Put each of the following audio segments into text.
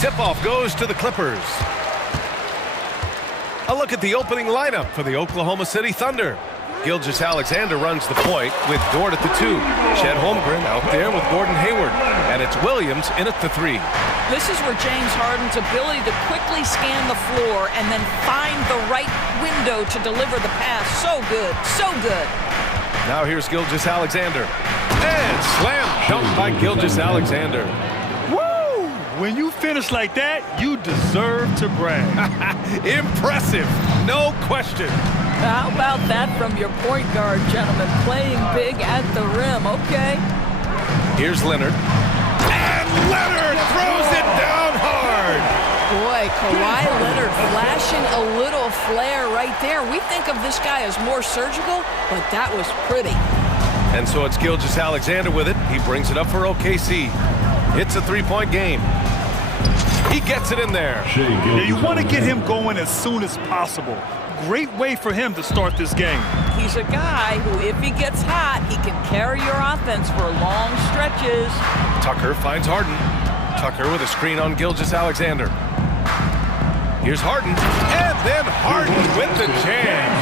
Tip-off goes to the Clippers. A look at the opening lineup for the Oklahoma City Thunder. Gilgeous-Alexander runs the point with Dort at the 2. Chet Holmgren out there with Gordon Hayward. And it's Williams in at the 3. This is where James Harden's ability to quickly scan the floor and then find the right window to deliver the pass. So good, so good. Now here's Gilgeous-Alexander. And slam dunk by Gilgeous-Alexander. Woo! When you finish like that, you deserve to brag. Impressive, no question. How about that from your point guard, gentlemen? Playing big at the rim, okay. Here's Leonard. And Leonard throws it down hard. Boy, Kawhi Leonard flashing a little flare right there. We think of this guy as more surgical, but that was pretty. And so it's Gilgeous-Alexander with it. He brings it up for OKC. It's a three-point game. He gets it in there. Yeah, you want to get him going as soon as possible. Great way for him to start this game. He's a guy who, if he gets hot, he can carry your offense for long stretches. Tucker finds Harden. Tucker with a screen on Gilgeous-Alexander. Here's Harden. And then Harden with the jam.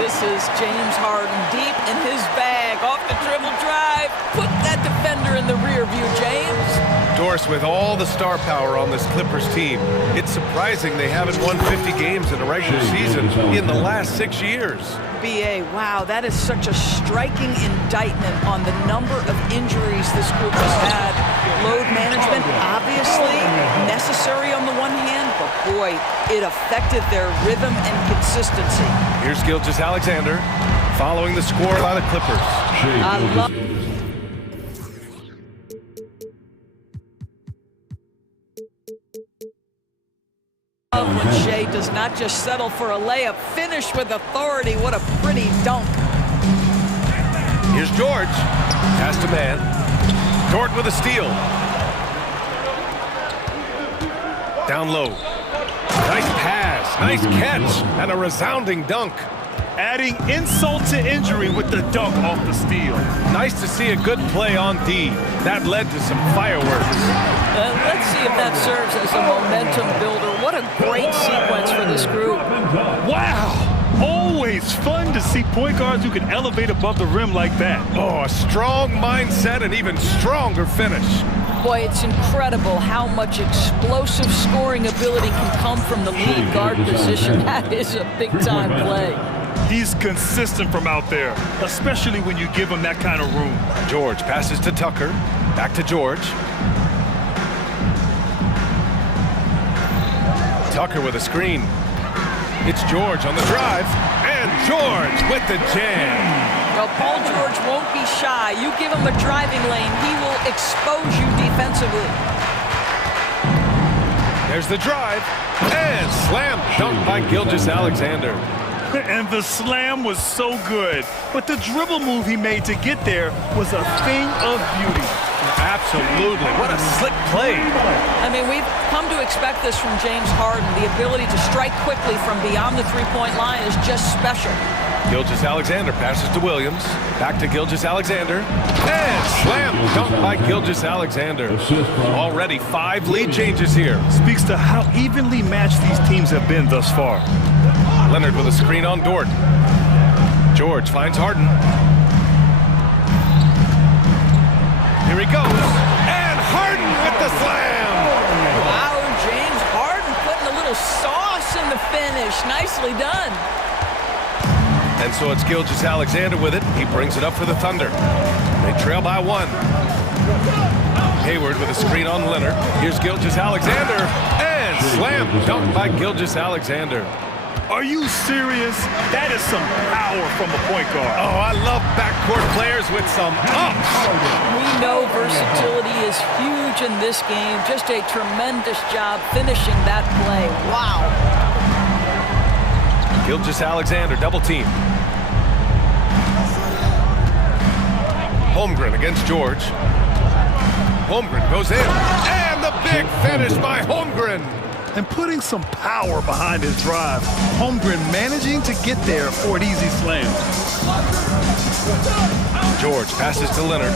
This is James Harden deep in his bag. Off the dribble drive. Put that defender in the rear view, James. Doris with all the star power on this Clippers team. It's surprising they haven't won 50 games in a regular season in the last 6 years. BA, wow, that is such a striking indictment on the number of injuries this group has had. Load management, obviously necessary on the one hand, but boy, it affected their rhythm and consistency. Here's Gilgeous-Alexander following the score by the Clippers. I love when Shea does not just settle for a layup, finish with authority. What a pretty dunk. Here's George. Pass to man. Dort with a steal. Down low. Nice pass, nice catch, and a resounding dunk. Adding insult to injury with the dunk off the steal. Nice to see a good play on D. That led to some fireworks. Let's see if that serves as a momentum builder. What a great sequence for this group. Wow! Always fun to see point guards who can elevate above the rim like that. Oh, a strong mindset and even stronger finish. Boy, it's incredible how much explosive scoring ability can come from the lead guard position. That is a big-time play. He's consistent from out there, especially when you give him that kind of room. George passes to Tucker. Back to George. Tucker with a screen. It's George on the drive. And George with the jam. Well, Paul George won't be shy. You give him a driving lane, he will expose you defensively. There's the drive. And slam dunk by Gilgeous-Alexander. And the slam was so good. But the dribble move he made to get there was a thing of beauty. Absolutely. What a slick play. I mean, we've come to expect this from James Harden. The ability to strike quickly from beyond the three-point line is just special. Gilgeous-Alexander passes to Williams. Back to Gilgeous-Alexander. And slam dunk by Gilgeous-Alexander. Already 5 lead changes here. Speaks to how evenly matched these teams have been thus far. Leonard with a screen on Dort. George finds Harden. Here he goes. And Harden with the slam. Wow, James Harden putting a little sauce in the finish. Nicely done. And so it's Gilgeous-Alexander with it. He brings it up for the Thunder. They trail by 1. Hayward with a screen on Leonard. Here's Gilgeous-Alexander. And slam dunk by Gilgeous-Alexander. Are you serious? That is some power from a point guard. Oh, I love backcourt players with some ups. We know versatility is huge in this game. Just a tremendous job finishing that play. Wow. Gilgeous-Alexander double team. Holmgren against George. Holmgren goes in. And the big finish by Holmgren. And putting some power behind his drive. Holmgren managing to get there for an easy slam. George passes to Leonard.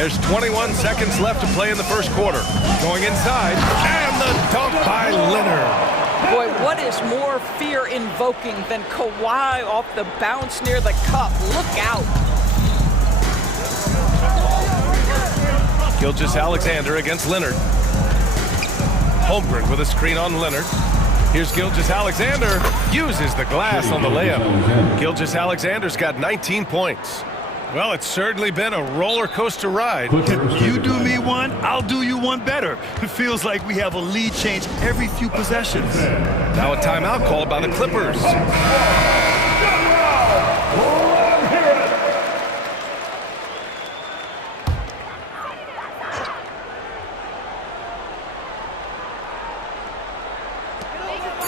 There's 21 seconds left to play in the first quarter. Going inside, and the dunk by Leonard. Boy, what is more fear-invoking than Kawhi off the bounce near the cup? Look out. Gilgeous-Alexander against Leonard. Holmgren with a screen on Leonard. Here's Gilgeous-Alexander. Uses the glass on the layup. Gilgeous-Alexander's got 19 points. Well, it's certainly been a roller coaster ride. You do me one, I'll do you one better. It feels like we have a lead change every few possessions. Now a timeout called by the Clippers.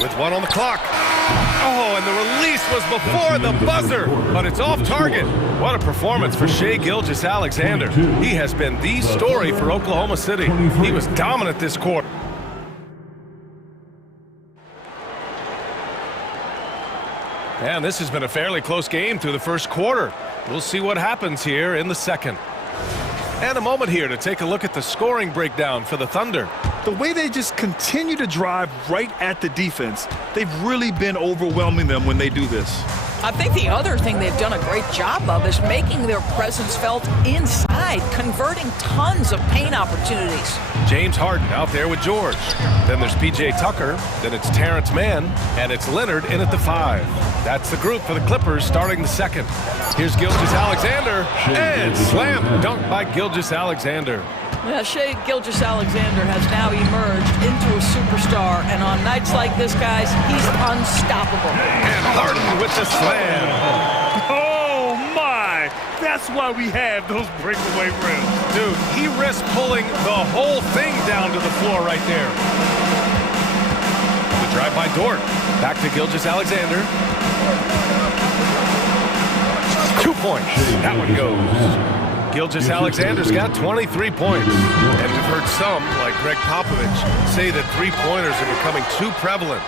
With one on the clock. Oh, and the release was before the buzzer, but it's off target. What a performance for Shai Gilgeous-Alexander. He has been the story for Oklahoma City. He was dominant this quarter. And this has been a fairly close game through the first quarter. We'll see what happens here in the second. And a moment here to take a look at the scoring breakdown for the Thunder. The way they just continue to drive right at the defense, they've really been overwhelming them when they do this. I think the other thing they've done a great job of is making their presence felt inside, converting tons of paint opportunities. James Harden out there with George. Then there's P.J. Tucker. Then it's Terrence Mann. And it's Leonard in at the 5. That's the group for the Clippers starting the second. Here's Gilgeous-Alexander. And slam dunk by Gilgeous-Alexander. Yeah, Shai Gilgeous-Alexander has now emerged into a superstar, and on nights like this, guys, he's unstoppable. And Harden with the slam. Oh, my! That's why we have those breakaway rims. Dude, he risks pulling the whole thing down to the floor right there. The drive by Dort. Back to Gilgeous-Alexander. 2 points. That one goes. Gilgeous-Alexander's got 23 points. And we've heard some, like Greg Popovich, say that three-pointers are becoming too prevalent.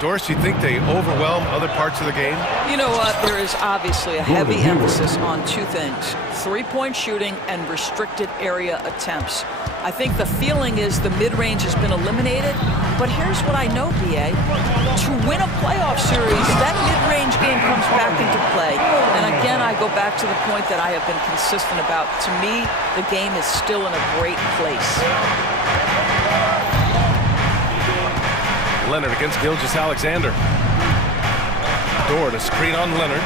Doris, you think they overwhelm other parts of the game? You know what? There is obviously a heavy emphasis on two things: three-point shooting and restricted area attempts. I think the feeling is the mid-range has been eliminated, but here's what I know, B.A. To win a playoff series, that mid-range game comes back into play. And again, I go back to the point that I have been consistent about. To me, the game is still in a great place. Leonard against Gilgeous-Alexander. Dort, a screen on Leonard.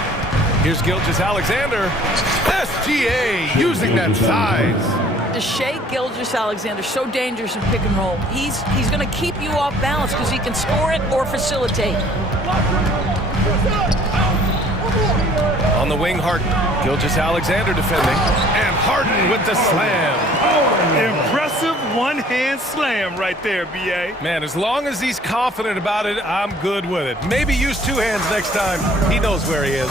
Here's Gilgeous-Alexander. SGA using that size. Shai Gilgeous-Alexander, so dangerous in pick and roll. He's going to keep you off balance because he can score it or facilitate. On the wing, Harden. Gilgeous-Alexander defending. And Harden with the slam. Impressive one-hand slam right there, B.A. Man, as long as he's confident about it, I'm good with it. Maybe use two hands next time. He knows where he is.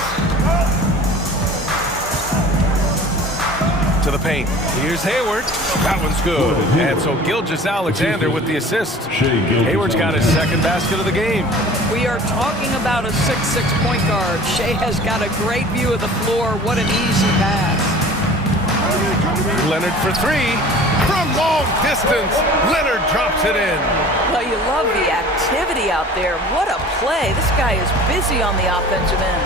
To the paint. Here's Hayward. That one's good. And so Gilgeous-Alexander with the assist. Hayward's got his second basket of the game. We are talking about a 6'6" point guard. Shai has got a great view of the floor. What an easy pass. Leonard for three. From long distance, Leonard drops it in. Well, you love the activity out there. What a play. This guy is busy on the offensive end.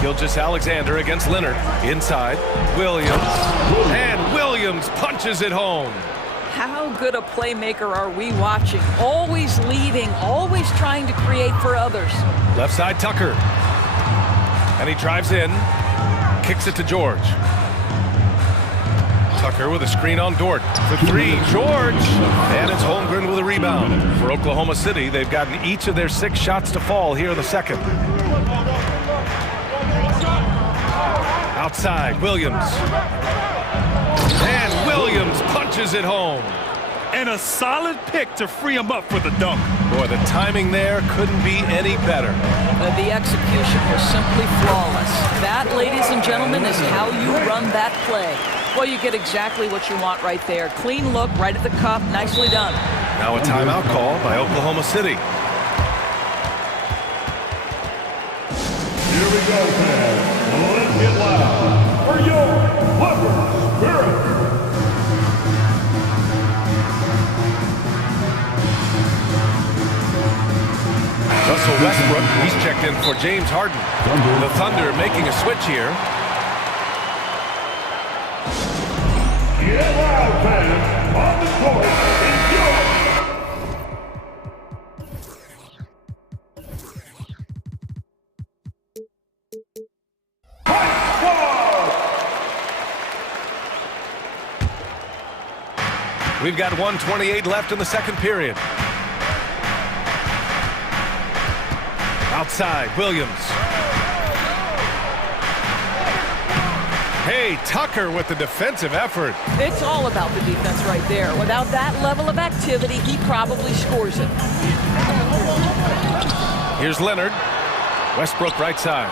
Gilgeous-Alexander against Leonard. Inside, Williams. And Williams punches it home. How good a playmaker are we watching? Always leading, always trying to create for others. Left side, Tucker. And he drives in. Kicks it to George. Tucker with a screen on Dort. For three, George. And it's Holmgren with a rebound. For Oklahoma City, they've gotten each of their 6 shots to fall here in the second. Outside, Williams. And Williams punches it home. And a solid pick to free him up for the dunk. Boy, the timing there couldn't be any better. The execution was simply flawless. That, ladies and gentlemen, is how you run that play. Well, you get exactly what you want right there. Clean look, right at the cup, nicely done. Now a timeout call by Oklahoma City. Here we go, fans. Let's get loud. for James Harden. The Thunder making a switch here. Get loud, fans. On the court is yours. We've got 1:28 left in the second period. Outside, Williams. Hey, Tucker with the defensive effort. It's all about the defense right there. Without that level of activity, he probably scores it. Here's Leonard. Westbrook right side.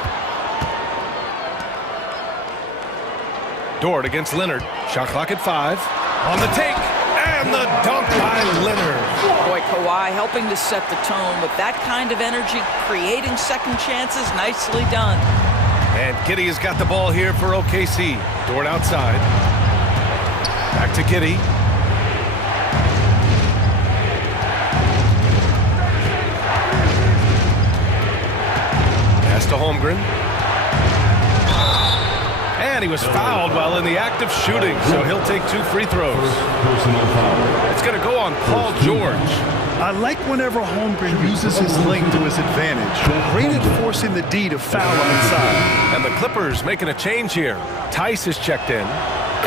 Dort against Leonard. Shot clock at 5. On the take. And the dunk by Leonard. Boy, Kawhi helping to set the tone with that kind of energy, creating second chances. Nicely done. And Giddey has got the ball here for OKC. Dort outside. Back to Giddey. Pass to Holmgren. And he was fouled while in the act of shooting, so he'll take 2 free throws. It's going to go on Paul George. I like whenever Holmgren uses his length to his advantage. Great at forcing the D to foul him inside. And the Clippers making a change here. Tice is checked in.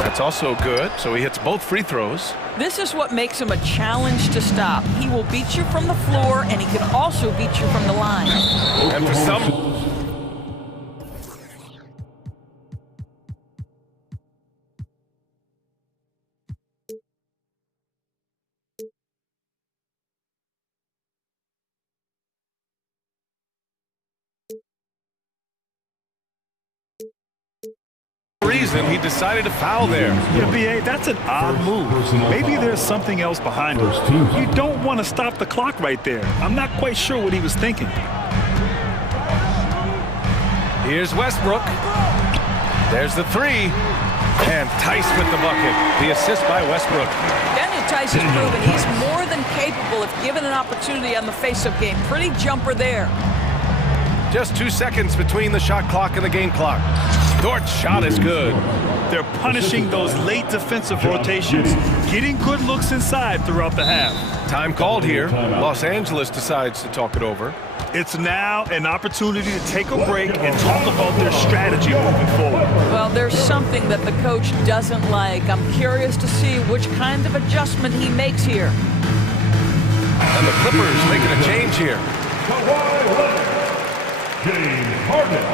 That's also good, so he hits both free throws. This is what makes him a challenge to stop. He will beat you from the floor, and he can also beat you from the line. And for some... reason he decided to foul there. Yeah, B.A., that's an odd move. Maybe there's something else behind it. You don't want to stop the clock right there. I'm not quite sure what he was thinking. Here's Westbrook. There's the 3. And Tice with the bucket. The assist by Westbrook. Daniel Tice has proven he's more than capable if given an opportunity on the face-up game. Pretty jumper there. Just 2 seconds between the shot clock and the game clock. Dort's shot is good. They're punishing those late defensive rotations, getting good looks inside throughout the half. Time called here. Los Angeles decides to talk it over. It's now an opportunity to take a break and talk about their strategy moving forward. Well, there's something that the coach doesn't like. I'm curious to see which kind of adjustment he makes here. And the Clippers making a change here. Kawhi Leonard. James Harden.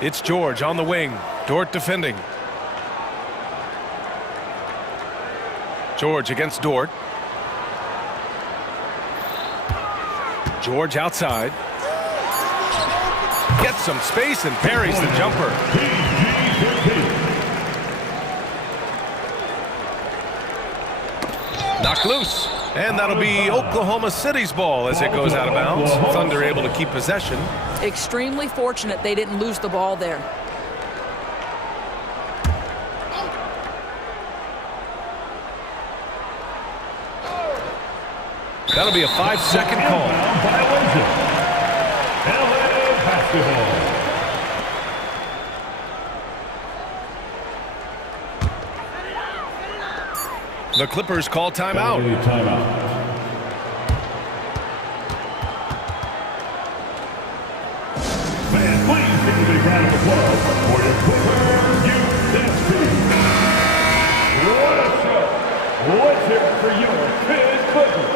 It's George on the wing. Dort defending. George against Dort. George outside. Gets some space and buries the jumper. Knocked loose. And that'll be Oklahoma City's ball as it goes out of bounds. Thunder able to keep possession. Extremely fortunate they didn't lose the ball there. That'll be a 5-second call. LA basketball. The Clippers call timeout. Fans, please give a big round of applause for the Clippers USA. What a show. Let's hear it for your Fizz Clippers.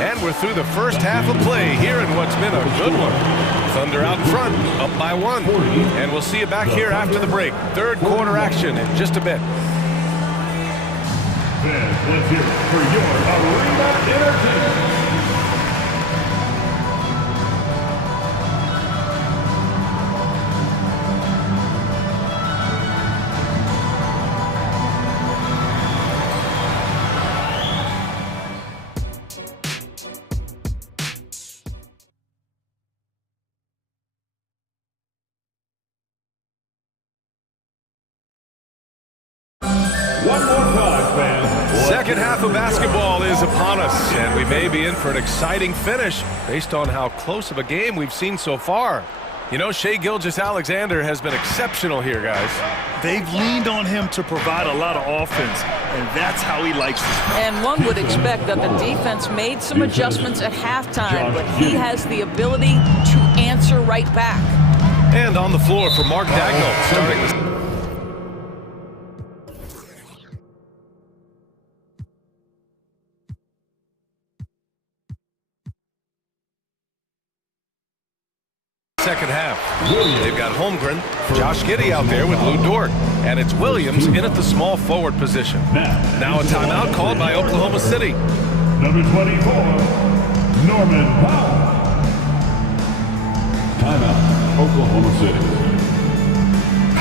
And we're through the first half of play here in what's been a good one. Thunder out in front, up by 1. And we'll see you back here after the break. Third quarter action in just a bit. Fans, let's hear it for your arena entertainment. second half of basketball is upon us, and we may be in for an exciting finish based on how close of a game we've seen so far. You know, Shai Gilgeous-Alexander has been exceptional here, guys. They've leaned on him to provide a lot of offense, and that's how he likes it. And one would expect that the defense made some adjustments at halftime, but he has the ability to answer right back. And on the floor for Mark Dagnall, starting the second half. They've got Holmgren, Josh Giddey out there with Lou Dort, and it's Williams in at the small forward position. Now a timeout called by Oklahoma City. Number 24, Norman Powell. Timeout, Oklahoma City.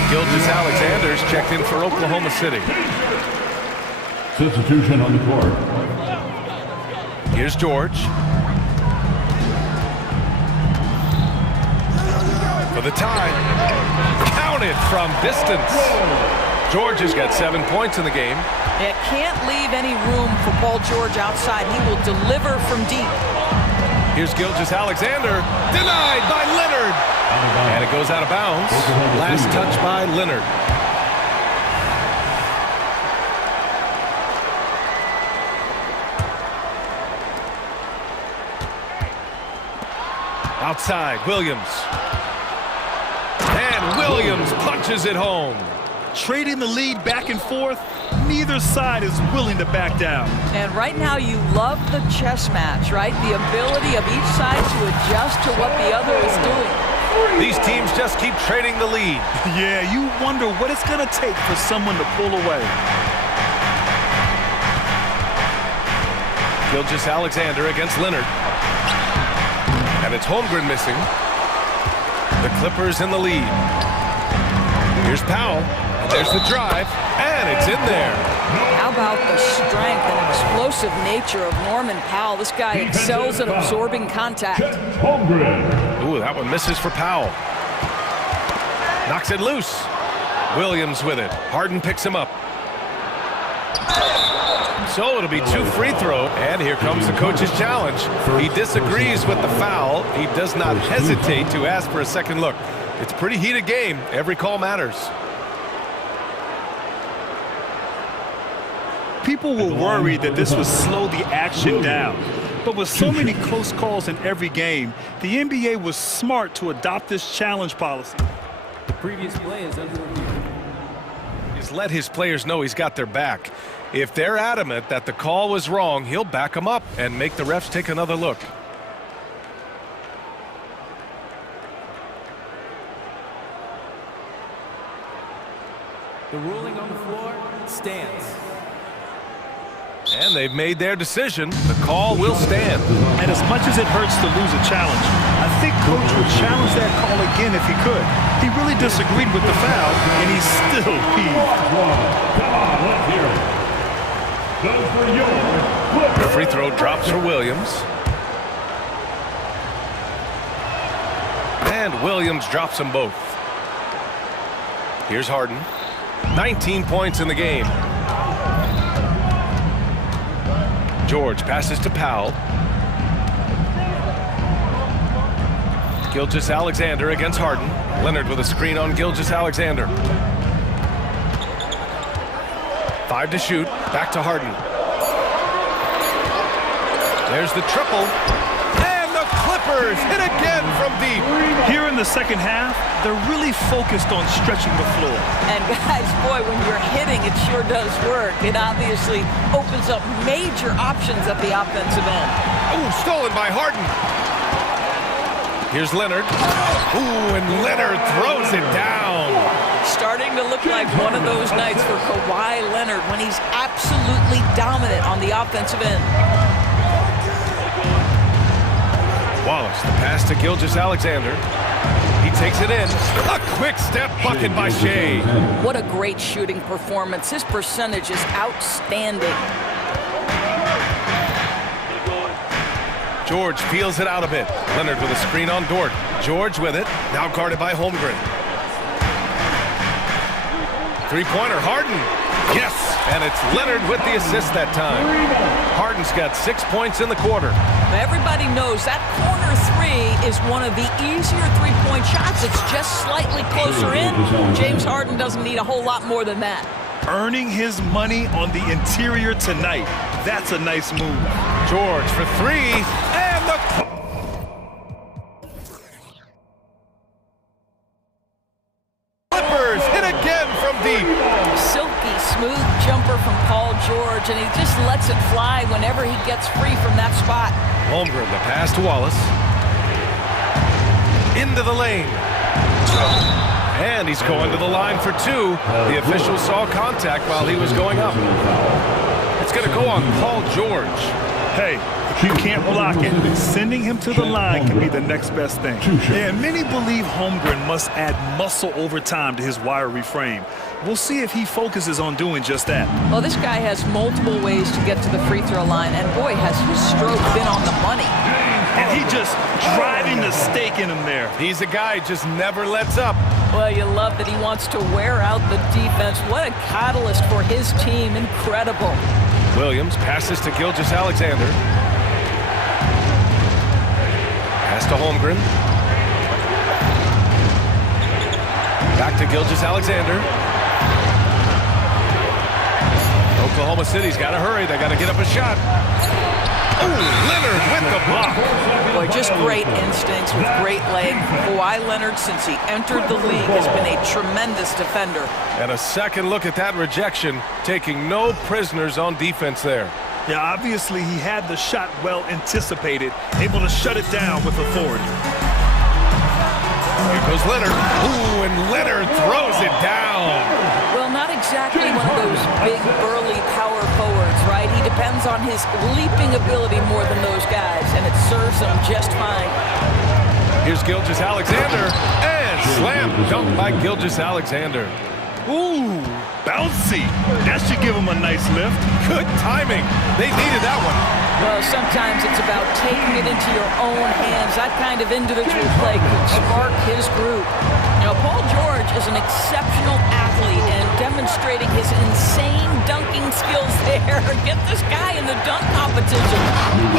Gilgeous-Alexander's checked in for Oklahoma City. Substitution on the court. Here's George. For the tie. Counted from distance. George has got 7 points in the game. It can't leave any room for Paul George outside. He will deliver from deep. Here's Gilgeous-Alexander. Denied by Leonard. And it goes out of bounds. Last touch by Leonard. Outside, Williams. And Williams punches it home. Trading the lead back and forth, neither side is willing to back down. And right now you love the chess match, right? The ability of each side to adjust to what the other is doing. These teams just keep trading the lead. Yeah, you wonder what it's going to take for someone to pull away. Gilgeous-Alexander against Leonard. And it's Holmgren missing. The Clippers in the lead. Here's Powell. And there's the drive. And it's in there. How about the strength and explosive nature of Norman Powell? This guy excels at absorbing contact. Holmgren. Ooh, that one misses for Powell. Knocks it loose. Williams with it. Harden picks him up. So it'll be 2 free throw, and here comes the coach's challenge. He disagrees with the foul. He does not hesitate to ask for a second look. It's a pretty heated game. Every call matters. People were worried that this would slow the action down. But with so many close calls in every game, the NBA was smart to adopt this challenge policy. The previous play is under review. He's let his players know he's got their back. If they're adamant that the call was wrong, he'll back them up and make the refs take another look. The ruling on the floor stands. And they've made their decision. The call will stand. And as much as it hurts to lose a challenge, I think Coach would challenge that call again if he could. He really disagreed with the foul, and he's still peeved. Come on, let's hear it. Goes for yours. The free throw drops for Williams. And Williams drops them both. Here's Harden. 19 points in the game. George passes to Powell. Gilgeous-Alexander against Harden. Leonard with a screen on Gilgeous-Alexander. 5 to shoot. Back to Harden. There's the triple. And the Clippers hit again from deep. Here in the second half, they're really focused on stretching the floor. And guys, boy, when you're hitting, it sure does work. It obviously opens up major options at the offensive end. Ooh, stolen by Harden. Here's Leonard. Ooh, and Leonard throws it down. Starting to look like one of those nights for Kawhi Leonard when he's absolutely dominant on the offensive end. Wallace, the pass to Gilgeous-Alexander. He takes it in. A quick step bucket by Shai. What a great shooting performance. His percentage is outstanding. George peels it out a bit. Leonard with a screen on Dort. George with it. Now guarded by Holmgren. Three-pointer, Harden. Yes, and it's Leonard with the assist that time. Harden's got 6 points in the quarter. Everybody knows that corner three is one of the easier three-point shots. It's just slightly closer in. James Harden doesn't need a whole lot more than that. Earning his money on the interior tonight. That's a nice move. George for three, and the... Clippers hit again from deep. Silky smooth jumper from Paul George, and he just lets it fly whenever he gets free from that spot. Holmgren, the pass to Wallace. Into the lane. And he's going to the line for two. The official saw contact while he was going up. It's going to go on Paul George. Hey, if you can't block it, sending him to the line can be the next best thing. And many believe Holmgren must add muscle over time to his wiry frame. We'll see if he focuses on doing just that. Well, this guy has multiple ways to get to the free throw line, and boy, has his stroke been on the money. And he just driving the stake in him there. He's a guy who just never lets up. Well, you love that he wants to wear out the defense. What a catalyst for his team. Incredible. Williams passes to Gilgeous-Alexander. Pass to Holmgren. Back to Gilgeous-Alexander. Oklahoma City's got to hurry. They got to get up a shot. Oh, Leonard with the block. Boy, just great instincts with great leg. Kawhi Leonard, since he entered the league, has been a tremendous defender. And a second look at that rejection, taking no prisoners on defense there. Yeah, obviously he had the shot well anticipated, able to shut it down with authority. Here goes Leonard. Ooh, and Leonard throws it down. Well, not exactly one of those big, burly power forwards, right? He depends on his leaping ability more than those guys, and it serves him just fine. Here's Gilgeous-Alexander, and slam dunk by Gilgeous-Alexander. Ooh, bouncy. That should give him a nice lift. Good timing. They needed that one. Well, sometimes it's about taking it into your own hands. That kind of individual play can spark his group. Now, Paul George is an exceptional athlete and demonstrating his insane dunking skills there. Get this guy in the dunk competition.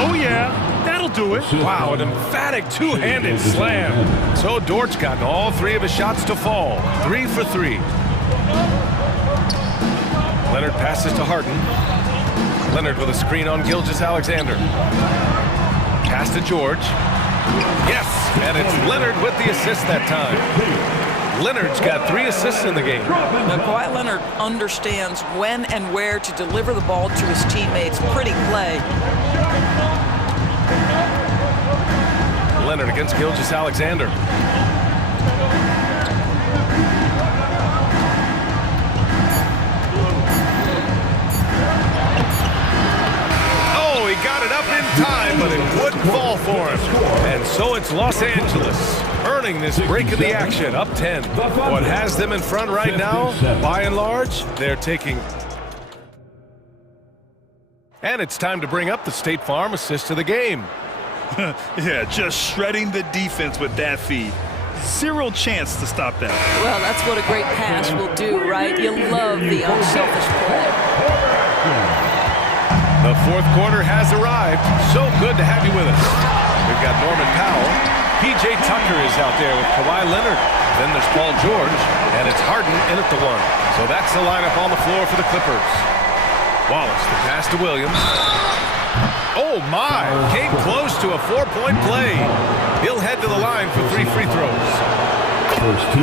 Oh, yeah. That'll do it. Wow, an emphatic two-handed slam. So Dort's gotten all three of his shots to fall. 3 for 3. Leonard passes to Harden. Leonard with a screen on Gilgeous-Alexander. Pass to George. Yes, and it's Leonard with the assist that time. Leonard's got 3 assists in the game. Now, Kawhi Leonard understands when and where to deliver the ball to his teammates. Pretty play. Leonard against Gilgeous-Alexander. He got it up in time, but it wouldn't fall for him. And so it's Los Angeles earning this break of the action, up 10. What has them in front right now, by and large, they're taking. And it's time to bring up the State Farm assist of the game. Yeah, just shredding the defense with that feed. Zero chance to stop that. Well, that's what a great pass will do, right? You love the unselfish play. The fourth quarter has arrived. So good to have you with us. We've got Norman Powell. P.J. Tucker is out there with Kawhi Leonard. Then there's Paul George, and it's Harden in at the 1. So that's the lineup on the floor for the Clippers. Wallace, the pass to Williams. Oh, my. Came close to a 4-point play. He'll head to the line for 3 free throws.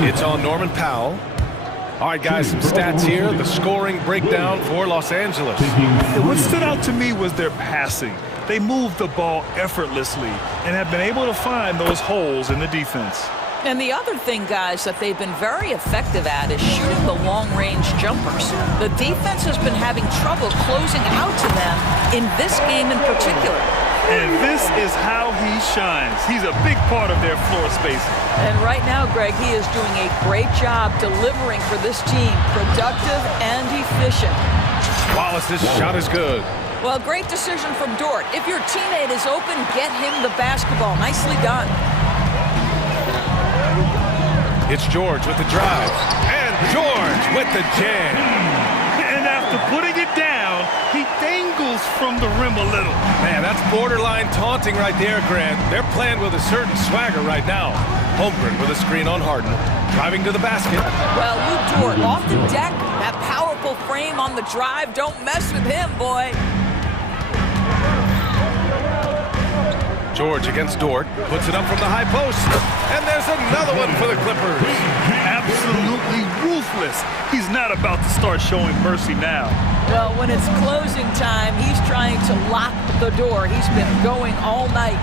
It's on Norman Powell. All right, guys, some stats here. The scoring breakdown for Los Angeles. What stood out to me was their passing. They moved the ball effortlessly and have been able to find those holes in the defense. And the other thing, guys, that they've been very effective at is shooting the long-range jumpers. The defense has been having trouble closing out to them in this game in particular. And this is how he shines. He's a big part of their floor spacing. And right now, Greg, he is doing a great job delivering for this team. Productive and efficient. Wallace's shot is good. Well, great decision from Dort. If your teammate is open, get him the basketball. Nicely done. It's George with the drive. And George with the jam. And After putting it down, he dangles from the rim a little. Man, that's borderline taunting right there, Grant. They're playing with a certain swagger right now. Holmgren with a screen on Harden, driving to the basket. Well, Luke Dort off the deck, that powerful frame on the drive. Don't mess with him, boy. George against Dort, puts it up from the high post, and there's another one for the Clippers. Absolutely ruthless. He's not about to start showing mercy now. Well, when it's closing time, he's trying to lock the door. He's been going all night.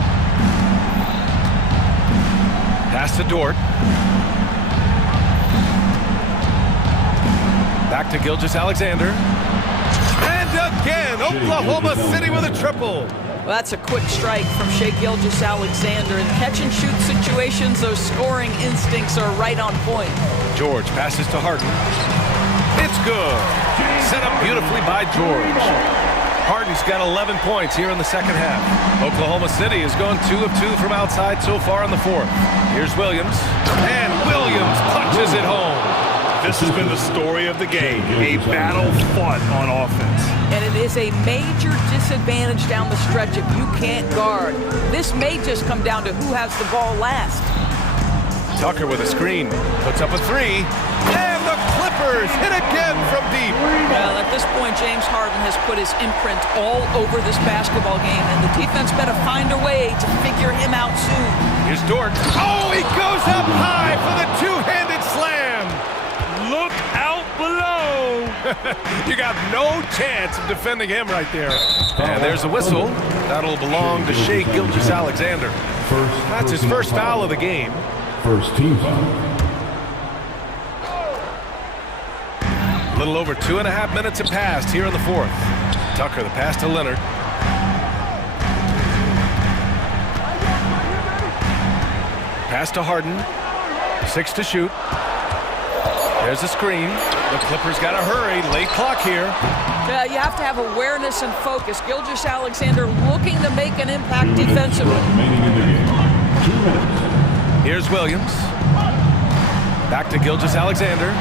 Pass to Dort. Back to Gilgeous-Alexander. And again, Oklahoma City with a triple. Well, that's a quick strike from Shai Gilgeous-Alexander. In catch-and-shoot situations, those scoring instincts are right on point. George passes to Harden. It's good. Set up beautifully by George. Harden's got 11 points here in the second half. Oklahoma City has gone 2 of 2 from outside so far in the fourth. Here's Williams. And Williams punches it home. This has been the story of the game, a battle fought on offense. And it is a major disadvantage down the stretch if you can't guard. This may just come down to who has the ball last. Tucker with a screen, puts up a three, and the Clippers hit again from deep. Well, at this point, James Harden has put his imprint all over this basketball game, and the defense better find a way to figure him out soon. Here's Dort. Oh, he goes up high for the two-handed slam. Look out below. You got no chance of defending him right there. And there's a whistle. That'll belong to Shai Gilgeous-Alexander. That's his first foul of the game. First team foul. A little over 2.5 minutes have passed here in the fourth. Tucker, the pass to Leonard. Pass to Harden. 6 to shoot. There's a screen. The Clippers got to hurry. Late clock here. Yeah, you have to have awareness and focus. Gilgeous-Alexander looking to make an impact defensively. Remaining in the game. 2 minutes. Here's Williams. Back to Gilgeous-Alexander.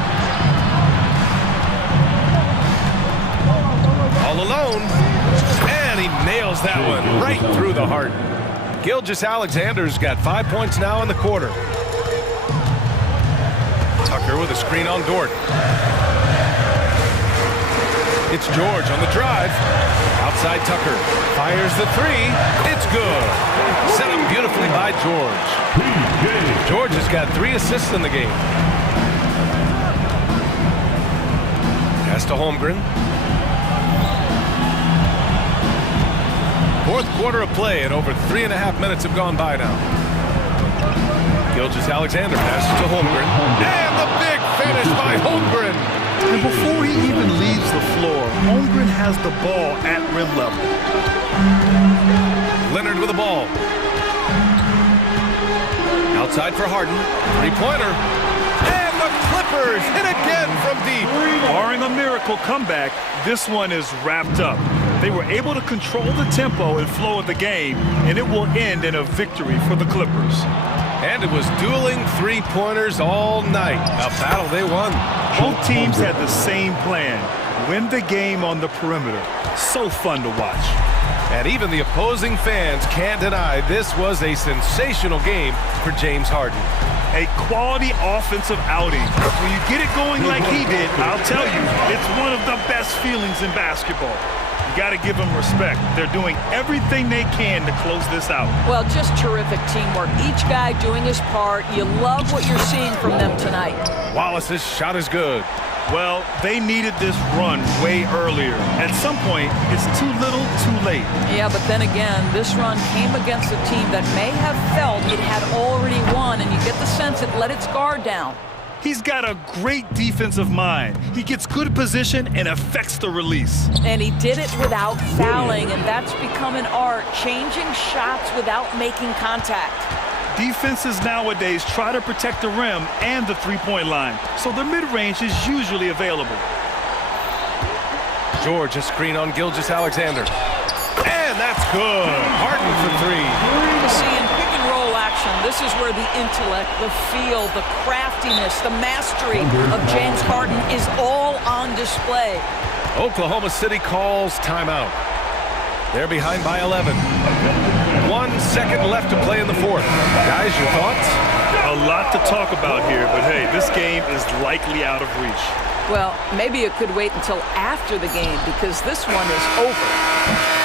All alone. And he nails that one right through the heart. Gilgeous-Alexander's got 5 points now in the quarter. Tucker with a screen on Dort. It's George on the drive. Outside Tucker. Fires the three. It's good. Set up beautifully by George. George has got 3 assists in the game. Pass to Holmgren. Fourth quarter of play, and over 3.5 minutes have gone by now. Gilgeous-Alexander passes to Holmgren. And the big finish by Holmgren. And before he even leaves the floor, Holmgren has the ball at rim level. Leonard with the ball. Outside for Harden. Three-pointer. And the Clippers hit again from deep. Barring a miracle comeback, this one is wrapped up. They were able to control the tempo and flow of the game, and it will end in a victory for the Clippers. And it was dueling three-pointers all night. A battle they won. Both teams had the same plan. Win the game on the perimeter. So fun to watch. And even the opposing fans can't deny this was a sensational game for James Harden. A quality offensive outing. When you get it going like he did, I'll tell you, it's one of the best feelings in basketball. You got to give them respect. They're doing everything they can to close this out. Well, just terrific teamwork. Each guy doing his part. You love what you're seeing from them tonight. Wallace's shot is good. Well, they needed this run way earlier. At some point, it's too little, too late. Yeah, but then again, this run came against a team that may have felt it had already won, and you get the sense it let its guard down. He's got a great defensive mind. He gets good position and affects the release. And he did it without fouling, and that's become an art, changing shots without making contact. Defenses nowadays try to protect the rim and the three-point line, so the mid-range is usually available. George, a screen on Gilgeous-Alexander. And that's good. Harden for three. See, in pick-and-roll action, this is where the intellect, the feel, the craftiness, the mastery of James Harden is all on display. Oklahoma City calls timeout. They're behind by 11. 1 second left to play in the fourth. Guys, your thoughts? A lot to talk about here, but hey, this game is likely out of reach. Well, maybe it could wait until after the game because this one is over.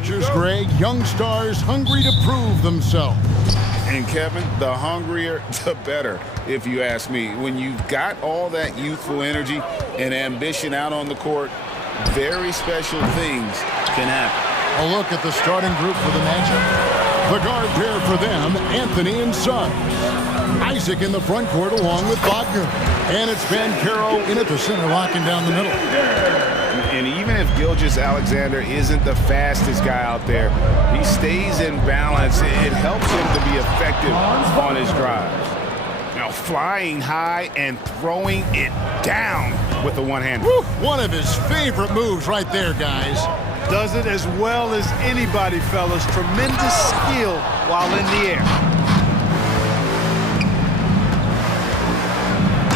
futures, Greg. Young stars hungry to prove themselves. And Kevin, the hungrier, the better, if you ask me. When you've got all that youthful energy and ambition out on the court, very special things can happen. A look at the starting group for the Magic. The guard pair for them, Anthony and Suggs. Isaac in the front court along with Wagner. And it's Bancaro in at the center, locking down the middle. And even if Gilgeous-Alexander isn't the fastest guy out there, he stays in balance. It helps him to be effective on his drives. Now flying high and throwing it down with the one hand. One of his favorite moves right there, guys. Does it as well as anybody, fellas. Tremendous skill while in the air.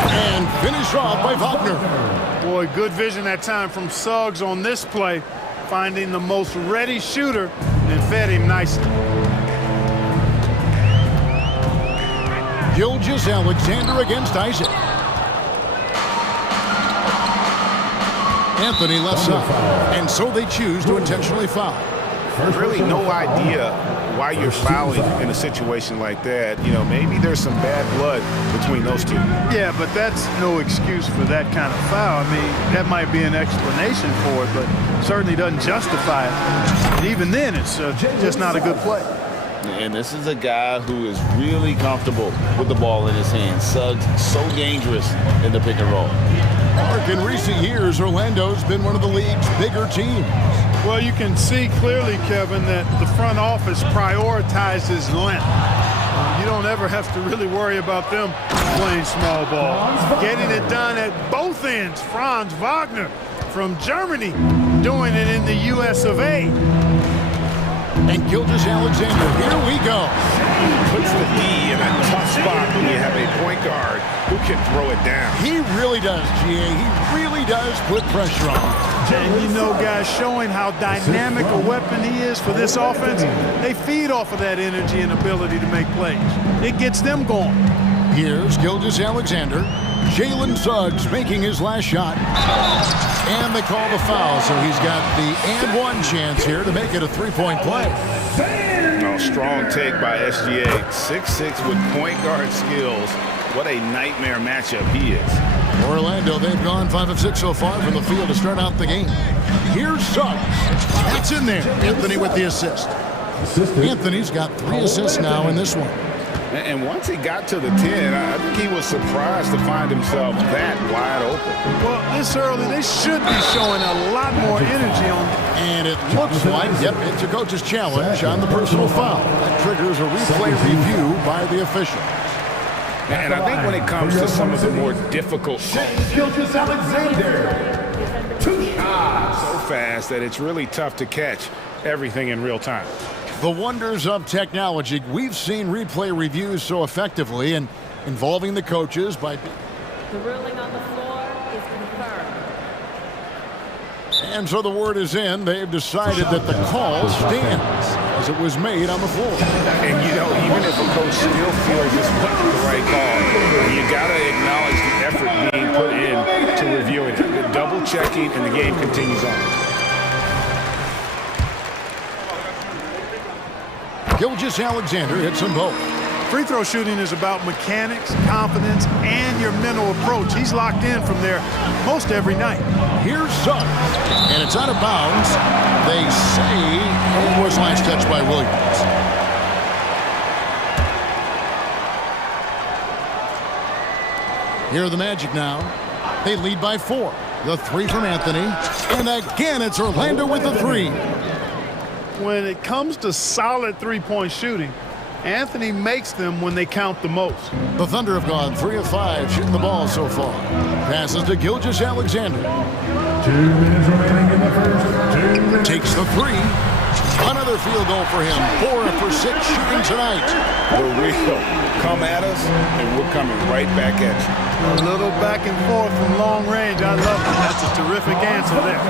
And finish off by Wagner. Boy, good vision that time from Suggs on this play, finding the most ready shooter and fed him nicely. Gilgeous-Alexander against Isaac. Anthony left side, and so they choose to intentionally foul. Really no idea why you're fouling in a situation like that. You know, maybe there's some bad blood between those two. Yeah, but that's no excuse for that kind of foul. I mean, that might be an explanation for it, but certainly doesn't justify it. And even then, it's just not a good play. And this is a guy who is really comfortable with the ball in his hands. Suggs, so dangerous in the pick and roll. Mark, in recent years, Orlando's been one of the league's bigger teams. Well, you can see clearly, Kevin, that the front office prioritizes length. You don't ever have to really worry about them playing small ball. Getting it done at both ends. Franz Wagner from Germany doing it in the US of A. And Gilgeous-Alexander, here we go. Puts the D in a tough spot when you have a point guard who can throw it down. He really does, GA. He really does put pressure on. And you know, guys, showing how dynamic a weapon he is for this offense, they feed off of that energy and ability to make plays. It gets them going. Here's Gilgeous-Alexander. Jalen Suggs making his last shot. And they call the foul, so he's got the and one chance here to make it a three-point play. Oh, strong take by SGA. 6'6" with point guard skills. What a nightmare matchup he is. Orlando, they've gone 5 of 6 so far from the field to start out the game. Here's Suggs. That's in there. Anthony with the assist. Anthony's got 3 assists now in this one. And once he got to the 10, I think he was surprised to find himself that wide open. Well, this early, they should be showing a lot more energy on. And it looks like, yep, it's a coach's challenge on the personal foul. That triggers a replay review by the official. And I think when it comes to some of the more difficult Gilgeous-Alexander. 2 shots. so fast that it's really tough to catch everything in real time. The wonders of technology. We've seen replay reviews so effectively and involving the coaches by... The ruling on the floor is confirmed. And so the word is in. They've decided that the call stands as it was made on the floor. And, you know, even if a coach still feels this wasn't the right call, you got to acknowledge the effort being put in to reviewing it. Double-checking, and the game continues on. Gilgeous-Alexander hits them both. Free throw shooting is about mechanics, confidence, and your mental approach. He's locked in from there most every night. Here's Suggs, and it's out of bounds. They say it was last touched by Williams. Here are the Magic now. They lead by 4. The 3 from Anthony, and again it's Orlando with the 3. When it comes to solid three-point shooting, Anthony makes them when they count the most. The Thunder have gone 3 of 5 shooting the ball so far. Passes to Gilgeous-Alexander. 2 minutes remaining in the first. 2 minutes. Takes the 3. Another field goal for him. 4 for 6 shooting tonight. The real come at us, and we're coming right back at you. A little back and forth from long range. I love it. That's a terrific answer there.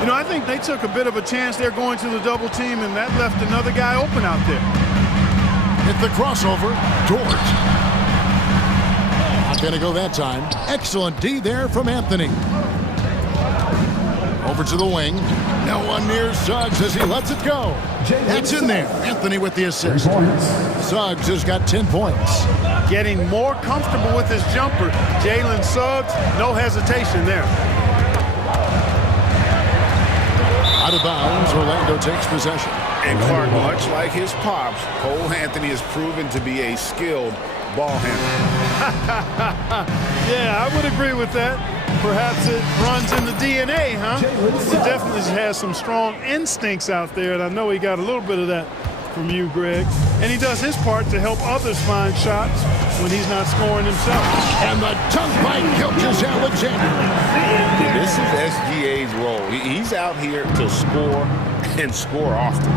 You know, I think they took a bit of a chance there going to the double team, and that left another guy open out there. Hit the crossover. Dort. Not going to go that time. Excellent D there from Anthony. Over to the wing. No one near Suggs as he lets it go. That's in there. Anthony with the assist. Suggs has got 10 points. Getting more comfortable with his jumper. Jalen Suggs, no hesitation there. Out of bounds, Orlando takes possession. And Clark, much like his pops, Cole Anthony has proven to be a skilled ball handler. Yeah, I would agree with that. Perhaps it runs in the DNA, huh? He definitely has some strong instincts out there, and I know he got a little bit of that from you, Greg. And he does his part to help others find shots when he's not scoring himself. And the dunk by Gilgeous-Alexander. This is SGA's role. He's out here to score and score often.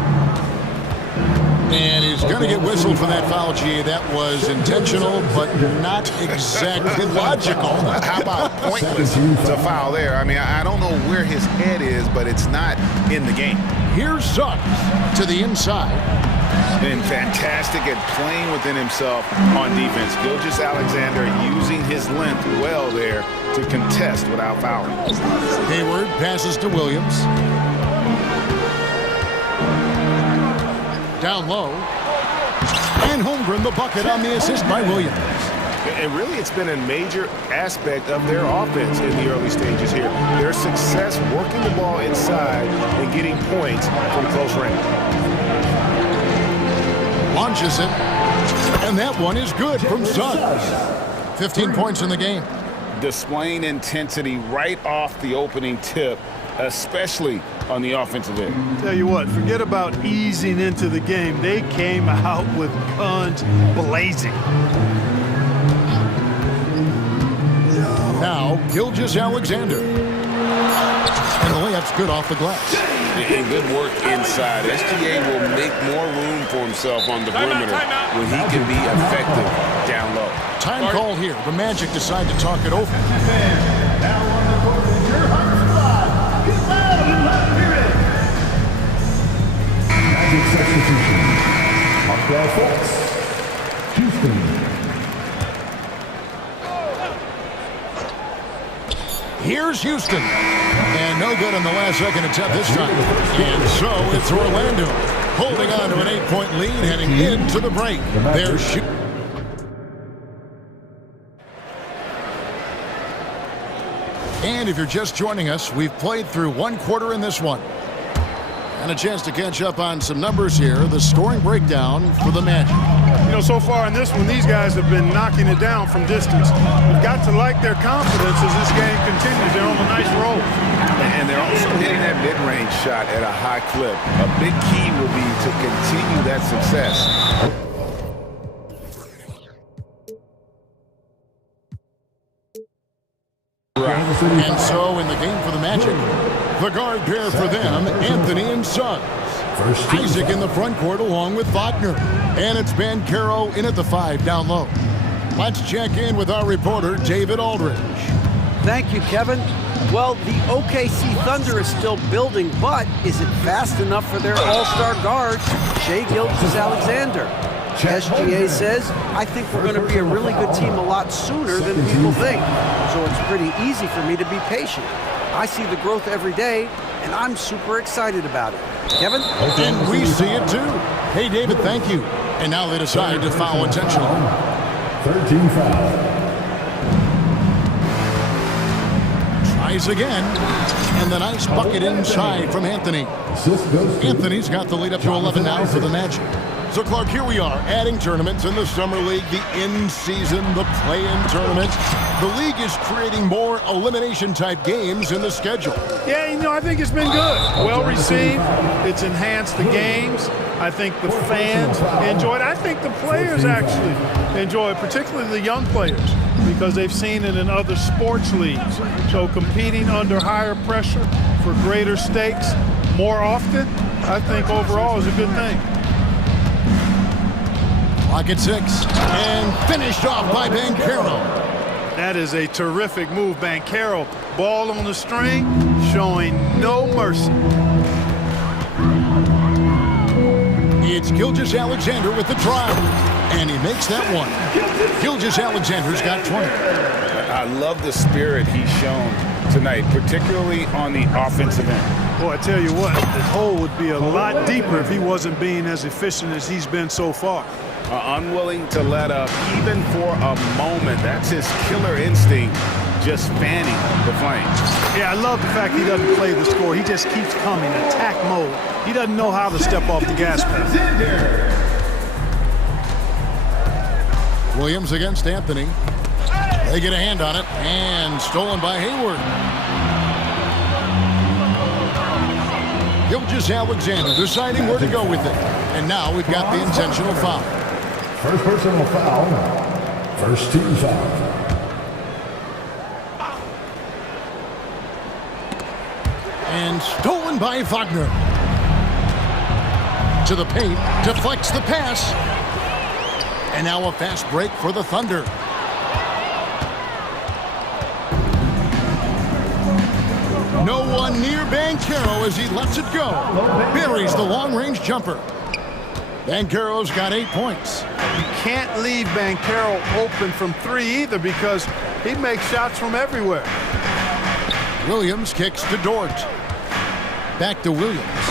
And he's going to get whistled for that foul, G. That was intentional, but not exactly logical. How about pointless to foul there? I mean, I don't know where his head is, but it's not in the game. Here's Suggs to the inside. Been fantastic at playing within himself on defense. Gilgeous-Alexander using his length well there to contest without fouling. Hayward passes to Williams. Down low. And Holmgren the bucket on the assist by Williams. And really, it's been a major aspect of their offense in the early stages here. Their success working the ball inside and getting points from close range. Launches it. And that one is good from Suggs. 15 points in the game. Displaying intensity right off the opening tip, especially on the offensive end. Tell you what, forget about easing into the game. They came out with guns blazing. Now, Gilgeous-Alexander. And the layup's good off the glass. And good work inside. SGA will make more room for himself on the perimeter when he can be effective down low. Time call here. The Magic decide to talk it over. Magic substitution. Montreal Fox. Houston. Here's Houston. And no good on the last second attempt this time. And so it's Orlando holding on to an 8-point lead heading into the break. They're shooting. And if you're just joining us, we've played through one quarter in this one. And a chance to catch up on some numbers here. The scoring breakdown for the Magic. You know, so far in this one, these guys have been knocking it down from distance. You've got to like their confidence as this game continues. They're on a nice roll. And they're also hitting that mid-range shot at a high clip. A big key will be to continue that success. And so in the game for the Magic, the guard pair for them, Anthony and Suggs. Isaac in the front court along with Wagner. And it's Banchero in at the 5 down low. Let's check in with our reporter, David Aldridge. Thank you, Kevin. Well, the OKC Thunder is still building, but is it fast enough for their all-star guard, Shai Gilgeous-Alexander? SGA says, I think we're going to be a really good team a lot sooner than people think. So it's pretty easy for me to be patient. I see the growth every day, and I'm super excited about it. Kevin? And we see it too. Hey, David, thank you. And now they decide to foul intentionally. 13 foul. Tries again. And the nice bucket inside from Anthony. Anthony's got the lead up to 11 now for the Magic. So, Clark, here we are, adding tournaments in the Summer League, the in-season, the play-in tournament. The league is creating more elimination-type games in the schedule. Yeah, you know, I think it's been good. Well received. It's enhanced the games. I think the fans enjoy it. I think the players actually enjoy it, particularly the young players, because they've seen it in other sports leagues. So competing under higher pressure for greater stakes more often, I think overall is a good thing. Clock at 6. And finished off by Banchero. That is a terrific move, Banchero. Ball on the string, showing no mercy. It's Gilgeous-Alexander with the drive. And he makes that one. Gilgeous-Alexander's got 20. I love the spirit he's shown tonight, particularly on the offensive end. Boy, I tell you what, the hole would be a lot deeper if he wasn't being as efficient as he's been so far. Unwilling to let up even for a moment. That's his killer instinct, just fanning the flames. Yeah, I love the fact he doesn't play the score. He just keeps coming, attack mode. He doesn't know how to step off the gas pedal. Williams against Anthony. They get a hand on it, and stolen by Hayward. Gilgeous-Alexander deciding where to go with it. And now we've got the intentional foul. First personal foul. First team foul. And stolen by Wagner. To the paint, deflects the pass. And now a fast break for the Thunder. No one near Banchero as he lets it go. Buries the long-range jumper. Banchero's got 8 points. You can't leave Banchero open from three either because he makes shots from everywhere. Williams kicks to Dort. Back to Williams.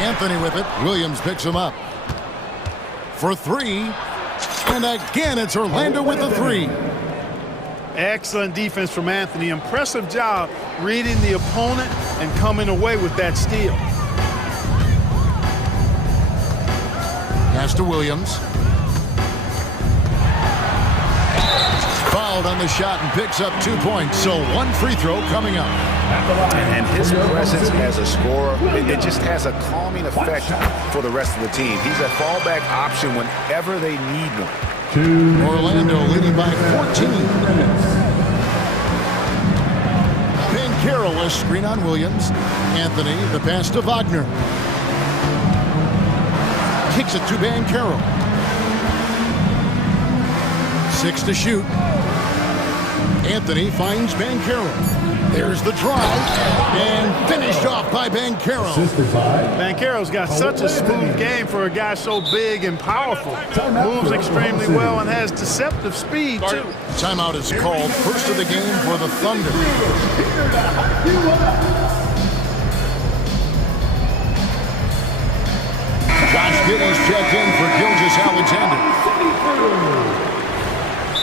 Anthony with it. Williams picks him up. For three. And again, it's Orlando with the three. Excellent defense from Anthony. Impressive job reading the opponent and coming away with that steal. Pass to Williams. Fouled on the shot and picks up 2 points. So one free throw coming up. And his presence as a scorer, it just has a calming effect for the rest of the team. He's a fallback option whenever they need one. Orlando leading by 14. Banchero, a screen on Williams. Anthony, the pass to Wagner. Kicks it to Banchero. 6 to shoot. Anthony finds Banchero. There's the drive. And finished off by Banchero. Banchero's got such a smooth game for a guy so big and powerful. Moves extremely well and has deceptive speed, too. Timeout is called. First of the game for the Thunder. Josh Giddey's checked in for Gilgeous-Alexander.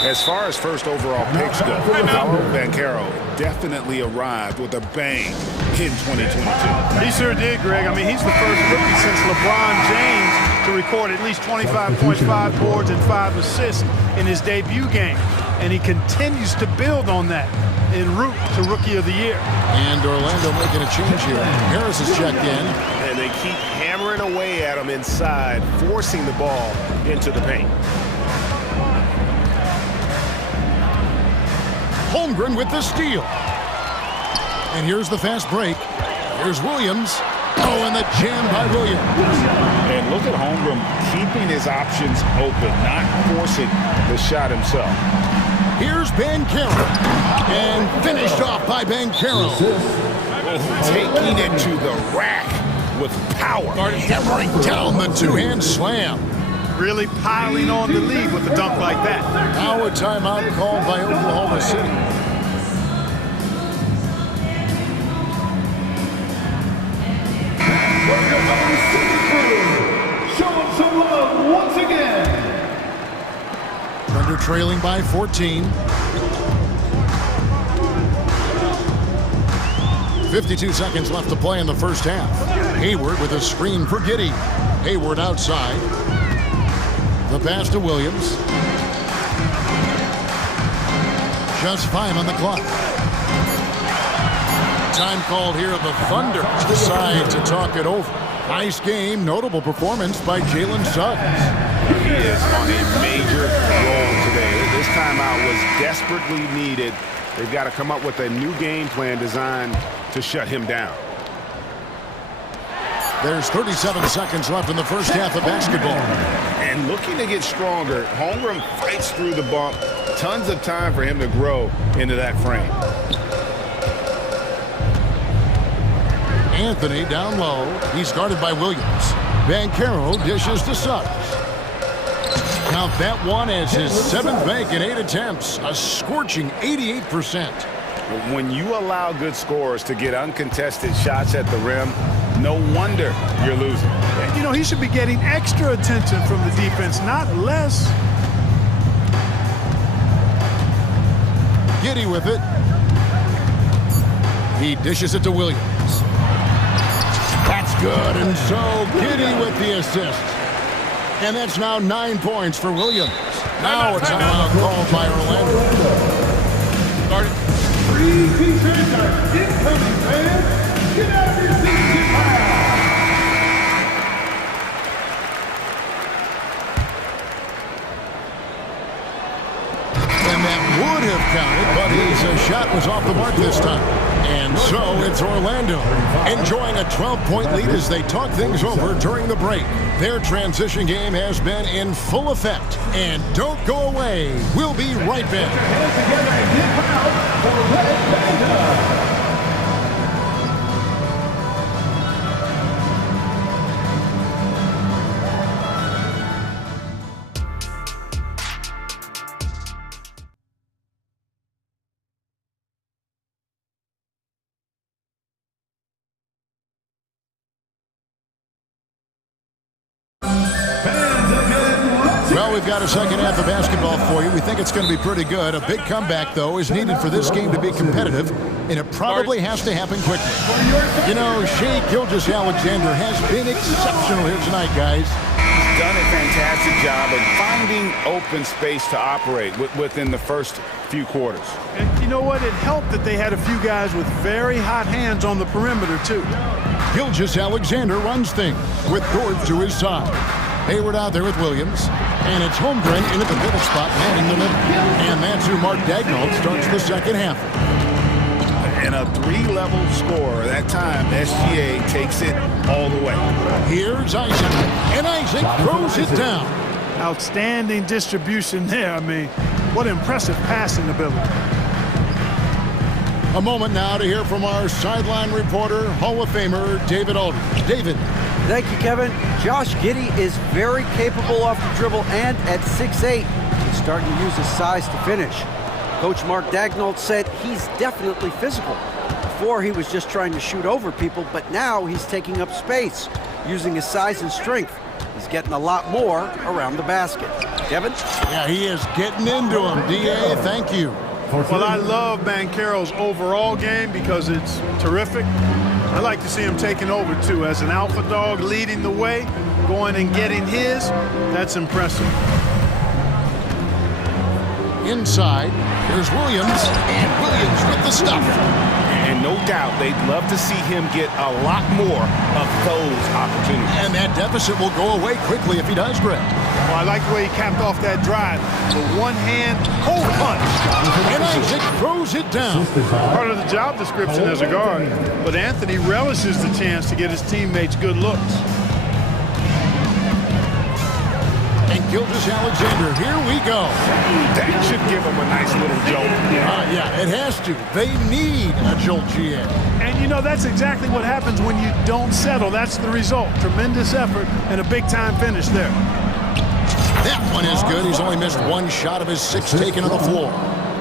As far as first overall picks go, Paolo Banchero definitely arrived with a bang in 2022. He sure did, Greg. I mean, he's the first rookie since LeBron James to record at least 25 points, 5 boards, and 5 assists in his debut game. And he continues to build on that en route to Rookie of the Year. And Orlando making a change here. Harris is checked in. And they keep hammering away at him inside, forcing the ball into the paint. Holmgren with the steal. And here's the fast break. Here's Williams. Oh, and the jam by Williams. And look at Holmgren keeping his options open, not forcing the shot himself. Here's Banchero. And finished off by Banchero. Taking it to the rack with power. Hammering down the two-hand slam. Really piling on the lead with a dunk like that. Now a timeout called by Oklahoma City. Show them some love once again. Thunder trailing by 14. 52 seconds left to play in the first half. Hayward with a screen for Giddey. Hayward outside. The pass to Williams. Just 5 on the clock. Time called here. The Thunder decide to talk it over. Nice game. Notable performance by Jalen Suggs. He is on a major roll today. This timeout was desperately needed. They've got to come up with a new game plan designed to shut him down. There's 37 seconds left in the first half of basketball. And looking to get stronger, Holmgren fights through the bump. Tons of time for him to grow into that frame. Anthony down low. He's guarded by Williams. Banchero dishes to Suggs. Count that one as his 7th make in 8 attempts. A scorching 88%. When you allow good scorers to get uncontested shots at the rim, no wonder you're losing. And, you know, he should be getting extra attention from the defense, not less. Giddy with it. He dishes it to Williams. That's good, and so Giddy with the assist. And that's now 9 points for Williams. Now it's a timeout called by Orlando. Free t-shirts are incoming, fans. Get out of your seats and get fouled. And that would have counted, but his shot was off the mark this time. And so it's Orlando enjoying a 12-point lead as they talk things over during the break. Their transition game has been in full effect. And don't go away. We'll be right back. Hands together and get fouled for Red Panda. Well, we've got a second half of basketball for you. We think it's going to be pretty good. A big comeback, though, is needed for this game to be competitive, and it probably has to happen quickly. You know, Shai Gilgeous-Alexander has been exceptional here tonight, guys. He's done a fantastic job of finding open space to operate within the first few quarters. And you know what? It helped that they had a few guys with very hot hands on the perimeter, too. Gilgeous-Alexander runs things with Gord to his side. Hayward out there with Williams. And it's Holmgren into the middle spot, manning the middle. And that's who Mark Daigneault starts the second half. And a three-level score. That time, SGA takes it all the way. Here's Isaac. And Isaac throws it down. Outstanding distribution there. I mean, what impressive passing ability. A moment now to hear from our sideline reporter, Hall of Famer David Aldridge. David. Thank you, Kevin. Josh Giddey is very capable off the dribble, and at 6'8", he's starting to use his size to finish. Coach Mark Daigneault said he's definitely physical. Before, he was just trying to shoot over people, but now he's taking up space, using his size and strength. He's getting a lot more around the basket. Kevin? Yeah, he is getting into him. D.A., thank you. Well, I love Banchero's overall game because it's terrific. I like to see him taking over, too. As an alpha dog leading the way, going and getting his, that's impressive. Inside, here's Williams, and Williams with the stuff. And no doubt, they'd love to see him get a lot more of those opportunities. And that deficit will go away quickly if he does, Greg. Well, I like the way he capped off that drive. The one-hand cold punch. And Isaac throws it down. Part of the job description as a guard. But Anthony relishes the chance to get his teammates good looks. And Gilgeous-Alexander, here we go. That should give him a nice little jolt. Yeah, it has to. They need a jolt, GA. And, you know, that's exactly what happens when you don't settle. That's the result. Tremendous effort and a big-time finish there. That one is good. He's only missed one shot of his 6 taken on the floor.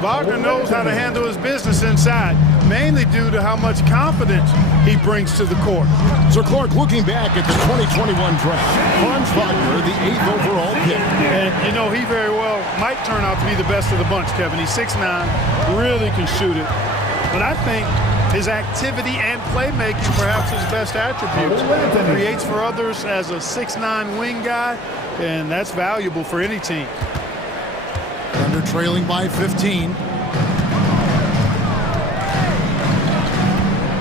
Wagner knows how to handle his business inside, mainly due to how much confidence he brings to the court. So, Clark, looking back at the 2021 draft, Franz Wagner, the 8th overall pick. And, you know, he very well might turn out to be the best of the bunch, Kevin. He's 6'9", really can shoot it. But I think his activity and playmaking perhaps his best attributes. He creates for others as a 6'9" wing guy, and that's valuable for any team. Thunder trailing by 15.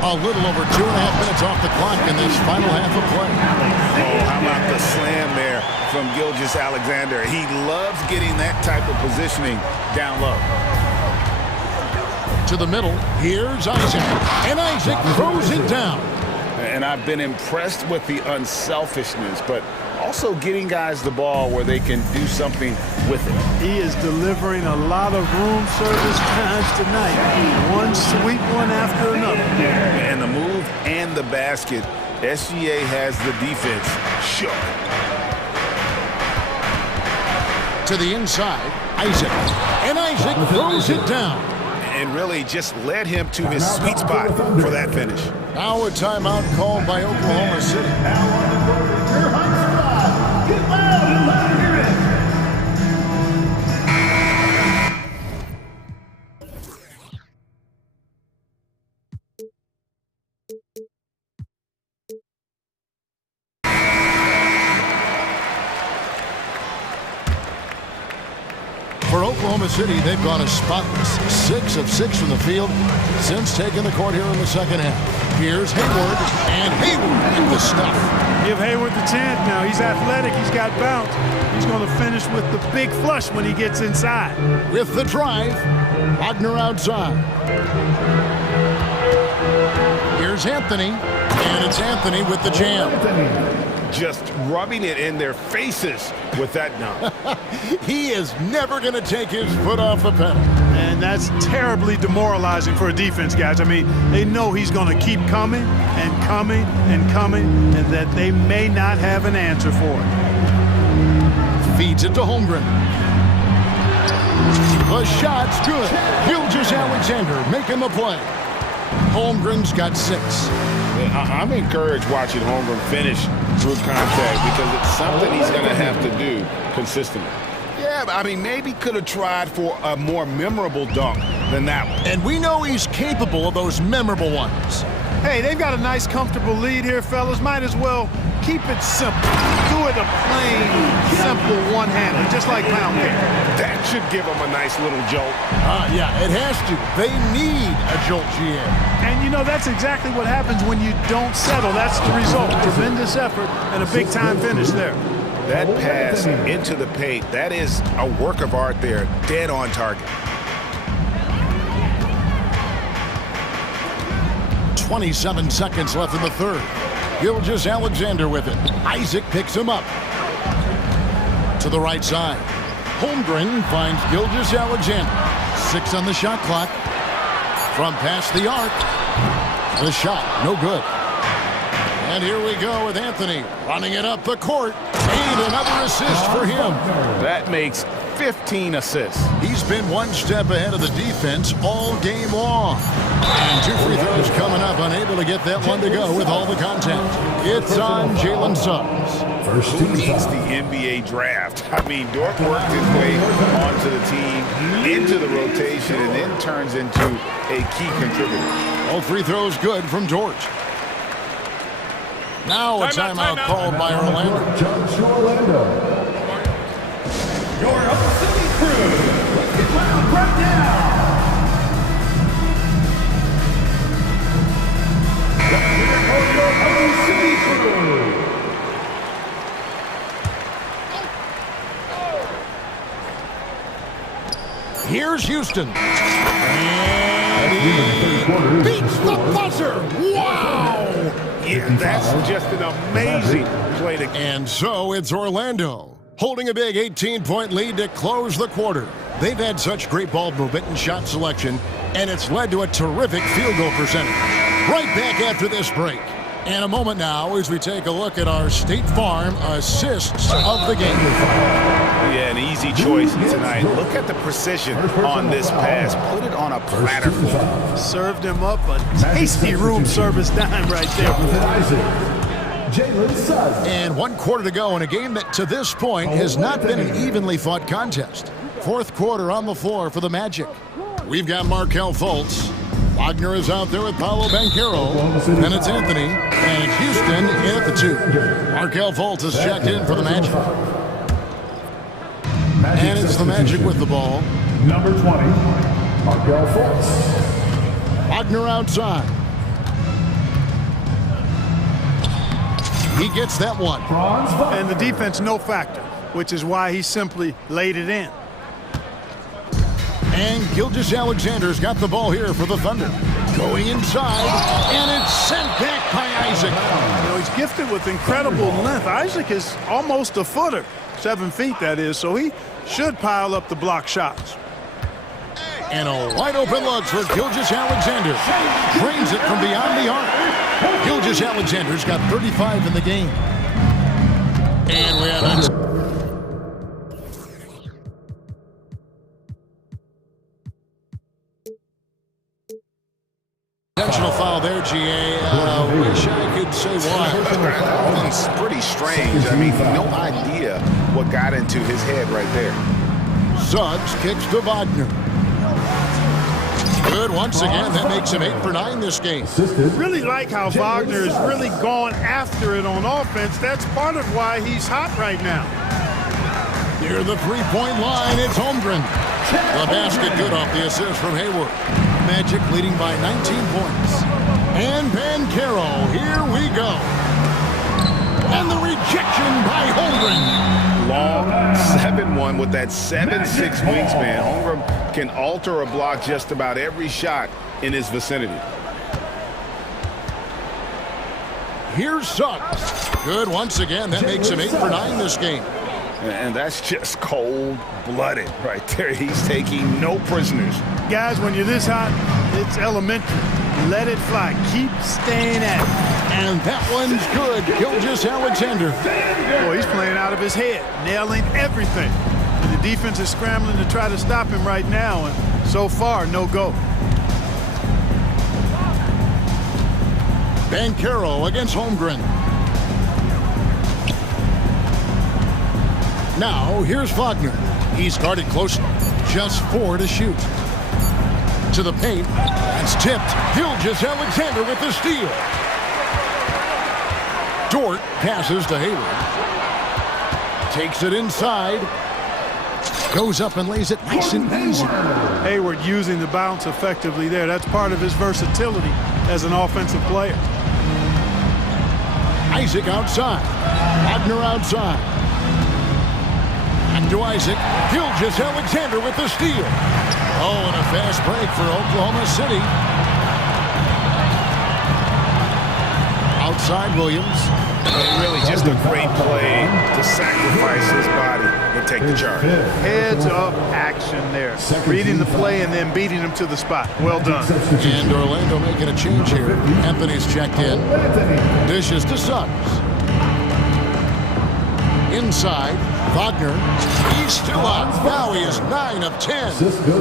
A little over 2.5 minutes off the clock in this final half of play. Oh, how about the slam there from Gilgeous-Alexander? He loves getting that type of positioning down low. To the middle, here's Isaac. And Isaac throws it down. And I've been impressed with the unselfishness, but also getting guys the ball where they can do something with it. He is delivering a lot of room service times tonight. One sweet one after another. And the move and the basket, SGA has the defense sure. To the inside, Isaac. And Isaac throws it down. and really just led him to his sweet spot for that finish. Now a timeout called by Oklahoma City. Now on the court is your high squad. Get loud and let me hear it. For Oklahoma City, they've gone a spotless 6 of 6 from the field since taking the court here in the second half. Here's Hayward, and Hayward with the stuff. Give Hayward the chance now. He's athletic. He's got bounce. He's going to finish with the big flush when he gets inside. With the drive, Wagner outside. Here's Anthony, and it's Anthony with the jam. Just rubbing it in their faces with that dunk. He is never going to take his foot off the pedal. And that's terribly demoralizing for a defense, guys. I mean, they know he's going to keep coming and coming and coming, and that they may not have an answer for it. Feeds it to Holmgren. The shot's good. Gilgeous-Alexander making the play. Holmgren's got 6. I'm encouraged watching Holmgren finish through contact because it's something he's going to have to do consistently. Yeah, I mean, maybe could have tried for a more memorable dunk than that one. And we know he's capable of those memorable ones. Hey, they've got a nice, comfortable lead here, fellas. Might as well keep it simple. Do it a plain, simple one-hander, just like pound cake. That should give them a nice little jolt. Yeah, it has to. They need a jolt, GM. And, you know, that's exactly what happens when you don't settle. That's the result. Tremendous effort and a big-time finish there. That pass into the paint, that is a work of art there, dead on target. 27 seconds left in the third. Gilgeous-Alexander with it. Isaac picks him up. To the right side. Holmgren finds Gilgeous-Alexander. 6 on the shot clock. From past the arc. The shot, no good. And here we go with Anthony running it up the court. And another assist for him. That makes 15 assists. He's been one step ahead of the defense all game long. And 2 free throws coming up, unable to get that one to go with all the contact. It's on Jalen Suggs. Who needs the NBA draft? I mean, Dort worked his way onto the team, into the rotation, and then turns into a key contributor. All free throws good from Dort. Now a timeout called by Orlando. Your City crew, let's get loud right now. Your City crew. Here's Houston. And he beats the buzzer. Wow! Yeah, that's just an amazing play. And so it's Orlando, holding a big 18-point lead to close the quarter. They've had such great ball movement and shot selection, and it's led to a terrific field goal percentage. Right back after this break. And a moment now as we take a look at our State Farm assists of the game. Yeah, an easy choice tonight. Look at the precision on this pass. Put it on a platter for him. Served him up a tasty room service dime right there. And 1 quarter to go in a game that to this point has not been an evenly fought contest. 4th quarter on the floor for the Magic. We've got Markelle Fultz. Wagner is out there with Paolo Banchero. Then it's Anthony. And it's Houston in at the 2. Markelle Fultz is checked in for the Magic. And it's the Magic with the ball. Number 20, Markelle Fultz. Wagner outside. He gets that one. And the defense no factor, which is why he simply laid it in. And Gilgeous-Alexander's got the ball here for the Thunder. Going inside, and it's sent back by Isaac. You know, he's gifted with incredible length. Isaac is almost a footer, 7 feet that is, so he should pile up the block shots. And a wide open look for Gilgeous-Alexander. Drains it from beyond the arc. Gilgeous-Alexander's got 35 in the game. And we have a... Intentional foul there, GA. Wish I could say why. It's pretty strange. I mean, no idea what got into his head right there. Suggs kicks to Wagner. Good once again. That makes him 8 for 9 this game. Really like how Wagner is really going after it on offense. That's part of why he's hot right now. Near the three-point line, it's Holmgren. The basket good off the assist from Hayward. Magic leading by 19 points. And Banchero, here we go. And the rejection by Holmgren. Long 7-1 with that 7'6" wingspan. Holmgren can alter or block just about every shot in his vicinity. Here's Suggs. Good once again. That makes him 8 for 9 this game. And that's just cold-blooded right there. He's taking no prisoners. Guys, when you're this hot, it's elementary. Let it fly. Keep staying at it. And that one's good. Gilgeous-Alexander. Boy, he's playing out of his head, nailing everything. And the defense is scrambling to try to stop him right now, and so far, no go. Banchero against Holmgren. Now, here's Wagner. He's guarded closely. Just 4 to shoot. To the paint. It's tipped. Gilgeous-Alexander with the steal. Dort passes to Hayward. Takes it inside. Goes up and lays it nice and easy. Hayward using the bounce effectively there. That's part of his versatility as an offensive player. Isaac outside. Wagner outside. Back to Isaac. Gilgeous-Alexander with the steal. Oh, and a fast break for Oklahoma City. Outside Williams. Really just a great play to sacrifice his body and take the charge. Heads up action there. Reading the play and then beating him to the spot. Well done. And Orlando making a change here. Anthony's checked in. Dishes to Suggs. Inside, Wagner. He's still up. Now he is 9 of 10.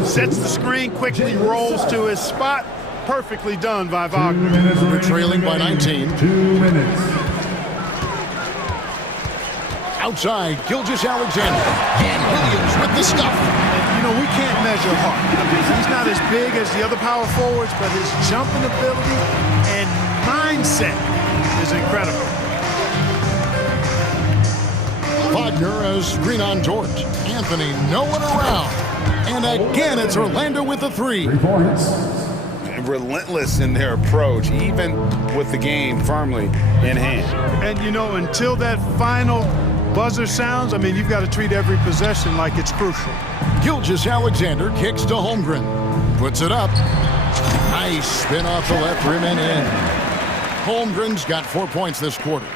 Sets the screen, quickly rolls to his spot. Perfectly done by Wagner. We're trailing by 19. 2 minutes. Outside, Gilgeous-Alexander. And Williams with the stuff. And, you know, we can't measure Hart. He's not as big as the other power forwards, but his jumping ability and mindset is incredible. Wagner has screen on Dort. Anthony no one around. And again, it's Orlando with the 3. 3 points. Relentless in their approach, even with the game firmly in hand. And, you know, until that final buzzer sounds, I mean, you've got to treat every possession like it's crucial. Gilgeous-Alexander kicks to Holmgren. Puts it up. Nice spin off the left rim and in. Holmgren's got 4 points this quarter.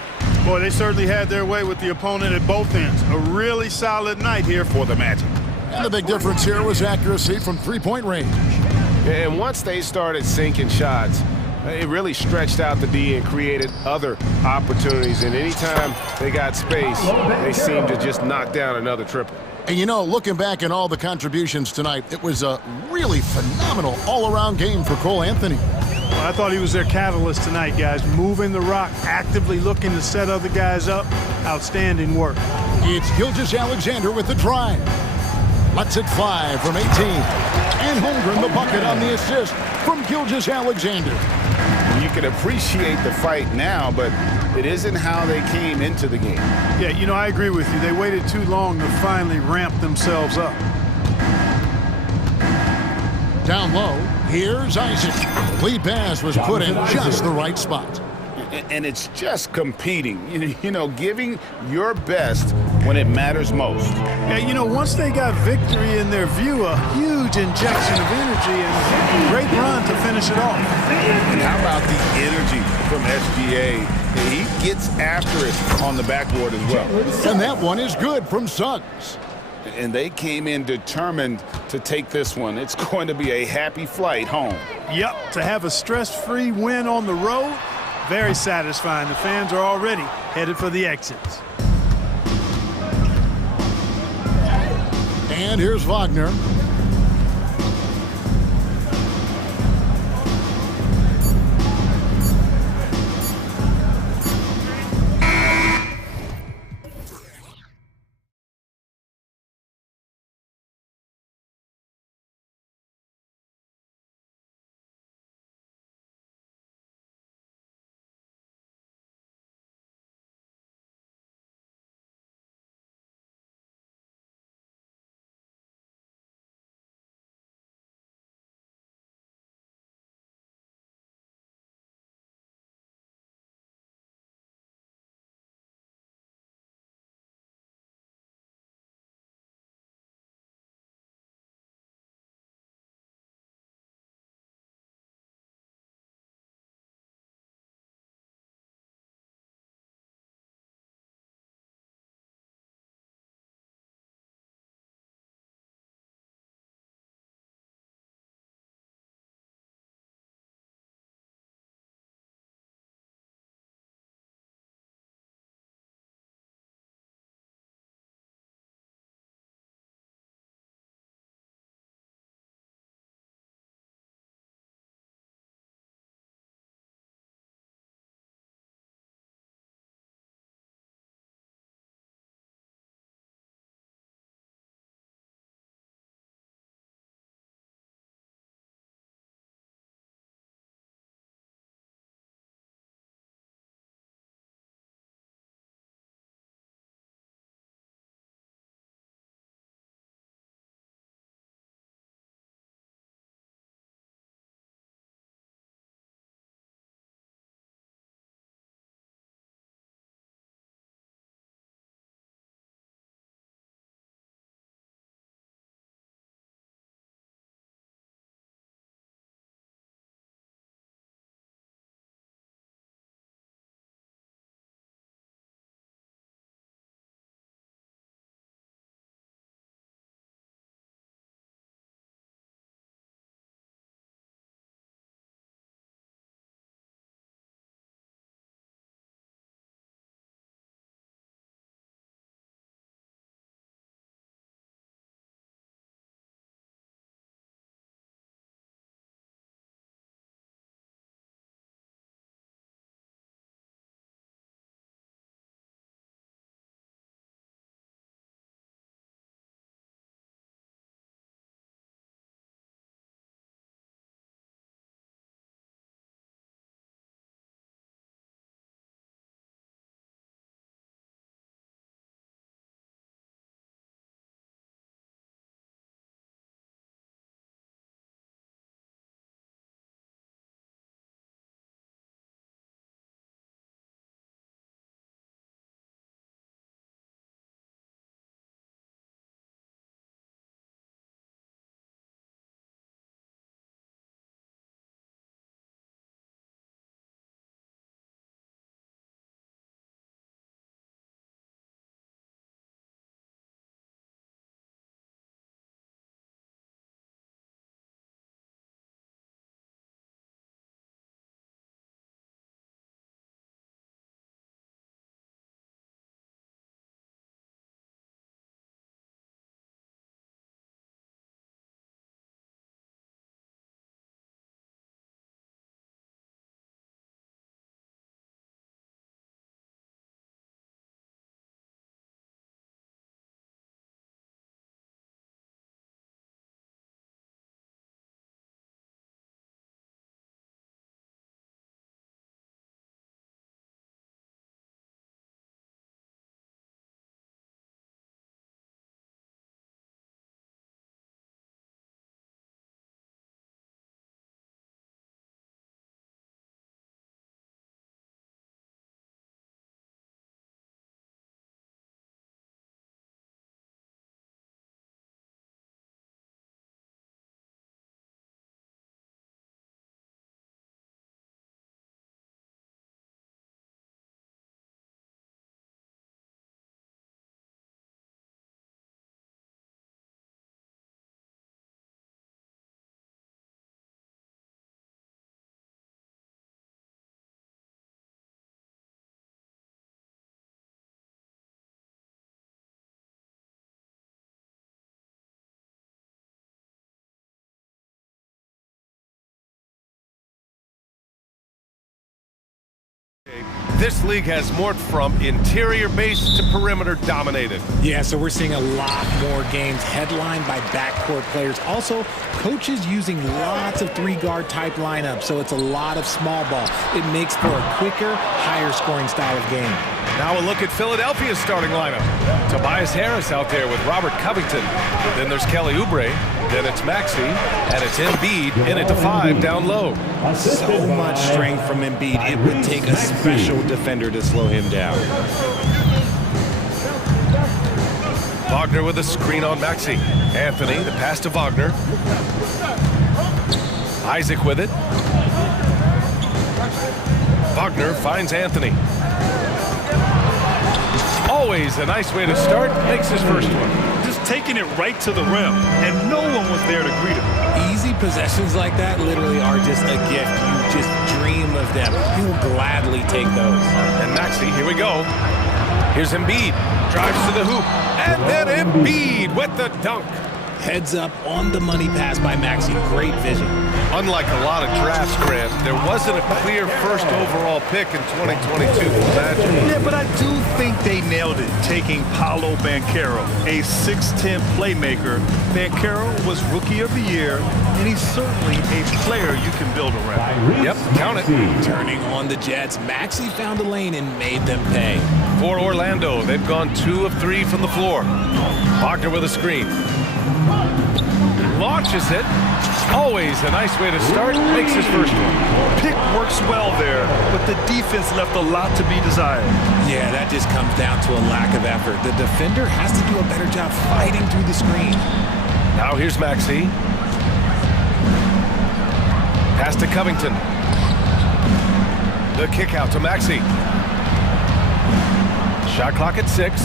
Boy, they certainly had their way with the opponent at both ends. A really solid night here for the Magic. And the big difference here was accuracy from three-point range. And once they started sinking shots, it really stretched out the D and created other opportunities. And anytime they got space, they seemed to just knock down another triple. And you know, looking back at all the contributions tonight, it was a really phenomenal all-around game for Cole Anthony. Well, I thought he was their catalyst tonight, guys. Moving the rock, actively looking to set other guys up. Outstanding work. It's Gilgeous-Alexander with the drive. Lets it fly from 18. And Holmgren the bucket on the assist from Gilgeous-Alexander. You can appreciate the fight now, but it isn't how they came into the game. Yeah, you know, I agree with you. They waited too long to finally ramp themselves up. Down low, here's Isaac. Lead pass was put in just the right spot. And it's just competing, you know, giving your best when it matters most. Yeah, you know, once they got victory in their view, a huge injection of energy and a great run to finish it off. And how about the energy from SGA? He gets after it on the backboard as well. And that one is good from Suggs. And they came in determined to take this one. It's going to be a happy flight home. Yep, to have a stress-free win on the road, very satisfying. The fans are already headed for the exits. And here's Wagner. This league has morphed from interior base to perimeter dominated. Yeah, so we're seeing a lot more games headlined by backcourt players. Also, coaches using lots of three-guard type lineups, so it's a lot of small ball. It makes for a quicker, higher scoring style of game. Now a look at Philadelphia's starting lineup. Tobias Harris out there with Robert Covington. Then there's Kelly Oubre. Then it's Maxey. And it's Embiid in at the 5 down low. So much strength from Embiid. It would take a special defender to slow him down. Wagner with a screen on Maxey. Anthony, the pass to Wagner. Isaac with it. Wagner finds Anthony. Always a nice way to start. Makes his first one. Just taking it right to the rim, and no one was there to greet him. Easy possessions like that literally are just a gift. You just dream of them. You'll gladly take those. And Maxey, here we go. Here's Embiid. Drives to the hoop. And then Embiid with the dunk. Heads up on the money pass by Maxey. Great vision. Unlike a lot of drafts, Grant, there wasn't a clear first overall pick in 2022 for Magic. Yeah, but I do think they nailed it, taking Paolo Banchero, a 6'10 playmaker. Banchero was Rookie of the Year, and he's certainly a player you can build around. Yep, count it. Turning on the Jets, Maxey found a lane and made them pay. For Orlando, they've gone 2 of 3 from the floor. Wagner with a screen. Launches it. Always a nice way to start. Makes his first one. Pick works well there, but the defense left a lot to be desired. Yeah, that just comes down to a lack of effort. The defender has to do a better job fighting through the screen. Now here's Maxey. Pass to Covington. The kick out to Maxey. Shot clock at 6.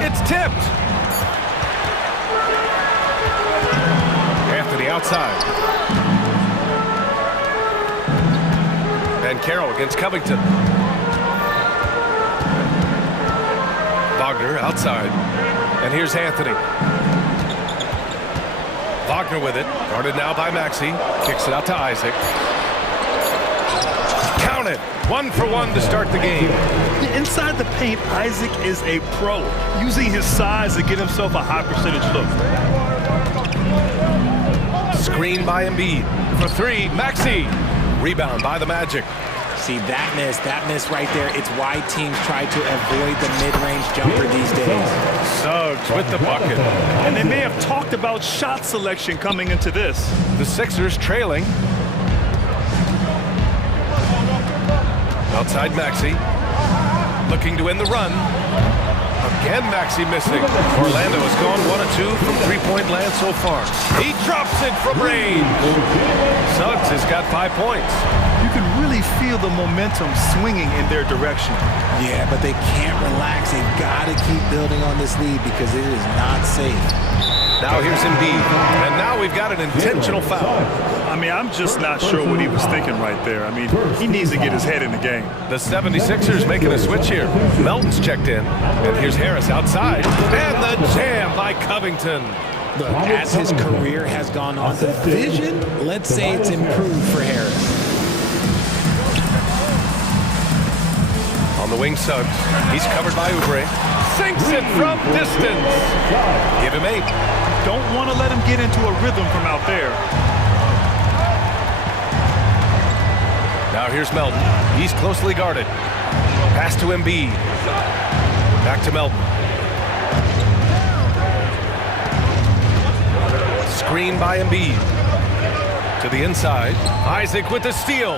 It's tipped. Anthony outside. Banchero against Covington. Wagner outside. And here's Anthony. Wagner with it. Guarded now by Maxey. Kicks it out to Isaac. Count it. 1 for 1 to start the game. Inside the paint, Isaac is a pro, using his size to get himself a high percentage look. Screen by Embiid. For 3, Maxey. Rebound by the Magic. See, that miss right there, it's why teams try to avoid the mid-range jumper these days. Suggs with the bucket. And they may have talked about shot selection coming into this. The Sixers trailing. Outside Maxey. Looking to end the run. Again, Maxey missing. Orlando has gone 1 of 2 from three-point land so far. He drops it from range. Suggs has got 5 points. You can really feel the momentum swinging in their direction. Yeah, but they can't relax. They've got to keep building on this lead because it is not safe. Now here's Embiid. And now we've got an intentional foul. I mean, I'm just not sure what he was thinking right there. I mean, he needs to get his head in the game. The 76ers making a switch here. Melton's checked in. And here's Harris outside. And the jam by Covington. Look, as his career has gone on, the vision, let's say it's improved for Harris. On the wing, Suggs. He's covered by Oubre. Sinks it from distance. Give him 8. Don't want to let him get into a rhythm from out there. Now here's Melton. He's closely guarded. Pass to Embiid. Back to Melton. Screen by Embiid. To the inside. Isaac with the steal.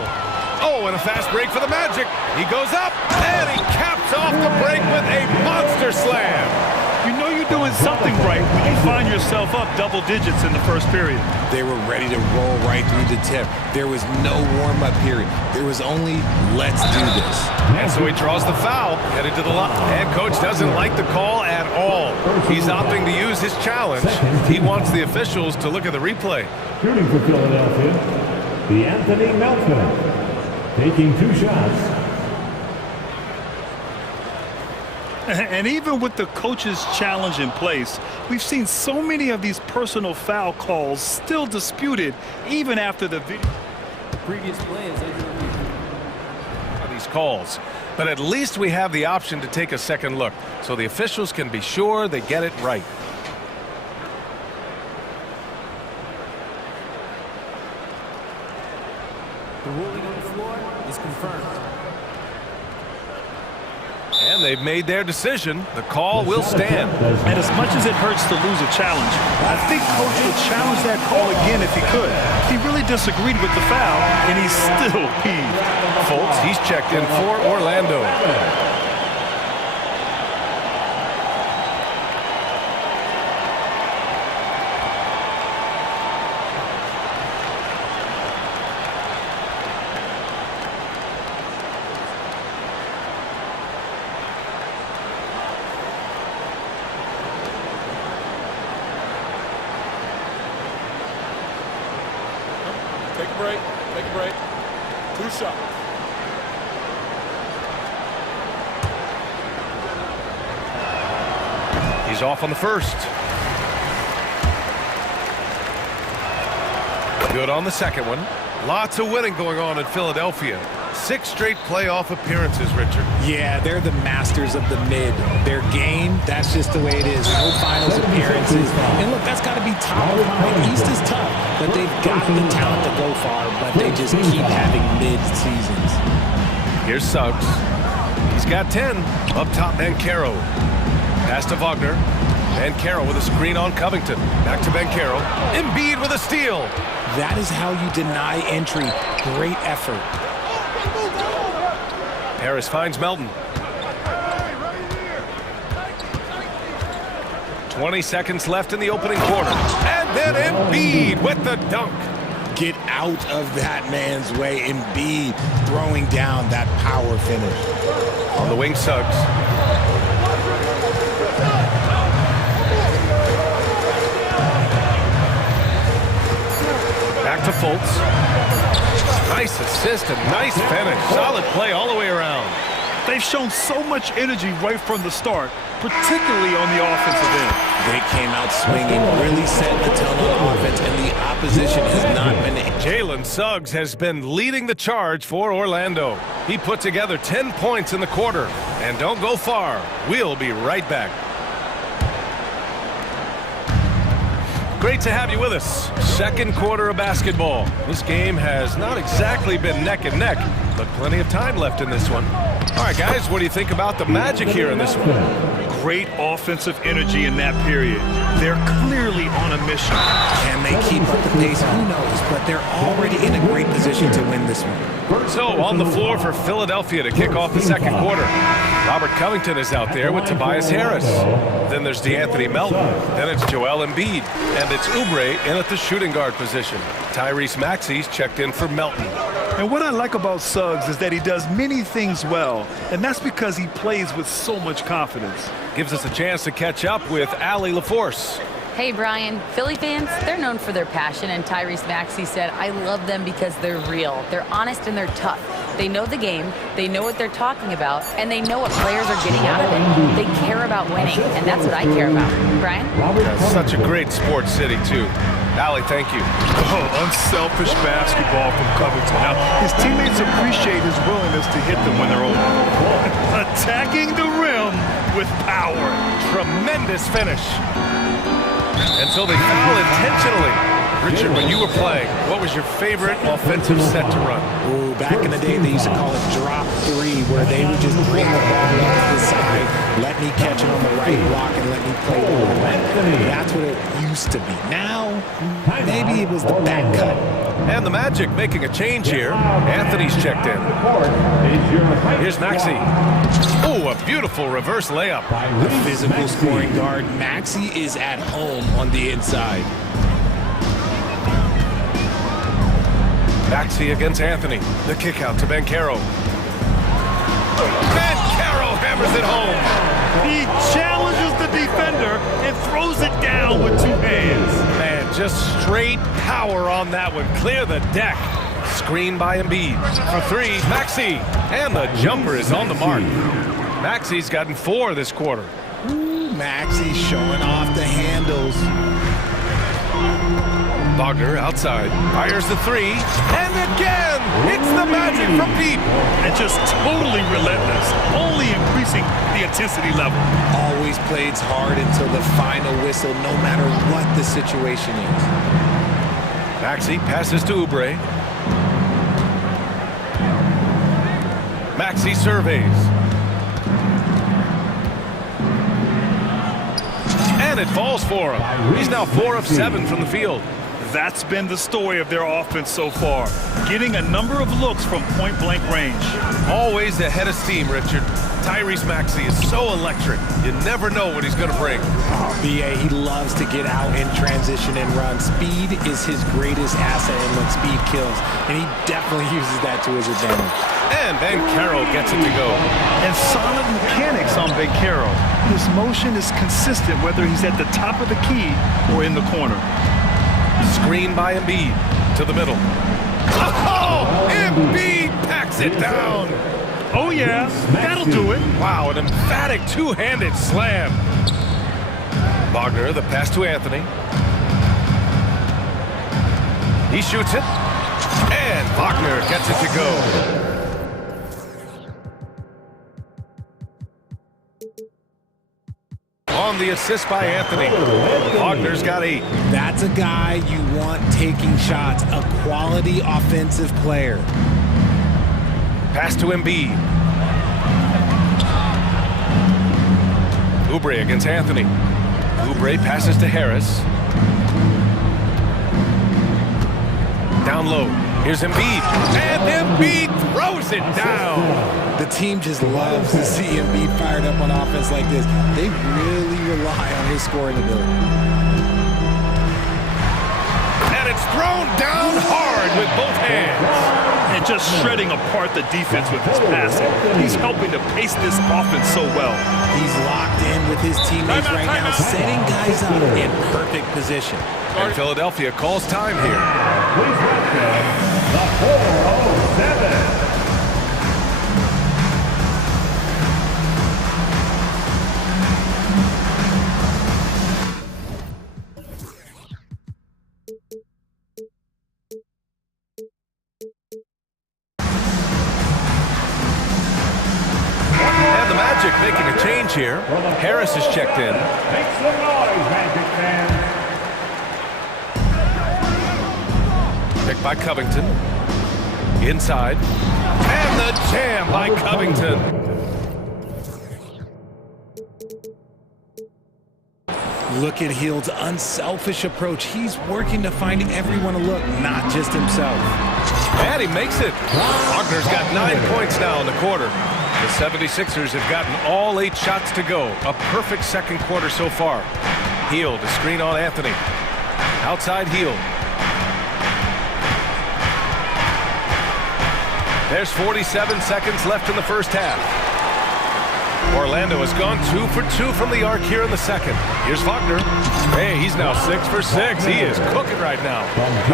Oh, and a fast break for the Magic. He goes up, and he caps off the break with a monster slam. You know you're doing something right when you find yourself up double digits in the first period. They were ready to roll right through the tip. There was no warm-up period. There was only, let's do this. And so he draws the foul, headed to the line. And coach doesn't like the call at all. He's opting to use his challenge. He wants the officials to look at the replay. Shooting for Philadelphia, the Anthony Melton. Taking 2 shots. And even with the coach's challenge in place, we've seen so many of these personal foul calls still disputed even after the video. Previous play is these calls. But at least we have the option to take a second look, so the officials can be sure they get it right. The ruling on the floor is confirmed. And they've made their decision. The call will stand. And as much as it hurts to lose a challenge, I think Coach would challenge that call again if he could. He really disagreed with the foul, and he's still peeved. Foltz, he's checked in for Orlando. Take a break. Take a break. 2 shots. He's off on the first. Good on the second one. Lots of winning going on in Philadelphia. 6 straight playoff appearances, Richard. Yeah, they're the masters of the mid. Their game, that's just the way it is. No finals appearances. And look, that's got to be top of mind. East is tough, but they've got the talent to go far, but they just keep having mid-seasons. Here's Suggs. He's got 10. Up top, Bancaro. Pass to Wagner. Bancaro with a screen on Covington. Back to Bancaro. Embiid with a steal. That is how you deny entry. Great effort. Harris finds Melton. 20 seconds left in the opening quarter. And then Embiid with the dunk. Get out of that man's way. Embiid throwing down that power finish. On the wing, Suggs. Back to Foltz. Nice assist and nice finish. Solid play all the way around. They've shown so much energy right from the start, particularly on the offensive end. They came out swinging, really set the tone on offense, and the opposition has not been... Jalen Suggs has been leading the charge for Orlando. He put together 10 points in the quarter. And don't go far. We'll be right back. Great to have you with us. Second quarter of basketball. This game has not exactly been neck and neck, but plenty of time left in this one. All right, guys, what do you think about the Magic here in this one? Great offensive energy in that period. They're clearly on a mission. Can they keep up the pace? Who knows? But they're already in a great position to win this one. So, on the floor for Philadelphia to kick off the second quarter. Robert Covington is out there with Tobias Harris. Then there's DeAnthony Melton. Then it's Joel Embiid. And it's Oubre in at the shooting guard position. Tyrese Maxey's checked in for Melton. And what I like about Suggs is that he does many things well, and that's because he plays with so much confidence. Gives us a chance to catch up with Allie LaForce. Hey, Brian. Philly fans, they're known for their passion, and Tyrese Maxey said, I love them because they're real. They're honest and they're tough. They know the game, they know what they're talking about, and they know what players are getting out of it. They care about winning, and that's what I care about. Brian? That's such a great sports city, too. Allie, thank you. Oh, unselfish basketball from Covington. Now, his teammates appreciate his willingness to hit them when they're open. Attacking the rim with power. Tremendous finish. And so they foul intentionally. Richard, when you were playing, what was your favorite offensive set to run? Ooh, back in the day, they used to call it drop three, where they would just bring the ball up to the side, let me catch it on the right block, and let me play the left. That's what it used to be. Now, maybe it was the back cut. And the Magic making a change here. Anthony's checked in. Here's Maxey. Oh, a beautiful reverse layup. The physical scoring guard, Maxey, is at home on the inside. Maxey against Anthony. The kick out to Bancaro. Bancaro hammers it home. He challenges the defender and throws it down with 2 hands. Man, just straight power on that one. Clear the deck. Screen by Embiid. For 3, Maxey. And the jumper is on the mark. Maxey's gotten 4 this quarter. Ooh, Maxey showing off the handles. Wagner outside, fires the three, and again, it's the magic from deep. And just totally relentless, only increasing the intensity level. Always plays hard until the final whistle, no matter what the situation is. Maxey passes to Oubre. Maxey surveys. And it falls for him. He's now 4 of 7 from the field. That's been the story of their offense so far, getting a number of looks from point-blank range. Always ahead of steam, Richard. Tyrese Maxey is so electric. You never know what he's going to bring. BA, he loves to get out in transition and run. Speed is his greatest asset, and when speed kills, and he definitely uses that to his advantage. And Banchero gets it to go. And solid mechanics on Banchero. His motion is consistent whether he's at the top of the key or in the corner. Screen by Embiid to the middle. Oh, Embiid packs it down. Oh yeah, that'll do it. Wow, an emphatic two-handed slam. Wagner, the pass to Anthony. He shoots it. And Wagner gets it to go. On the assist by Anthony. Wagner's got 8. That's a guy you want taking shots, a quality offensive player. Pass to Embiid. Oubre against Anthony. Oubre passes to Harris. Down low. Here's Embiid. And Embiid throws it down. The team just loves to see Embiid fired up on offense like this. They really rely on his scoring ability. And it's thrown down hard with both hands. And just shredding apart the defense with his passing. He's helping to pace this offense so well. He's locked in with his teammates right now, setting guys up in perfect position. And Philadelphia calls time here. Please welcome the 407. And the Magic making a change here. Harris is checked in. Make some noise, Magic fans. Picked by Covington. Inside. And the jam by Covington. Look at Hield's unselfish approach. He's working to find everyone a look, not just himself. And he makes it. Wagner's got 9 points now in the quarter. The 76ers have gotten all 8 shots to go. A perfect second quarter so far. Hield, a screen on Anthony. Outside Hield. There's 47 seconds left in the first half. Orlando has gone 2 for 2 from the arc here in the second. Here's Wagner. Hey, he's now 6 for 6. He is cooking right now.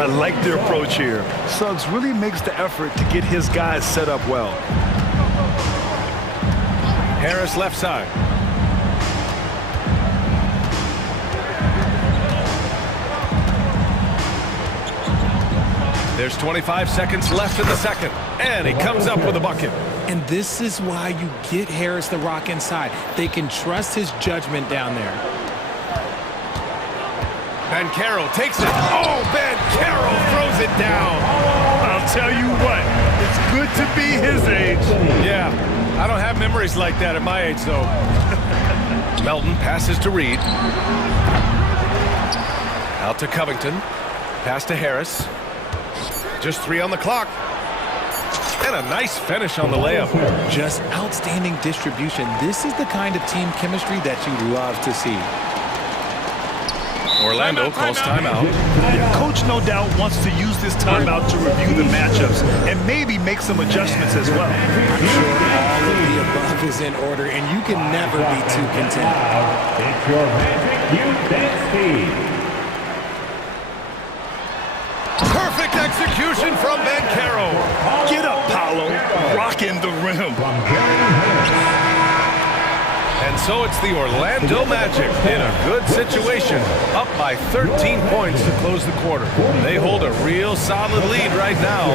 I like their approach here. Suggs really makes the effort to get his guys set up well. Harris left side. There's 25 seconds left in the second. And he comes up with a bucket. And this is why you get Harris the rock inside. They can trust his judgment down there. Banchero takes it. Oh, Banchero throws it down. I'll tell you what, it's good to be his age. Yeah, I don't have memories like that at my age, though. Melton passes to Reed. Out to Covington. Pass to Harris. Just 3 on the clock. And a nice finish on the layup. Just outstanding distribution. This is the kind of team chemistry that you love to see. Orlando calls timeout. Coach no doubt wants to use this timeout to review the matchups and maybe make some adjustments as well. I'm sure all of the above is in order, and you can never be too content. It's your Magic Youth Dance Team. Perfect execution from Banchero. Get up, Paolo. Rocking the rim. And so it's the Orlando Magic in a good situation, up by 13 points to close the quarter. They hold a real solid lead right now.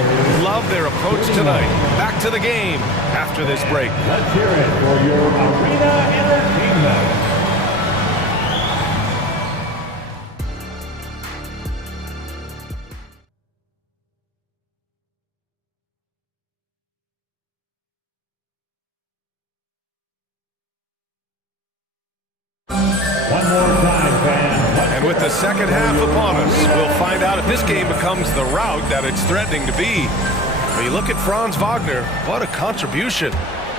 Love their approach tonight. Back to the game after this break. Let's hear it for your arena entertainment. One more time, fans. And with the second half upon us, we'll find out if this game becomes the rout that it's threatening to be. When you look at Franz Wagner, what a contribution.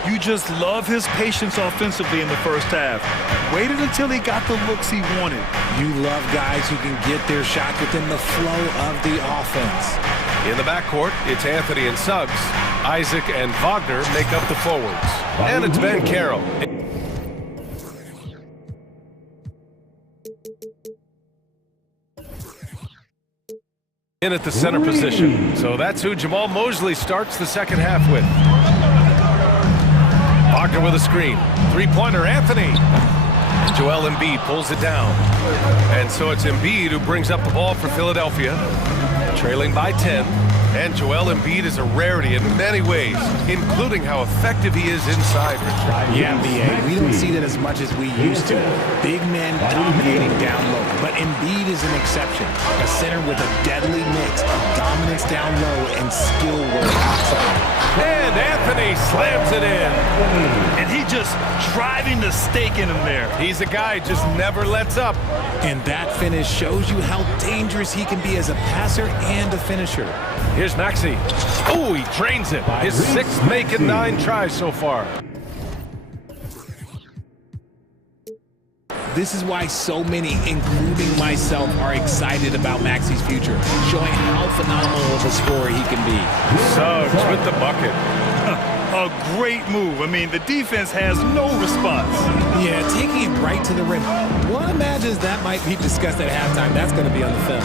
You just love his patience offensively in the first half. Waited until he got the looks he wanted. You love guys who can get their shots within the flow of the offense. In the backcourt, it's Anthony and Suggs. Isaac and Wagner make up the forwards. And it's Ben Carroll. In at the center position. So that's who Jamal Mosley starts the second half with. Wagner with a screen. Three-pointer, Anthony. Joel Embiid pulls it down. And so it's Embiid who brings up the ball for Philadelphia. Trailing by 10. And Joel Embiid is a rarity in many ways, including how effective he is inside. Yeah, BA, we don't see that as much as we used to. Big men dominating down low, but Embiid is an exception. A center with a deadly mix of dominance down low and skill work outside. And Anthony slams it in. And he just driving the stake in him there. He's a guy who just never lets up. And that finish shows you how dangerous he can be as a passer and a finisher. Here's Maxey. Oh, he drains it. His sixth make and 9 tries so far. This is why so many, including myself, are excited about Maxey's future, showing how phenomenal of a scorer he can be. Suggs with the bucket. A great move. I mean, the defense has no response. Yeah, taking it right to the rim. One imagines that might be discussed at halftime. That's going to be on the film.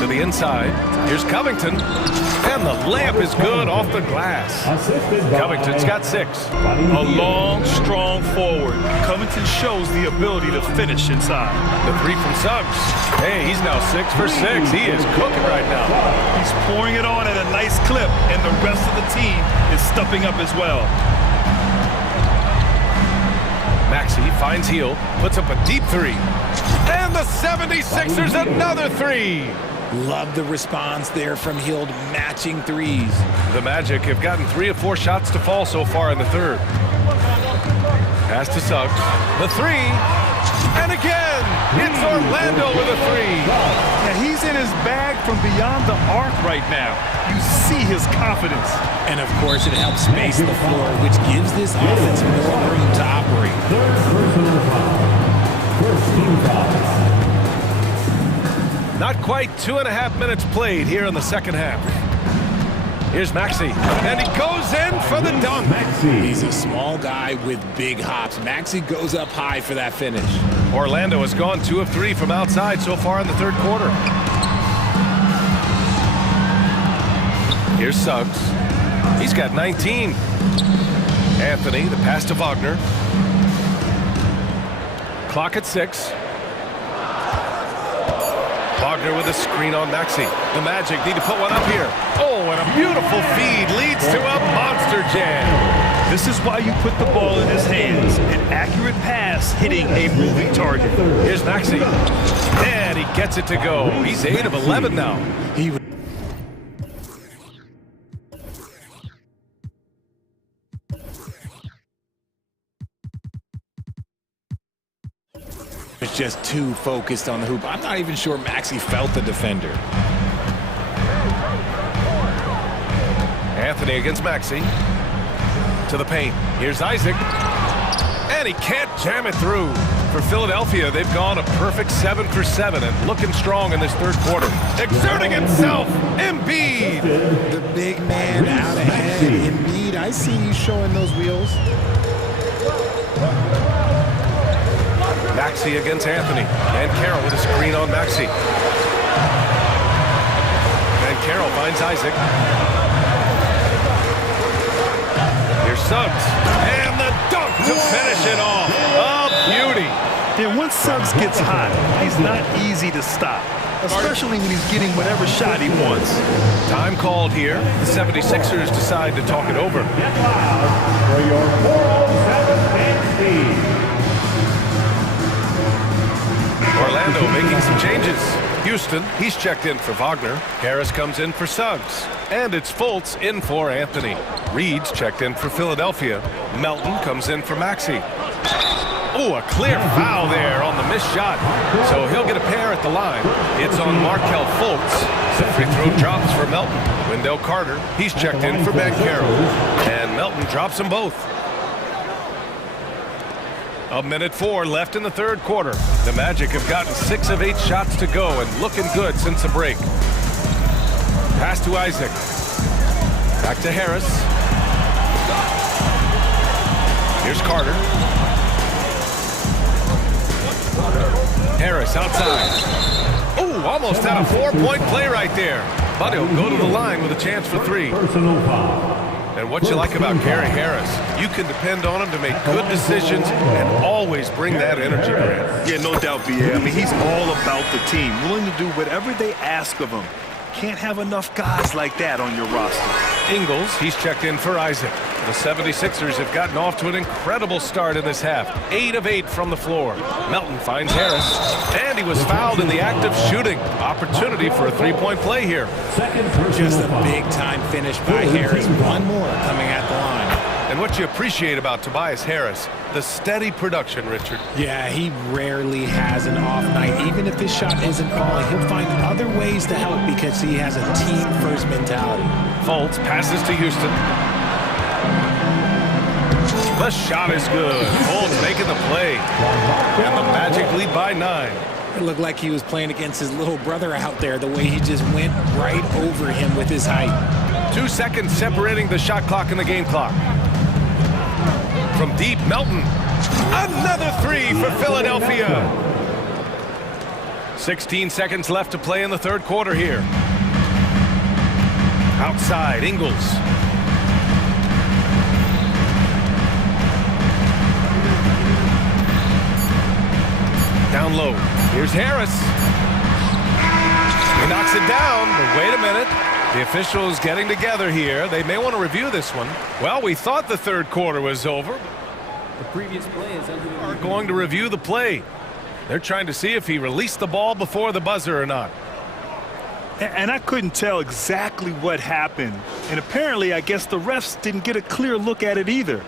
To the inside. Here's Covington. And the layup is good off the glass. Covington's got 6. A long, strong forward. Covington shows the ability to finish inside. The 3 from Suggs. Hey, he's now 6 for 6. He is cooking right now. He's pouring it on at a nice clip, and the rest of the team is stepping up as well. Maxey finds Heel, puts up a deep 3. And the 76ers another 3. Love the response there from Hield, matching threes. The Magic have gotten 3 of 4 shots to fall so far in the third. Pass to Suggs. The 3. And again, it's Orlando with a 3. Yeah, he's in his bag from beyond the arc right now. You see his confidence. And of course, it helps space the floor, which gives this offense more room to operate. Third personal foul. First team foul. Not quite 2.5 minutes played here in the second half. Here's Maxey, and he goes in for the dunk. He's a small guy with big hops. Maxey goes up high for that finish. Orlando has gone 2 of 3 from outside so far in the third quarter. Here's Suggs. He's got 19. Anthony, the pass to Wagner. Clock at 6. Wagner with a screen on Maxey. The Magic need to put one up here. Oh, and a beautiful feed leads to a monster jam. This is why you put the ball in his hands. An accurate pass hitting a moving target. Here's Maxey. And he gets it to go. He's 8 of 11 now. It's just too focused on the hoop. I'm not even sure Maxey felt the defender. Anthony against Maxey. To the paint. Here's Isaac. And he can't jam it through. For Philadelphia, they've gone a perfect 7 for 7 and looking strong in this third quarter. Exerting himself, Embiid. The big man out ahead. Embiid, I see you showing those wheels. Maxey against Anthony. And Carroll with a screen on Maxey. And Carroll finds Isaac. Here's Suggs. And the dunk to finish it off. A beauty. Yeah, once Suggs gets hot, he's not easy to stop, especially when he's getting whatever shot he wants. Time called here. The 76ers decide to talk it over. For your 407 team. Orlando making some changes. Houston, he's checked in for Wagner. Harris comes in for Suggs. And it's Fultz in for Anthony. Reed's checked in for Philadelphia. Melton comes in for Maxey. Oh, a clear foul there on the missed shot. So he'll get a pair at the line. It's on Markelle Fultz. The free throw drops for Melton. Wendell Carter, he's checked in for Banchero. And Melton drops them both. 1:04 left in the third quarter. The Magic have gotten 6 of 8 shots to go and looking good since the break. Pass to Isaac. Back to Harris. Here's Carter. Harris outside. Oh, almost had a 4-point play right there. But he'll go to the line with a chance for 3. Personal foul. And what you like about Gary Harris, you can depend on him to make good decisions and always bring that energy, Grant. Yeah, no doubt, B.A. I mean, he's all about the team, willing to do whatever they ask of him. Can't have enough guys like that on your roster. Ingles, he's checked in for Isaac. The 76ers have gotten off to an incredible start in this half. 8 of 8 from the floor. Melton finds Harris, and he was fouled in the act of shooting. Opportunity for a 3-point play here. Just a big-time finish by Harris. One more coming at the line. And what you appreciate about Tobias Harris, the steady production, Richard. Yeah, he rarely has an off night. Even if his shot isn't falling, he'll find other ways to help because he has a team-first mentality. Fultz passes to Houston. The shot is good. Fultz making the play. And the Magic lead by 9. It looked like he was playing against his little brother out there, the way he just went right over him with his height. 2 seconds separating the shot clock and the game clock. From deep, Melton. Another 3 for Philadelphia. 16 seconds left to play in the third quarter here. Outside, Ingles. Down low. Here's Harris. He knocks it down, but wait a minute. The officials getting together here. They may want to review this one. Well, we thought the third quarter was over. The previous play is under Are going to review the play. They're trying to see if he released the ball before the buzzer or not. And I couldn't tell exactly what happened. And apparently, I guess the refs didn't get a clear look at it either.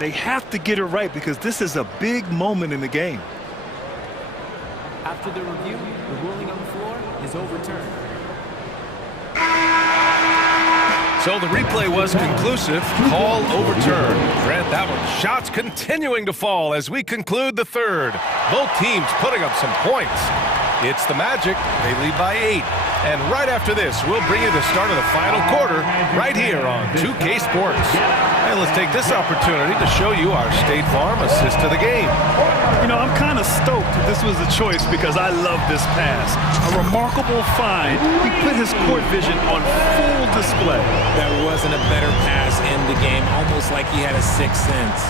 They have to get it right because this is a big moment in the game. After the review, the ruling on the floor is overturned. So the replay was conclusive. Call overturned. Grant that one. Shots continuing to fall as we conclude the third. Both teams putting up some points. It's the Magic. They lead by 8. And right after this, we'll bring you the start of the final quarter right here on 2K Sports. And let's take this opportunity to show you our State Farm assist to the game. You know, I'm kind of stoked that this was a choice because I love this pass. A remarkable find. He put his court vision on full display. That wasn't a better pass in the game, almost like he had a sixth sense.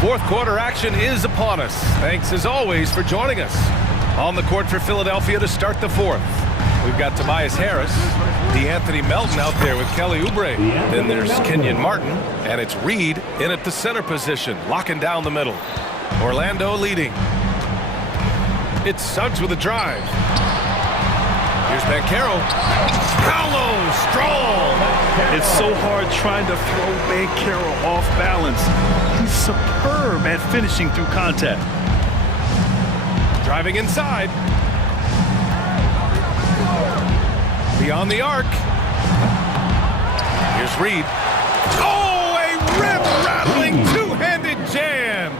Fourth quarter action is upon us. Thanks as always for joining us. On the court for Philadelphia to start the fourth. We've got Tobias Harris, DeAnthony Melton out there with Kelly Oubre. Then there's Kenyon Martin, and it's Reed in at the center position, locking down the middle. Orlando leading. It's Suggs with a drive. Here's Banchero. Paolo, strong. It's so hard trying to throw Banchero off balance. He's superb at finishing through contact. Driving inside. Beyond the arc. Here's Reed. Oh, a rip-rattling two-handed jam.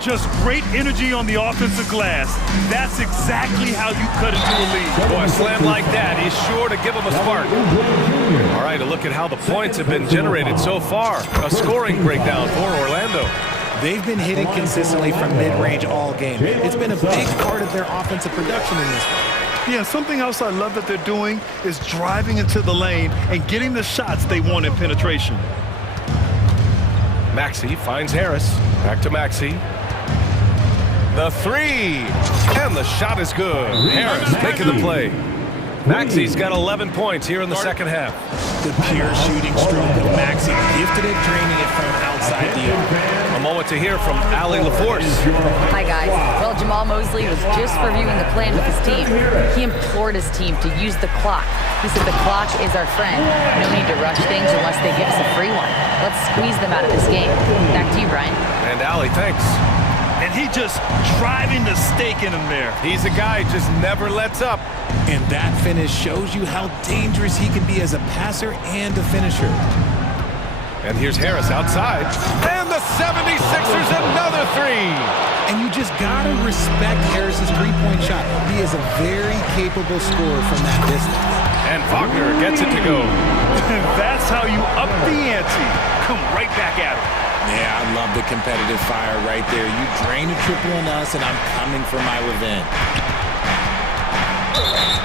Just great energy on the offensive glass. That's exactly how you cut into a lead. Boy, a slam like that is sure to give them a spark. All right, a look at how the points have been generated so far. A scoring breakdown for Orlando. They've been hitting consistently from mid-range all game. It's been a big part of their offensive production in this one. Yeah, something else I love that they're doing is driving into the lane and getting the shots they want in penetration. Maxey finds Harris. Back to Maxey. The three. And the shot is good. Harris making the play. Maxey's got 11 points here in the second half. The pure shooting stroke of Maxey, gifted at draining it from outside the arc. A moment to hear from Ali LaForce. Hi, guys. Well, Jamal Mosley was just reviewing the plan with his team. He implored his team to use the clock. He said the clock is our friend. No need to rush things unless they give us a free one. Let's squeeze them out of this game. Back to you, Brian. And Ali, thanks. And he just driving the stake in him there. He's a guy who just never lets up. And that finish shows you how dangerous he can be as a passer and a finisher. And here's Harris outside. And the 76ers another three. And you just gotta respect Harris's three-point shot. He is a very capable scorer from that distance. And Wagner gets it to go. That's how you up the ante. Come right back at him. Yeah, I love the competitive fire right there. You drain a triple on us, and I'm coming for my revenge.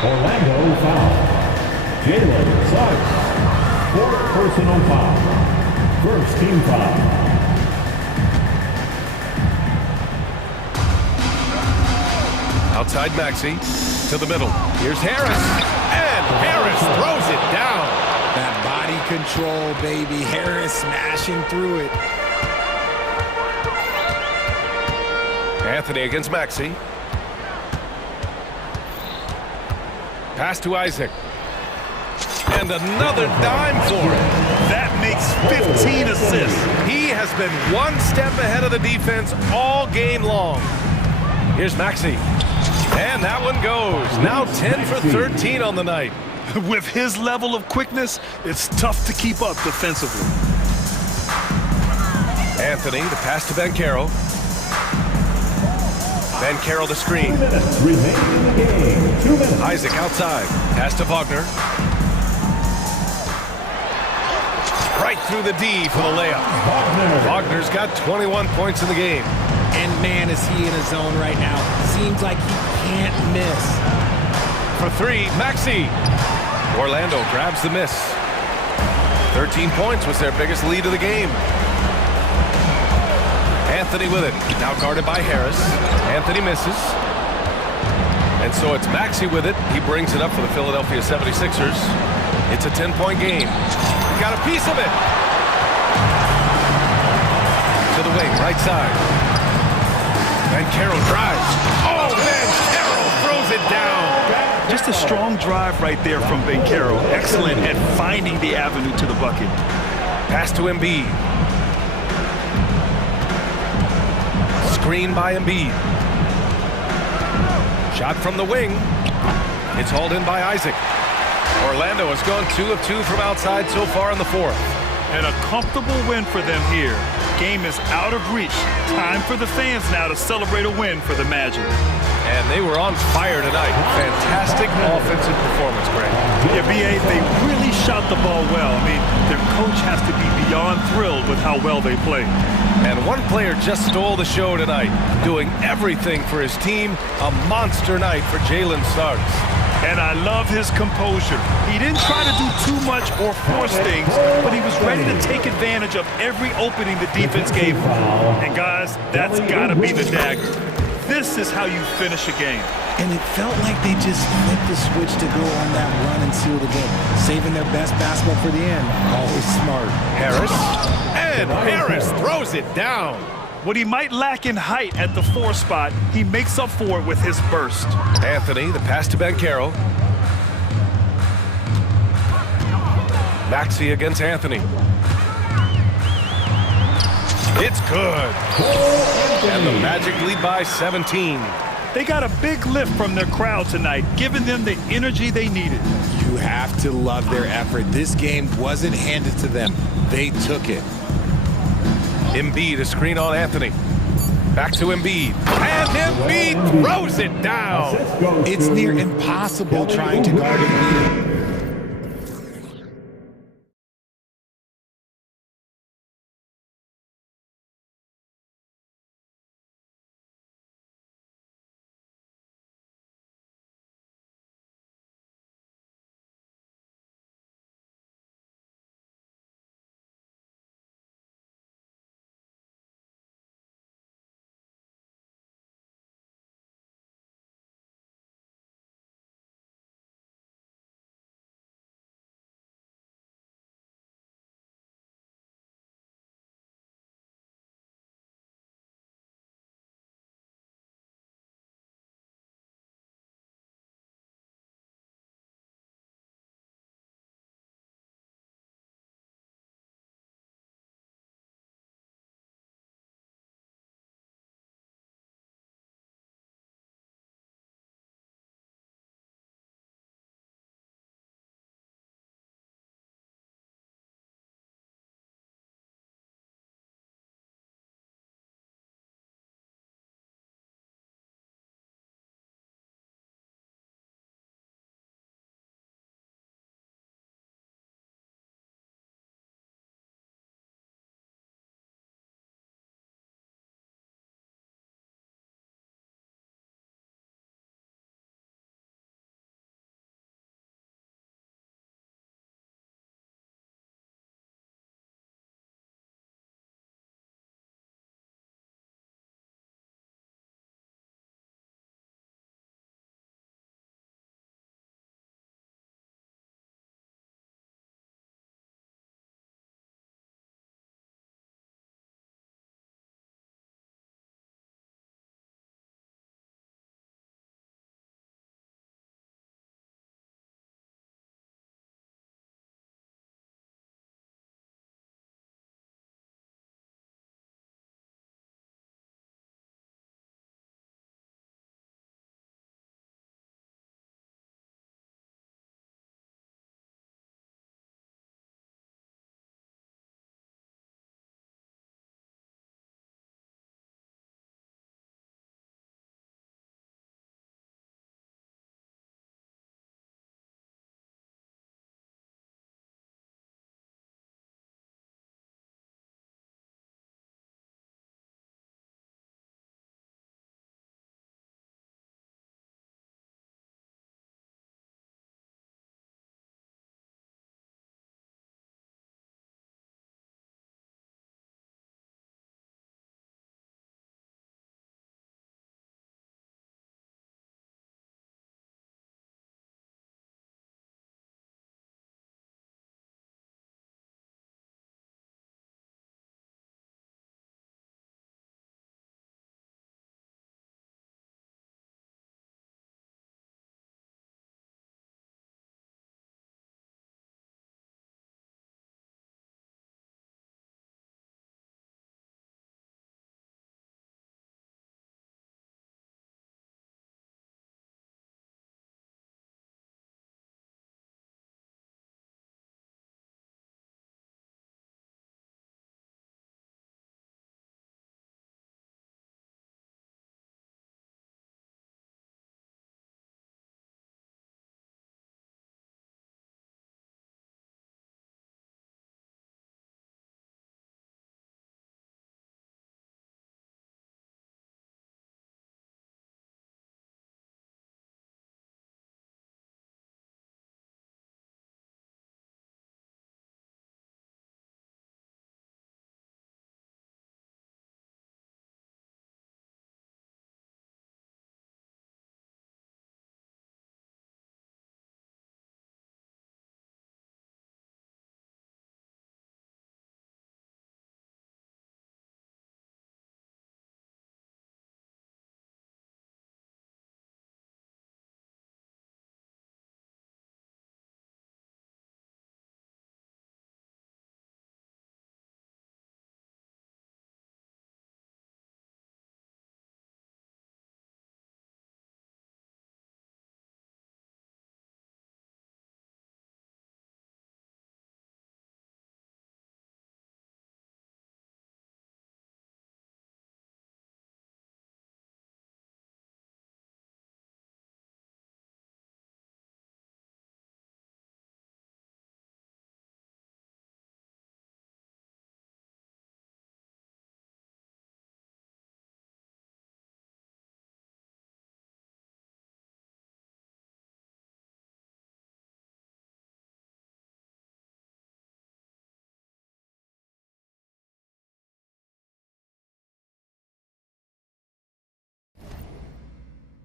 Orlando foul. Jalen Suggs. Fourth personal foul. First team foul. Outside Maxey to the middle. Here's Harris. And Harris throws it down. That body control, baby. Harris smashing through it. Anthony against Maxey. Pass to Isaac. And another dime for it. That makes 15 assists. He has been one step ahead of the defense all game long. Here's Maxey. And that one goes. Now 10 for 13 on the night. With his level of quickness, it's tough to keep up defensively. Anthony, the pass to Banchero. Banchero the screen. 2 minutes remaining in the game. 2 minutes. Isaac outside. Pass to Wagner. Right through the D for the layup. Wagner's got 21 points in the game. And man, is he in a zone right now. Seems like he can't miss. For three, Maxey. Orlando grabs the miss. 13 points was their biggest lead of the game. Anthony with it. Now guarded by Harris. Anthony misses. And so it's Maxey with it. He brings it up for the Philadelphia 76ers. It's a 10-point game. He got a piece of it. To the wing, right side. Banchero drives. Oh, Banchero throws it down. Just a strong drive right there from Banchero. Excellent at finding the avenue to the bucket. Pass to Embiid. Screen by Embiid. Shot from the wing. It's hauled in by Isaac. Orlando has gone 2 of 2 from outside so far in the fourth. And a comfortable win for them here. Game is out of reach. Time for the fans now to celebrate a win for the Magic. And they were on fire tonight. Fantastic offensive performance, Greg. Yeah, B.A., they really shot the ball well. I mean, their coach has to be beyond thrilled with how well they played. And one player just stole the show tonight, doing everything for his team. A monster night for Jalen Suggs. And I love his composure. He didn't try to do too much or force things, but he was ready to take advantage of every opening the defense gave him. And guys, that's got to be the dagger. This is how you finish a game. And it felt like they just flipped the switch to go on that run and seal the game, saving their best basketball for the end. Always smart. Harris. And Harris throws it down. What he might lack in height at the 4 spot, he makes up for it with his burst. Anthony, the pass to Banchero. Maxey against Anthony. It's good. And the Magic lead by 17. They got a big lift from their crowd tonight, giving them the energy they needed. You have to love their effort. This game wasn't handed to them. They took it. Embiid, a screen on Anthony. Back to Embiid. And Embiid throws it down. It's near impossible trying to guard Embiid.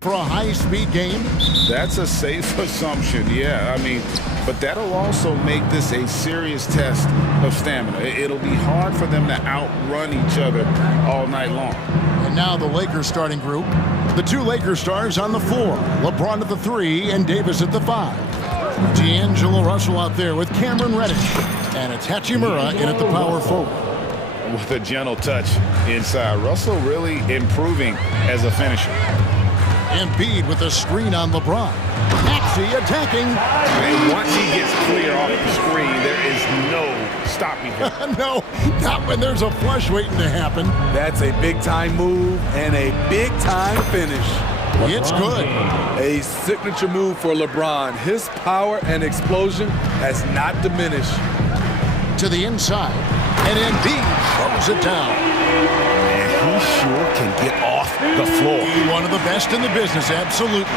For a high-speed game? That's a safe assumption, yeah. I mean, but that'll also make this a serious test of stamina. It'll be hard for them to outrun each other all night long. And now the Lakers starting group. The two Lakers stars on the floor. LeBron at the 3 and Davis at the 5. D'Angelo Russell out there with Cameron Reddish. And it's Hachimura in at the power forward. With a gentle touch inside. Russell really improving as a finisher. Embiid with a screen on LeBron. Maxey attacking. And once he gets clear off the screen, there is no stopping him. No, not when there's a flush waiting to happen. That's a big-time move and a big-time finish. It's good. A signature move for LeBron. His power and explosion has not diminished. To the inside. And Embiid throws it down. He sure can get off the floor. One of the best in the business, absolutely.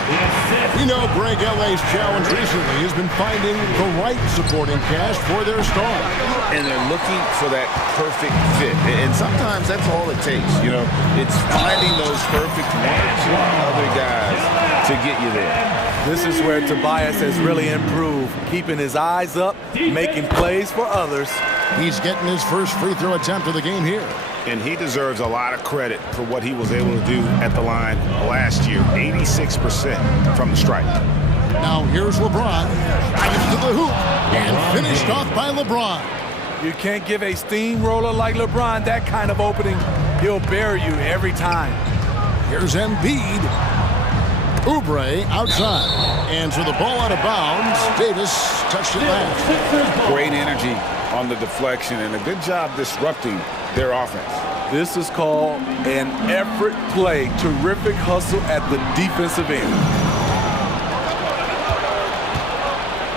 You know, Greg, LA's challenge recently has been finding the right supporting cast for their stars. And they're looking for that perfect fit. And sometimes that's all it takes, you know. It's finding those perfect one or two other guys to get you there. This is where Tobias has really improved, keeping his eyes up, making plays for others. He's getting his first free throw attempt of the game here. And he deserves a lot of credit for what he was able to do at the line last year. 86% from the stripe. Now here's LeBron. Drives to the hoop. And finished off by LeBron. You can't give a steamroller like LeBron that kind of opening. He'll bury you every time. Here's Embiid. Oubre outside. And for the ball out of bounds, Davis touched it last. Great energy on the deflection and a good job disrupting their offense. This is called an effort play. Terrific hustle at the defensive end.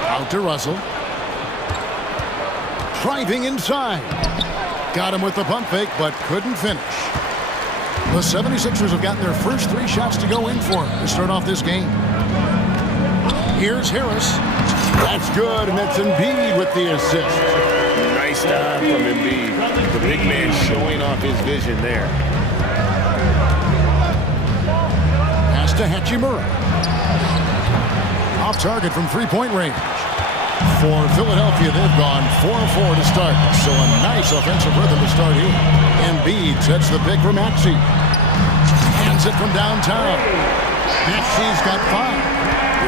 Out to Russell. Driving inside. Got him with the pump fake, but couldn't finish. The 76ers have gotten their first 3 shots to go in for him to start off this game. Here's Harris. That's good, and it's Embiid with the assist. Nice time from Embiid. The big man showing off his vision there. Pass to Hachimura. Off target from three-point range. For Philadelphia, they've gone 4-4 to start. So a nice offensive rhythm to start here. Embiid sets the pick for Maxey. Hands it from downtown. Maxey's got 5.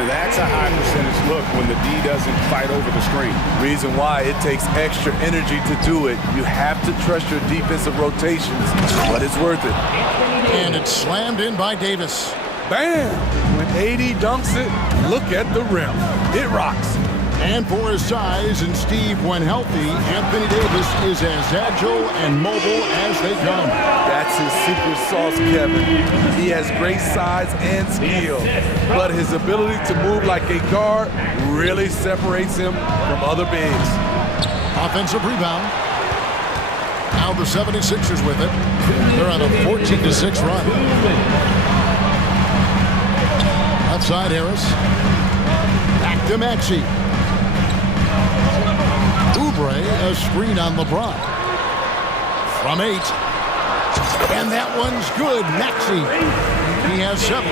That's a high percentage look when the D doesn't fight over the screen. Reason why it takes extra energy to do it. You have to trust your defensive rotations, but it's worth it. And it's slammed in by Davis. Bam! When AD dunks it, look at the rim. It rocks. And for his size and Steve, when healthy, Anthony Davis is as agile and mobile as they come. That's his secret sauce, Kevin. He has great size and skill, but his ability to move like a guard really separates him from other bigs. Offensive rebound. Now the 76ers with it. They're on a 14-6 run. Outside Harris. Back to Maxey. Oubre, a screen on LeBron. From 8. And that one's good. Maxey. He has 7.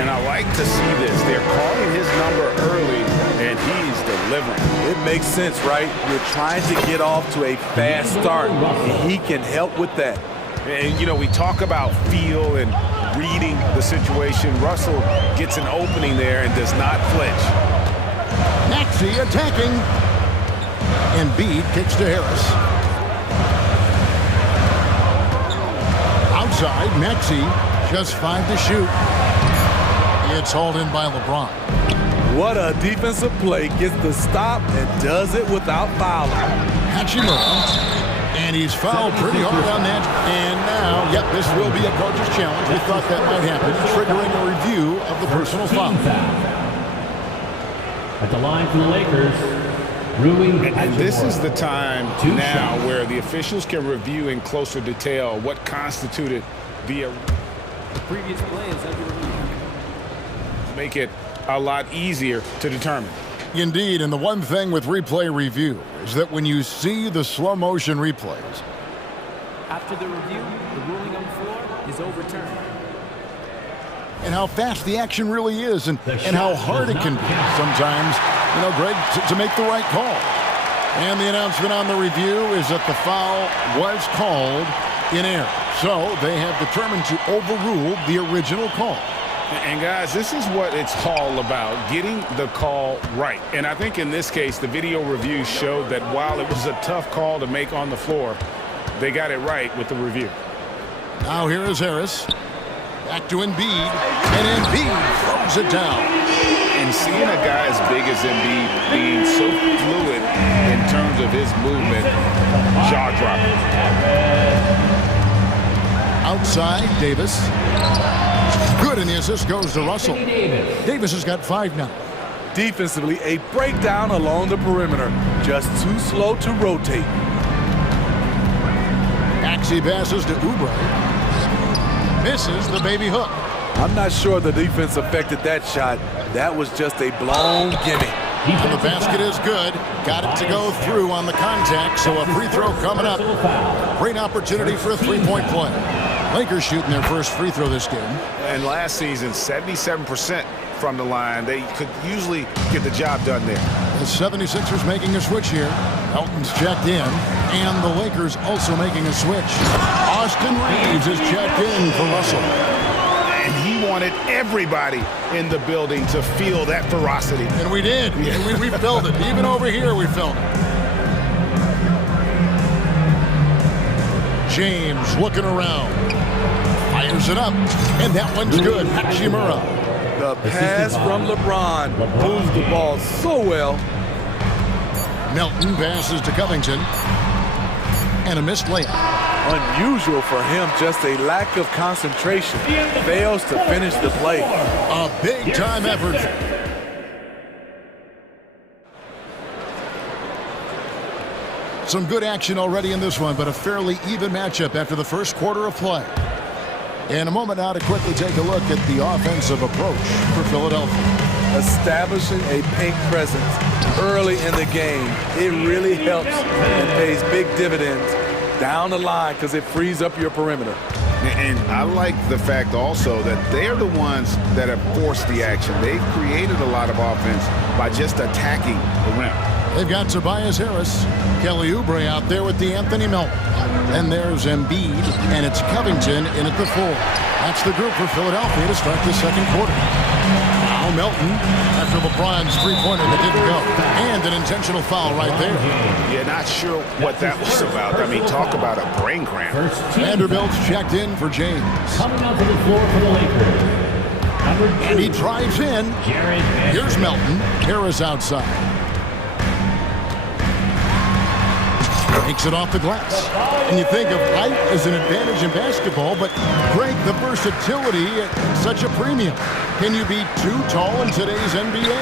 And I like to see this. They're calling his number early, and he's delivering. It makes sense, right? You're trying to get off to a fast start, and he can help with that. And, you know, we talk about feel and reading the situation. Russell gets an opening there and does not flinch. Maxey attacking. Embiid kicks to Harris. Outside, Maxey, just 5 to shoot. It's hauled in by LeBron. What a defensive play. Gets the stop and does it without fouling. Hachimura. And he's fouled pretty hard on that. And now, yep, this will be a coach's challenge. We thought that might happen, triggering a review of the personal foul. At the line for the Lakers, and this is the time now where the officials can review in closer detail what constituted the previous play is under review. Make it a lot easier to determine. Indeed, and the one thing with replay review is that when you see the slow motion replays, after the review, the ruling on the floor is overturned. and how fast the action really is and how hard it can be sometimes, you know, Greg, to make the right call. And the announcement on the review is that the foul was called in error. So they have determined to overrule the original call. And guys, this is what it's all about, getting the call right. And I think in this case, the video review showed that while it was a tough call to make on the floor, they got it right with the review. Now here is Harris. Back to Embiid. And Embiid throws it down. And seeing a guy as big as Embiid being so fluid in terms of his movement, jaw-dropping. Outside, Davis. Good, and the assist goes to Russell. Davis has got 5 now. Defensively, a breakdown along the perimeter. Just too slow to rotate. Maxey passes to Oubre. Misses the baby hook. I'm not sure the defense affected that shot. That was just a blown gimme. And the basket is good. Got it to go through on the contact, so a free throw coming up. Great opportunity for a three-point play. Lakers shooting their first free throw this game. And last season, 77% from the line. They could usually get the job done there. The 76ers making a switch here. Elton's checked in, and the Lakers also making a switch. Austin Reeves is checked in for Russell. And he wanted everybody in the building to feel that ferocity. And we did. Yeah. We felt it. Even over here, we felt it. James looking around. Fires it up. And that one's good. Hachimura. The pass from LeBron moves the ball so well. Melton passes to Covington. And a missed layup. Unusual for him, just a lack of concentration. Fails to finish the play. A big-time effort. Some good action already in this one, but a fairly even matchup after the first quarter of play. In a moment now to quickly take a look at the offensive approach for Philadelphia. Establishing a paint presence early in the game, it really helps and pays big dividends down the line because it frees up your perimeter. And I like the fact also that they're the ones that have forced the action. They've created a lot of offense by just attacking the rim. They've got Tobias Harris, Kelly Oubre out there with the Anthony Melton. And there's Embiid, and it's Covington in at the 4. That's the group for Philadelphia to start the second quarter. Now Melton after LeBron's three-pointer that didn't go. And an intentional foul right there. Yeah, not sure what that was about. I mean, talk about a brain cramp. Vanderbilt's checked in for James. Coming onto the floor for the Lakers. And he drives in. Here's Melton. Harris outside. Takes it off the glass. And you think of height as an advantage in basketball, but Greg, the versatility at such a premium. Can you be too tall in today's NBA?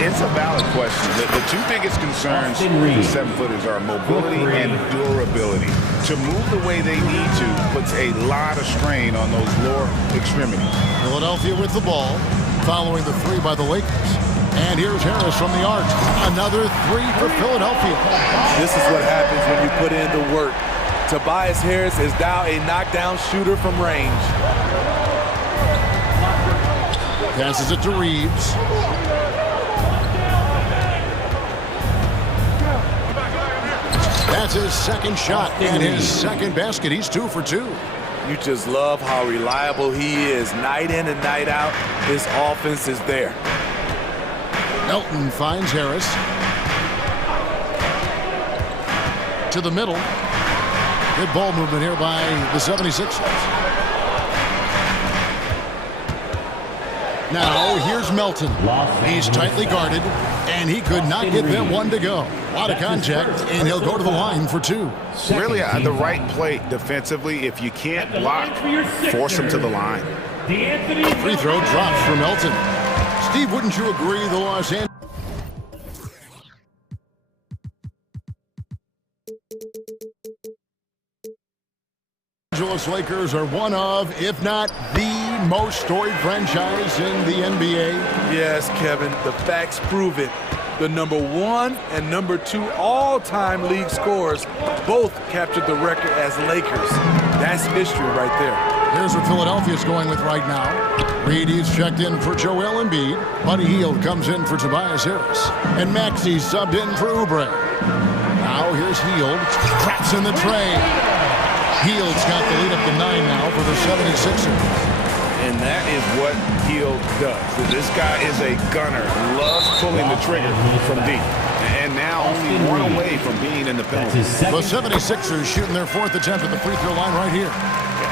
It's a valid question. The two biggest concerns for the 7-footers are mobility and durability. To move the way they need to puts a lot of strain on those lower extremities. Philadelphia with the ball, following the 3 by the Lakers. And here's Harris from the arc. Another 3 for Philadelphia. This is what happens when you put in the work. Tobias Harris is now a knockdown shooter from range. Passes it to Reeves. That's his second shot and his second basket. He's 2 for 2. You just love how reliable he is. Night in and night out, his offense is there. Melton finds Harris. To the middle. Good ball movement here by the 76ers. Now here's Melton. He's tightly guarded, and he could not get them one to go. A lot of contact, and he'll go to the line for 2. Really the right play defensively. If you can't block, force him to the line. Free throw drops for Melton. Steve, wouldn't you agree the Los Angeles Lakers are one of, if not the most storied franchise in the NBA? Yes, Kevin, the facts prove it. The #1 and #2 all-time league scorers both captured the record as Lakers. That's history right there. Here's what Philadelphia's going with right now. Reed is checked in for Joel Embiid. Buddy Hield comes in for Tobias Harris. And Maxey subbed in for Oubre. Now here's Hield. Traps in the tray. Hield's got the lead up to 9 now for the 76ers. And that is what Hield does. This guy is a gunner, loves pulling the trigger from deep. And now only one away from being in the penalty. The 76ers shooting their 4th attempt at the free throw line right here.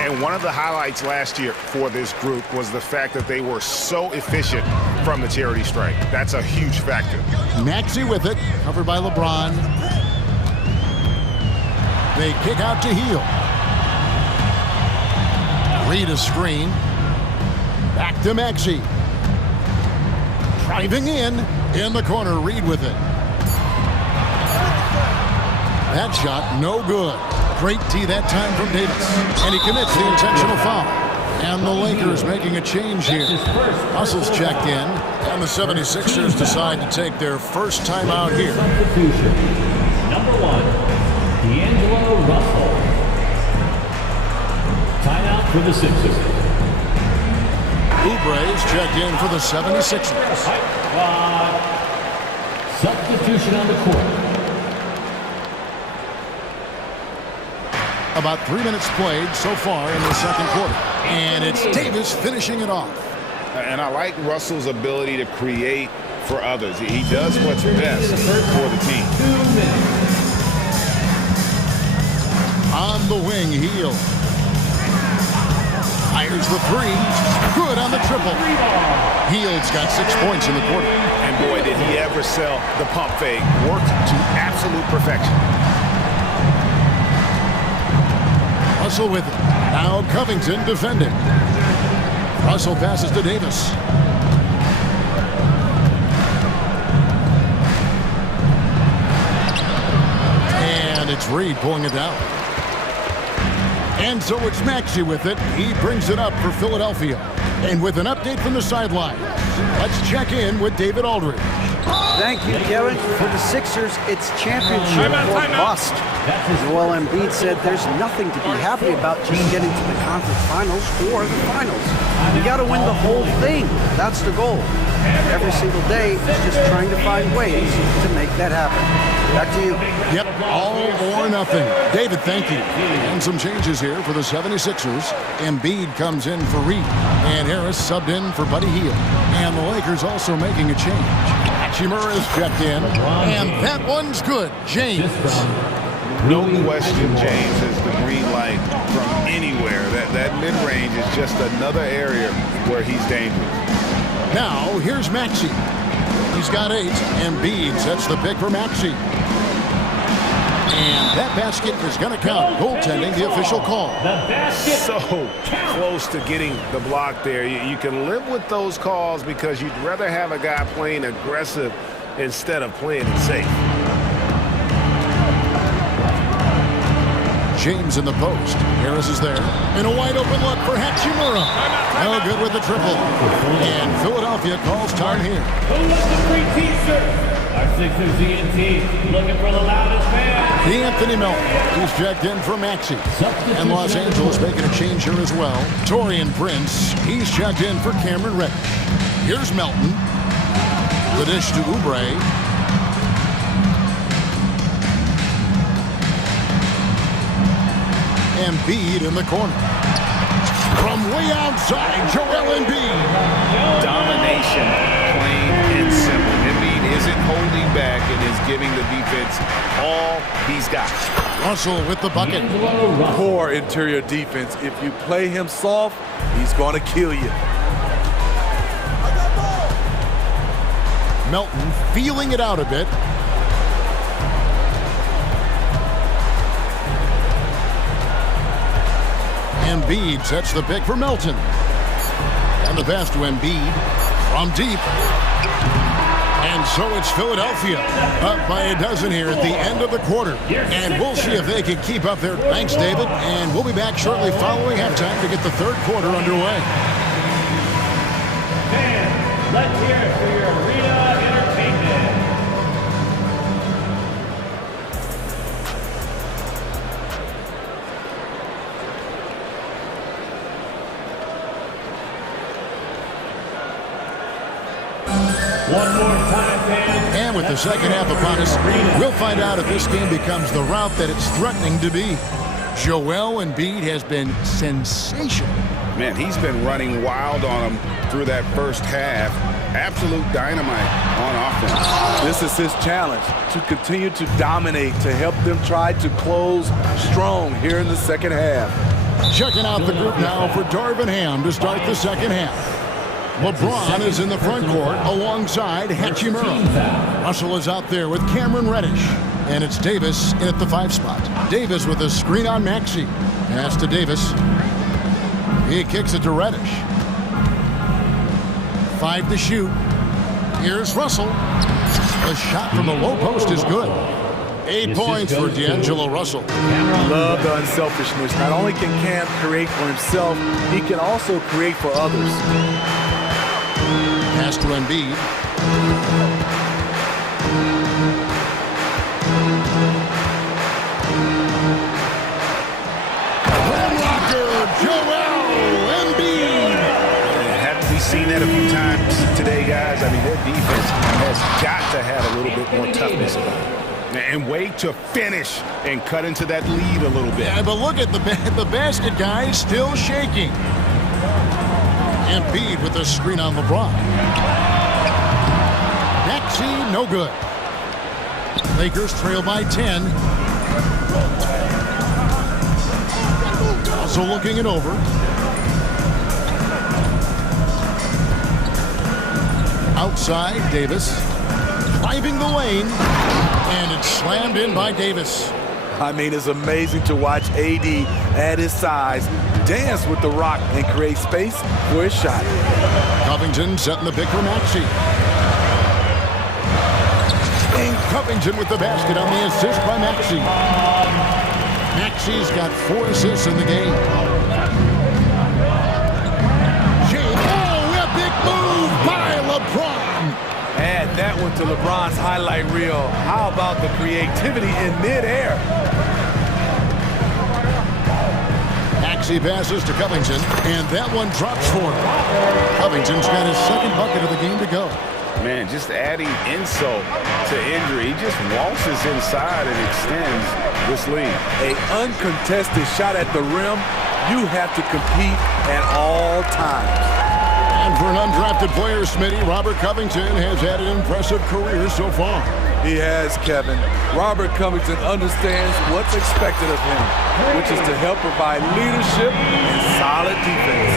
And one of the highlights last year for this group was the fact that they were so efficient from the charity stripe. That's a huge factor. Maxey with it, covered by LeBron. They kick out to Hield. Reed a screen. Back to Maxey. Driving in the corner, Reed with it. That shot, no good. Great tee that time from Davis. And he commits the intentional foul. And the Lakers making a change here. Russell's checked in, and the 76ers decide to take their first time out here. Number 1, D'Angelo Russell. Timeout for the Sixers. Oubre is checked in for the 76ers. Substitution on the court. About 3 minutes played so far in the second quarter. And it's Davis finishing it off. And I like Russell's ability to create for others. He does what's best for the team. 2 minutes. On the wing, Hield. Fires the three. Good on the triple. Hield's got 6 points in the quarter. And boy, did he ever sell the pump fake. Worked to absolute perfection. Russell with it. Now Covington defending. Russell passes to Davis. And it's Reed pulling it down. And so it's Maxey with it. He brings it up for Philadelphia. And with an update from the sideline, let's check in with David Aldridge. Thank you, Kevin. For the Sixers, it's championship or bust. Joel Embiid said there's nothing to be happy about just getting to the conference finals or the finals. You got to win the whole thing. That's the goal. Every single day is just trying to find ways to make that happen. Back to you. Yep, all or nothing. David, thank you. And some changes here for the 76ers. Embiid comes in for Reed. And Harris subbed in for Buddy Hield. And the Lakers also making a change. Hachimura is checked in. And that one's good. James. No question James has the green light from anywhere. That mid-range is just another area where he's dangerous. Now, here's Maxey. He's got 8. Embiid sets the pick for Maxey. And that basket is going to count. Goaltending, the official call. So close to getting the block there. You can live with those calls because you'd rather have a guy playing aggressive instead of playing it safe. James in the post. Harris is there. And a wide open look for Hachimura. No good with the triple. And Philadelphia calls time here. Who left the free t-shirt? Our Sixers ENT looking for the loudest man. The Anthony Melton. He's checked in for Maxey. And Los Angeles making a change here as well. Torian Prince. He's checked in for Cameron Reddish. Here's Melton. The dish to Oubre. Embiid in the corner. From way outside, Joel Embiid. Domination, plain and simple. Embiid isn't holding back and is giving the defense all he's got. Russell with the bucket. Poor interior defense. If you play him soft, he's going to kill you. Melton feeling it out a bit. Embiid sets the pick for Melton. And the pass to Embiid from deep. And so it's Philadelphia up by a dozen here at the end of the quarter. And we'll see if they can keep up their... Thanks, David. And we'll be back shortly following halftime to get the third quarter underway. Fans, let's hear it for your arena entertainment. One more time, fans. And with the second half upon us, we'll find out if this game becomes the route that it's threatening to be. Joel Embiid has been sensational. Man, he's been running wild on him through that first half. Absolute dynamite on offense. This is his challenge, to continue to dominate, to help them try to close strong here in the second half. Checking out the group now for Darvin Ham to start the second half. LeBron is in the front court alongside Hachimura. Russell is out there with Cameron Reddish. And it's Davis in at the 5 spot. Davis with a screen on Maxey. Pass to Davis. He kicks it to Reddish. 5 to shoot. Here's Russell. The shot from the low post is good. 8 points for D'Angelo Russell. Love the unselfishness. Not only can Cam create for himself, he can also create for others. Pass to Embiid. Seen that a few times today, guys. I mean, their defense has got to have a little bit more toughness about it. And wait to finish and cut into that lead a little bit. Yeah, but look at the basket, guys, still shaking. Embiid with the screen on LeBron. Maxey, no good. Lakers trail by 10. Also looking it over. Outside, Davis driving the lane, and it's slammed in by Davis. I mean, it's amazing to watch AD at his size dance with the rock and create space for his shot. Covington setting the pick for Maxey. And Covington with the basket on the assist by Maxey. Maxey's got 4 assists in the game. LeBron. Add that one to LeBron's highlight reel. How about the creativity in midair? Maxey passes to Covington, and that one drops for him. Covington's got his second bucket of the game to go. Man, just adding insult to injury. He just waltzes inside and extends this lead. An uncontested shot at the rim. You have to compete at all times. And for an undrafted player, Smitty, Robert Covington has had an impressive career so far. He has, Kevin. Robert Covington understands what's expected of him, which is to help provide leadership and solid defense.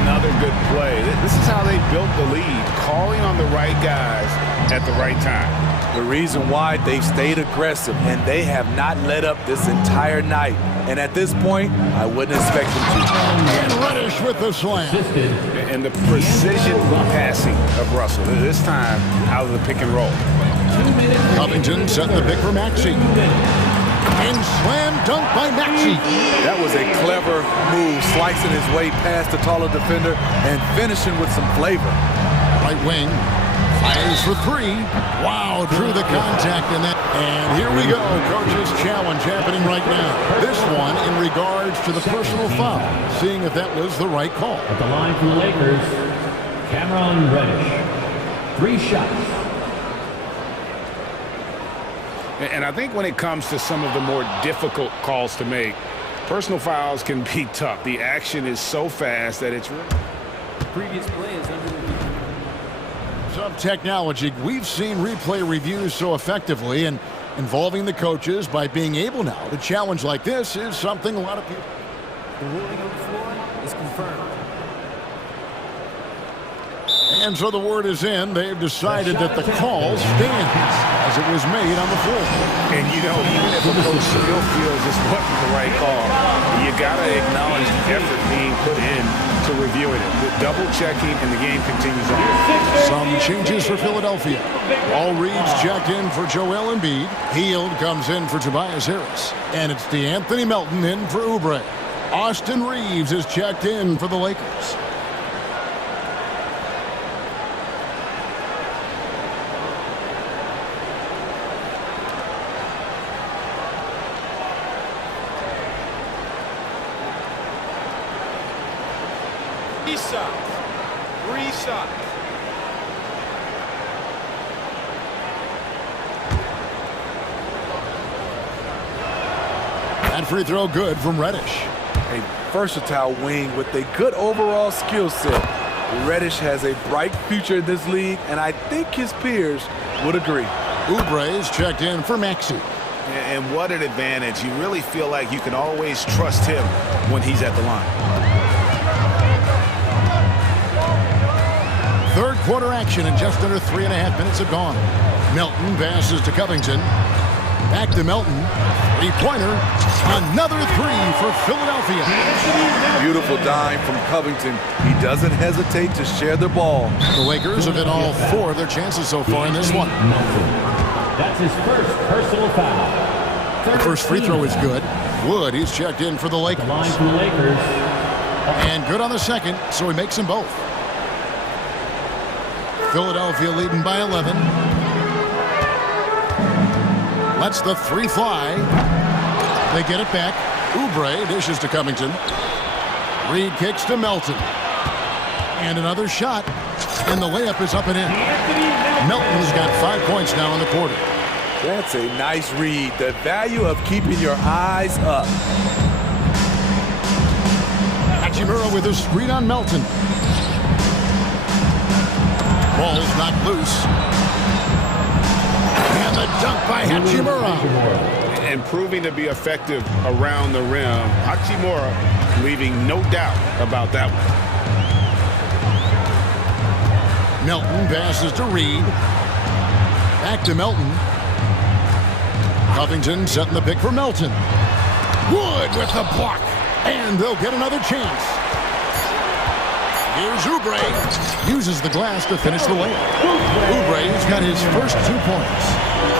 Another good play. This is how they built the lead, calling on the right guys at the right time. The reason why they've stayed aggressive, and they have not let up this entire night. And at this point, I wouldn't expect them to. And Reddish with the slam. And the precision passing of Russell, this time out of the pick and roll. Covington setting the pick for Maxey. And slam dunk by Maxey. That was a clever move, slicing his way past the taller defender and finishing with some flavor. Right wing. Fires for 3. Wow, drew the contact in that. And here we go. Coach's challenge happening right now. This one in regards to the personal foul. Seeing if that was the right call. At the line for the Lakers, Cameron Reddish. 3 shots. And I think when it comes to some of the more difficult calls to make, personal fouls can be tough. The action is so fast that it's really... Previous play is under review. Some technology. We've seen replay reviews so effectively, and involving the coaches by being able now to challenge like this is something a lot of people... The ruling on the floor is confirmed. And so the word is in. They've decided that the call stands as it was made on the floor. And, you know, even if a coach still feels this wasn't the right call, you got to acknowledge the effort being put in to reviewing it. The double-checking, and the game continues on. Some changes for Philadelphia. All Reed's checked in for Joel Embiid. Hield comes in for Tobias Harris. And it's DeAnthony Melton in for Oubre. Austin Reeves is checked in for the Lakers. That free throw good from Reddish. A versatile wing with a good overall skill set. Reddish has a bright future in this league, and I think his peers would agree. Oubre's checked in for Maxey. And what an advantage. You really feel like you can always trust him when he's at the line. Third quarter action, and just under 3.5 minutes have gone. Melton passes to Covington. Back to Melton. Three-pointer. Another three for Philadelphia. Beautiful dime from Covington. He doesn't hesitate to share the ball. The Lakers have hit all 4 of their chances so far in this one. That's his first personal foul. The first free throw is good. Wood, he's checked in for the Lakers. The line for the Lakers. And good on the second, so he makes them both. Philadelphia leading by 11. Lets the three fly. They get it back. Oubre dishes to Covington. Reed kicks to Melton. And another shot. And the layup is up and in. Melton's got 5 points now in the quarter. That's a nice read. The value of keeping your eyes up. Hachimura with a screen on Melton. Ball's not loose. And the dunk by Hachimura. And proving to be effective around the rim. Hachimura leaving no doubt about that one. Melton passes to Reed. Back to Melton. Covington setting the pick for Melton. Wood with the block. And they'll get another chance. Here's Oubre. Uses the glass to finish the layup. Oubre's got his first 2 points.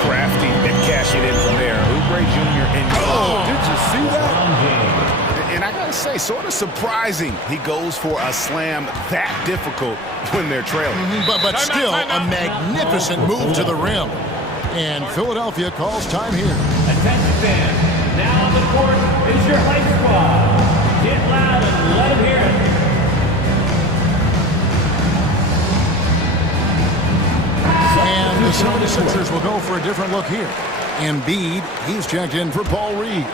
Crafty and cashing in from there. Oubre Jr. and did you see that? And I gotta say, sort of surprising he goes for a slam that difficult when they're trailing. But still a magnificent move to the rim. And Philadelphia calls time here. Attention fans. Now on the court is your high squad. Get loud and let them hear it. And the 76ers will go for a different look here. Embiid, he's checked in for Paul Reed.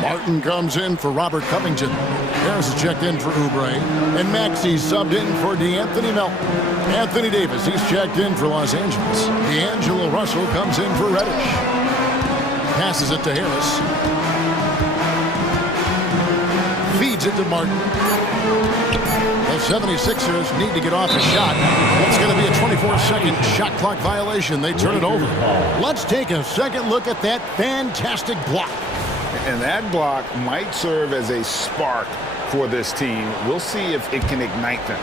Martin comes in for Robert Covington. Harris is checked in for Oubre. And Maxey subbed in for DeAnthony Melton. Anthony Davis, he's checked in for Los Angeles. D'Angelo Russell comes in for Reddish. Passes it to Harris. Feeds it to Martin. The 76ers need to get off a shot. It's going to be a 24-second shot clock violation. They turn it over. Let's take a second look at that fantastic block. And that block might serve as a spark for this team. We'll see if it can ignite them.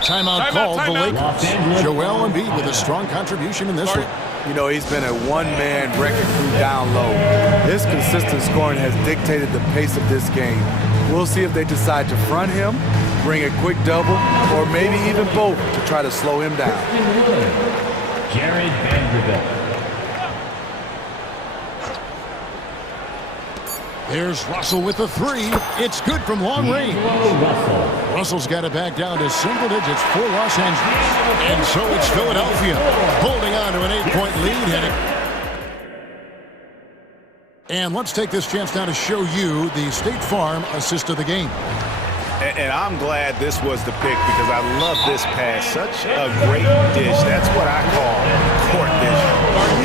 Timeout called the Lakers. Joel Embiid with a strong contribution in this one. You know, he's been a one-man wrecking crew down low. His consistent scoring has dictated the pace of this game. We'll see if they decide to front him, bring a quick double, or maybe even both to try to slow him down. Jared Vanderbilt. There's Russell with the three. It's good from long range. Russell's got it back down to single digits for Los Angeles. And so it's Philadelphia holding on to an 8-point lead. And let's take this chance now to show you the State Farm assist of the game. And I'm glad this was the pick because I love this pass. Such a great dish. That's what I call court vision.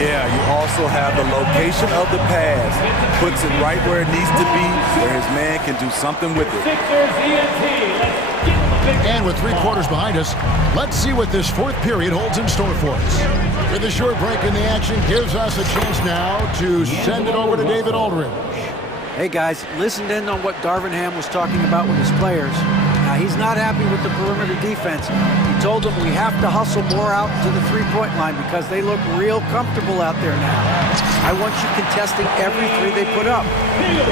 Yeah, you also have the location of the pass. Puts it right where it needs to be, where his man can do something with it. And with 3 quarters behind us, let's see what this fourth period holds in store for us. With a short break in the action, gives us a chance now to send it over to David Aldridge. Hey guys, listened in on what Darvin Ham was talking about with his players. Now he's not happy with the perimeter defense. He told them we have to hustle more out to the three-point line because they look real comfortable out there now. I want you contesting every three they put up.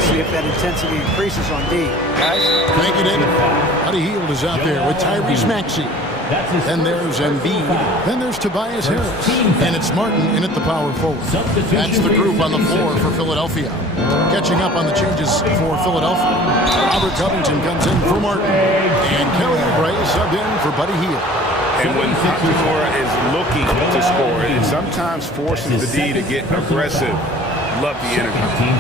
See if that intensity increases on D. Guys? Thank you, David. Buddy Hield is out there with Tyrese Maxey. Then there's Embiid. Then there's Tobias Harris. And it's Martin in at the power forward. That's the group on the floor for Philadelphia. Catching up on the changes for Philadelphia. Robert Covington comes in for Martin. And Kelly Oubre subbed in for Buddy Hield. And when Hachimura is looking to score, it sometimes forces the D to get aggressive. Love the energy.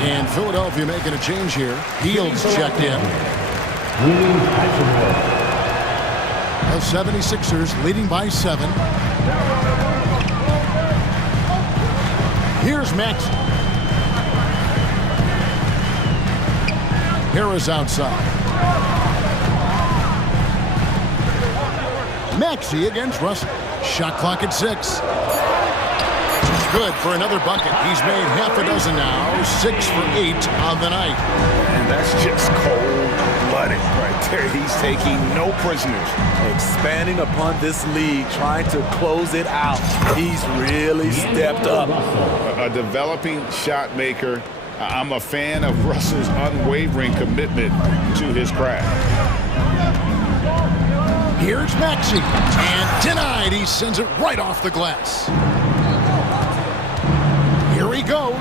And Philadelphia making a change here. Hield's checked in. The 76ers leading by 7. Here's Max. Harris outside. Maxey against Russell. Shot clock at 6. Good for another bucket. He's made half a dozen now. 6 for 8 on the night. And that's just cold-blooded right there. He's taking no prisoners. Expanding upon this lead, trying to close it out. He's really stepped up. A developing shot maker. I'm a fan of Russell's unwavering commitment to his craft. Here's Maxey. And denied. He sends it right off the glass. Here he goes.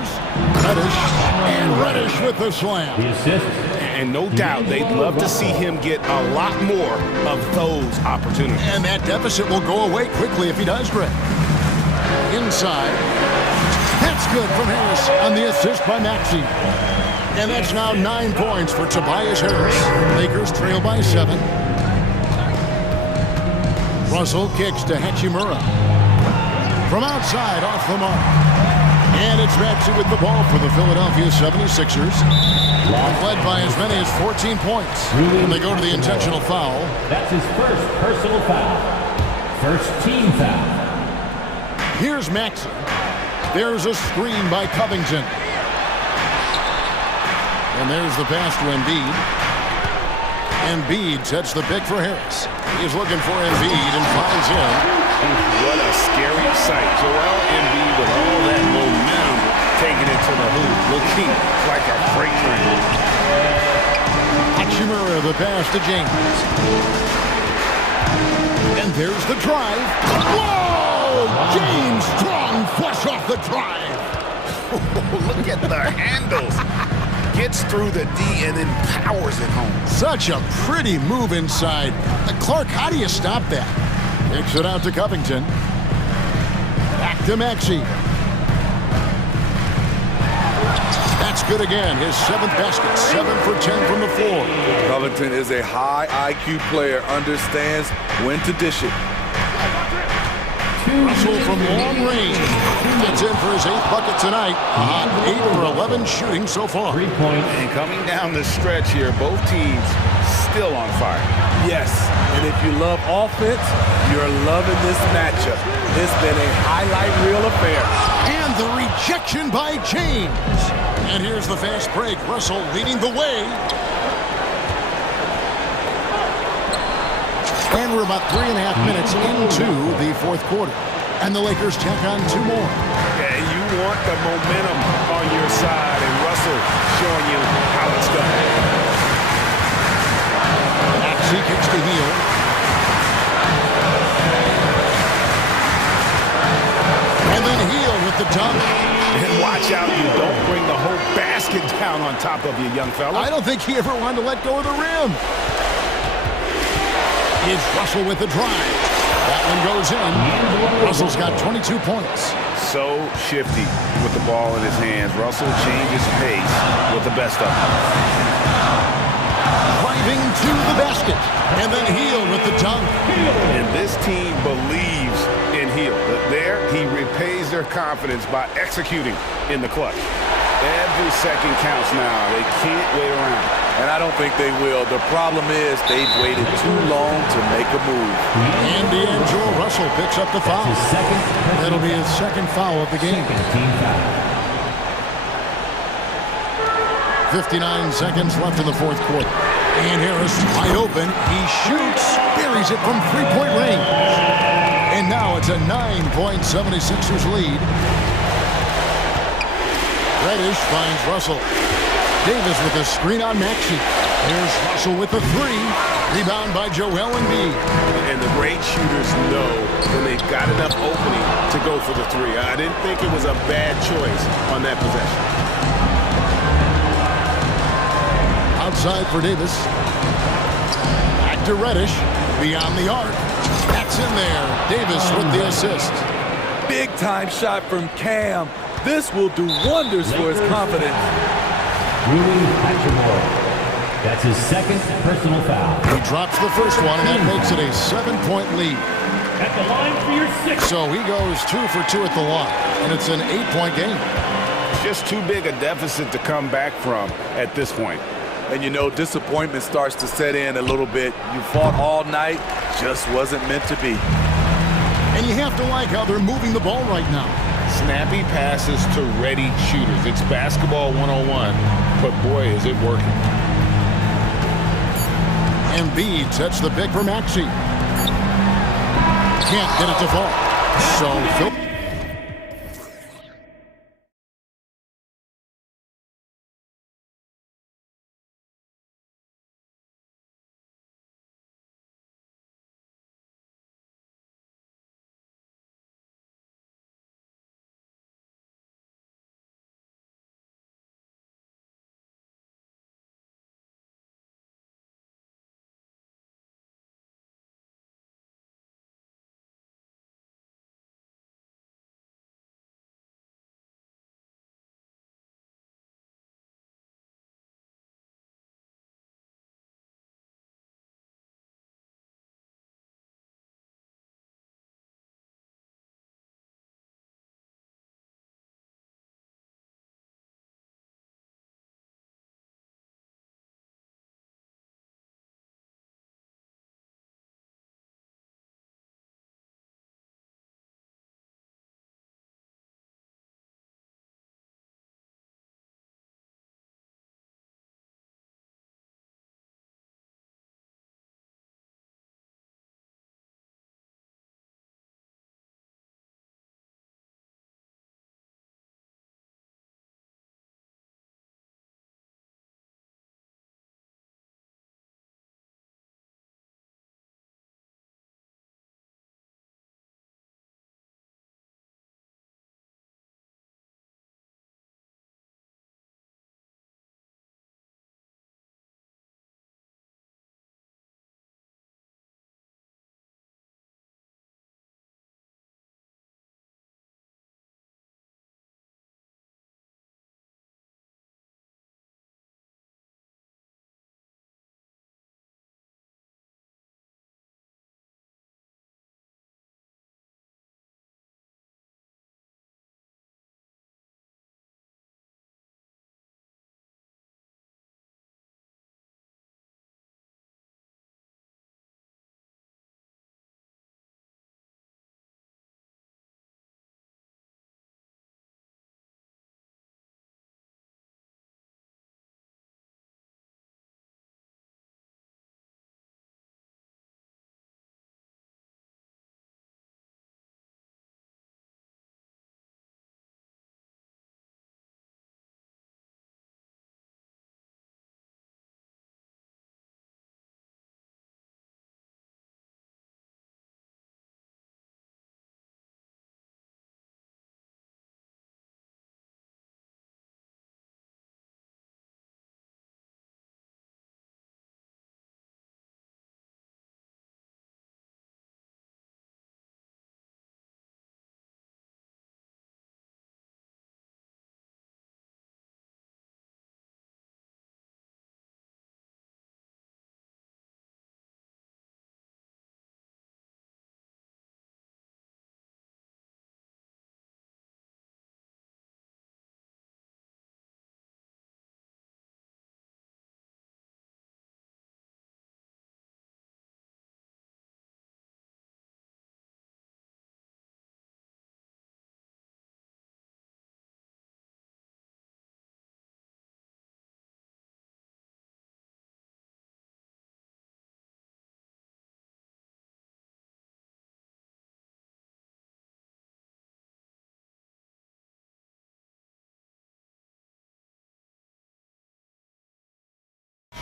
Reddish. And Reddish with the slam. And no doubt they'd love to see him get a lot more of those opportunities. And that deficit will go away quickly if he does, Greg. Inside. That's good from Harris on the assist by Maxey. And that's now 9 points for Tobias Harris. Lakers trail by 7. Russell kicks to Hachimura. From outside, off the mark. And it's Maxey with the ball for the Philadelphia 76ers. Led by as many as 14 points. And they go to the intentional foul. That's his first personal foul. First team foul. Here's Maxey. There's a screen by Covington. And there's the pass to Embiid. Embiid sets the pick for Harris. He's looking for Embiid and finds him. What a scary sight. Joel Embiid with all that momentum taking it to the hoop, looking like a freight train. Hachimura, the pass to James. And there's the drive. Whoa! James Strong flush off the drive. Look at the handles. Gets through the D and then powers it home. Such a pretty move inside. Clark, how do you stop that? Kicks it out to Covington. Back to Maxey. That's good again. His 7th basket. 7 for 10 from the floor. Covington is a high IQ player, understands when to dish it. Russell from long range gets in for his 8th bucket tonight. 8 for 11 shooting so far. 3 points. And coming down the stretch here, both teams still on fire. Yes, and if you love offense, you're loving this matchup. It's been a highlight reel affair. And the rejection by James. And here's the fast break. Russell leading the way. And we're about 3.5 minutes into the 4th quarter. And the Lakers tack on 2 more. Yeah, you want the momentum on your side, and Russell showing you how it's done. Maxey kicks to Hield. And then Hield with the dunk. And watch out, you don't bring the whole basket down on top of you, young fella. I don't think he ever wanted to let go of the rim. It's Russell with the drive. That one goes in. Russell's got 22 points. So shifty with the ball in his hands. Russell changes pace with the best of them. Driving to the basket. And then Hield with the dunk. And this team believes in Hield. There, he repays their confidence by executing in the clutch. Every second counts now. They can't wait around. And I don't think they will. The problem is they've waited too long to make a move. And D'Angelo Russell picks up the foul. That'll be his 2nd foul of the game. 59 seconds left in the 4th quarter. And Harris wide open. He shoots, buries it from 3-point range. And now it's a 9-point 76ers lead. Reddish finds Russell. Davis with a screen on Maxey. Here's Russell with the 3. Rebound by Joel Embiid. And the great shooters know when they've got enough opening to go for the 3. I didn't think it was a bad choice on that possession. Outside for Davis. Back to Reddish. Beyond the arc. That's in there. Davis with the assist. Big-time shot from Cam. This will do wonders for his confidence. That's his second personal foul. He drops the first one, and that makes it a 7-point lead. At the line for your sixth. So he goes 2 for 2 at the line, and it's an 8-point game. Just too big a deficit to come back from at this point. And you know, disappointment starts to set in a little bit. You fought all night, just wasn't meant to be. And you have to like how they're moving the ball right now. Snappy passes to ready shooters. It's basketball 101, but boy, is it working. Embiid sets the pick for Maxey. Can't get it to fall. So Phil.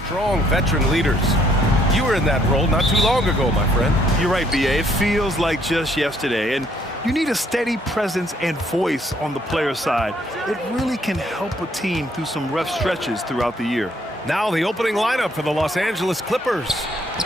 Strong veteran leaders. You were in that role not too long ago, my friend. You're right, B.A. It feels like just yesterday. And you need a steady presence and voice on the player side. It really can help a team through some rough stretches throughout the year. Now the opening lineup for the Los Angeles Clippers.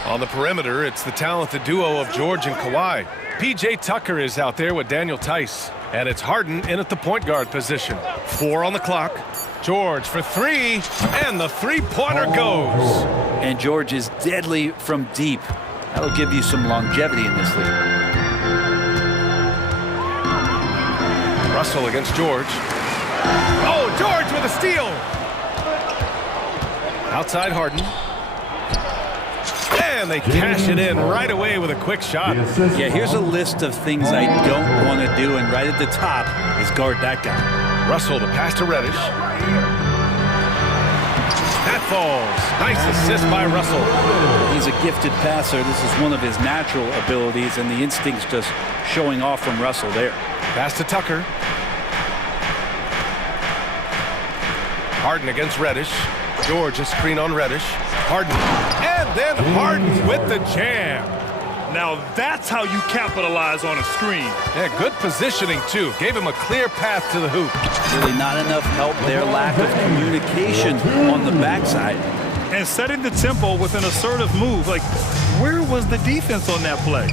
On the perimeter, it's the talented duo of George and Kawhi. P.J. Tucker is out there with Daniel Tice. And it's Harden in at the point guard position. 4 on the clock. George for 3, and the three-pointer goes. And George is deadly from deep. That'll give you some longevity in this league. Russell against George. Oh, George with a steal. Outside Harden. And they cash it in right away with a quick shot. Yeah, here's a list of things I don't want to do, and right at the top is guard that guy. Russell, the pass to Reddish. That falls. Nice assist by Russell. He's a gifted passer. This is one of his natural abilities, and the instinct's just showing off from Russell there. Pass to Tucker. Harden against Reddish. George, a screen on Reddish. Harden. And then Harden with the jam. Now that's how you capitalize on a screen. Yeah, good positioning, too. Gave him a clear path to the hoop. Really not enough help there. Lack of communication on the backside. And setting the tempo with an assertive move. Like, where was the defense on that play?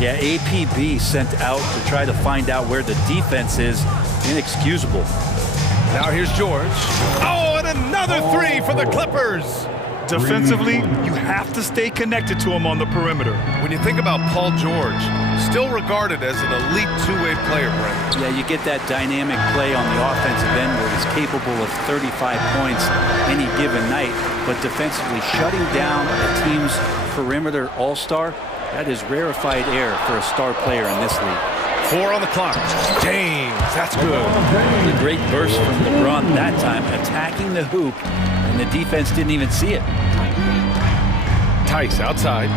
Yeah, APB sent out to try to find out where the defense is. Inexcusable. Now here's George. Oh, and another 3 for the Clippers. Defensively, you have to stay connected to him on the perimeter. When you think about Paul George, still regarded as an elite two-way player, Brent. Yeah, you get that dynamic play on the offensive end where he's capable of 35 points any given night, but defensively shutting down a team's perimeter all-star, that is rarefied air for a star player in this league. 4 on the clock. James, that's good. The great burst from LeBron that time, attacking the hoop, and the defense didn't even see it. Tice outside.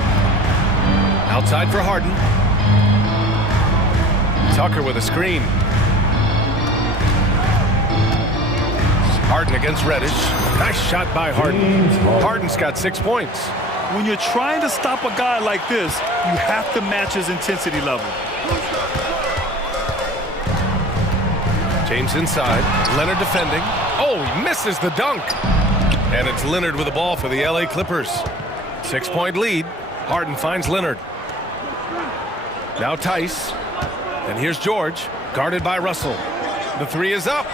Outside for Harden. Tucker with a screen. Harden against Reddish. Nice shot by Harden. Harden's got 6 points. When you're trying to stop a guy like this, you have to match his intensity level. James inside. Leonard defending. Oh, he misses the dunk. And it's Leonard with the ball for the LA Clippers. 6-point lead. Harden finds Leonard. Now Tice. And here's George, guarded by Russell. The 3 is up.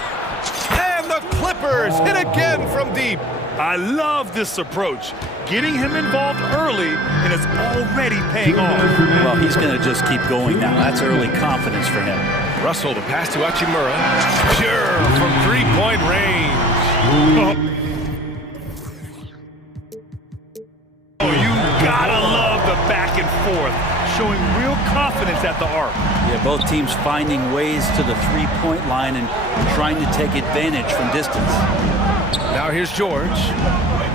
And the Clippers hit again from deep. I love this approach. Getting him involved early, and it's already paying off. Well, he's going to just keep going now. That's early confidence for him. Russell, the pass to Hachimura. Pure from 3-point range. Oh, you gotta love the back and forth, showing real confidence at the arc. Yeah, both teams finding ways to the three-point line and trying to take advantage from distance. Now here's George.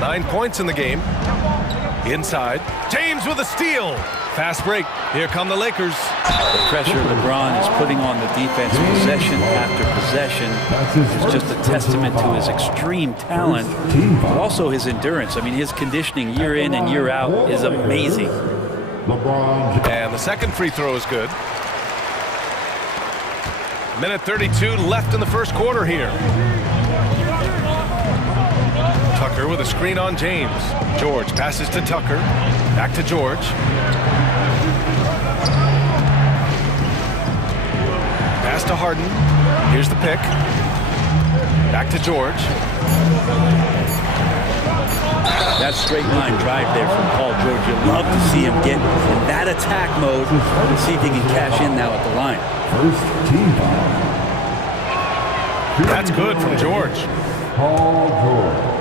9 points in the game. Inside. James with a steal. Fast break. Here come the Lakers. The pressure LeBron is putting on the defense possession after possession is just a testament to his extreme talent, but also his endurance. I mean, his conditioning year in and year out is amazing. And the second free throw is good. Minute 32 left in the first quarter here. Tucker with a screen on James. George passes to Tucker. Back to George. Pass to Harden. Here's the pick. Back to George. That straight line drive there from Paul George. You love to see him get in that attack mode and see if he can cash in now at the line. First team foul. That's good from George. Paul George.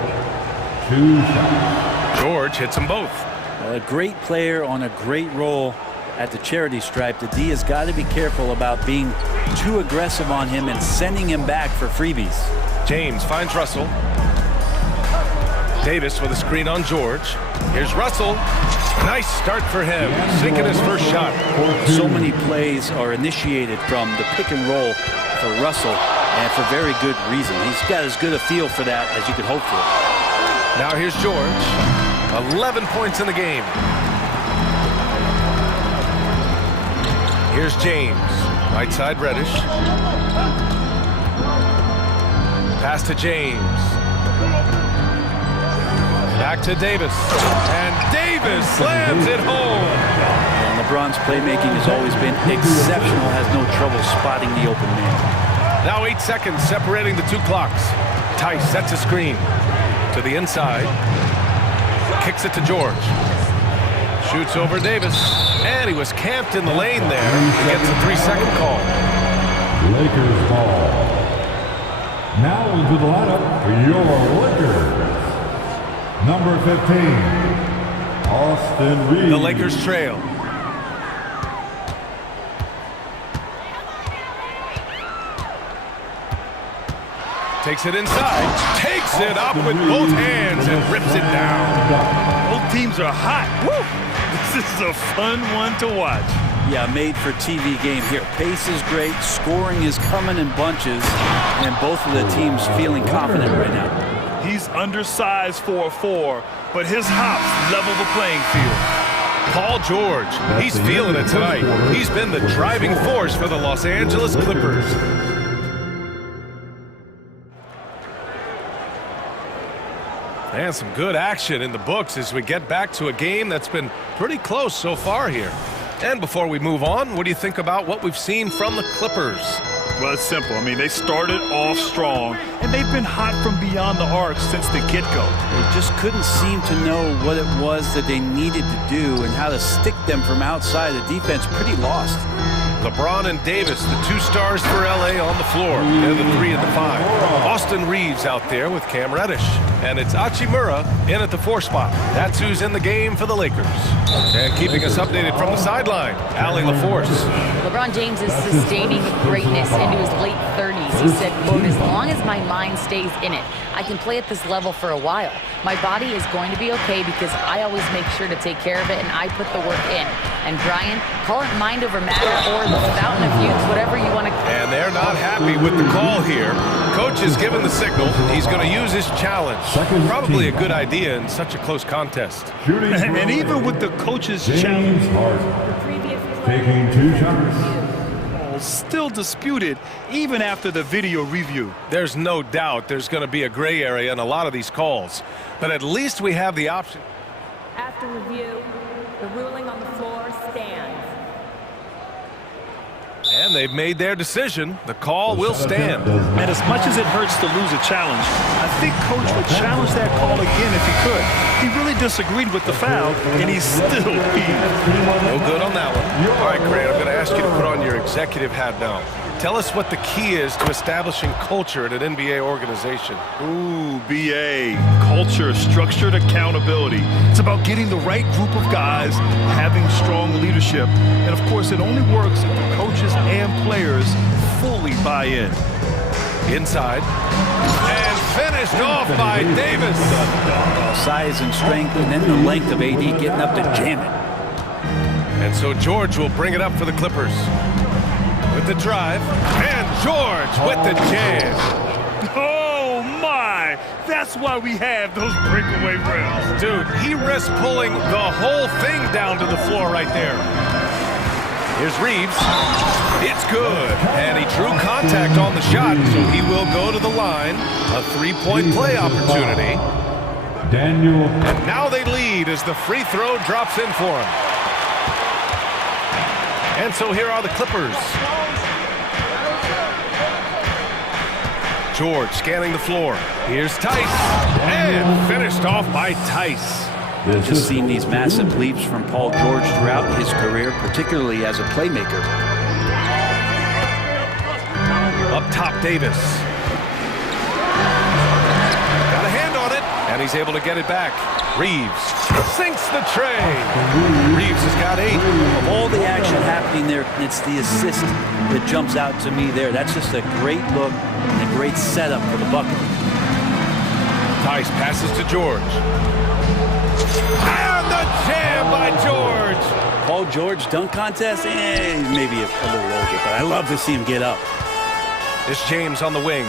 2 shots. George hits them both. A great player on a great role at the charity stripe. The D has got to be careful about being too aggressive on him and sending him back for freebies. James finds Russell. Davis with a screen on George. Here's Russell. Nice start for him. Sinking his first shot. So many plays are initiated from the pick and roll for Russell, and for very good reason. He's got as good a feel for that as you could hope for. Now here's George. 11 points in the game. Here's James. Right side Reddish. Pass to James. Back to Davis. And Davis Davis slams it home. And LeBron's playmaking has always been exceptional, has no trouble spotting the open man. Now 8 seconds separating the two clocks. Tice sets a screen to the inside. Kicks it to George. Shoots over Davis. And he was camped in the lane there. He gets a 3-second call. Lakers ball. Now into the lineup for your Lakers. Number 15, Austin Reeves. The Lakers trail. Takes it inside. Takes it up with both hands and rips it down. Both teams are hot. Woo! This is a fun one to watch. Yeah, made for TV game here. Pace is great, scoring is coming in bunches, and both of the teams feeling confident right now. He's undersized for a 4, but his hops level the playing field. Paul George, he's feeling it tonight. He's been the driving force for the Los Angeles Clippers. And some good action in the books as we get back to a game that's been pretty close so far here. And before we move on, what do you think about what we've seen from the Clippers? Well, it's simple. I mean, they started off strong, and they've been hot from beyond the arc since the get-go. They just couldn't seem to know what it was that they needed to do and how to stick them from outside. The defense pretty lost. LeBron and Davis, the 2 stars for LA on the floor. They're the 3 and the 5. Austin Reeves out there with Cam Reddish. And it's Hachimura in at the 4 spot. That's who's in the game for the Lakers. And keeping us updated from the sideline, Allie LaForce. LeBron James is sustaining greatness into his late 30s. He said, quote, "As long as my mind stays in it, I can play at this level for a while. My body is going to be okay because I always make sure to take care of it and I put the work in." And Brian, call it mind over matter or the fountain of youth, whatever you want to call it. And they're not happy with the call here. Coach has given the signal. He's going to use his challenge. Probably a good idea in such a close contest. And even with the coach's challenge, taking 2 shots. Still disputed even after the video review. There's no doubt there's going to be a gray area in a lot of these calls. But at least we have the option. After review, the ruling on the floor stands. And they've made their decision. The call will stand. And as much as it hurts to lose a challenge, I think Coach would challenge that call again if he could. He really disagreed with the foul, and he's still beat. No good on that one. All right, Grant, I'm going to ask you to put on your executive hat now. Tell us what the key is to establishing culture at an NBA organization. Ooh, BA. Culture, structured accountability. It's about getting the right group of guys, having strong leadership, and of course it only works if the coaches and players fully buy in. Inside. And finished off by Davis. Size and strength, and then the length of AD getting up to jam it. And so George will bring it up for the Clippers. With the drive, and George with the jam. Oh, my! That's why we have those breakaway rails. Dude, he risks pulling the whole thing down to the floor right there. Here's Reeves. It's good. And he drew contact on the shot, so he will go to the line. A 3-point play opportunity. Daniel. And now they lead as the free throw drops in for him. And so here are the Clippers. George scanning the floor. Here's Tice. And finished off by Tice. Just seen these massive leaps from Paul George throughout his career, particularly as a playmaker. Up top, Davis. Got a hand on it, and he's able to get it back. Reeves sinks the tray. Reeves has got 8. Of all the action happening there, it's the assist that jumps out to me there. That's just a great look and a great setup for the bucket. Tice passes to George. And the jam by George. Paul George dunk contest, maybe a little older, but I love to see him get up. It's James on the wing.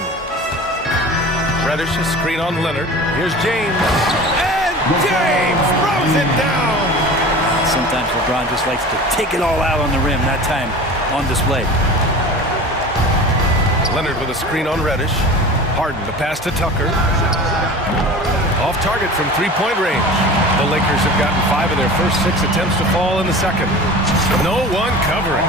Reddish, a screen on Leonard. Here's James. And James throws it down. Sometimes LeBron just likes to take it all out on the rim, that time on display. Leonard with a screen on Reddish. Harden, the pass to Tucker. Off target from three-point range. The Lakers have gotten 5 of their first 6 attempts to fall in the second. No one covering.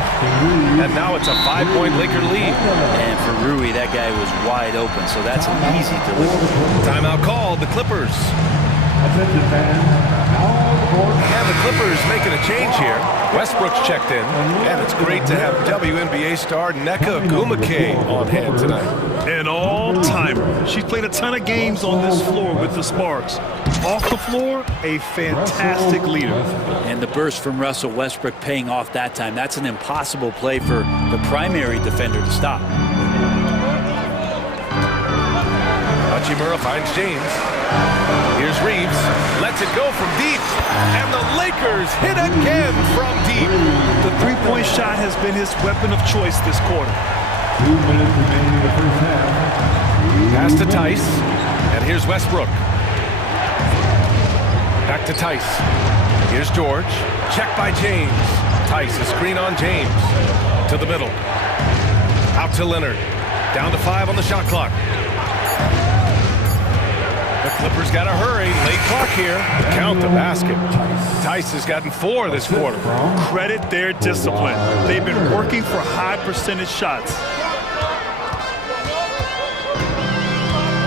And now it's a 5-point Laker lead. And for Rui, that guy was wide open, so that's an easy delivery. Timeout called, the Clippers. Attention fans. And the Clippers making a change here. Westbrook's checked in, and it's great to have WNBA star Nneka Ogwumike on hand tonight. An all-timer. She's played a ton of games on this floor with the Sparks. Off the floor, a fantastic leader. And the burst from Russell Westbrook paying off that time. That's an impossible play for the primary defender to stop. Hachimura finds James. Here's Reeves. Lets it go from deep. And the Lakers hit again from deep. The three-point shot has been his weapon of choice this quarter. 2 minutes remaining in the first half. Pass to Tice. And here's Westbrook. Back to Tice. Here's George. Check by James. Tice, a screen on James. To the middle. Out to Leonard. Down to 5 on the shot clock. The Clippers got to hurry. Late clock here. Count the basket. Tice has gotten 4 this quarter. Credit their discipline. They've been working for high percentage shots.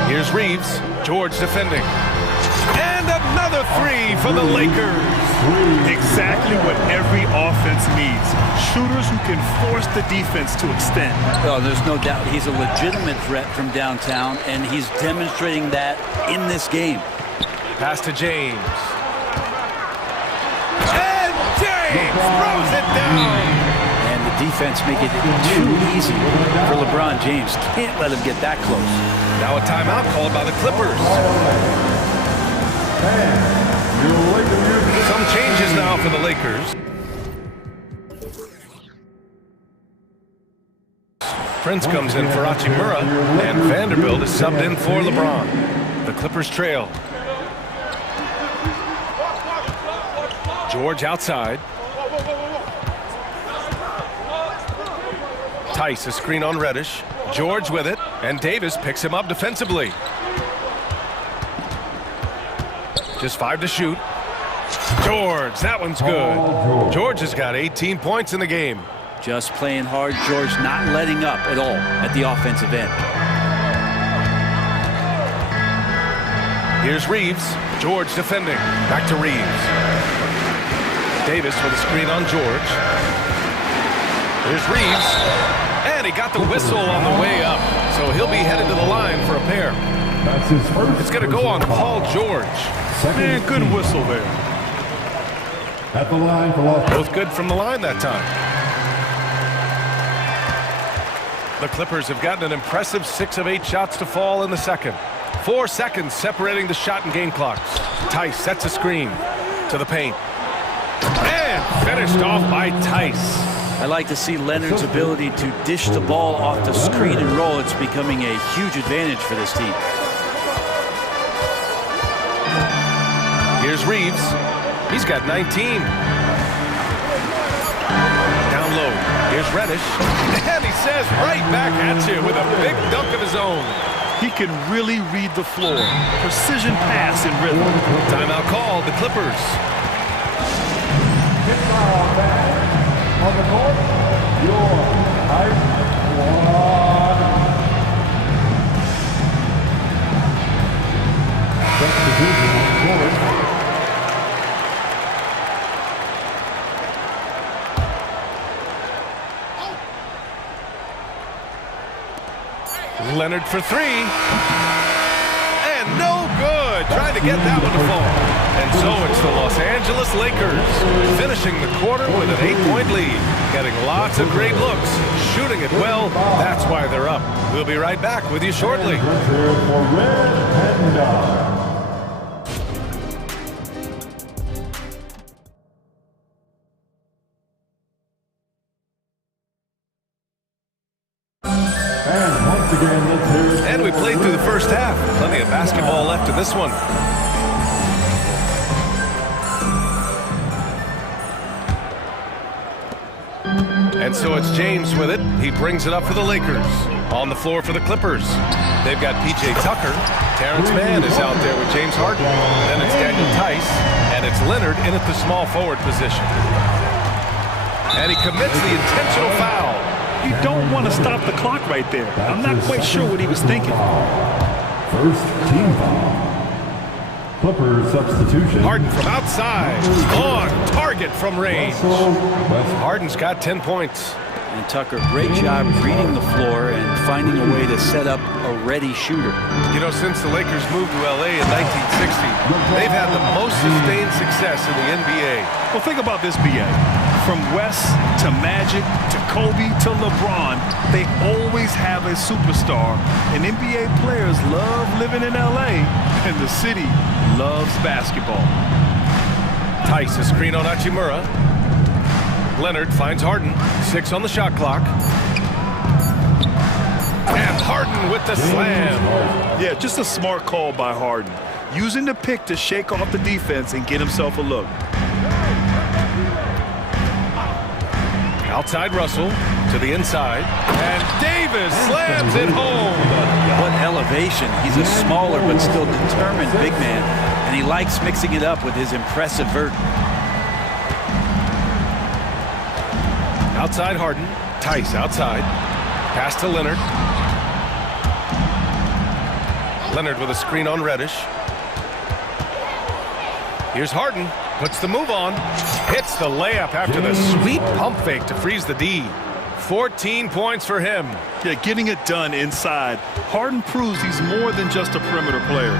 Here's Reeves. George defending. And another 3 for the Lakers. Exactly what every offense needs. Shooters who can force the defense to extend. Oh, there's no doubt he's a legitimate threat from downtown, and he's demonstrating that in this game. Pass to James. And James throws it down. And the defense make it too easy for LeBron James. Can't let him get that close. Now a timeout called by the Clippers. Some changes now for the Lakers. Prince comes in for Hachimura, and Vanderbilt is subbed in for LeBron. The Clippers trail. George outside. Tice, a screen on Reddish. George with it, and Davis picks him up defensively. Just 5 to shoot. George, that one's good. George has got 18 points in the game. Just playing hard. George not letting up at all at the offensive end. Here's Reeves. George defending. Back to Reeves. Davis with a screen on George. Here's Reeves. And he got the whistle on the way up. So he'll be headed to the line for a pair. That's his first. It's going to go on Paul George. Man, good whistle there. At the line for Los Both good from the line that time. The Clippers have gotten an impressive 6 of 8 shots to fall in the second. 4 seconds separating the shot and game clocks. Tice sets a screen to the paint. And finished off by Tice. I like to see Leonard's ability to dish the ball off the screen and roll. It's becoming a huge advantage for this team. Here's Reeves. He's got 19. Down low. Here's Reddish. And he says right back at you with a big dunk of his own. He can really read the floor. Precision pass in rhythm. Timeout called, the Clippers. on the court, your height squad. Substitution on the court. Leonard for three. And no good. Trying to get that one to fall. And so it's the Los Angeles Lakers finishing the quarter with an 8-point lead. Getting lots of great looks. Shooting it well. That's why they're up. We'll be right back with you shortly. And we played through the first half. Plenty of basketball left in this one. And so it's James with it. He brings it up for the Lakers. On the floor for the Clippers. They've got P.J. Tucker. Terrence Mann is out there with James Harden. Then it's Daniel Tice, and it's Leonard in at the small forward position. And he commits the intentional foul. You don't want to stop the clock right there. I'm not quite sure what he was thinking. First team foul. Clippers substitution. Harden from outside. On target from range. Harden's got 10 points. And Tucker, great job reading the floor and finding a way to set up a ready shooter. You know, since the Lakers moved to LA in 1960, they've had the most sustained success in the NBA. Well, think about this, BA. From West to Magic to Kobe to LeBron, they always have a superstar. And NBA players love living in LA, and the city loves basketball. Tice, a screen on Hachimura. Leonard finds Harden. 6 on the shot clock. And Harden with the slam. Yeah, just a smart call by Harden. Using the pick to shake off the defense and get himself a look. Outside Russell to the inside. And Davis slams it home. What elevation. He's a smaller but still determined big man. And he likes mixing it up with his impressive vert. Outside Harden. Tice outside. Pass to Leonard. Leonard with a screen on Reddish. Here's Harden. Puts the move on. Hits the layup after the sweet pump fake to freeze the D. 14 points for him. Yeah, getting it done inside. Harden proves he's more than just a perimeter player.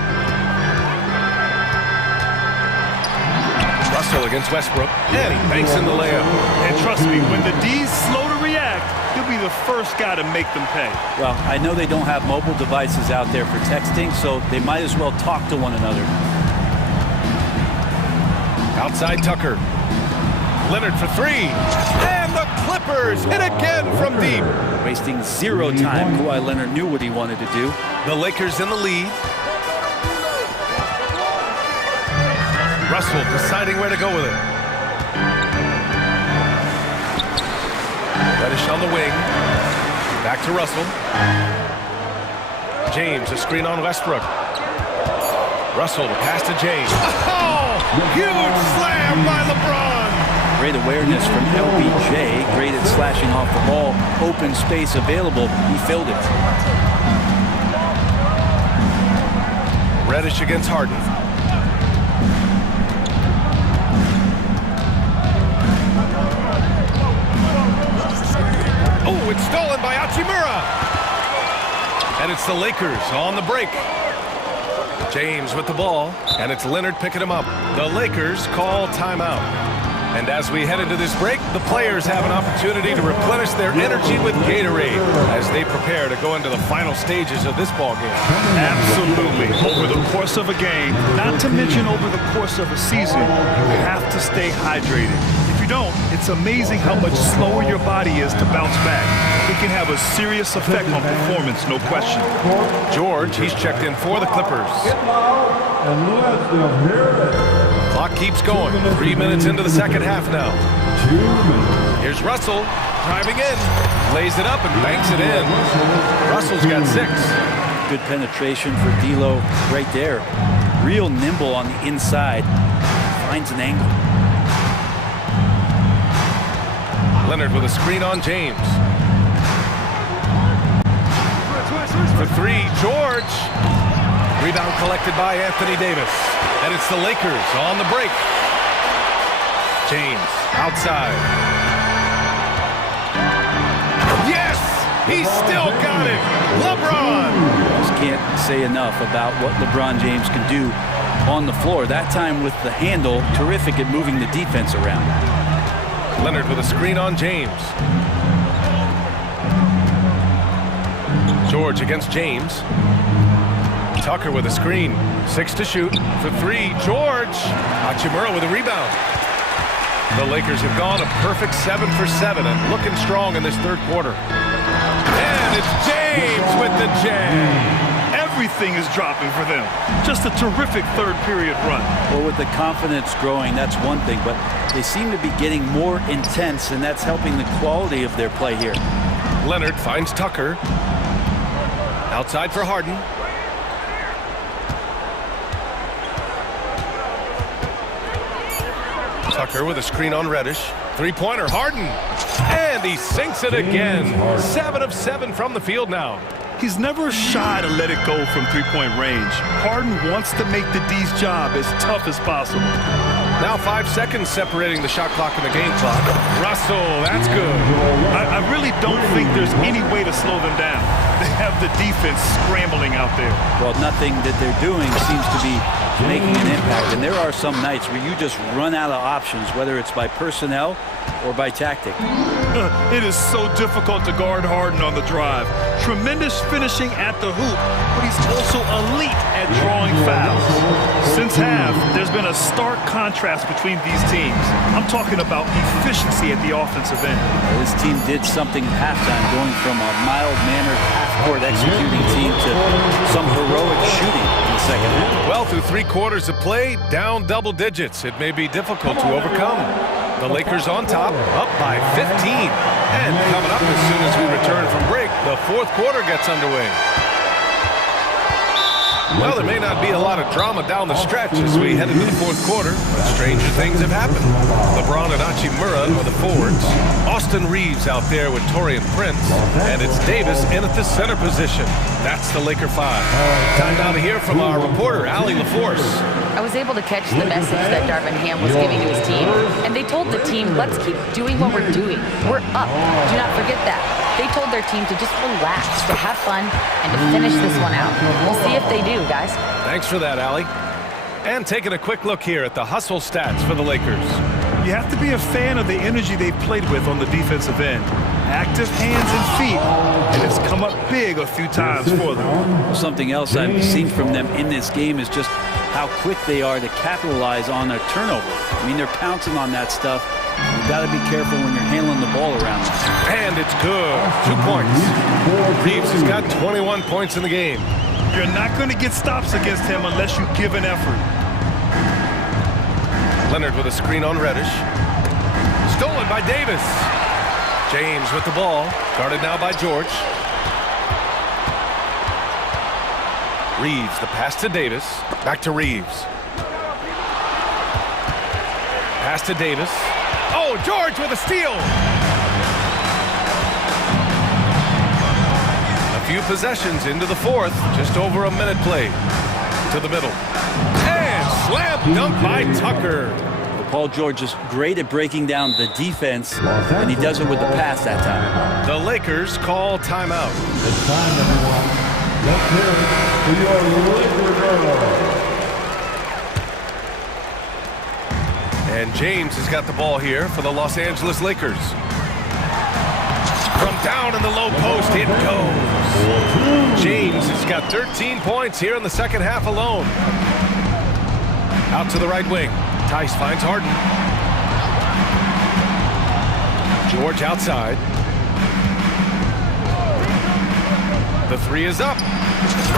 Russell against Westbrook. And he banks in the layup. And trust me, when the D's slow to react, he'll be the first guy to make them pay. Well, I know they don't have mobile devices out there for texting, so they might as well talk to one another. Outside Tucker. Leonard for 3. And the Clippers hit again from deep. Wasting 0 time. Kawhi Leonard knew what he wanted to do. The Lakers in the lead. Russell deciding where to go with it. Reddish on the wing. Back to Russell. James, a screen on Westbrook. Russell, the pass to James. Oh! Huge slam by LeBron! Great awareness from LBJ. Great at slashing off the ball. Open space available. He filled it. Reddish against Harden. Oh, it's stolen by Hachimura. And it's the Lakers on the break. James with the ball, and it's Leonard picking him up. The Lakers call timeout. And as we head into this break, the players have an opportunity to replenish their energy with Gatorade as they prepare to go into the final stages of this ball game. Absolutely. Over the course of a game, not to mention over the course of a season, you have to stay hydrated. If you don't, it's amazing how much slower your body is to bounce back. It can have a serious effect on performance, no question. George, he's checked in for the Clippers. Clock keeps going. 3 minutes into the second half now. Here's Russell driving in, lays it up and banks it in. Russell's got 6. Good penetration for D'Lo right there. Real nimble on the inside. Finds an angle. Leonard with a screen on James. For 3, George. Rebound collected by Anthony Davis. And it's the Lakers on the break. James outside. Yes! He's still got it! LeBron! Just can't say enough about what LeBron James can do on the floor. That time with the handle, terrific at moving the defense around. Leonard with a screen on James. George against James. Tucker with a screen. 6 to shoot. For 3, George. Hachimura with a rebound. The Lakers have gone a perfect 7 for 7 and looking strong in this third quarter. And it's James with the jam. Everything is dropping for them. Just a terrific third period run. Well, with the confidence growing, that's one thing, but they seem to be getting more intense, and that's helping the quality of their play here. Leonard finds Tucker. Outside for Harden. Tucker with a screen on Reddish. Three-pointer, Harden. And he sinks it again. 7 of 7 from the field now. He's never shy to let it go from three-point range. Harden wants to make the D's job as tough as possible. Now 5 seconds separating the shot clock and the game clock. Russell, that's good. I really don't think there's any way to slow them down. They have the defense scrambling out there. Well, nothing that they're doing seems to be making an impact. And there are some nights where you just run out of options, whether it's by personnel or by tactic. It is so difficult to guard Harden on the drive. Tremendous finishing at the hoop, but he's also elite at drawing fouls. Since half, there's been a stark contrast between these teams. I'm talking about efficiency at the offensive end. This team did something at halftime, going from a mild-mannered half-court executing team to some heroic shooting in the second half. Well, through 3 quarters of play, down double digits. It may be difficult to overcome. The Lakers on top, up by 15. And coming up as soon as we return from break, the 4th quarter gets underway. Well, there may not be a lot of drama down the stretch as we head into the 4th quarter, but stranger things have happened. LeBron and Hachimura are the forwards. Austin Reeves out there with Taurean Prince, and it's Davis in at the center position. That's the Laker 5. Time now to hear from our reporter, Allie LaForce. I was able to catch the message that Darvin Ham was giving to his team, and they told the team, let's keep doing what we're doing. We're up. Do not forget that. They told their team to just relax, to have fun, and to finish this one out. We'll see if they do, guys. Thanks for that, Allie. And taking a quick look here at the hustle stats for the Lakers. You have to be a fan of the energy they've played with on the defensive end. Active hands and feet, and it's come up big a few times for them. Something else I've seen from them in this game is just how quick they are to capitalize on a turnover. I mean, they're pouncing on that stuff. You've got to be careful when you're handling the ball around them. And it's good. 2 points. Reeves has got 21 points in the game. You're not going to get stops against him unless you give an effort. Leonard with a screen on Reddish. Stolen by Davis. James with the ball. Guarded now by George. Reeves, the pass to Davis. Back to Reeves. Pass to Davis. Oh, George with a steal. A few possessions into the 4th. Just over a minute played. To the middle. And slam dunk by Tucker. Paul George is great at breaking down the defense, and he does it with the pass that time. The Lakers call timeout. It's time, everyone. Let's hear it for your Laker girls. And James has got the ball here for the Los Angeles Lakers. From down in the low post, it goes. James has got 13 points here in the second half alone. Out to the right wing. Tice finds Harden. George outside. The 3 is up.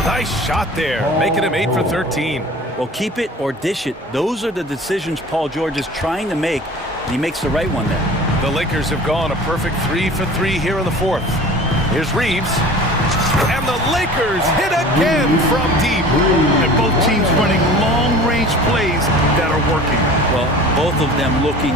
Nice shot there, making him 8 for 13. Well, keep it or dish it. Those are the decisions Paul George is trying to make, and he makes the right one there. The Lakers have gone a perfect 3 for 3 here in the 4th. Here's Reeves. And the Lakers hit again from deep. And both teams running long-range plays that are working. Well, both of them looking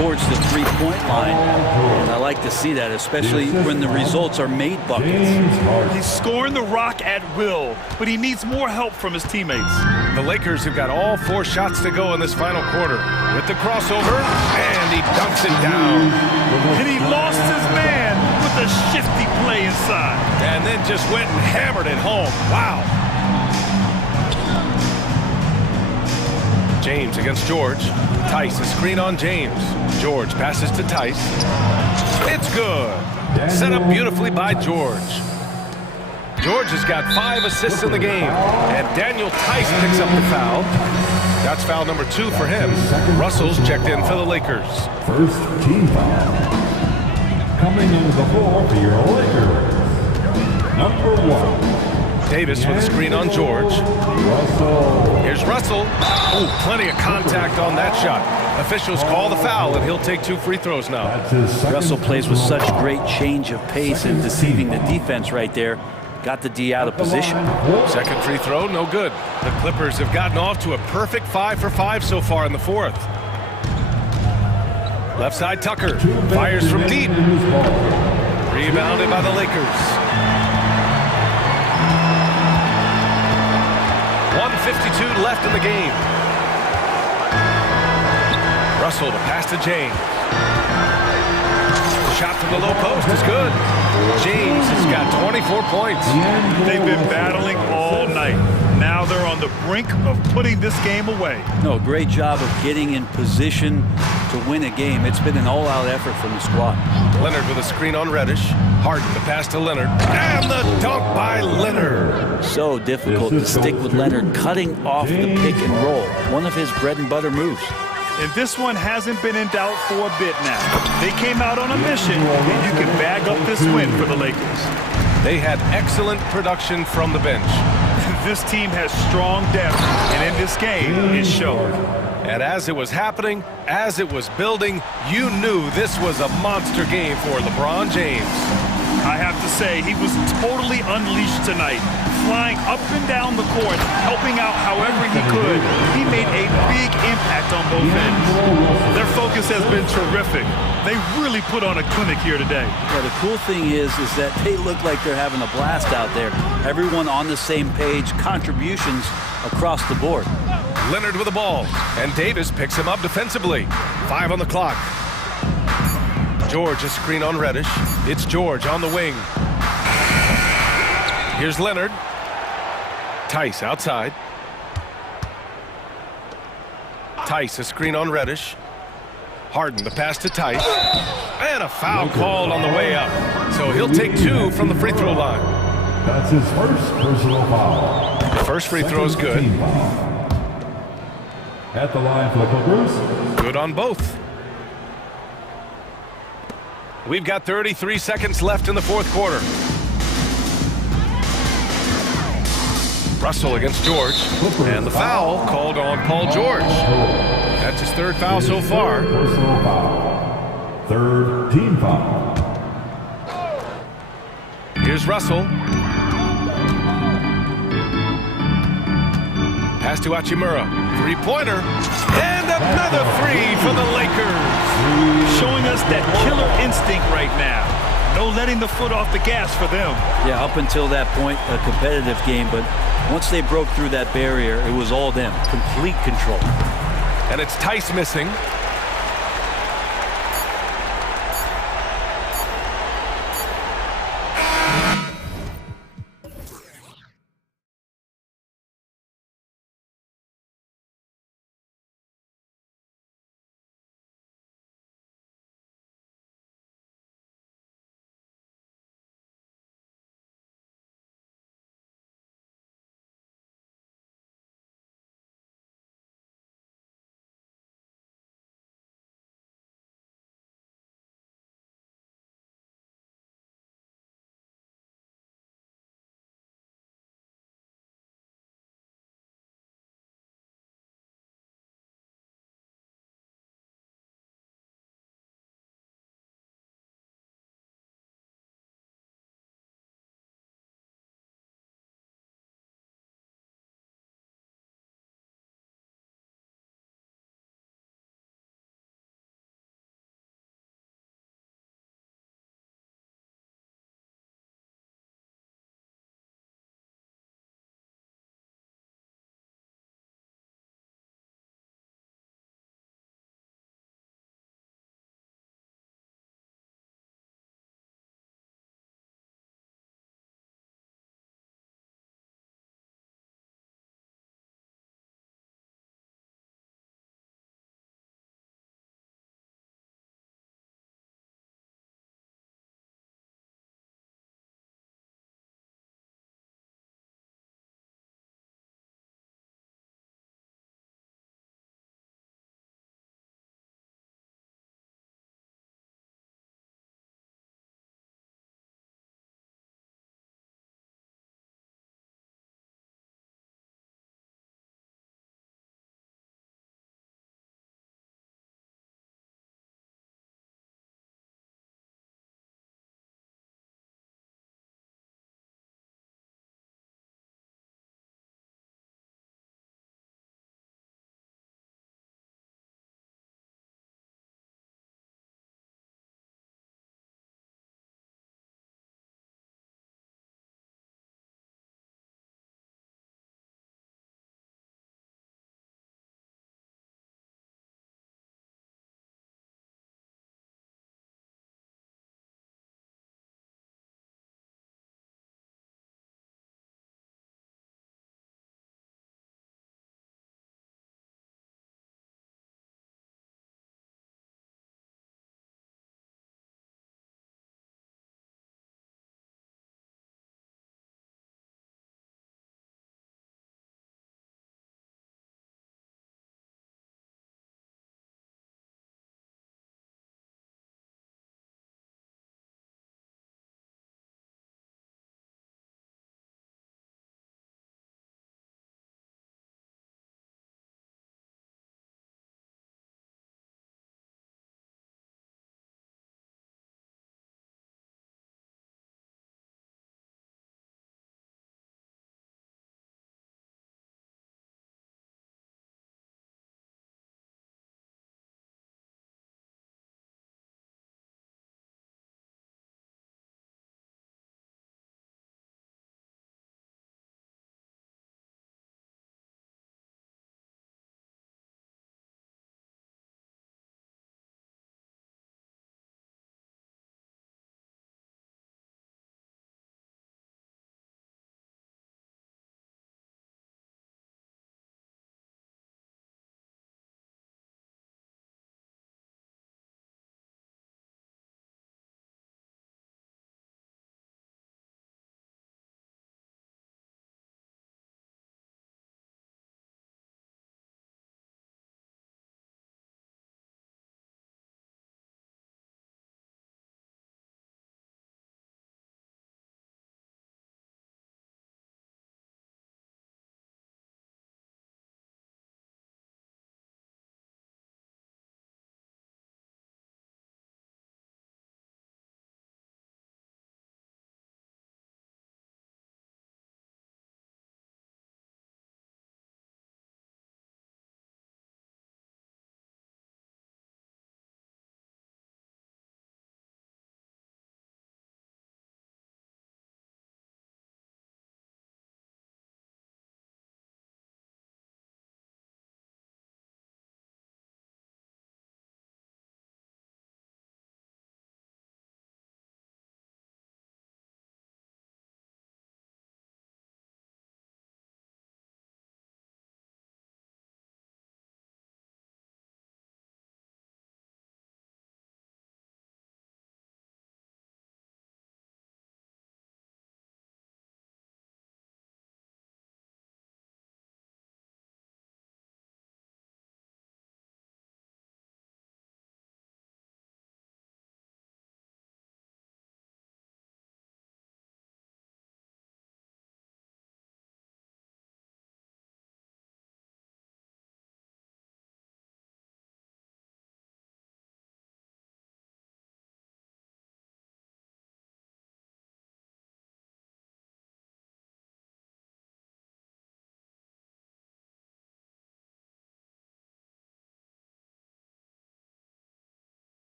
towards the three-point line. And I like to see that, especially when the results are made buckets. He's scoring the rock at will, but he needs more help from his teammates. The Lakers have got all 4 shots to go in this final quarter. With the crossover, and he dumps it down. And he lost his man with a shifty play inside. And then just went and hammered it home. Wow. James against George. Tice, a screen on James. George passes to Tice. It's good. Set up beautifully by George. George has got 5 assists in the game. And Daniel Tice picks up the foul. That's foul number 2 for him. Russell's checked in for the Lakers. First team foul. Coming into the floor for your Lakers. Number 1. Davis with a screen on George. Russell. Here's Russell. Oh, plenty of contact on that shot. Officials call the foul, and he'll take 2 free throws now. Russell plays with such great change of pace and deceiving the defense right there. Got the D out of position. Second free throw, no good. The Clippers have gotten off to a perfect 5 for 5 so far in the 4th. Left side, Tucker fires from deep. Rebounded by the Lakers. 1:52 left in the game. Russell to pass to James. Shot from the low post is good. James has got 24 points. They've been battling all night. Now they're on the brink of putting this game away. No, great job of getting in position to win a game. It's been an all-out effort from the squad. Leonard with a screen on Reddish. Harden the pass to Leonard. And the dunk by Leonard. So difficult to stick with Leonard, cutting off the pick and roll. One of his bread and butter moves. And this one hasn't been in doubt for a bit now. They came out on a mission, and you can bag up this win for the Lakers. They had excellent production from the bench. This team has strong depth, and in this game, it showed. And as it was happening, as it was building, you knew this was a monster game for LeBron James. I have to say, he was totally unleashed tonight, flying up and down the court, helping out however he could. He made a big impact on both ends. Their focus has been terrific. They really put on a clinic here today. Yeah, the cool thing is that they look like they're having a blast out there. Everyone on the same page, contributions across the board. Leonard with the ball, and Davis picks him up defensively. 5 on the clock. George, a screen on Reddish. It's George on the wing. Here's Leonard. Tice outside. Tice, a screen on Reddish. Harden, the pass to Tice. And a foul called on the way up. So he'll take 2 from the free throw line. That's his first personal foul. The first free throw is good. At the line for the Clippers. Good on both. We've got 33 seconds left in the fourth quarter. Russell against George. And the foul called on Paul George. That's his 3rd foul so far. Personal foul. 3rd team foul. Here's Russell. Pass to Hachimura. 3-pointer. And another 3 for the Lakers. Showing us that killer instinct right now. No letting the foot off the gas for them. Yeah, up until that point, a competitive game, but once they broke through that barrier, it was all them. Complete control. And it's Tice missing.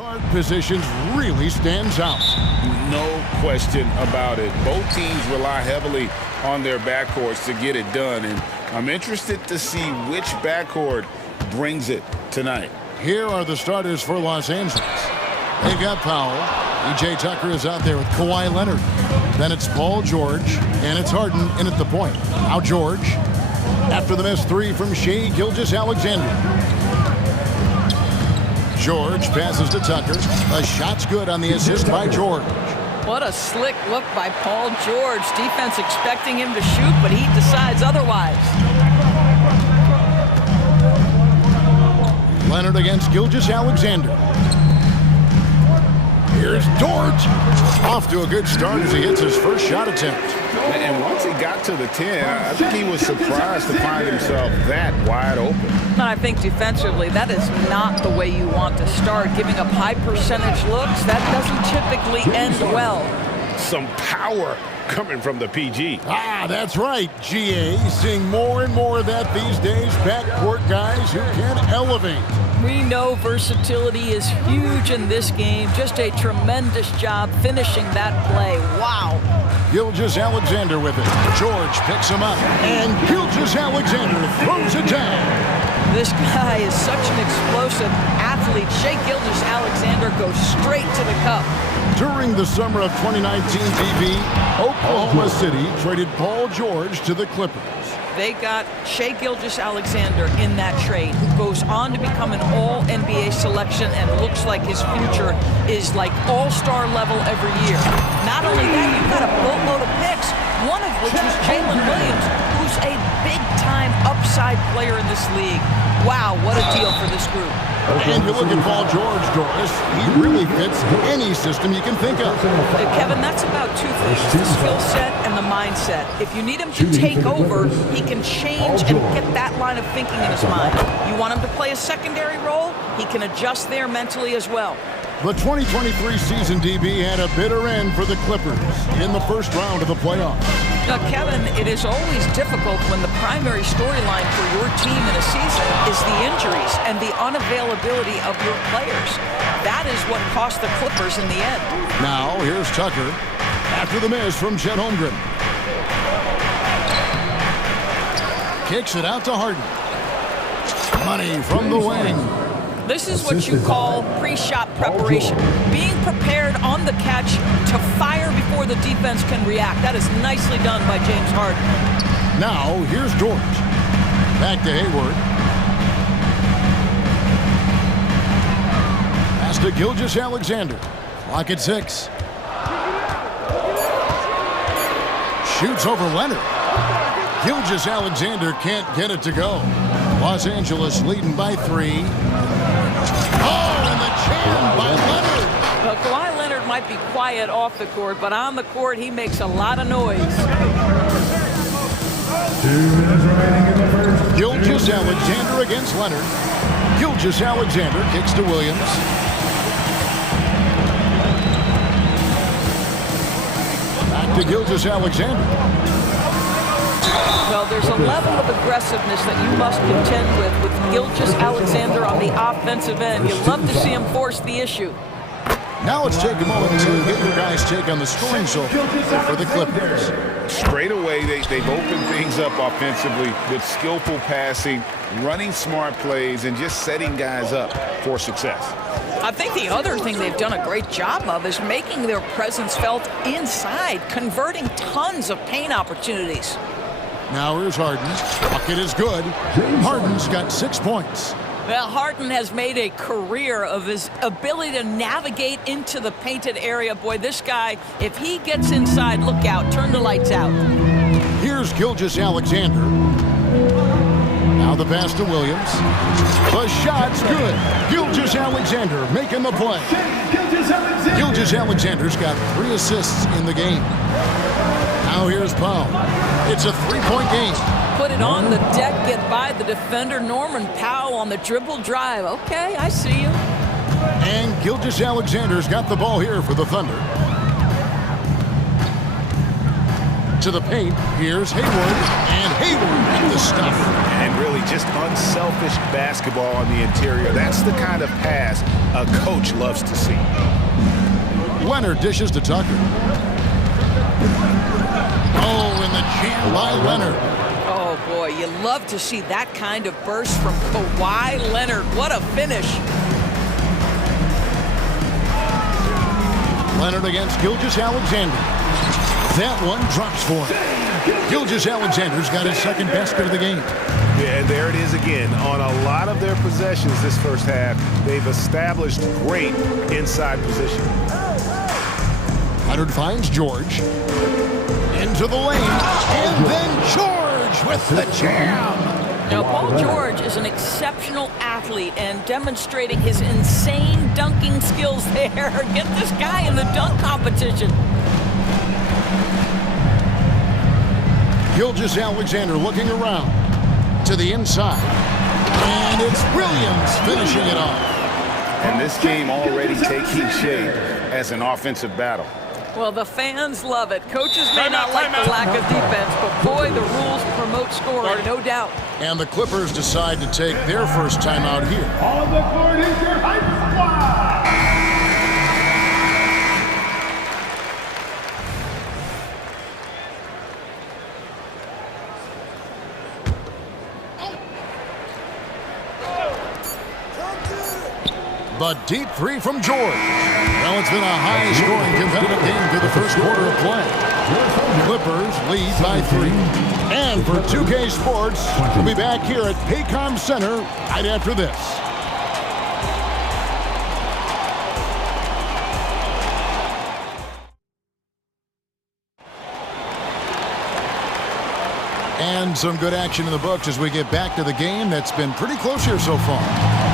Guard positions really stands out. No question about it. Both teams rely heavily on their backcourts to get it done, and I'm interested to see which backcourt brings it tonight. Here are the starters for Los Angeles. They've got Powell. E.J. Tucker is out there with Kawhi Leonard. Then it's Paul George, and it's Harden in at the point. Now George, after the missed three from Shai Gilgeous-Alexander. George passes to Tucker. The shot's good on the assist by George. What a slick look by Paul George. Defense expecting him to shoot, but he decides otherwise. Leonard against Gilgeous-Alexander. Here's George. Off to a good start as he hits his first shot attempt. And once he got to the 10, I think he was surprised to find himself that wide open. And I think defensively, that is not the way you want to start. Giving up high percentage looks, that doesn't typically end well. Some power coming from the PG. Ah, that's right, GA. Seeing more and more of that these days. Backcourt guys who can elevate. We know versatility is huge in this game. Just a tremendous job finishing that play. Wow. Gilgeous-Alexander with it. George picks him up. And Gilgeous-Alexander throws it down. This guy is such an explosive athlete. Shai Gilgeous-Alexander goes straight to the cup. During the summer of 2019, DB, Oklahoma City traded Paul George to the Clippers. They got Shai Gilgeous-Alexander in that trade, who goes on to become an all-NBA selection and looks like his future is like all-star level every year. Not only that, you've got a boatload of picks, one of which was Jalen Williams, who's a big-time upside player in this league. Wow, what a deal for this group. And you look at Paul George, Doris, he really fits any system you can think of. Kevin, that's about two things, the skill set and the mindset. If you need him to take over, he can change and get that line of thinking in his mind. You want him to play a secondary role, he can adjust there mentally as well. The 2023 season, DB, had a bitter end for the Clippers in the first round of the playoffs. Now, Kevin, it is always difficult when the primary storyline for your team in a season is the injuries and the unavailability of your players. That is what cost the Clippers in the end. Now, here's Tucker after the miss from Chet Holmgren. Kicks it out to Harden. Money from the wing. This is what you call pre-shot preparation. Being prepared on the catch to fire before the defense can react. That is nicely done by James Harden. Now, here's George. Back to Hayward. Pass to Gilgeous-Alexander. Clock at 6. Shoots over Leonard. Gilgeous-Alexander can't get it to go. Los Angeles leading by 3. Oh, and the jam by Leonard. Well, Kawhi Leonard might be quiet off the court, but on the court, he makes a lot of noise. Gilgeous-Alexander against Leonard. Gilgeous-Alexander kicks to Williams. Back to Gilgeous-Alexander. Well, there's a level of aggressiveness that you must contend with Gilgeous-Alexander on the offensive end. You love to see him force the issue. Now let's take a moment to get your guys' take on the scoring so for the Clippers. Straight away, they've opened things up offensively with skillful passing, running smart plays, and just setting guys up for success. I think the other thing they've done a great job of is making their presence felt inside, converting tons of paint opportunities. Now here's Harden. Bucket is good. Harden's got 6 points. Well, Harden has made a career of his ability to navigate into the painted area. Boy, this guy, if he gets inside, look out. Turn the lights out. Here's Gilgeous-Alexander. Now the pass to Williams. The shot's good. Gilgeous-Alexander making the play. Gilgeous-Alexander's got 3 assists in the game. Now here's Powell. It's a 3-point game. Put it on the deck, get by the defender. Norman Powell on the dribble drive. Okay, I see you. And Gilgeous-Alexander's got the ball here for the Thunder. To the paint, here's Hayward, and Hayward with the stuff. And really just unselfish basketball on the interior. That's the kind of pass a coach loves to see. Leonard dishes to Tucker. Oh, and the jam by Leonard. Oh, boy, you love to see that kind of burst from Kawhi Leonard. What a finish. Leonard against Gilgeous-Alexander. That one drops for him. Gilgeous-Alexander's got his second basket of the game. Yeah, there it is again. On a lot of their possessions this first half, they've established great inside position. Leonard finds George. Into the lane. And then George with the jam. Now, Paul George is an exceptional athlete and demonstrating his insane dunking skills there. Get this guy in the dunk competition. Gilgeous-Alexander looking around to the inside. And it's Williams finishing it off. And this game already taking shape as an offensive battle. Well, the fans love it. Coaches may not like the lack of defense, but boy, the rules promote scoring, no doubt. And the Clippers decide to take their first timeout here. On the court is your hype squad. The deep three from George. Well, it's been a high-scoring competitive game through the first quarter of play. Clippers lead by 3. And for 2K Sports, we'll be back here at Paycom Center right after this. And some good action in the books as we get back to the game that's been pretty close here so far.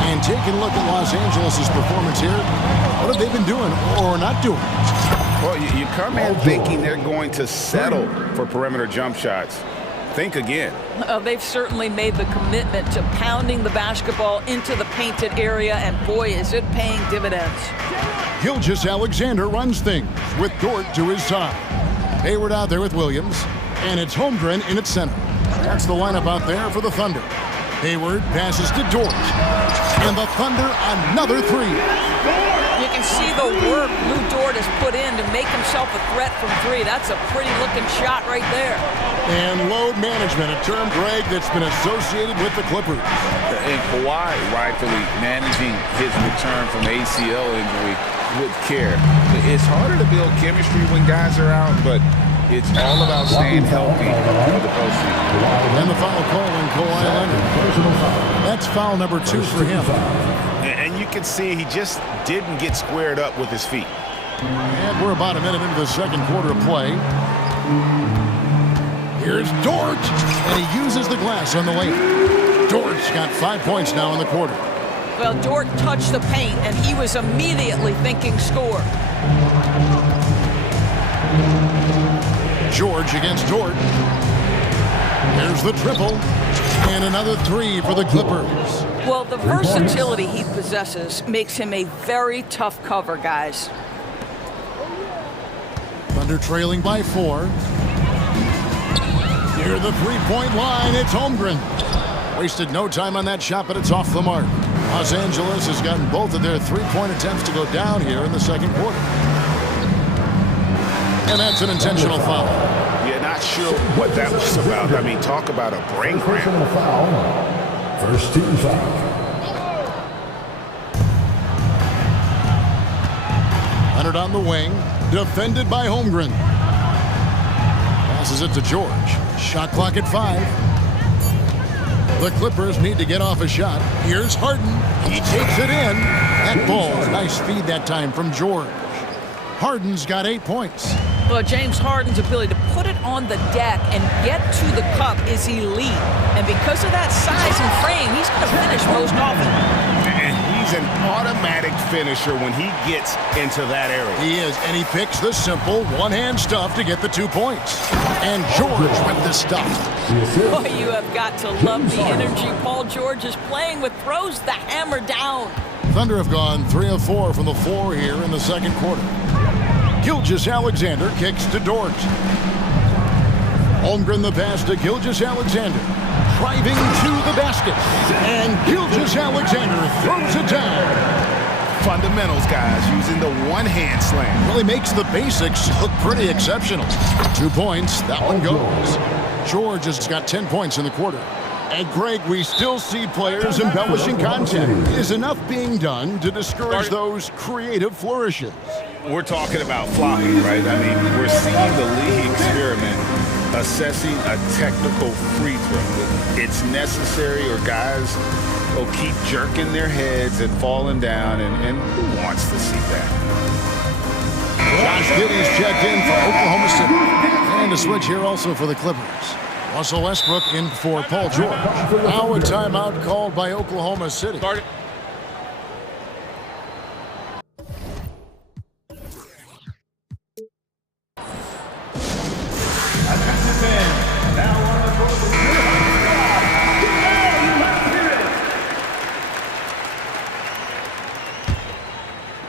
And taking a look at Los Angeles' performance here, what have they been doing or not doing? Well, you come in thinking they're going to settle for perimeter jump shots. Think again. They've certainly made the commitment to pounding the basketball into the painted area, and boy, is it paying dividends. Gilgeous-Alexander runs things with Dort to his side. Hayward out there with Williams, and it's Holmgren in its center. That's the lineup out there for the Thunder. Hayward passes to Dort. And the Thunder, another 3. You can see the work Lou Dort has put in to make himself a threat from 3. That's a pretty-looking shot right there. And load management, a term, Greg, that's been associated with the Clippers. And Kawhi rightfully managing his return from ACL injury with care. It's harder to build chemistry when guys are out, but it's all about staying healthy for the postseason. And the foul call on Kawhi Leonard. That's foul number 2 for him. And you can see he just didn't get squared up with his feet. And we're about a minute into the second quarter of play. Here's Dort, and he uses the glass on the lane. Dort's got 5 points now in the quarter. Well, Dort touched the paint, and he was immediately thinking score. George against Dort. There's the triple. And another 3 for the Clippers. Well, the versatility he possesses makes him a very tough cover, guys. Thunder trailing by 4. Near the three-point line, it's Holmgren. Wasted no time on that shot, but it's off the mark. Los Angeles has gotten both of their three-point attempts to go down here in the second quarter. And that's an intentional foul. Yeah, not sure what that was about. I mean, talk about a brain cramp. First team foul. Leonard on the wing, defended by Holmgren. Passes it to George. Shot clock at 5. The Clippers need to get off a shot. Here's Harden. He takes it in. That ball, nice feed that time from George. Harden's got 8 points. Well, James Harden's ability to put it on the deck and get to the cup is elite. And because of that size and frame, he's going to finish most often. And he's an automatic finisher when he gets into that area. He is, and he picks the simple one-hand stuff to get the 2 points. And George with the stuff. Boy, you have got to love the energy Paul George is playing with. Throws the hammer down. Thunder have gone 3 of 4 from the floor here in the second quarter. Gilgeous-Alexander kicks to Dort. Holmgren the pass to Gilgeous-Alexander. Driving to the basket. And Gilgeous-Alexander throws it down. Fundamentals, guys, using the one-hand slam. Really makes the basics look pretty exceptional. 2 points, that one goes. George has got 10 points in the quarter. And Greg, we still see players embellishing content. Is enough being done to discourage those creative flourishes? We're talking about flopping, right? I mean, we're seeing the league experiment assessing a technical free throw. It's necessary, or guys will keep jerking their heads and falling down, and who wants to see that? Josh Giddey's checked in for Oklahoma City. And a switch here also for the Clippers. Russell Westbrook in for Paul George. Now a timeout called by Oklahoma City.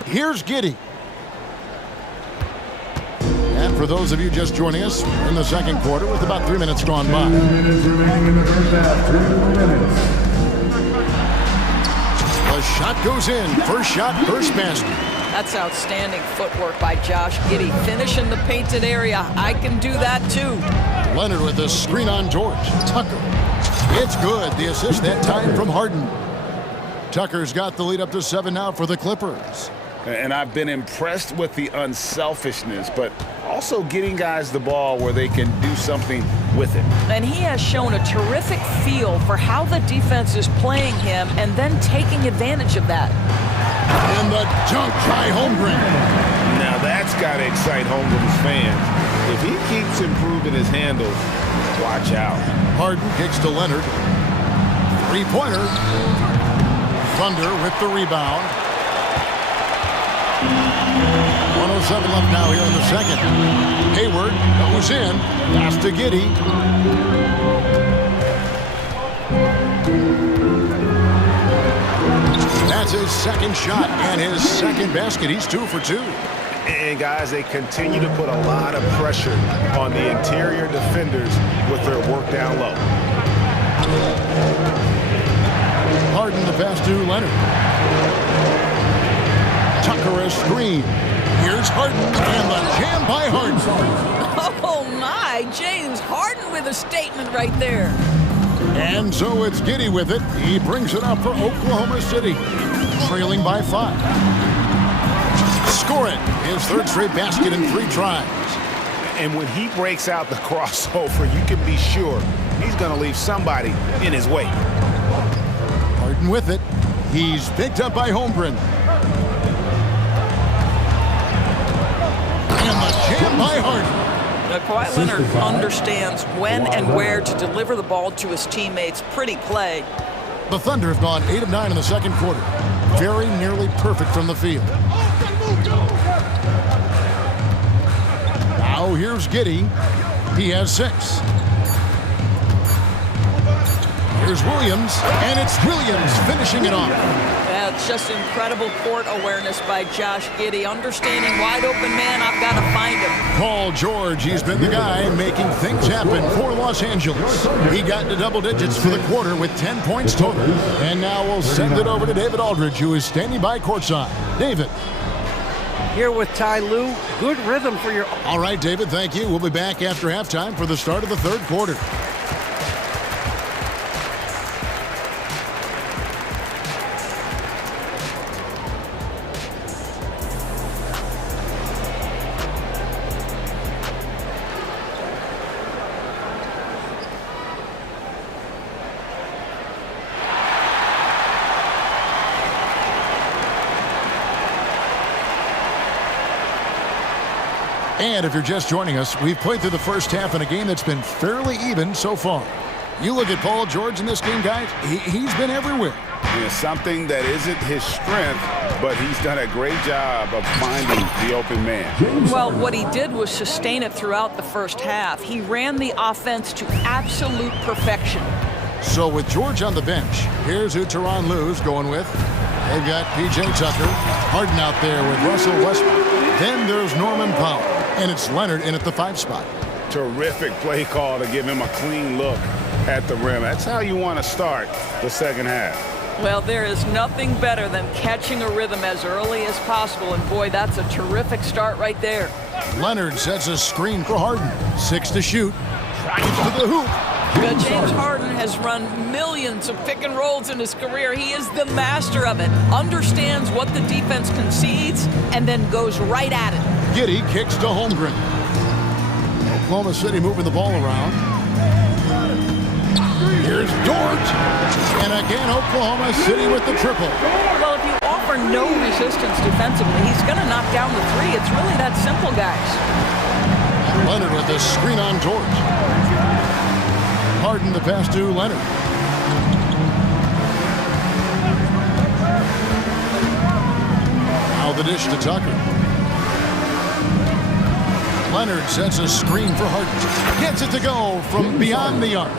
Here's Giddey. And for those of you just joining us, in the second quarter with about 3 minutes gone by. 3 minutes remaining in the first half. 3 minutes. The shot goes in. First shot, first basket. That's outstanding footwork by Josh Giddey. Finish in the painted area. I can do that too. Leonard with the screen on George. Tucker. It's good. The assist that time from Harden. Tucker's got the lead up to 7 now for the Clippers. And I've been impressed with the unselfishness, but also getting guys the ball where they can do something with it. And he has shown a terrific feel for how the defense is playing him and then taking advantage of that. And the dunk by Holmgren. Now that's got to excite Holmgren's fans. If he keeps improving his handles, watch out. Harden kicks to Leonard. Three-pointer. Thunder with the rebound. 1:07 left now here in the second. Hayward goes in. Pass to Giddey. That's his second shot and his second basket. He's 2 for 2. And guys, they continue to put a lot of pressure on the interior defenders with their work down low. Harden the pass to Leonard. Tucker a screen. Here's Harden, and the jam by Harden. Oh my, James Harden with a statement right there. And so it's Giddey with it. He brings it up for Oklahoma City, trailing by 5. Score it. His third straight basket in 3 tries. And when he breaks out the crossover, you can be sure he's going to leave somebody in his way. Harden with it. He's picked up by Holmgren. And the jam by Harden. Now, Kawhi Leonard understands when and where to deliver the ball to his teammates. Pretty play. The Thunder have gone 8 of 9 in the second quarter. Very nearly perfect from the field. Now here's Giddey. He has 6. Here's Williams, and it's Williams finishing it off. That's just incredible court awareness by Josh Giddey. Understanding wide open man, I've got to find him. Paul George, he's been the guy making things happen for Los Angeles. He got into double digits for the quarter with 10 points total. And now we'll send it over to David Aldridge, who is standing by courtside. David. Here with Ty Lue. Good rhythm for your... All right, David, thank you. We'll be back after halftime for the start of the third quarter. And if you're just joining us, we've played through the first half in a game that's been fairly even so far. You look at Paul George in this game, guys, he's been everywhere. It's something that isn't his strength, but he's done a great job of finding the open man. Well, what he did was sustain it throughout the first half. He ran the offense to absolute perfection. So with George on the bench, here's who Tyronn Lue's going with. They've got P.J. Tucker, Harden out there with Russell Westbrook. Then there's Norman Powell, and it's Leonard in at the 5 spot. Terrific play call to give him a clean look at the rim. That's how you want to start the second half. Well, there is nothing better than catching a rhythm as early as possible, and boy, that's a terrific start right there. Leonard sets a screen for Harden. 6 to shoot. Drives to the hoop. James Harden has run millions of pick and rolls in his career. He is the master of it. Understands what the defense concedes and then goes right at it. Giddey kicks to Holmgren. Oklahoma City moving the ball around. Here's Dort. And again, Oklahoma City with the triple. Well, if you offer no resistance defensively, he's going to knock down the three. It's really that simple, guys. Leonard with the screen on Dort. Harden the pass to Leonard. Now the dish to Tucker. Leonard sets a screen for Harden. Gets it to go from beyond the arc.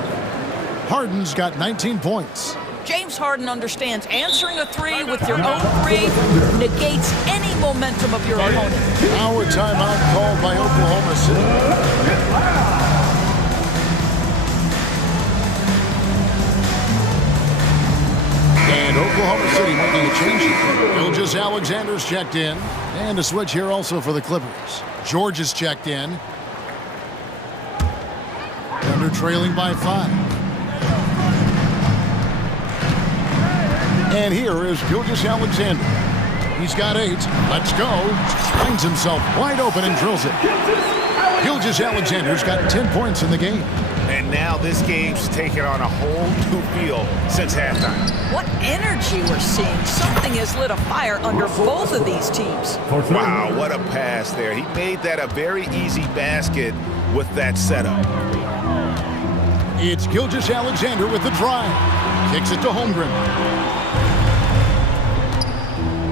Harden's got 19 points. James Harden understands answering a three with your own three negates any momentum of your opponent. Now a timeout called by Oklahoma City. And Oklahoma City making a change. Gilgeous-Alexander's checked in. And a switch here also for the Clippers. George is checked in. Thunder trailing by 5. And here is Gilgeous-Alexander. He's got 8. Let's go. Finds himself wide open and drills it. Gilgeous-Alexander's got 10 points in the game. And now this game's taken on a whole new feel since halftime. What energy we're seeing. Something has lit a fire under both of these teams. Wow, what a pass there. He made that a very easy basket with that setup. It's Gilgeous-Alexander with the drive. Kicks it to Holmgren.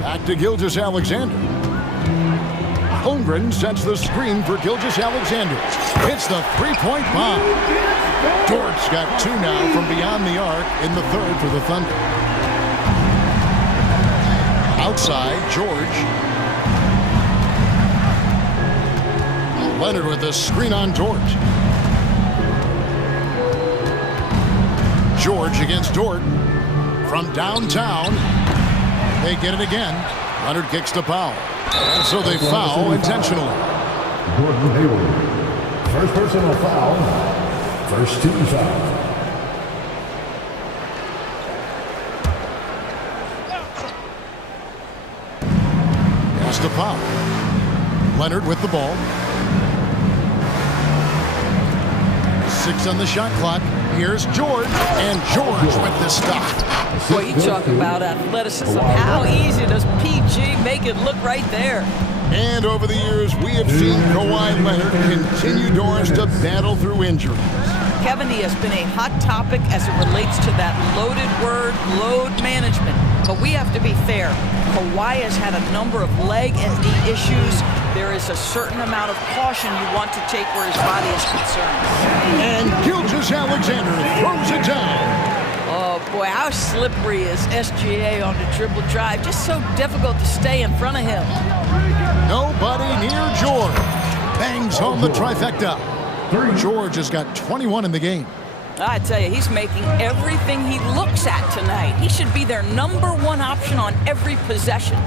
Back to Gilgeous-Alexander. Holmgren sets the screen for Gilgeous-Alexander. Hits the three-point bomb. Dort's got 2 now from beyond the arc in the third for the Thunder. Outside, George. Leonard with the screen on Dort. George against Dort. From downtown, they get it again. Leonard kicks to Powell. And so they foul intentionally. Gordon Hayward. First personal foul. First team foul. Pass to Powell. Leonard with the ball. 6 on the shot clock. Here's George. And George with the stop. Boy, you talk about athleticism. How easy does PG make it look right there? And over the years, we have seen Kawhi Leonard continue doors to battle through injuries. Kevin, he has been a hot topic as it relates to that loaded word, load management. But we have to be fair. Kawhi has had a number of leg and knee issues. There is a certain amount of caution you want to take where his body is concerned. And Gilgeous-Alexander throws it down. Oh, boy, how slippery is SGA on the dribble drive. Just so difficult to stay in front of him. Nobody near George. Bangs home the trifecta. George has got 21 in the game. I tell you, he's making everything he looks at tonight. He should be their #1 option on every possession.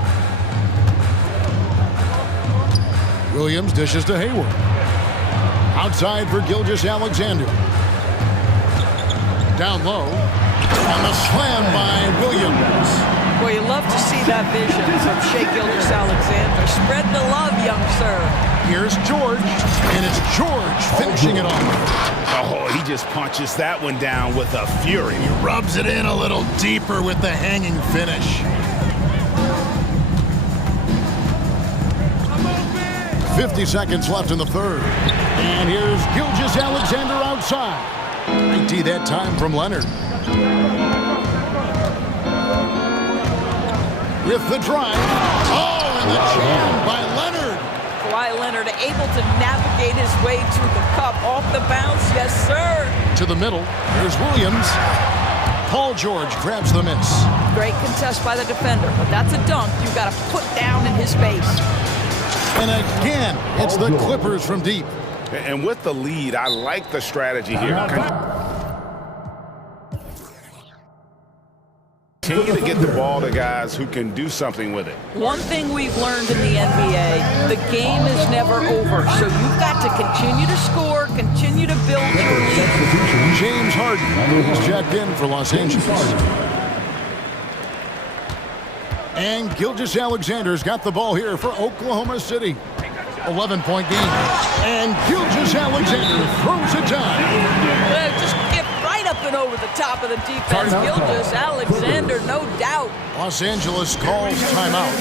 Williams dishes to Hayward. Outside for Gilgeous-Alexander. Down low. And the slam by Williams. Well, you love to see that vision from Shai Gilgeous-Alexander. Spread the love, young sir. Here's George, and it's George finishing it off. Oh, he just punches that one down with a fury. He rubs it in a little deeper with the hanging finish. 50 seconds left in the third. And here's Gilgeous-Alexander outside. 90 that time from Leonard. With the drive. Oh, and the jam by Leonard. Kawhi Leonard able to navigate his way to the cup. Off the bounce, yes, sir. To the middle. Here's Williams. Paul George grabs the miss. Great contest by the defender, but that's a dunk you've got to put down in his face. And again, it's the Clippers from deep. And with the lead, I like the strategy here. Continue to get the ball to guys who can do something with it. One thing we've learned in the NBA, the game is never over. So you've got to continue to score, continue to build your lead. James Harden, he's checked in for Los Angeles. And Gilgeous-Alexander's got the ball here for Oklahoma City. 11-point game. And Gilgeous-Alexander throws it down. Just get right up and over the top of the defense. Gilgeous-Alexander, no doubt. Los Angeles calls timeout.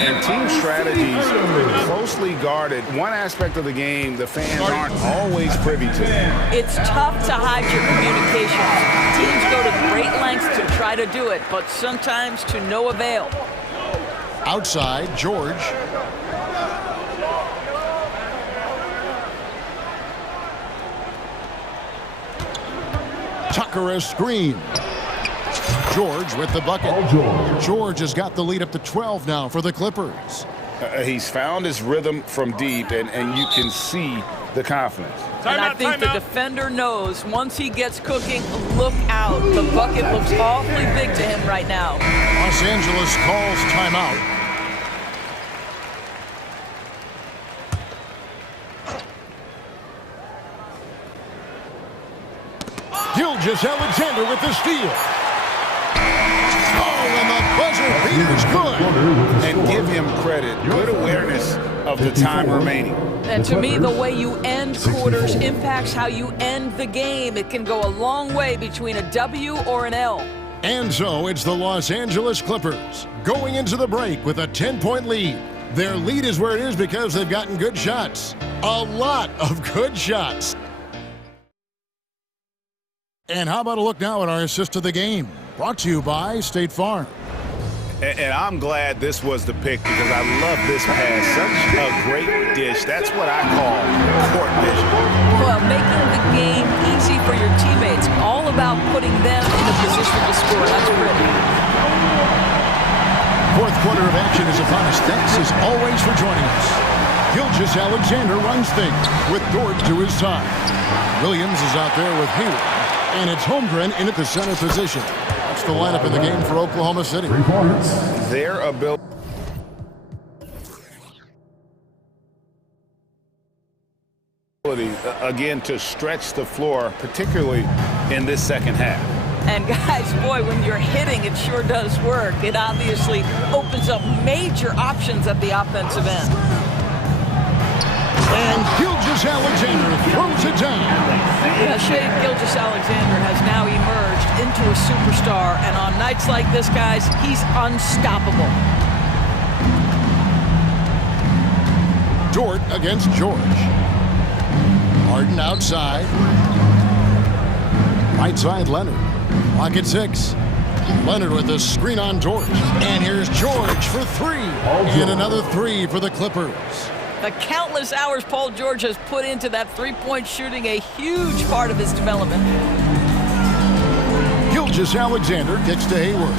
And team strategies closely guarded. One aspect of the game the fans aren't always privy to. It's tough to hide your communications. Teams go to great lengths to try to do it, but sometimes to no avail. Outside, George. Tucker a screen. George with the bucket. George has got the lead up to 12 now for the Clippers. He's found his rhythm from deep, and you can see the confidence. And I think the defender knows once he gets cooking, look out. The bucket looks awfully big to him right now. Los Angeles calls timeout. Gilgeous-Alexander with the steal. Oh, and the buzzer beater's good. And give him credit. Good awareness of the time remaining. And to me, the way you end quarters impacts how you end the game. It can go a long way between a W or an L. And so it's the Los Angeles Clippers going into the break with a 10-point lead. Their lead is where it is because they've gotten good shots. A lot of good shots. And how about a look now at our assist of the game? Brought to you by State Farm. And I'm glad this was the pick because I love this pass. Such a great dish. That's what I call court vision. Well, making the game easy for your teammates. All about putting them in a position to score. That's pretty. Fourth quarter of action is upon us. Thanks as always for joining us. Gilgeous-Alexander runs things with Dort to his side. Williams is out there with Hayward. And it's Holmgren in at the center position. That's the lineup in the game for Oklahoma City. Their ability again to stretch the floor, particularly in this second half. And guys, boy, when you're hitting, it sure does work. It obviously opens up major options at the offensive end. And Gilgeous-Alexander throws it down. Yeah, Shea Gilgeous-Alexander has now emerged into a superstar, and on nights like this, guys, he's unstoppable. Dort against George. Harden outside. Right side, Leonard. Clock at 6. Leonard with the screen on George. And here's George for 3. And another 3 for the Clippers. The countless hours Paul George has put into that three-point shooting, a huge part of his development. Gilgeous-Alexander kicks to Hayward.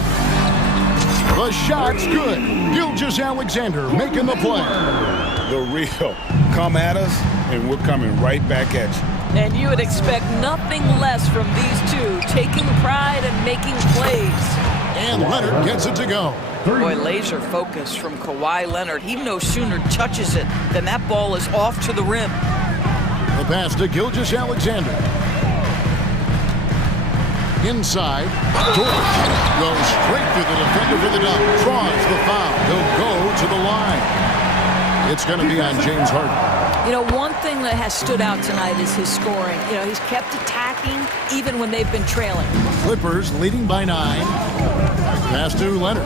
The shot's good. Gilgeous-Alexander making the play. The real come at us, and we're coming right back at you. And you would expect nothing less from these two, taking pride and making plays. And Leonard gets it to go. Boy, laser focus from Kawhi Leonard. He no sooner touches it than that ball is off to the rim. The pass to Gilgeous-Alexander. Inside, George goes straight through the defender for the dunk. Draws the foul. He'll go to the line. It's going to be on James Harden. You know, one thing that has stood out tonight is his scoring. You know, he's kept attacking even when they've been trailing. Clippers leading by 9. Pass to Leonard.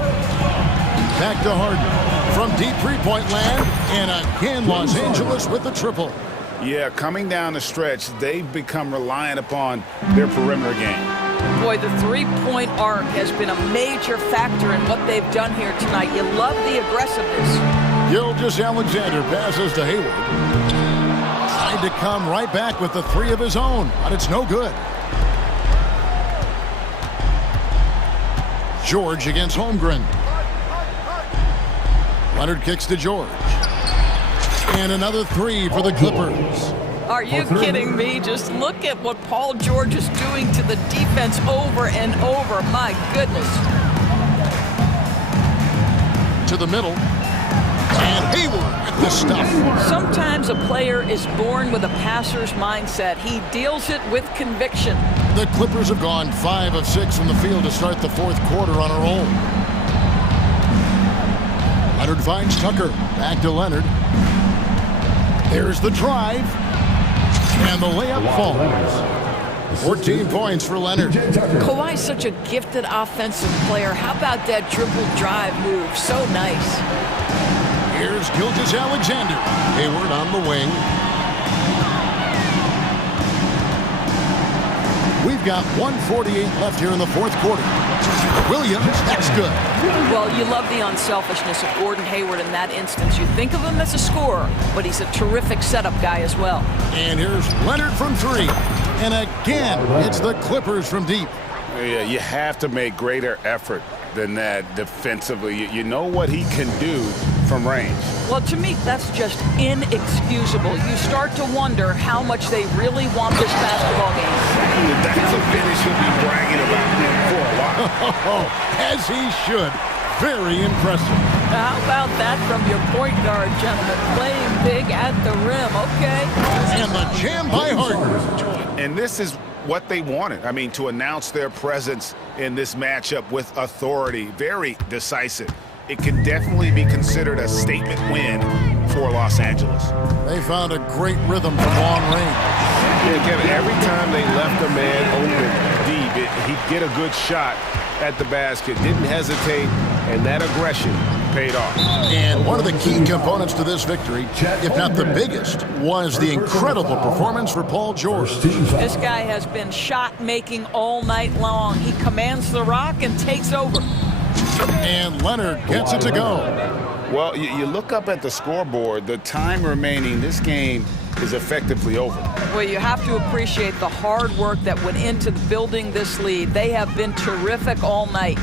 Back to Harden. From deep three-point land. And again, Los Angeles with the triple. Yeah, coming down the stretch, they've become reliant upon their perimeter game. Boy, the three-point arc has been a major factor in what they've done here tonight. You love the aggressiveness. Gilgeous-Alexander passes to Hayward. Tried to come right back with the 3 of his own, but it's no good. George against Holmgren. Leonard kicks to George. And another three for the Clippers. Are you kidding me? Just look at what Paul George is doing to the defense over and over. My goodness. To the middle. And Hayward with the stuff. Sometimes a player is born with a passer's mindset. He deals it with conviction. The Clippers have gone 5 of 6 from the field to start the fourth quarter on a roll. Leonard finds Tucker. Back to Leonard. There's the drive. And the layup falls. 14 points for Leonard. Kawhi's such a gifted offensive player. How about that dribble drive move? So nice. Here's Gilgeous-Alexander. Hayward on the wing. We've got 1:48 left here in the fourth quarter. Williams, that's good. Well, you love the unselfishness of Gordon Hayward in that instance. You think of him as a scorer, but he's a terrific setup guy as well. And here's Leonard from three. And again, it's the Clippers from deep. Yeah, you have to make greater effort than that defensively. You know what he can do from range. Well, to me, that's just inexcusable. You start to wonder how much they really want this basketball game. That's a finish he'll be bragging about for a while. As he should. Very impressive. How about that from your point guard, gentlemen? Playing big at the rim, okay? And the jam by Harden. And this is what they wanted. I mean, to announce their presence in this matchup with authority. Very decisive. It can definitely be considered a statement win for Los Angeles. They found a great rhythm from long range. Yeah, Kevin, every time they left a man open deep, he'd get a good shot at the basket, didn't hesitate, and that aggression paid off. And one of the key components to this victory, if not the biggest, was the incredible performance for Paul George. This guy has been shot-making all night long. He commands the rock and takes over. And Leonard gets it to go. Well, you look up at the scoreboard, the time remaining, this game is effectively over. Well, you have to appreciate the hard work that went into building this lead. They have been terrific all night.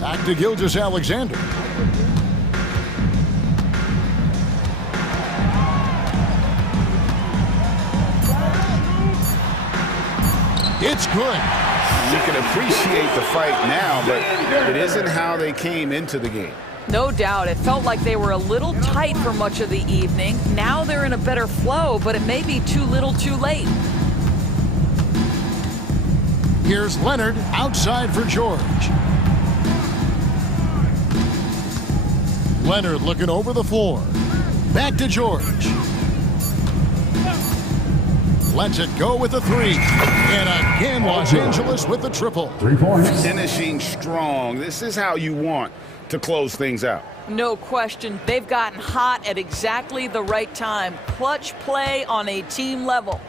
Back to Gilgeous-Alexander. It's good. You can appreciate the fight now, but it isn't how they came into the game. No doubt. It felt like they were a little tight for much of the evening. Now they're in a better flow, but it may be too little too late. Here's Leonard outside for George. Leonard looking over the floor. Back to George. Lets it go with the three. And again, Los Angeles with the triple. 3 points. Finishing strong. This is how you want to close things out. No question. They've gotten hot at exactly the right time. Clutch play on a team level.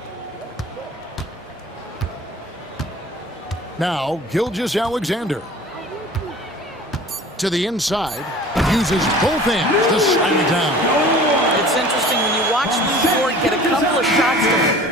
Now, Gilgeous-Alexander. To the inside. Uses both hands to slam it down. It's interesting when you watch Lou Ford get a couple of shots to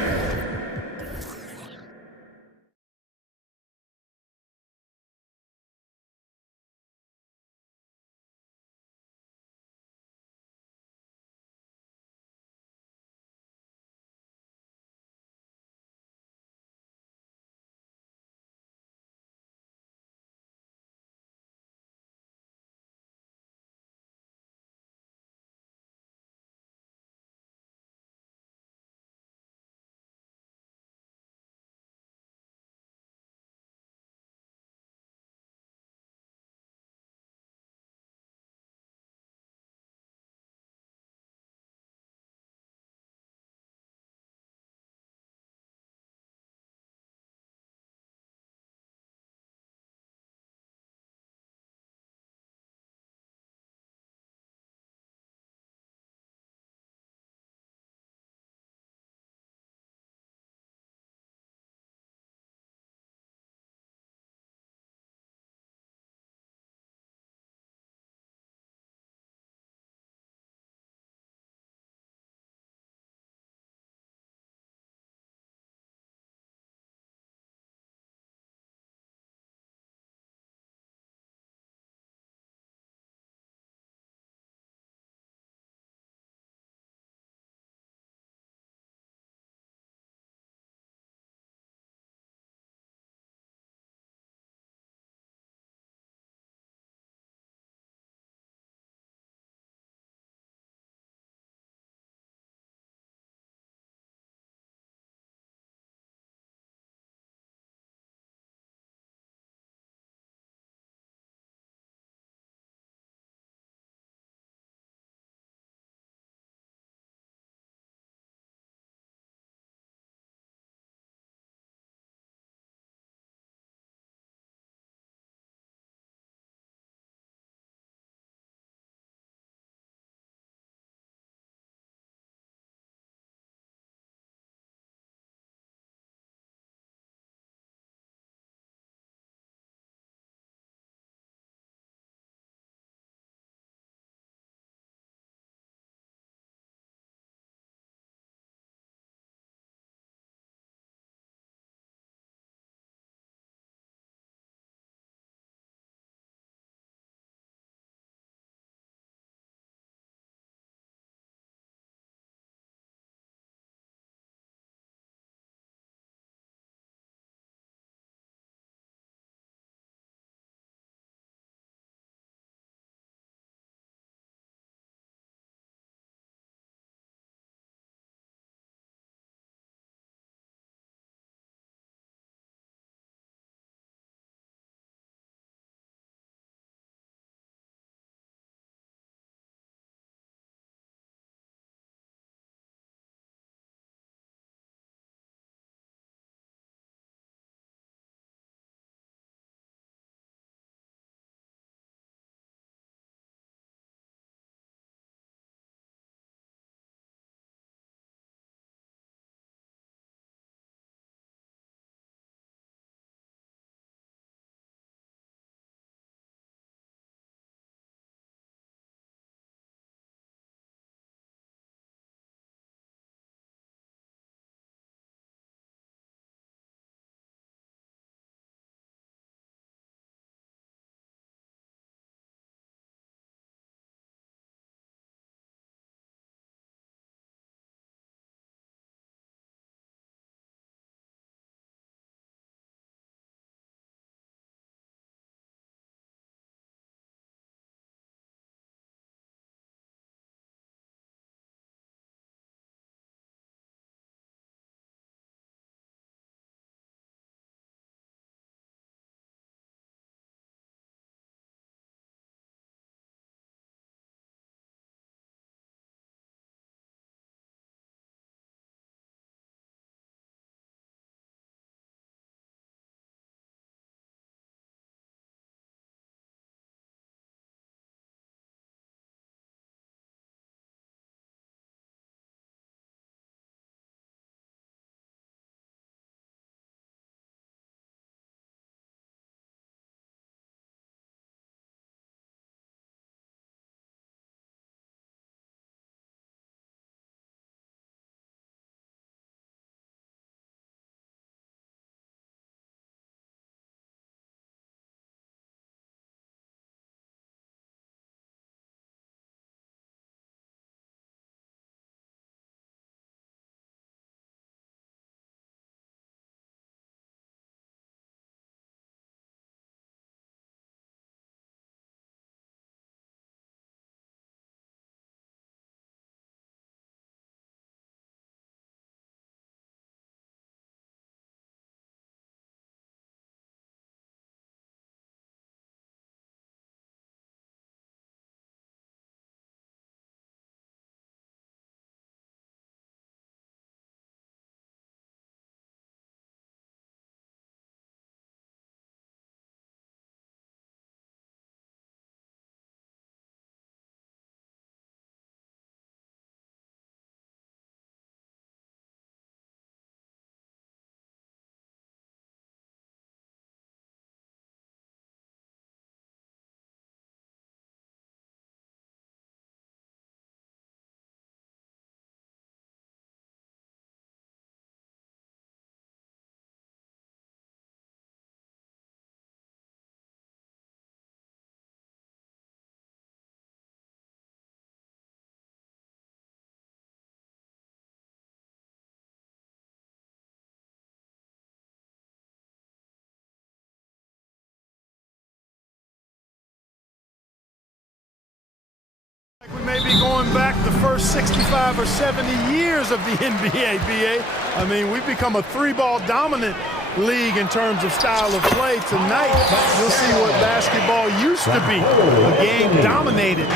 maybe going back the first 65 or 70 years of the NBA, BA. I mean, we've become a three-ball dominant league in terms of style of play. Tonight, you'll see what basketball used to be, a game dominated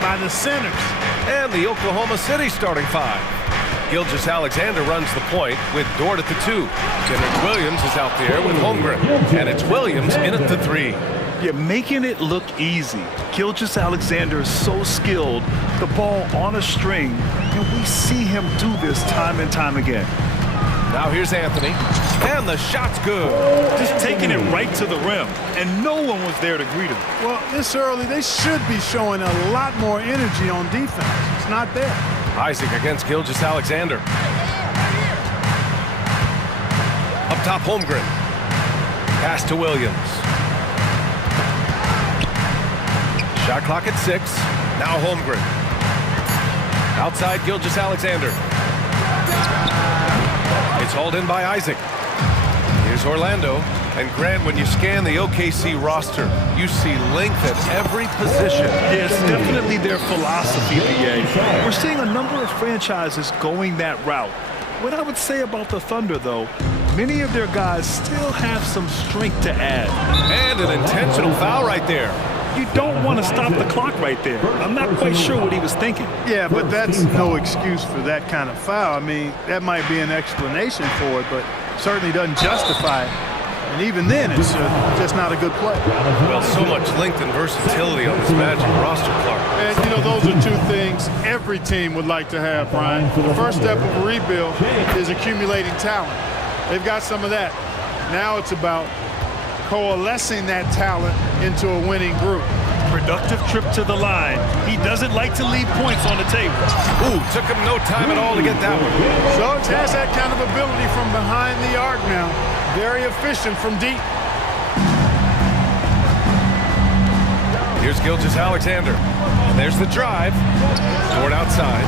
by the centers. And the Oklahoma City starting five. Gilgeous-Alexander runs the point with Dort at the 2. Kendrick Williams is out there with Holmgren. And it's Williams in at the 3. Yeah, making it look easy. Gilgeous-Alexander is so skilled, the ball on a string, and we see him do this time and time again. Now here's Anthony, and the shot's good. Just taking it right to the rim, and no one was there to greet him. Well, this early, they should be showing a lot more energy on defense. It's not there. Isaac against Gilgeous-Alexander. Up top, Holmgren. Pass to Williams. Shot clock at 6. Now Holmgren. Outside Gilgeous-Alexander. It's hauled in by Isaac. Here's Orlando. And Grant, when you scan the OKC roster, you see length at every position. Yeah, it's definitely their philosophy, BA. We're seeing a number of franchises going that route. What I would say about the Thunder, though, many of their guys still have some strength to add. And an intentional foul right there. You don't want to stop the clock right there. I'm not quite sure what he was thinking. Yeah, but that's no excuse for that kind of foul. I mean, that might be an explanation for it, but certainly doesn't justify it. And even then, it's just not a good play. Well, so much length and versatility on this Magic roster, Clark. And, you know, those are two things every team would like to have, Brian. The first step of a rebuild is accumulating talent. They've got some of that. Now it's about coalescing that talent into a winning group. Productive trip to the line. He doesn't like to leave points on the table. Ooh, took him no time at all to get that one. So it has that kind of ability from behind the arc now. Very efficient from deep. Here's Gilgeous-Alexander. And there's the drive. Dort outside.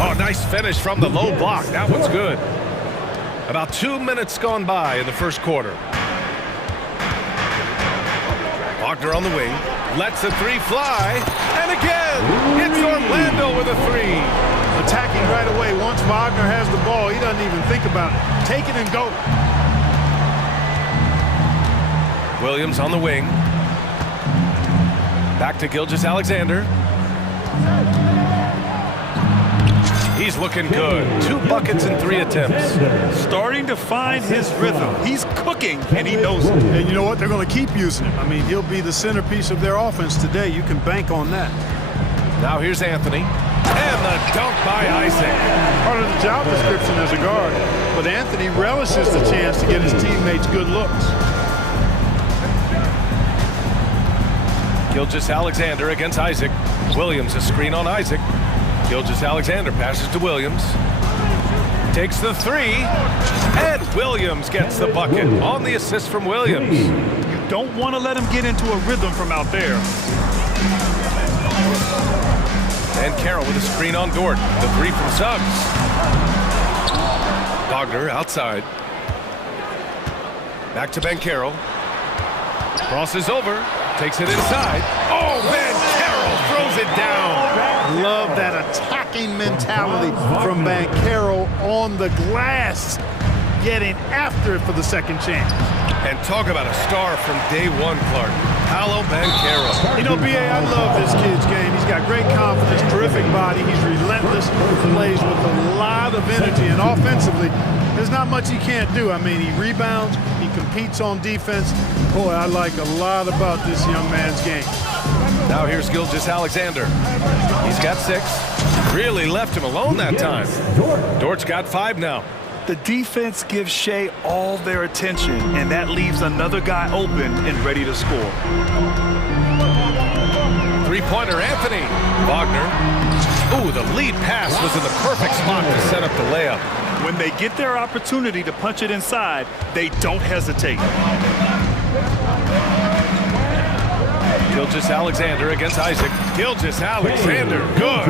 Oh, nice finish from the low block. That one's good. About 2 minutes gone by in the first quarter. Wagner on the wing. Lets the 3 fly. And again, it's Orlando with a 3. Attacking right away. Once Wagner has the ball, he doesn't even think about it. Take it and go. Williams on the wing. Back to Gilgeous-Alexander. He's looking good. 2 buckets in 3 attempts. Starting to find his rhythm. He's cooking, and he knows it. And you know what? They're going to keep using him. I mean, he'll be the centerpiece of their offense today. You can bank on that. Now here's Anthony. And the dunk by Isaac. Part of the job description as a guard. But Anthony relishes the chance to get his teammates good looks. Gilgeous-Alexander against Isaac. Williams a screen on Isaac. Gilgeous-Alexander passes to Williams. Takes the 3. And Williams gets the bucket on the assist from Williams. You don't want to let him get into a rhythm from out there. And Carroll with a screen on Dort. The 3 from Suggs. Wagner outside. Back to Ben Carroll. Crosses over. Takes it inside. Oh, Ben Carroll throws it down. Love that attacking mentality from Banchero on the glass, getting after it for the second chance. And talk about a star from day one, Clark. Paolo Banchero. You know, B.A., I love this kid's game. He's got great confidence, terrific body. He's relentless, plays with a lot of energy, and offensively, there's not much he can't do. I mean, he rebounds, he competes on defense. Boy, I like a lot about this young man's game. Now here's Gilgeous-Alexander. He's got 6. Really left him alone that time. Dort's got 5 now. The defense gives Shea all their attention, and that leaves another guy open and ready to score. 3-pointer, Anthony. Wagner. Ooh, the lead pass was in the perfect spot to set up the layup. When they get their opportunity to punch it inside, they don't hesitate. Gilgeous-Alexander against Isaac. Gilgeous-Alexander, good.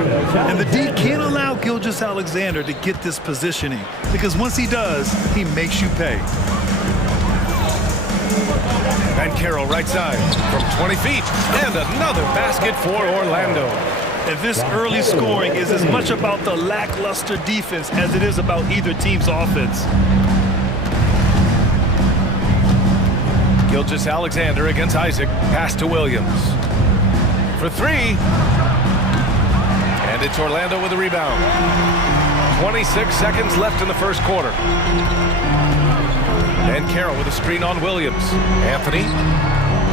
And the D can't allow Gilgeous-Alexander to get this positioning, because once he does, he makes you pay. Bankero right side from 20 feet. And another basket for Orlando. And this early scoring is as much about the lackluster defense as it is about either team's offense. Gilgeous-Alexander against Isaac. Pass to Williams. For three. And it's Orlando with a rebound. 26 seconds left in the first quarter. Bankero with a screen on Williams. Anthony.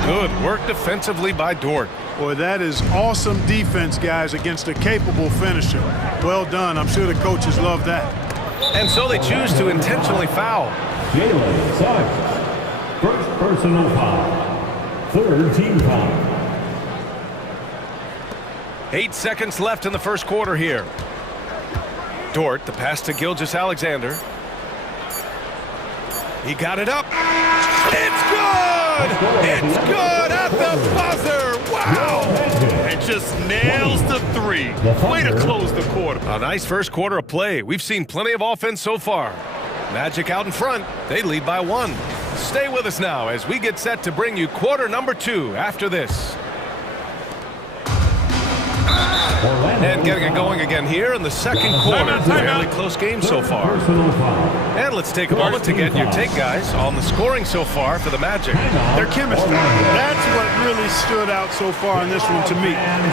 Good work defensively by Dort. Boy, that is awesome defense, guys, against a capable finisher. Well done. I'm sure the coaches love that. And so they choose to intentionally foul. Jalen Suggs. First personal foul. Third team foul. 8 seconds left in the first quarter here. Dort, the pass to Gilgeous-Alexander. He got it up. It's good! It's good at the buzzer! Wow! And just nails the three. Way to close the quarter. A nice first quarter of play. We've seen plenty of offense so far. Magic out in front. They lead by 1. Stay with us now as we get set to bring you quarter number 2 after this. And getting it going again here in the second quarter. Fairly close game so far. And let's take a moment to get your take, guys, on the scoring so far for the Magic. Their chemistry. That's what really stood out so far in this one to me.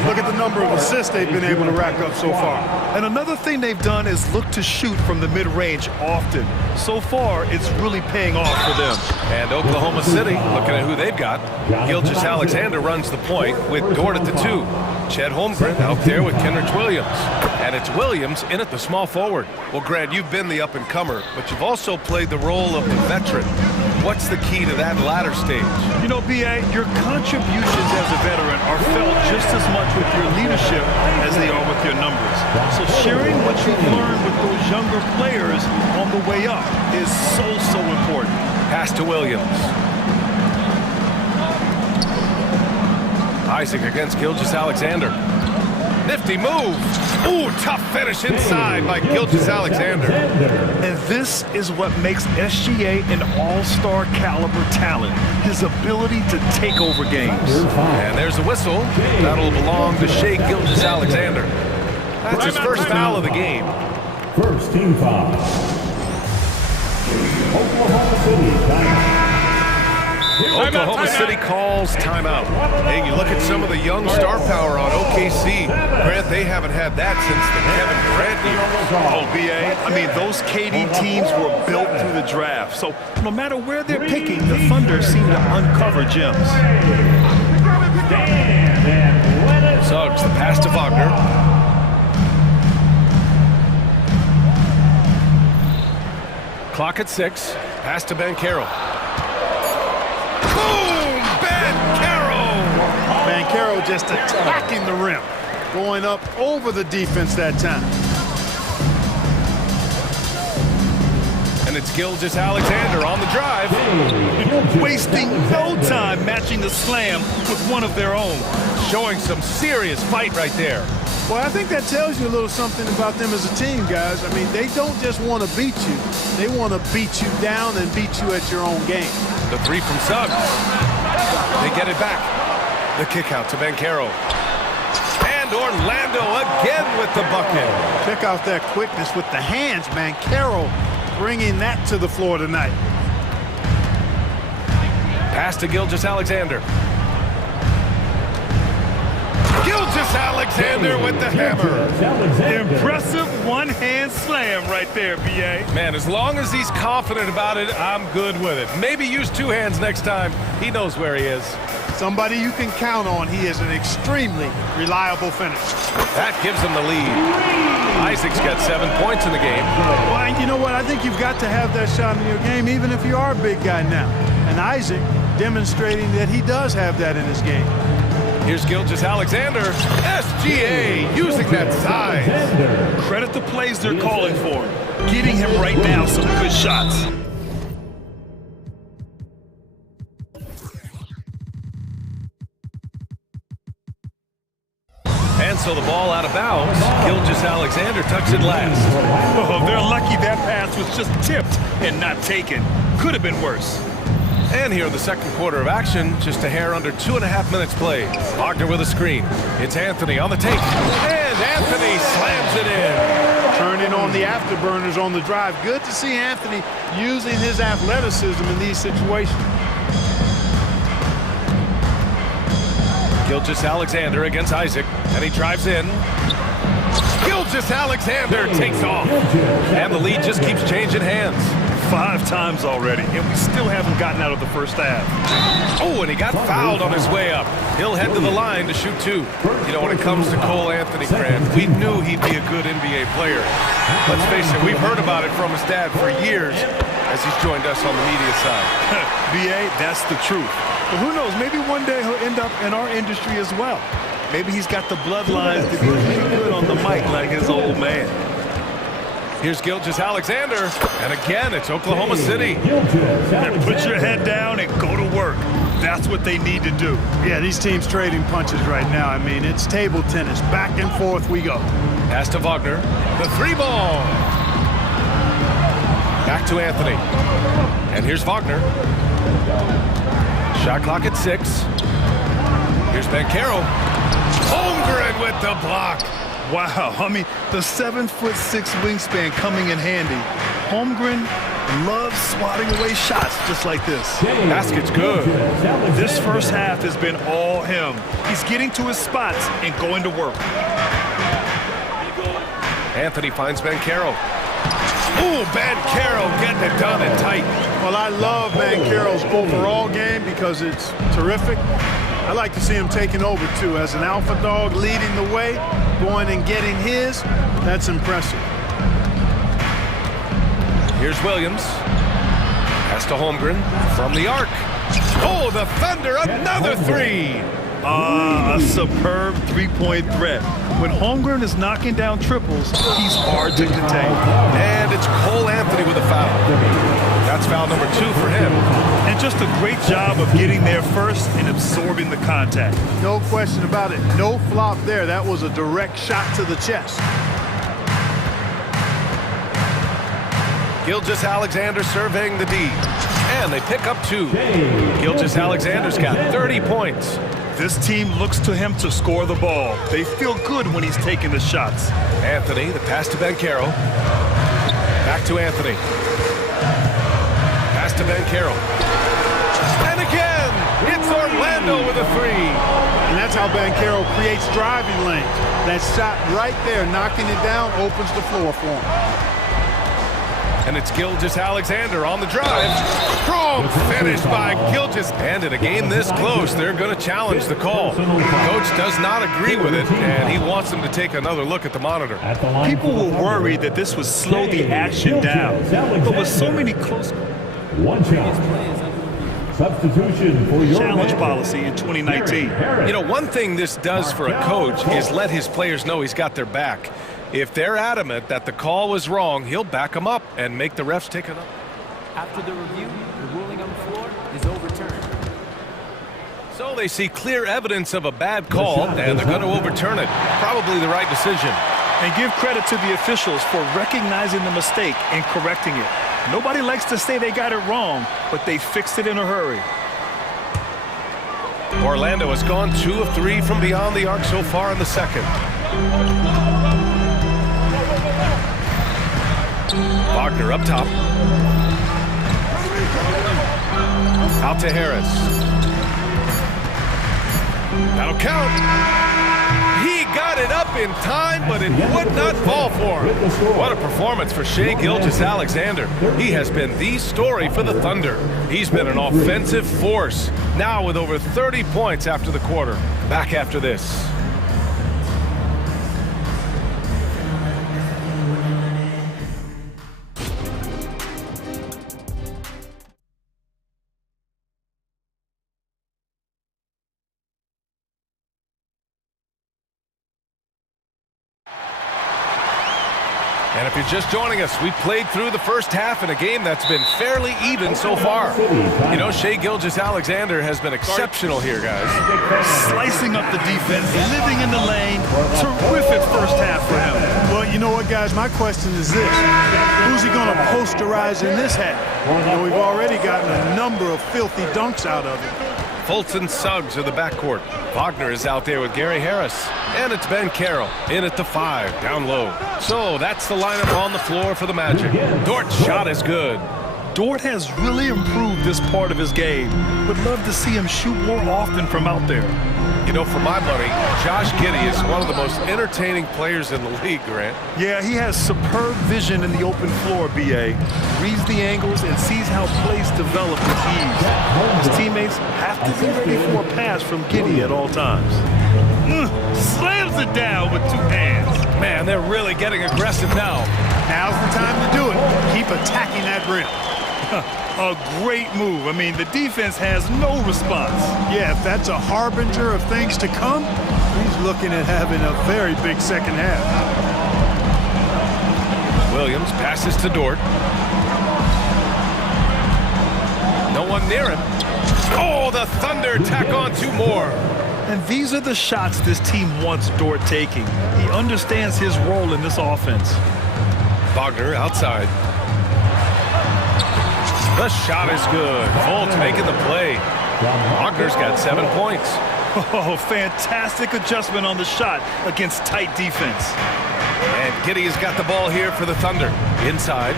Look at the number of assists they've been able to rack up so far. And another thing they've done is look to shoot from the mid-range often. So far, it's really paying off for them. And Oklahoma City, looking at who they've got. Gilgeous-Alexander runs the point with Dort at the 2. Chet Holmgren out there with Kenrich Williams. And it's Williams in at the small forward. Well, Grant, you've been the up-and-comer, but you've also played the role of the veteran. What's the key to that latter stage? You know, B.A., your contributions as a veteran are felt just as much with your leadership as they are with your numbers. So sharing what you've learned with those younger players on the way up is so important. Pass to Williams. Isaac against Gilgeous-Alexander. Nifty move. Ooh, tough finish inside by Gilgeous-Alexander. And this is what makes SGA an all-star caliber talent. His ability to take over games. And there's a whistle. That'll belong to Shai Gilgeous-Alexander. That's his first foul of the game. First team foul. Oklahoma City timeout. Oklahoma City calls timeout. Hey, you look at some of the young star power on OKC. Grant, they haven't had that since the Kevin Durant years. Oh, B.A., I mean, those KD teams were built through the draft. So no matter where they're picking, the Thunder seem to uncover gems. Suggs, the pass to Wagner. Clock at 6. Pass to Bankero. Boom! Bankero! Bankero just attacking the rim. Going up over the defense that time. And it's Gilgeous-Alexander on the drive. Wasting no time matching the slam with one of their own. Showing some serious fight right there. Well, I think that tells you a little something about them as a team, guys. I mean, they don't just want to beat you. They want to beat you down and beat you at your own game. The 3 from Suggs. They get it back. The kick out to Bankero. And Orlando again with the bucket. Check out that quickness with the hands, Bankero bringing that to the floor tonight. Pass to Gilgeous-Alexander. Gilgeous-Alexander with the hammer. Impressive one-hand slam right there, B.A. Man, as long as he's confident about it, I'm good with it. Maybe use 2 hands next time. He knows where he is. Somebody you can count on. He is an extremely reliable finisher. That gives him the lead. Isaac's got 7 points in the game. Well, you know what? I think you've got to have that shot in your game, even if you are a big guy now. And Isaac demonstrating that he does have that in his game. Here's Gilgeous-Alexander. SGA using that size. Credit the plays they're calling for. Getting him right now some good shots. And so the ball out of bounds. Gilgeous-Alexander tucks it last. Oh, they're lucky that pass was just tipped and not taken. Could have been worse. And here in the second quarter of action, just a hair under 2.5 minutes played. Wagner with a screen. It's Anthony on the take. And Anthony slams it in. Turning on the afterburners on the drive. Good to see Anthony using his athleticism in these situations. Gilgeous-Alexander against Isaac, and he drives in. Gilgeous-Alexander takes off, and the lead just keeps changing hands. 5 times already, and we still haven't gotten out of the first half. Oh, and he got fouled on his way up. He'll head to the line to shoot 2. You know, when it comes to Cole Anthony, Grant, we knew he'd be a good NBA player. Let's face it, we've heard about it from his dad for years as he's joined us on the media side. B.A., that's the truth. But who knows, maybe one day he'll end up in our industry as well. Maybe he's got the bloodlines to be pretty good on the mic like his old man. Here's Gilgeous-Alexander, and again, it's Oklahoma City. And put your head down and go to work. That's what they need to do. Yeah, these teams trading punches right now. I mean, it's table tennis. Back and forth we go. Pass to Wagner. The 3-ball. Back to Anthony. And here's Wagner. Shot clock at 6. Here's Banchero. Holmgren with the block. Wow, I mean, the 7'6" wingspan coming in handy. Holmgren loves swatting away shots just like this. Basket's good. This first half has been all him. He's getting to his spots and going to work. Anthony finds Banchero. Ooh, Banchero getting it done and tight. Well, I love Banchero's overall game because it's terrific. I like to see him taking over, too. As an alpha dog leading the way, going and getting his, that's impressive. Here's Williams. Pass to Holmgren from the arc. Oh, the Thunder, another 3. A superb three-point threat. When Holmgren is knocking down triples, he's hard to contain. And it's Cole Anthony with a foul. That's foul number 2 for him. And just a great job of getting there first and absorbing the contact. No question about it. No flop there. That was a direct shot to the chest. Gilgeous-Alexander surveying the D. And they pick up 2. Gilgeous-Alexander's got 30 points. This team looks to him to score the ball. They feel good when he's taking the shots. Anthony, the pass to Banchero. Back to Anthony. Pass to Banchero. And again, it's Orlando with a 3. And that's how Banchero creates driving lanes. That shot right there, knocking it down, opens the floor for him. And it's Gilgeous-Alexander on the drive. Strong finish by Gilgeous. And in a game this close, they're going to challenge the call. The coach does not agree with it, and he wants them to take another look at the monitor. People were worried that this would slow the action down. But with so many close... One challenge. Substitution for your challenge policy in 2019. You know, one thing this does for a coach is let his players know he's got their back. If they're adamant that the call was wrong, he'll back them up and make the refs take it up. After the review, the ruling on the floor is overturned. So they see clear evidence of a bad call, and they're going to overturn it. Probably the right decision. And give credit to the officials for recognizing the mistake and correcting it. Nobody likes to say they got it wrong, but they fixed it in a hurry. Orlando has gone 2 of 3 from beyond the arc so far in the second. Wagner up top. Out to Harris. That'll count. He got it up in time, but it would not fall for him. What a performance for Shai Gilgeous-Alexander. He has been the story for the Thunder. He's been an offensive force, now with over 30 points after the quarter. Back after this. And if you're just joining us, we played through the first half in a game that's been fairly even so far. You know, Shai Gilgeous-Alexander has been exceptional here, guys. Slicing up the defense, living in the lane. Terrific first half for him. Well, you know what? what, guys? My question is this. Who's he going to posterize in this half? You know, we've already gotten a number of filthy dunks out of him. Fultz and Suggs are the backcourt. Wagner is out there with Gary Harris. And it's Ben Carroll in at the 5, down low. So that's the lineup on the floor for the Magic. Dort's shot is good. Dort has really improved this part of his game. Would love to see him shoot more often from out there. You know, for my money, Josh Giddey is one of the most entertaining players in the league, Grant. Yeah, he has superb vision in the open floor, B.A. Reads the angles and sees how plays develop with ease. His teammates have to be ready for a pass from Giddey at all times. Slams it down with 2 hands. Man, they're really getting aggressive now. Now's the time to do it. Keep attacking that rim. A great move. I mean, the defense has no response. Yeah, if that's a harbinger of things to come, he's looking at having a very big second half. Williams passes to Dort. No one near him. Oh, the Thunder tack on 2 more. And these are the shots this team wants Dort taking. He understands his role in this offense. Wagner outside. The shot is good. Fultz making the play. Wagner's got 7 points. Oh, fantastic adjustment on the shot against tight defense. And Giddey has got the ball here for the Thunder. Inside.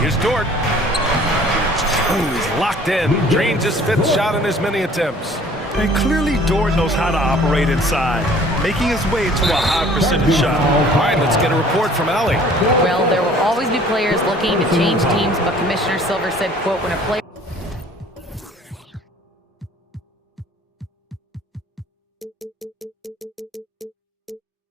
Here's Dort. Ooh, he's locked in. Drains his 5th shot in as many attempts. And clearly Dort knows how to operate inside, making his way to a high percentage shot. All right, let's get a report from Allie. Well, there will always be players looking to change teams, but Commissioner Silver said, quote, when a player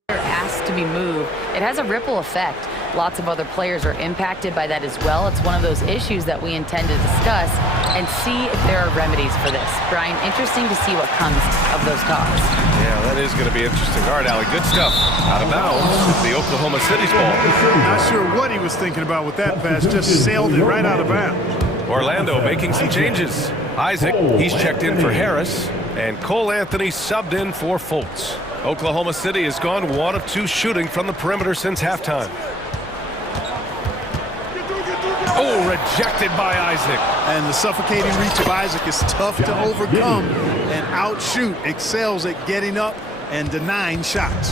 asked to be moved, it has a ripple effect. Lots of other players are impacted by that as well. It's one of those issues that we intend to discuss and see if there are remedies for this. Brian, interesting to see what comes of those talks. Yeah, that is going to be interesting. All right, Allie, good stuff. Out of bounds, the Oklahoma City's ball. Not sure what he was thinking about with that pass. Just sailed it right out of bounds. Orlando making some changes. Isaac, he's checked in for Harris. And Cole Anthony subbed in for Fultz. Oklahoma City has gone 1 of 2 shooting from the perimeter since halftime. Oh, rejected by Isaac. And the suffocating reach of Isaac is tough to overcome and outshoot. Excels at getting up and denying shots.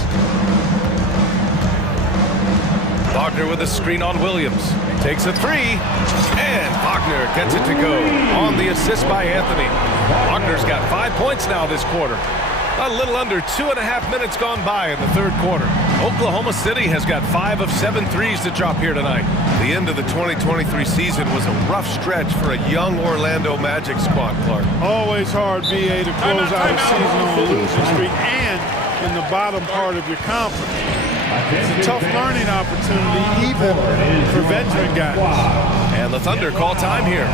Wagner with a screen on Williams. Takes a 3. And Wagner gets it to go on the assist by Anthony. Wagner's got 5 points now this quarter. A little under 2.5 minutes gone by in the 3rd quarter. Oklahoma City has got 5 of 7 threes to drop here tonight. The end of the 2023 season was a rough stretch for a young Orlando Magic squad, Clark. Always hard, BA, to close out a season on a losing streak and in the bottom part of your conference. It's a tough learning opportunity, even for veteran guys. And the Thunder call time here.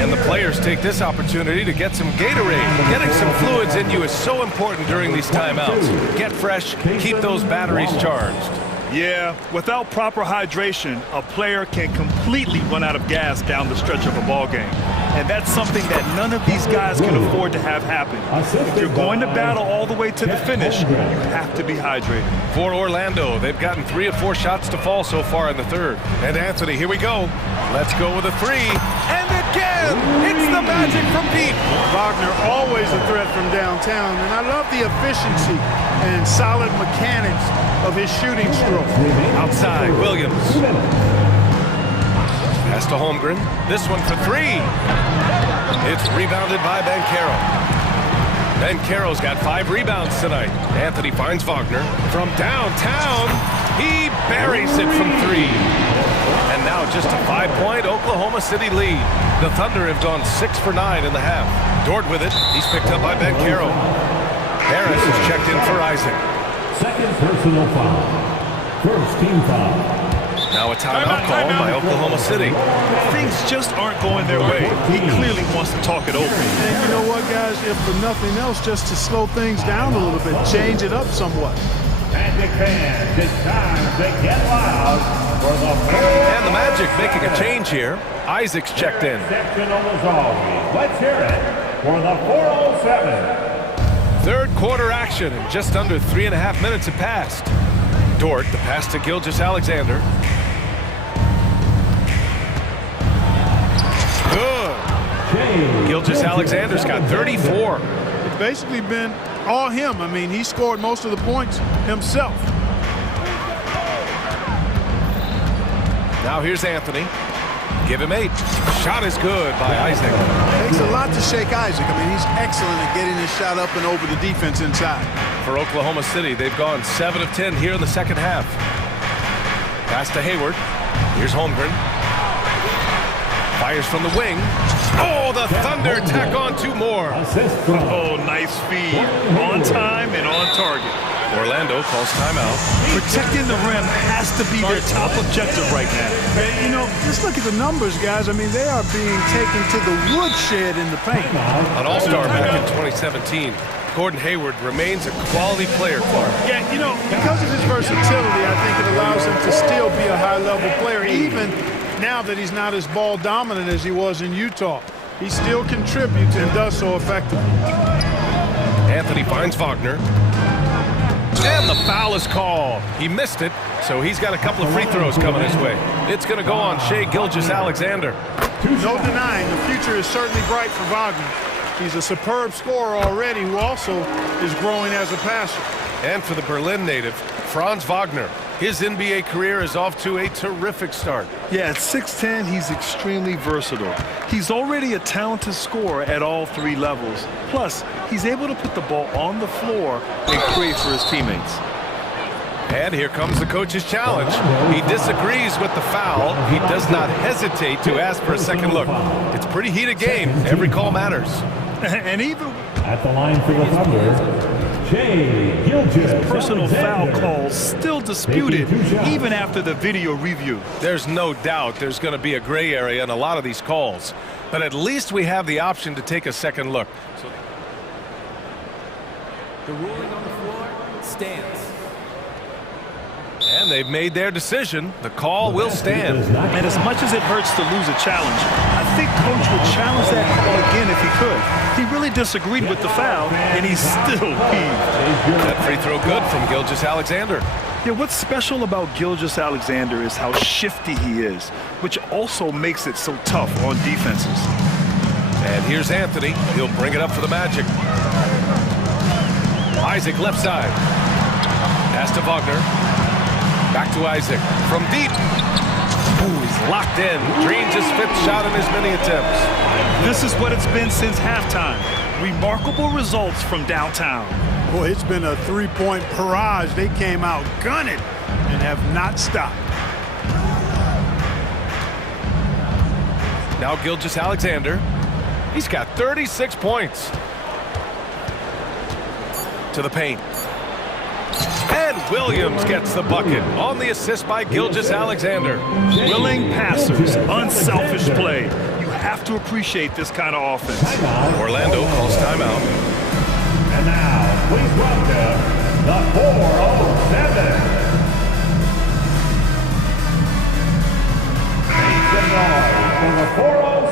And the players take this opportunity to get some Gatorade. Getting some fluids in you is so important during these timeouts. Get fresh, keep those batteries charged. Yeah, without proper hydration, a player can completely run out of gas down the stretch of a ball game. And that's something that none of these guys can afford to have happen. If you're going to battle all the way to the finish, you have to be hydrated. For Orlando, they've gotten 3 of 4 shots to fall so far in the 3rd. And Anthony, here we go. Let's go with a 3. And again, it's the Magic from deep. Wagner always a threat from downtown, and I love the efficiency and solid mechanics of his shooting stroke. Outside, Williams. Pass to Holmgren. This one for 3. It's rebounded by Ben Carroll. Ben Carroll's got 5 rebounds tonight. Anthony finds Wagner. From downtown, he buries it from 3. And now just a 5-point Oklahoma City lead. The Thunder have gone 6 for 9 in the half. Dort with it. He's picked up by Ben Carroll. Harris is checked in for Isaac. Second personal foul. First team foul. Now a timeout call by Oklahoma City. Things just aren't going their way. He clearly wants to talk it over. And you know what, guys? If for nothing else, just to slow things down a little bit, change it up somewhat. Magic fans, it's time to get loud for the And the Magic making a change here. Isaac's checked in. exceptional as always. Let's hear it for the 407. Third quarter action, and just under 3.5 minutes have passed. Dort, the pass to Gilgeous-Alexander. Good. Gilgeous-Alexander's got 34. It's basically been all him. I mean, he scored most of the points himself. Now here's Anthony. Give him 8. Shot is good by Isaac. It takes a lot to shake Isaac. I mean, he's excellent at getting his shot up and over the defense inside. For Oklahoma City, they've gone 7 of 10 here in the second half. Pass to Hayward. Here's Holmgren. Fires from the wing. Oh, the Thunder tack on 2 more. Oh, nice feed. On time and on target. Orlando calls timeout. Protecting the rim has to be their top objective right now. And, you know, just look at the numbers, guys. I mean, they are being taken to the woodshed in the paint. An all-star back in 2017. Gordon Hayward remains a quality player, Clark. Yeah, you know, because of his versatility, I think it allows him to still be a high-level player, even now that he's not as ball-dominant as he was in Utah. He still contributes and does so effectively. Anthony finds Wagner. And the foul is called. He missed it, so he's got a couple of free throws coming his way. It's going to go on Shai Gilgeous-Alexander. No denying, the future is certainly bright for Wagner. He's a superb scorer already who also is growing as a passer. And for the Berlin native, Franz Wagner. His NBA career is off to a terrific start. Yeah, at 6'10", he's extremely versatile. He's already a talented scorer at all 3 levels. Plus, he's able to put the ball on the floor and create for his teammates. And here comes the coach's challenge. He disagrees with the foul. He does not hesitate to ask for a second look. It's a pretty heated game. Every call matters. And even at the line for the Thunder, Shai personal foul calls still disputed even after the video review. There's no doubt there's going to be a gray area in a lot of these calls. But at least we have the option to take a second look. The ruling on the floor stands. And they've made their decision. The call will stand. And as much as it hurts to lose a challenge, I think Coach would challenge that call again if he could. He really disagreed with the foul, and he's still peeved. That free throw good from Gilgeous-Alexander. Yeah, what's special about Gilgeous-Alexander is how shifty he is, which also makes it so tough on defenses. And here's Anthony. He'll bring it up for the Magic. Isaac left side. Pass to Wagner. Back to Isaac. From deep. Ooh, he's locked in. Dreams his 5th shot in as many attempts. This is what it's been since halftime. Remarkable results from downtown. Boy, it's been a 3-point barrage. They came out gunning and have not stopped. Now Gilgeous-Alexander. He's got 36 points. To the paint. And Williams gets the bucket on the assist by Gilgeous-Alexander. Willing passers, unselfish play. You have to appreciate this kind of offense. Orlando calls timeout. And now, please welcome the 407. Make some noise for the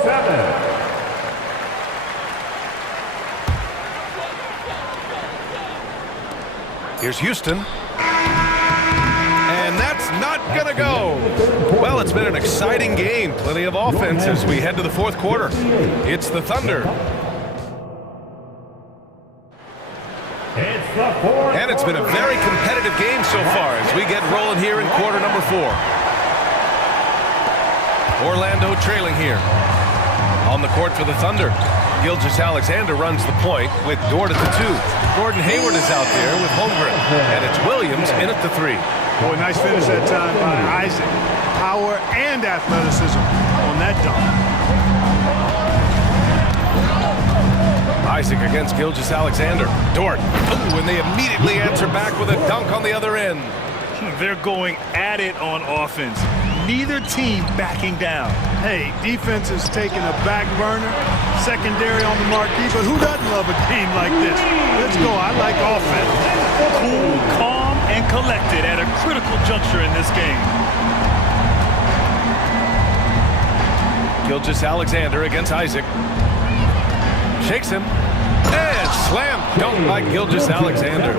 407. Here's Houston. And that's not going to go. Well, it's been an exciting game. Plenty of offense as we head to the 4th quarter. It's the Thunder. And it's been a very competitive game so far as we get rolling here in quarter number 4. Orlando trailing here. On the court for the Thunder. Gilgeous-Alexander runs the point with Dort at the 2. Gordon Hayward is out there with Holmgren. And it's Williams in at the 3. Boy, nice finish that time by Isaac. Power and athleticism on that dunk. Isaac against Gilgeous-Alexander. Dort. Ooh, and they immediately answer back with a dunk on the other end. They're going at it on offense. Neither team backing down. Hey, defense is taking a back burner, secondary on the marquee, but who doesn't love a game like this? Let's go. I like offense. Cool, calm, and collected at a critical juncture in this game. Gilgeous-Alexander against Isaac. Shakes him. And slam Dunk by Gilgeous-Alexander.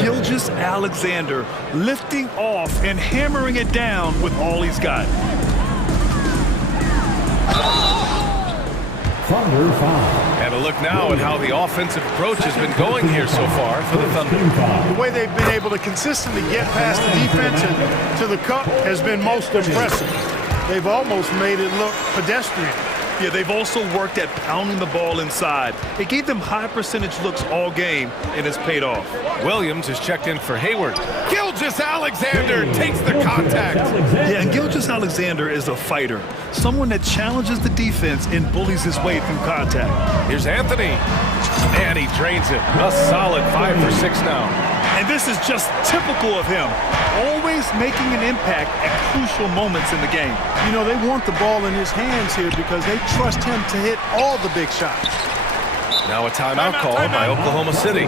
Gilgeous-Alexander lifting off and hammering it down with all he's got. Thunder foul. And a look now at how the offensive approach has been going here so far for the Thunder. The way they've been able to consistently get past the defense and to the cup has been most impressive. They've almost made it look pedestrian. Yeah, they've also worked at pounding the ball inside. It gave them high percentage looks all game, and it's paid off. Williams is checked in for Hayward. Gilgeous-Alexander takes the contact. Yeah, and Gilgeous-Alexander is a fighter, someone that challenges the defense and bullies his way through contact. Here's Anthony, and he drains it. A solid 5 for 6 now. And this is just typical of him, always making an impact at crucial moments in the game. You know, they want the ball in his hands here because they trust him to hit all the big shots. Now a timeout call by Oklahoma City.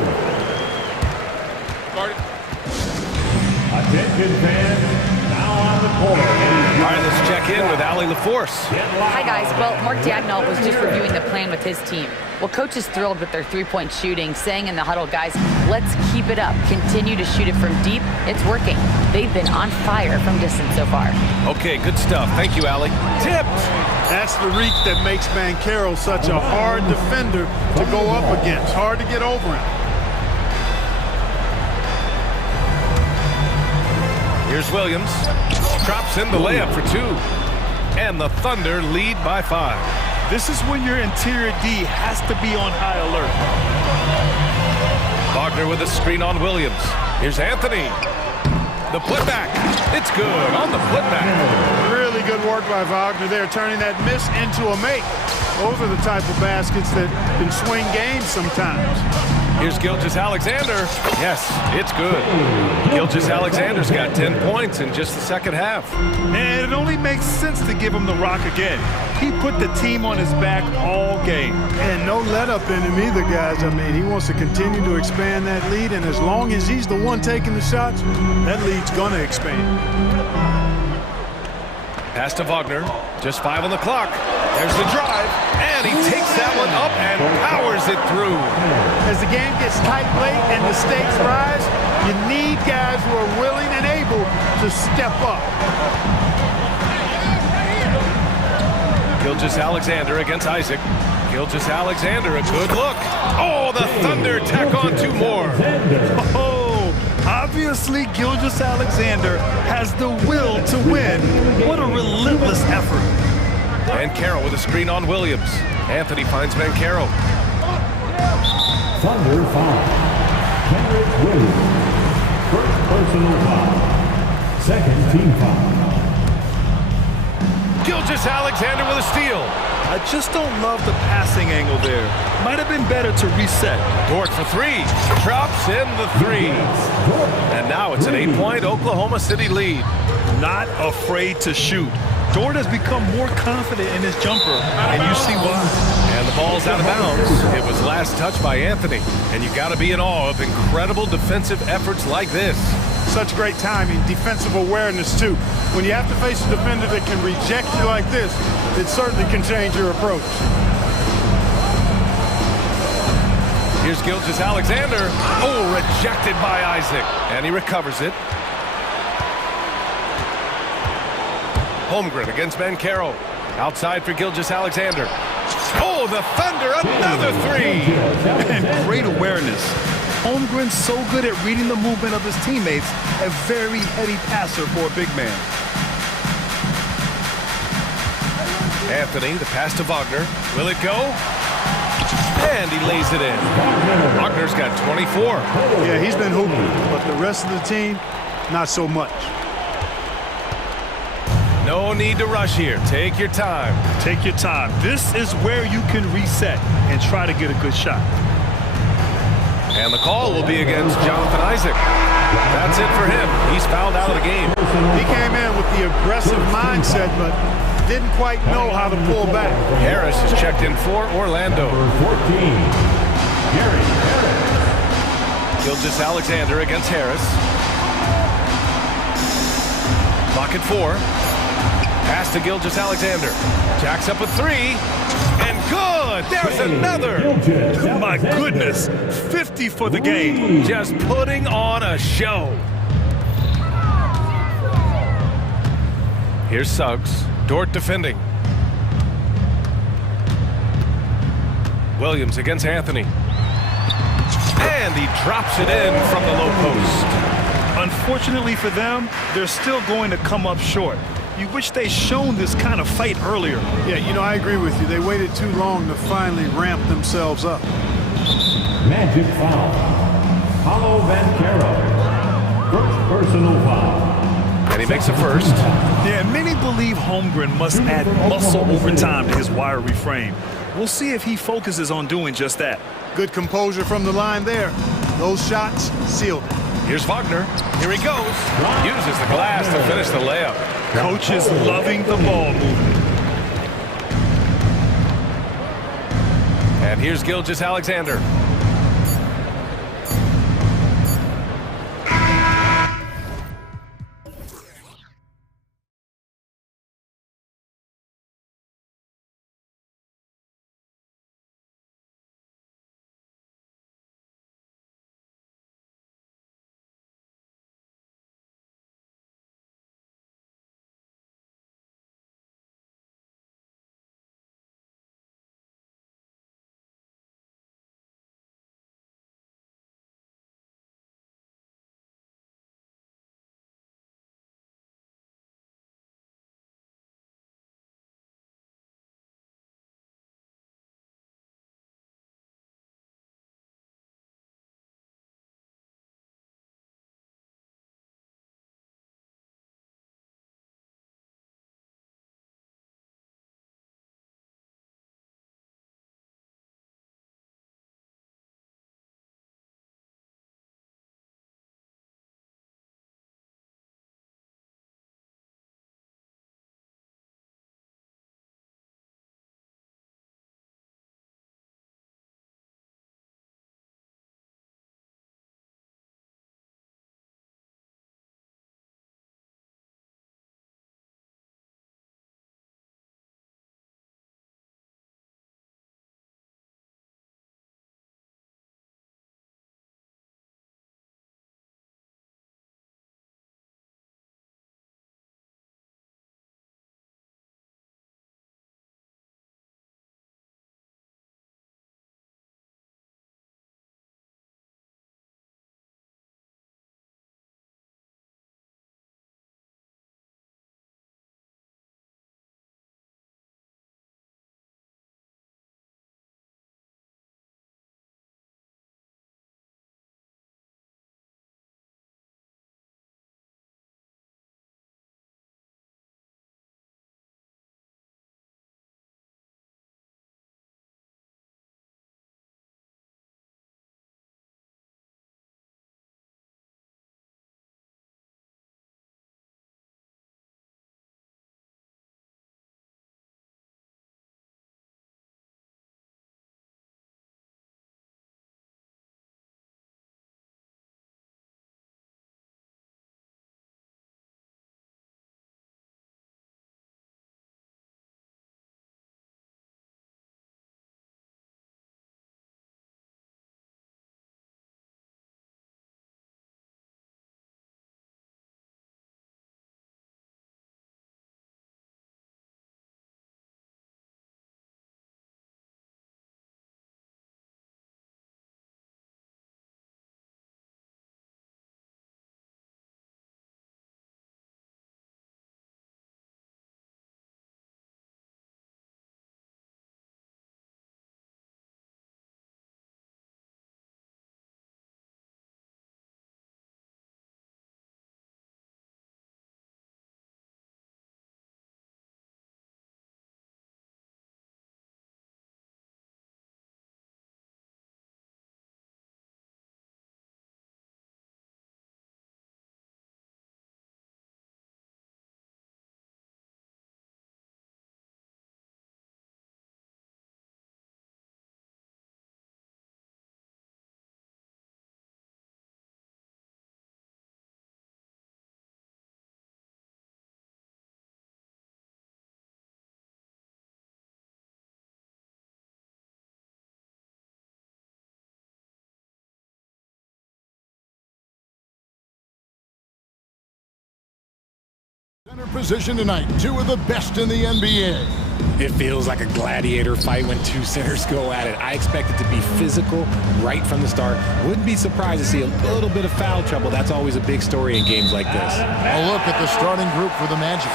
Attention fans, now on the court. All right, let's check in with Allie LaForce. Hi, guys. Well, Mark Dagnall was just reviewing the plan with his team. Well, coach is thrilled with their three-point shooting, saying in the huddle, guys, let's keep it up. Continue to shoot it from deep. It's working. They've been on fire from distance so far. Okay, good stuff. Thank you, Allie. Tipped. That's the reach that makes Banchero such a hard defender to go up against. Hard to get over him. Here's Williams. Drops in the layup for 2. And the Thunder lead by 5. This is when your interior D has to be on high alert. Wagner with a screen on Williams. Here's Anthony. The putback. It's good on the putback. Really good work by Wagner there, turning that miss into a make. Those are the type of baskets that can swing games sometimes. Here's Gilgeous-Alexander. Yes, it's good. Gilgeous-Alexander's got 10 points in just the second half. And it only makes sense to give him the rock again. He put the team on his back all game. And no let up in him either, guys. I mean, he wants to continue to expand that lead, and as long as he's the one taking the shots, that lead's going to expand. Pass to Wagner. Just 5 on the clock. There's the drive, and he takes that one up and powers it through. As the game gets tight late and the stakes rise, you need guys who are willing and able to step up. Gilgeous-Alexander against Isaac. Gilgeous-Alexander, a good look. Oh, the Thunder tack on 2 more. Oh, obviously Gilgeous-Alexander has the will to win. What a relentless effort. Banchero with a screen on Williams. Anthony finds Banchero. Thunder foul. Henrik Williams. First personal foul. Second team foul. Gilgeous-Alexander with a steal. I just don't love the passing angle there. Might have been better to reset. Dort for 3. Drops in the 3. And now it's an 8-point Oklahoma City lead. Not afraid to shoot. Dort has become more confident in his jumper, and you see why. And the ball's out of bounds. It was last touched by Anthony. And you got to be in awe of incredible defensive efforts like this. Such great timing, defensive awareness too. When you have to face a defender that can reject you like this, it certainly can change your approach. Here's Gilgeous-Alexander. Oh, rejected by Isaac. And he recovers it. Holmgren against Banchero. Outside for Gilgeous-Alexander. Oh, the Thunder, another 3. And great awareness. Holmgren's so good at reading the movement of his teammates, a very heady passer for a big man. Anthony, the pass to Wagner. Will it go? And he lays it in. Wagner's got 24. Yeah, he's been hooping, but the rest of the team, not so much. No need to rush here. Take your time. Take your time. This is where you can reset and try to get a good shot. And the call will be against Jonathan Isaac. That's it for him. He's fouled out of the game. He came in with the aggressive mindset, but didn't quite know how to pull back. Harris is checked in for Orlando. 14. Gary Harris. Gilgeous-Alexander against Harris. Clock at 4. Pass to Gilgeous-Alexander. Jacks up a 3. And good! good. There's another. My goodness, 50 for the game. Just putting on a show. Here's Suggs. Dort defending. Williams against Anthony. And he drops it in from the low post. Unfortunately for them, they're still going to come up short. You wish they'd shown this kind of fight earlier. Yeah, you know, I agree with you. They waited too long to finally ramp themselves up. Magic foul. Paulo Banchero. First personal foul. And he makes a first. Yeah, many believe Holmgren must add muscle over time to his wiry frame. We'll see if he focuses on doing just that. Good composure from the line there. Those shots sealed it. Here's Wagner. Here he goes. Uses the glass to finish the layup. Coach is loving the ball movement. And here's Gilgeous-Alexander. Center position tonight, two of the best in the NBA. It feels like a gladiator fight when two centers go at it. I expect it to be physical right from the start. Wouldn't be surprised to see a little bit of foul trouble. That's always a big story in games like this. A look at the starting group for the Magic.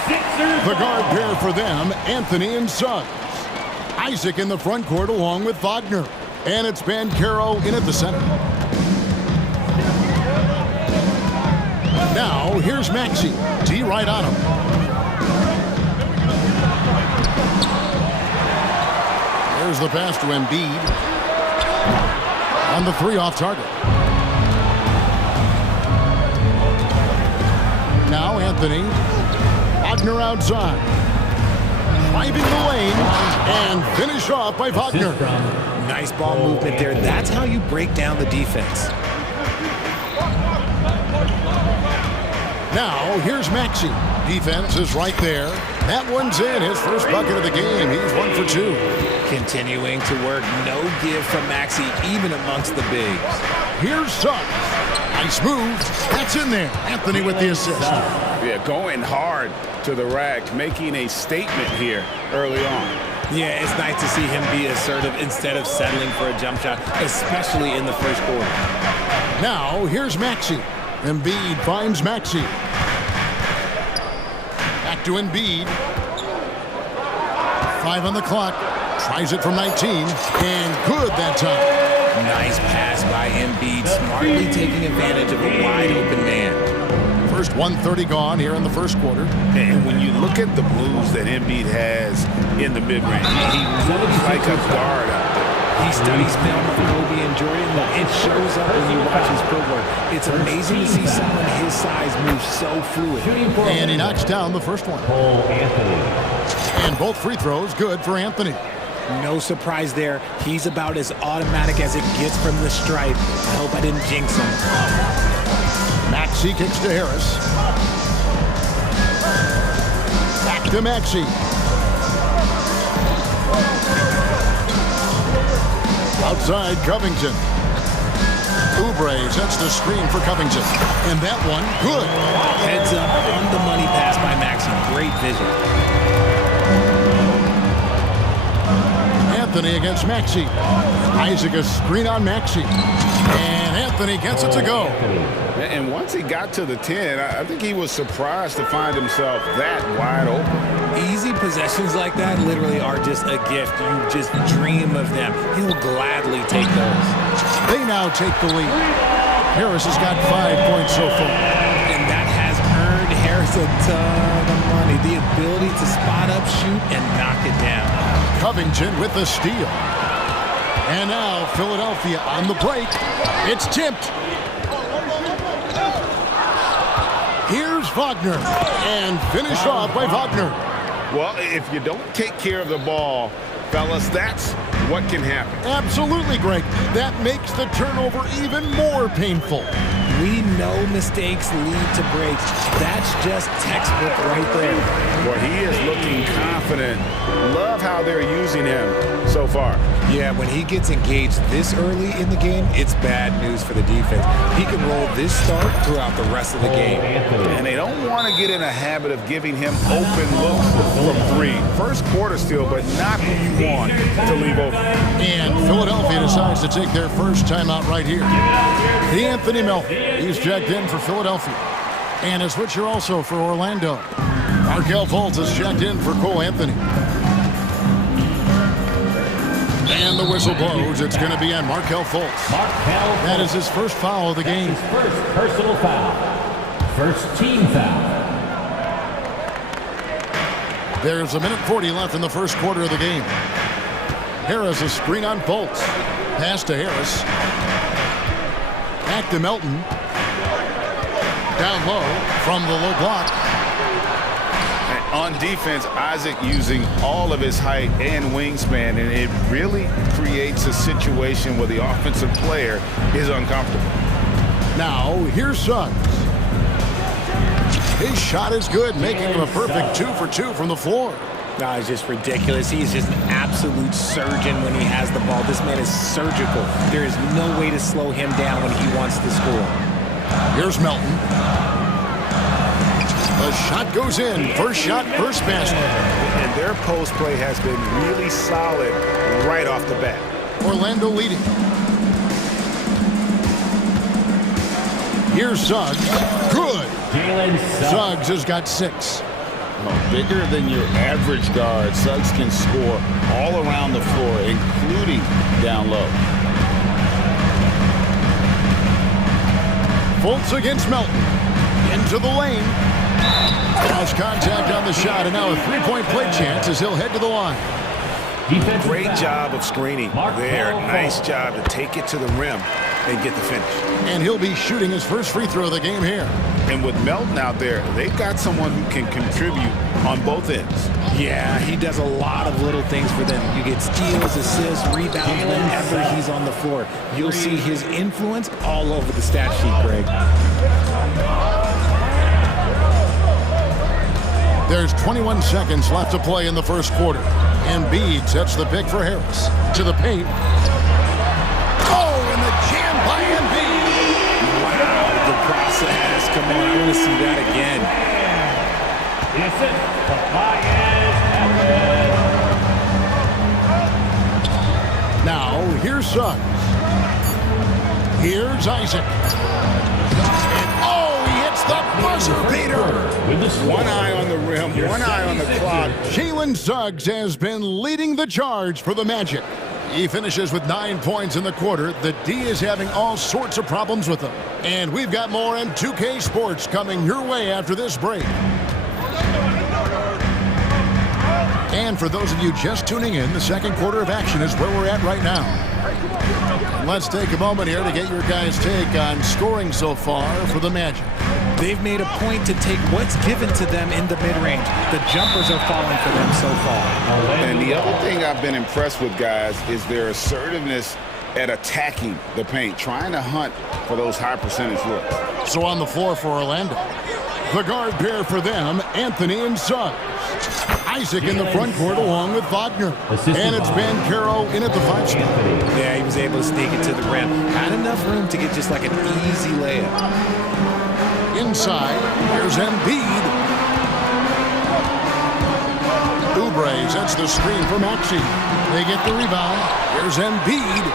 The guard pair for them, Anthony and Suggs. Isaac in the front court along with Wagner. And it's Banchero in at the center. Now, here's Maxey. D right on him. There's the pass to Embiid. On the three off target. Now Anthony. Wagner outside. Driving the lane. And finish off by Wagner. Nice ball movement there. That's how you break down the defense. Now, here's Maxey. Defense is right there. That one's in. His first bucket of the game. He's 1 for 2. Continuing to work. No give from Maxey, even amongst the bigs. Here's Suggs. Nice move. That's in there. Anthony with the assist. Yeah, going hard to the rack, making a statement here early on. Yeah, it's nice to see him be assertive instead of settling for a jump shot, especially in the first quarter. Now, here's Maxey. Embiid finds Maxey. Back to Embiid. 5 on the clock. Tries it from 19. And good that time. Nice pass by Embiid. Smartly taking advantage of a wide open man. First 1:30 gone here in the first quarter. And when you look at the moves that Embiid has in the mid-range, he moves like a guard out there. He studies film of Kobe and Jordan. It shows up when you watch his footwork. It's amazing to see someone his size move so fluid. And he knocks down the first one. And both free throws good for Anthony. No surprise there. He's about as automatic as it gets from the stripe. I hope I didn't jinx him. Maxey kicks to Harris. Back to Maxey. Outside Covington. Oubre sets the screen for Covington. And that one, good. Heads up on the money pass by Maxey. Great vision. Anthony against Maxey. Isaac a screen on Maxey. And Anthony gets it to go. And once he got to the 10, I think he was surprised to find himself that wide open. Easy possessions like that literally are just a gift. You just dream of them. He'll gladly take those. They now take the lead. Harris has got 5 points so far. And that has earned Harris a ton of money. The ability to spot up, shoot, and knock it down. Covington with the steal. And now Philadelphia on the break. It's tipped. Here's Wagner. And finish off by Wagner. Well, if you don't take care of the ball, fellas, that's what can happen. Absolutely, Greg. That makes the turnover even more painful. We know mistakes lead to breaks. That's just textbook right there. Well, he is looking confident. Love how they're using him so far. Yeah, when he gets engaged this early in the game, it's bad news for the defense. He can roll this start throughout the rest of the game. And they don't want to get in a habit of giving him open looks from 3. First quarter still, but not who you want to leave open. And Philadelphia decides to take their first timeout right here. The Anthony Melton. He's checked in for Philadelphia. And a switcher also for Orlando. Markelle Fultz is checked in for Cole Anthony. And the whistle blows. It's going to be on Markelle Fultz. That is his first foul of the game. His first personal foul. First team foul. There's 1:40 left in the first quarter of the game. Harris a screen on Fultz. Pass to Harris. Back to Melton. Down low from the low block. And on defense, Isaac using all of his height and wingspan, and it really creates a situation where the offensive player is uncomfortable. Now, here's Suggs. His shot is good, making him a perfect 2 for 2 from the floor. No, it's just ridiculous. He's just an absolute surgeon when he has the ball. This man is surgical. There is no way to slow him down when he wants to score. Here's Melton. The The shot goes in. First shot, first basket. And their post play has been really solid right off the bat. Orlando leading. Here's Suggs. Good. Suggs has got 6. Bigger than your average guard, Suggs can score all around the floor, including down low. Fultz against Melton. Into the lane. Cross contact on the shot, and now a three-point play chance as he'll head to the line. Great job of screening there. Nice job to take it to the rim and get the finish. And he'll be shooting his first free throw of the game here. And with Melton out there, they've got someone who can contribute on both ends. Yeah, he does a lot of little things for them. You get steals, assists, rebounds whenever he's on the floor. You'll see his influence all over the stat sheet, Greg. There's 21 seconds left to play in the first quarter. Embiid sets the pick for Harris. To the paint. Oh, and the jam by Embiid. Wow, the process. Come on, I want to see that again. Now, here's Suggs. Here's Isaac. The buzzer beater. One eye on the rim, one eye on the clock. Jalen Suggs has been leading the charge for the Magic. He finishes with 9 points in the quarter. The D is having all sorts of problems with him. And we've got more on 2K Sports coming your way after this break. And for those of you just tuning in, the second quarter of action is where we're at right now. Let's take a moment here to get your guys' take on scoring so far for the Magic. They've made a point to take what's given to them in the mid-range. The jumpers are falling for them so far. And the other thing I've been impressed with, guys, is their assertiveness at attacking the paint, trying to hunt for those high percentage looks. So on the floor for Orlando, the guard pair for them, Anthony and Suggs. Isaac in the front court along with Wagner. And it's Banchero in at the 5 spot. Yeah, he was able to sneak it to the rim. Had enough room to get just like an easy layup. Inside, here's Embiid. Oubre sets the screen for Maxey. They get the rebound. Here's Embiid.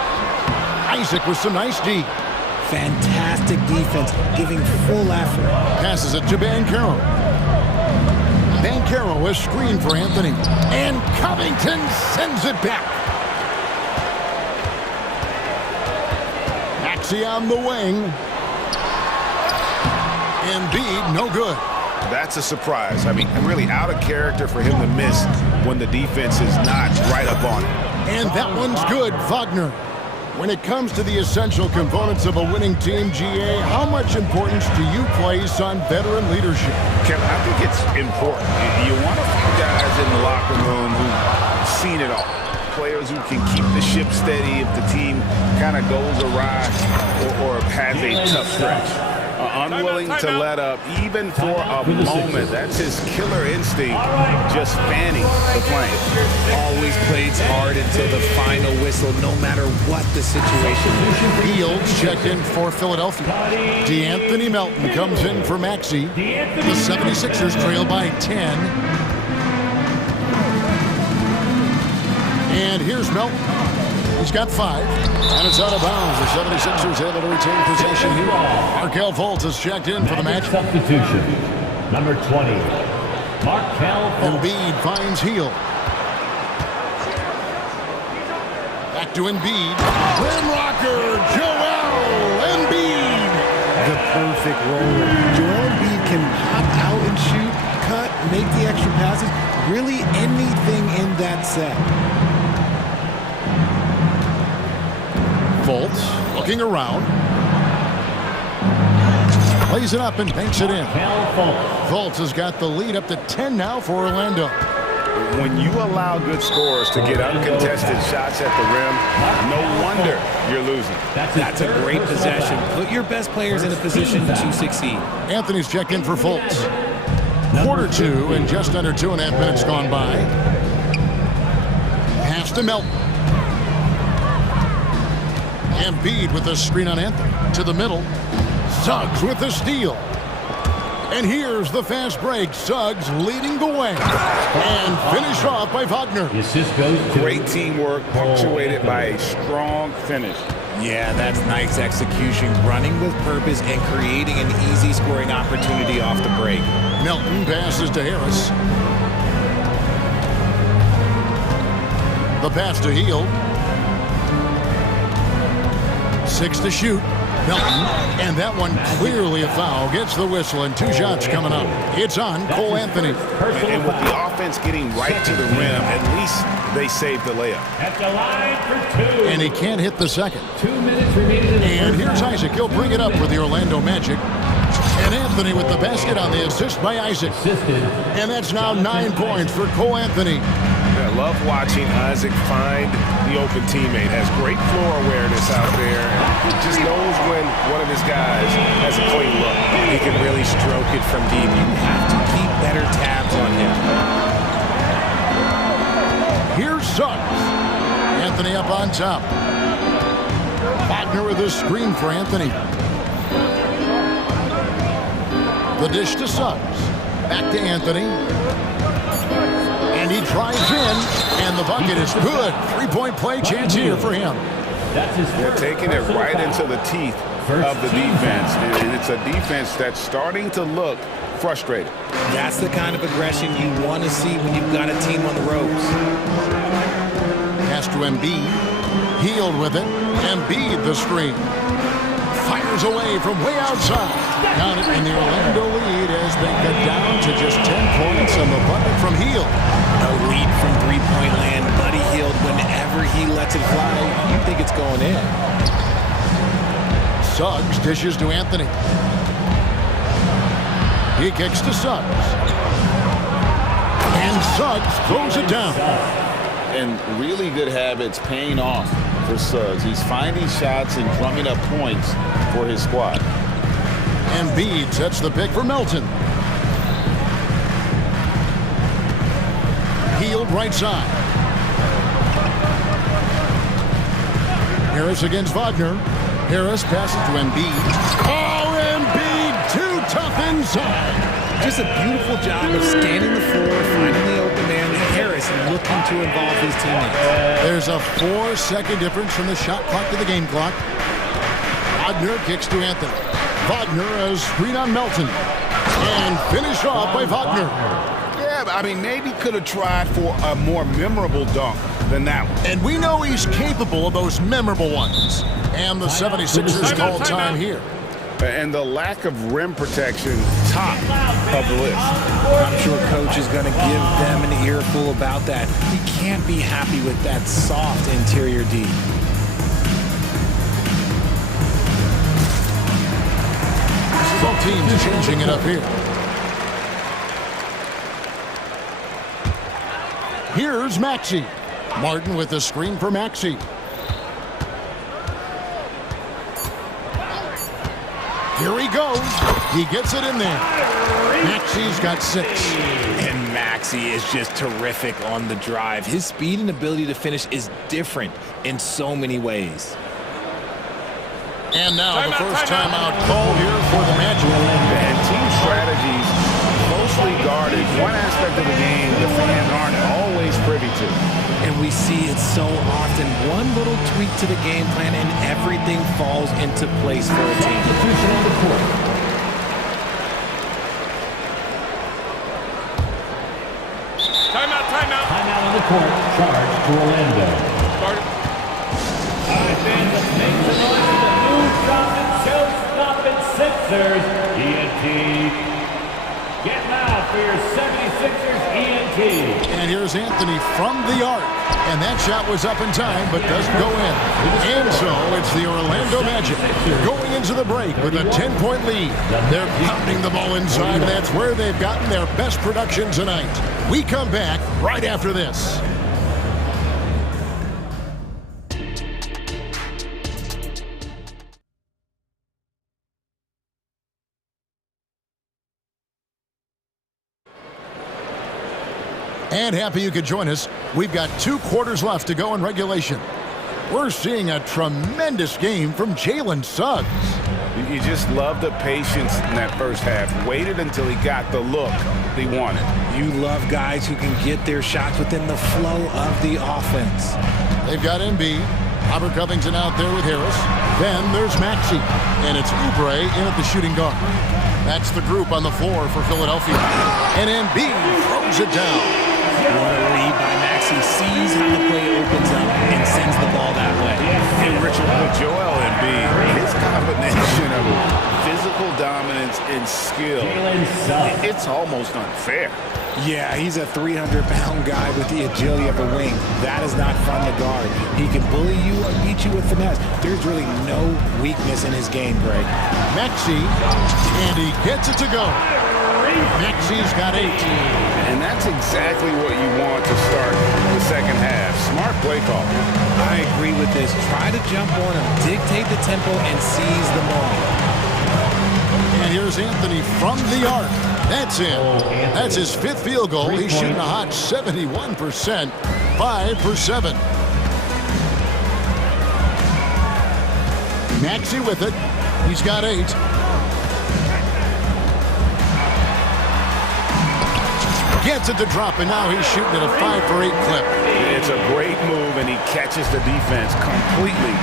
Isaac with some nice D. Fantastic defense, giving full effort. Passes it to Banchero. Banchero is screen for Anthony. And Covington sends it back. Maxey on the wing. Embiid, no good. That's a surprise. I mean, really out of character for him to miss when the defense is not right up on it. And that one's good, Wagner. When it comes to the essential components of a winning team, GA, how much importance do you place on veteran leadership? Kevin, I think it's important. You want a few guys in the locker room who've seen it all. Players who can keep the ship steady if the team kind of goes awry or has a tough stretch. Unwilling to let up even for a moment. That's his killer instinct, just fanning the flame. Always plays hard until the final whistle, no matter what the situation. Fields checked in for Philadelphia. DeAnthony Melton comes in for Maxey. The 76ers trail by 10. And here's Melton. He's got 5, and it's out of bounds. The 76ers able to retain possession here. Markelle Fultz is checked in for the Magic. Substitution, number 20, Markelle Fultz. Embiid finds Hield. Back to Embiid. Rim rocker, Joel Embiid. The perfect roller. Joel Embiid can pop out and shoot, cut, make the extra passes, really anything in that set. Fultz looking around. Plays it up and banks it in. Fultz has got the lead up to 10 now for Orlando. When you allow good scorers to get uncontested shots at the rim, no wonder you're losing. That's a great possession. Put your best players in a position to succeed. Anthony's checked in for Fultz. Quarter 2 and just under 2.5 minutes gone by. Pass to Melton. Embiid with a screen on Anthony. To the middle. Suggs with the steal. And here's the fast break. Suggs leading the way. And finished off by Wagner. Great teamwork, punctuated by a strong finish. Yeah, that's nice execution, running with purpose and creating an easy scoring opportunity off the break. Melton passes to Harris. The pass to Hield. 6 to shoot. Melton, and that one clearly a foul. Gets the whistle, and 2 shots coming up. It's on Cole Anthony. And with the offense getting right to the rim, at least they saved the layup. At the line for 2. And he can't hit the second. 2 minutes remaining in the And here's Isaac. He'll bring it up for the Orlando Magic. And Anthony with the basket on the assist by Isaac. And that's now 9 points for Cole Anthony. I love watching Isaac find the open teammate. Has great floor awareness out there. Just knows when one of his guys has a clean look. He can really stroke it from deep. You have to keep better tabs on him. Here's Suggs. Anthony up on top. Wagner with a screen for Anthony. The dish to Suggs. Back to Anthony. And he drives in, and the bucket is good. 3-point play chance here for him. They're taking it right into the teeth of the defense. And it's a defense that's starting to look frustrated. That's the kind of aggression you want to see when you've got a team on the ropes. Pass to Embiid. Hield with it. Embiid the screen. Fires away from way outside. Got it in the Orlando lead as they get down to just 10 points on the bucket from Hield. A lead from three-point land. Buddy Hield, whenever he lets it fly, you think it's going in. Suggs dishes to Anthony. He kicks to Suggs. And Suggs throws it down. And really good habits paying off for Suggs. He's finding shots and drumming up points for his squad. Embiid sets the pick for Melton. Hield right side. Harris against Wagner. Harris passes to Embiid. Oh, Embiid, too tough inside. Just a beautiful job of scanning the floor, finding the open man. Harris looking to involve his teammates. There's a 4-second difference from the shot clock to the game clock. Wagner kicks to Anthony. Wagner a screen on Melton. And finished off by Wagner. Yeah, I mean, maybe could have tried for a more memorable dunk than that one. And we know he's capable of those memorable ones. And the 76ers call time here. And the lack of rim protection, top of the list. I'm sure coach is going to give them an earful about that. He can't be happy with that soft interior D. Both teams changing it up here. Here's Maxey. Martin with the screen for Maxey. Here he goes. He gets it in there. Maxey's got 6. And Maxey is just terrific on the drive. His speed and ability to finish is different in so many ways. And now the first timeout call here for the Magic. And team strategies closely guarded. One aspect of the game the fans aren't always privy to. And we see it so often. One little tweak to the game plan and everything falls into place for a team. Timeout. Timeout on the court. Charge to Orlando. All right, fans, let's make some noise for the new dropping, show-stopping Sixers. ENT. Get loud for your 76ers ENT. And here's Anthony from the arc. And that shot was up in time, but doesn't go in. And so it's the Orlando Magic going into the break with a 10-point lead. They're pounding the ball inside, and that's where they've gotten their best production tonight. We come back right after this. And happy you could join us. We've got 2 quarters left to go in regulation. We're seeing a tremendous game from Jalen Suggs. You just love the patience in that first half. Waited until he got the look he wanted. You love guys who can get their shots within the flow of the offense. They've got Embiid. Robert Covington out there with Harris. Then there's Maxey. And it's Oubre in at the shooting guard. That's the group on the floor for Philadelphia. And Embiid throws it down. What a read by Maxey. Sees how the play opens up and sends the ball that way. Hey, Richard, with Joel Embiid, his combination of physical dominance and skill, it's almost unfair. Yeah, he's a 300-pound guy with the agility of a wing. That is not fun to guard. He can bully you or beat you with finesse. There's really no weakness in his game, Greg. Maxey, and he gets it to go. Maxey's got 8. And that's exactly what you want to start the second half. Smart play call. I agree with this. Try to jump on him, dictate the tempo, and seize the moment. And here's Anthony from the arc. That's in. That's his 5th field goal. He's shooting a hot 71%, 5 for 7. Maxey with it. He's got 8. Gets it to drop, and now he's shooting at a 5 for 8 clip. It's a great move, and he catches the defense completely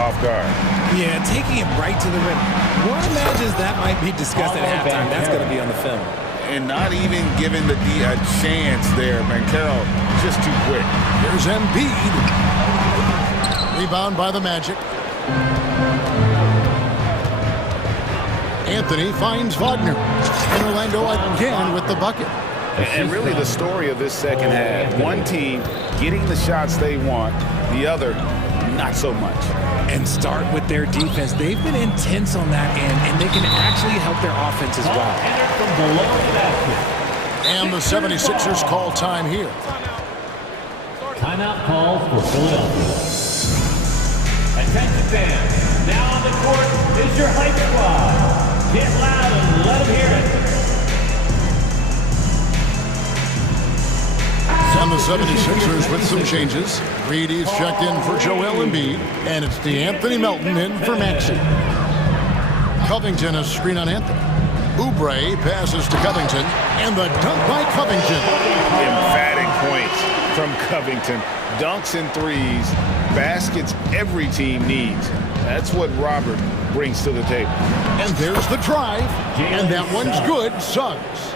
off guard. Yeah, taking it right to the rim. One imagines that might be discussed at halftime. That's going to be on the film. And not even giving the D a chance there. Banchero just too quick. Here's Embiid. Rebound by the Magic. Anthony finds Wagner. And Orlando again with the bucket. And really the story of this second half. One team getting the shots they want, the other not so much. And start with their defense. They've been intense on that end, and they can actually help their offense as well. And the 76ers call time here. Timeout call for Philadelphia. Attention fans, now on the court is your hype squad. Get loud and let them hear it. On the 76ers with some changes. Reedy's checked in for Joel Embiid, and it's DeAnthony Melton in for Maxey. Covington a screen on Anthony. Oubre passes to Covington, and the dunk by Covington. Emphatic points from Covington. Dunks and threes, baskets every team needs. That's what Robert brings to the table. And there's the drive, and that one's good. Suggs.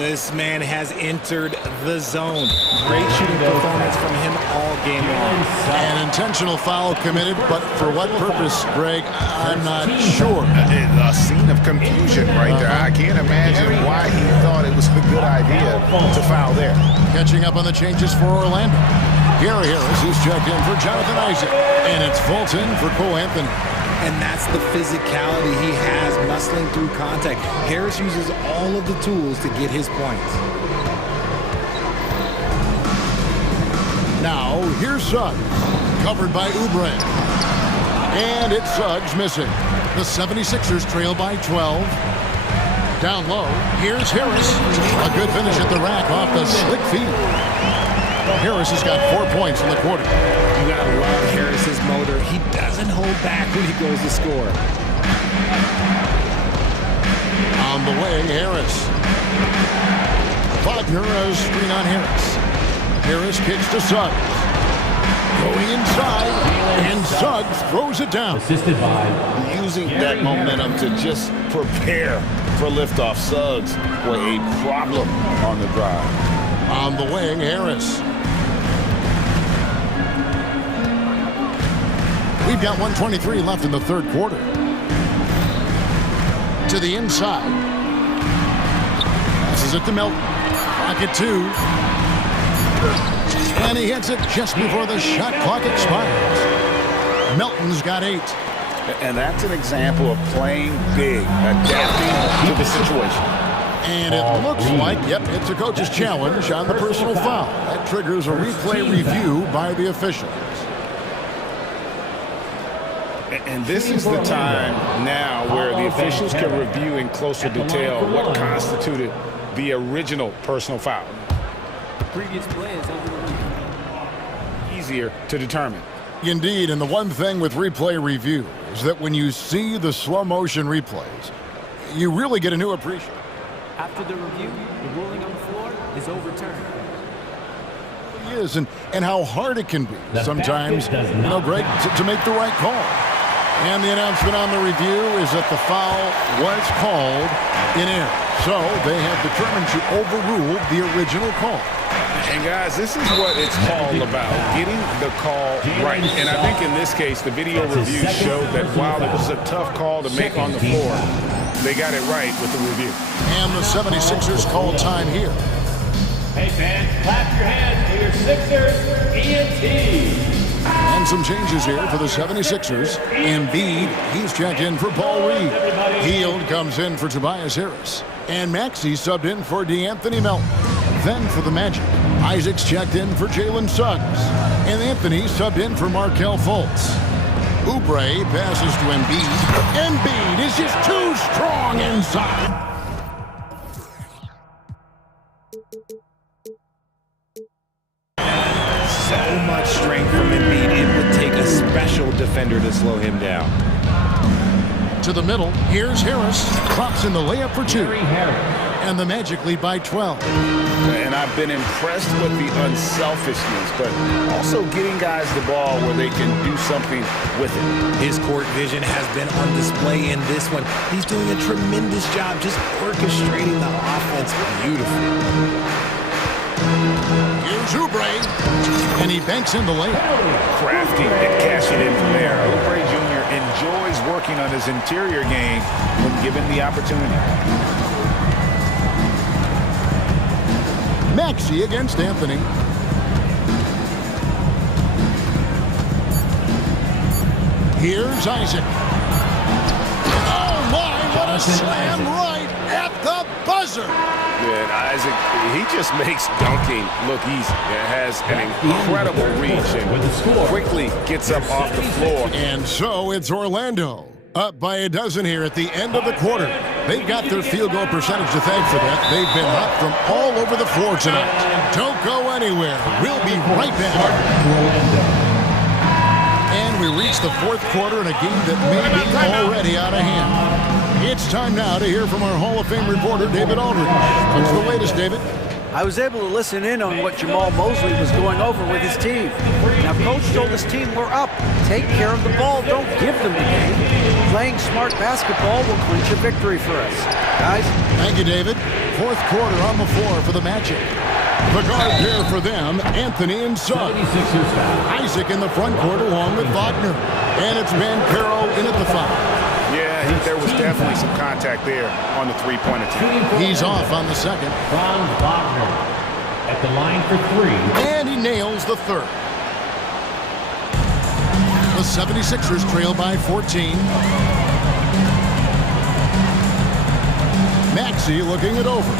This man has entered the zone. Great shooting performance from him all game long. An intentional foul committed, but for what purpose, Greg, I'm not sure. A scene of confusion right there. I can't imagine why he thought it was a good idea to foul there. Catching up on the changes for Orlando. Gary Harris is checked in for Jonathan Isaac, and it's Fulton for Cole Anthony. And that's the physicality he has, muscling through contact. Harris uses all of the tools to get his points. Now, here's Suggs, covered by Oubre. And it's Suggs missing. The 76ers trail by 12. Down low, here's Harris. A good finish at the rack off the slick feed. Harris has got 4 points in the quarter. You gotta love Harris's motor. He doesn't hold back when he goes to score. On the wing, Harris. Wagner a screen on Harris. Harris kicks to Suggs. Going inside, and Suggs throws it down. Assisted by using that momentum to just prepare for liftoff. Suggs were a problem on the drive. On the wing, Harris. We've got 1:23 left in the third quarter. To the inside. Passes it to Melton. Pocket 2. And he hits it just before the shot clock expires. Melton's got 8. And that's an example of playing big, adapting to the situation. And it looks like, yep, it's a coach's challenge on the personal foul. That triggers a replay review by the officials. And this is the time now where the officials can review in closer detail what constituted the original personal foul. The previous play is overruled. Easier to determine. Indeed, and the one thing with replay review is that when you see the slow motion replays, you really get a new appreciation. After the review, the ruling on the floor is overturned. Is and how hard it can be sometimes, Greg, to make the right call. And the announcement on the review is that the foul was called in error. So they have determined to overrule the original call. And guys, this is what it's all about, getting the call right. And I think in this case, the video review showed that while it was a tough call to make on the floor, they got it right with the review. And the 76ers call time here. Hey fans, clap your hands for your Sixers, ENT. And some changes here for the 76ers. Embiid, he's checked in for Paul Reed. Hield comes in for Tobias Harris. And Maxey subbed in for DeAnthony Melton. Then for the Magic, Isaac's checked in for Jalen Suggs. And Anthony subbed in for Markelle Fultz. Oubre passes to Embiid. Embiid is just too strong inside. So much strength from Embiid. It would take a special defender to slow him down. To the middle, here's Harris. Drops in the layup for 2. And the Magic lead by 12. And I've been impressed with the unselfishness, but also getting guys the ball where they can do something with it. His court vision has been on display in this one. He's doing a tremendous job just orchestrating the offense beautifully. Here's Oubre, and he banks in the layup. Crafty and cashing in from there. Oubre Jr. enjoys working on his interior game when given the opportunity. Maxey against Anthony. Here's Isaac. Oh my, what a slam right at the buzzer. Good, Isaac, he just makes dunking look easy. It has an incredible reach and quickly gets up off the floor. And so it's Orlando. Up by a dozen here at the end of the quarter. They've got their field goal percentage to thank for that. They've been hot from all over the floor tonight. Don't go anywhere. We'll be right back. And we reach the fourth quarter in a game that may be already out of hand. It's time now to hear from our Hall of Fame reporter, David Aldridge. What's the latest, David? I was able to listen in on what Jamal Mosley was going over with his team. Now, Coach told his team, we're up. Take care of the ball. Don't give them the game. Playing smart basketball will clinch a victory for us. Guys? Thank you, David. Fourth quarter on the floor for the Magic. The guard pair for them, Anthony and Suggs. Isaac in the front court along with Wagner. And it's Banchero in at the foul. Yeah, there was definitely some contact there on the three-point attempt. He's off on the second. Franz Wagner at the line for 3. And he nails the third. The 76ers trail by 14. Maxey looking it over.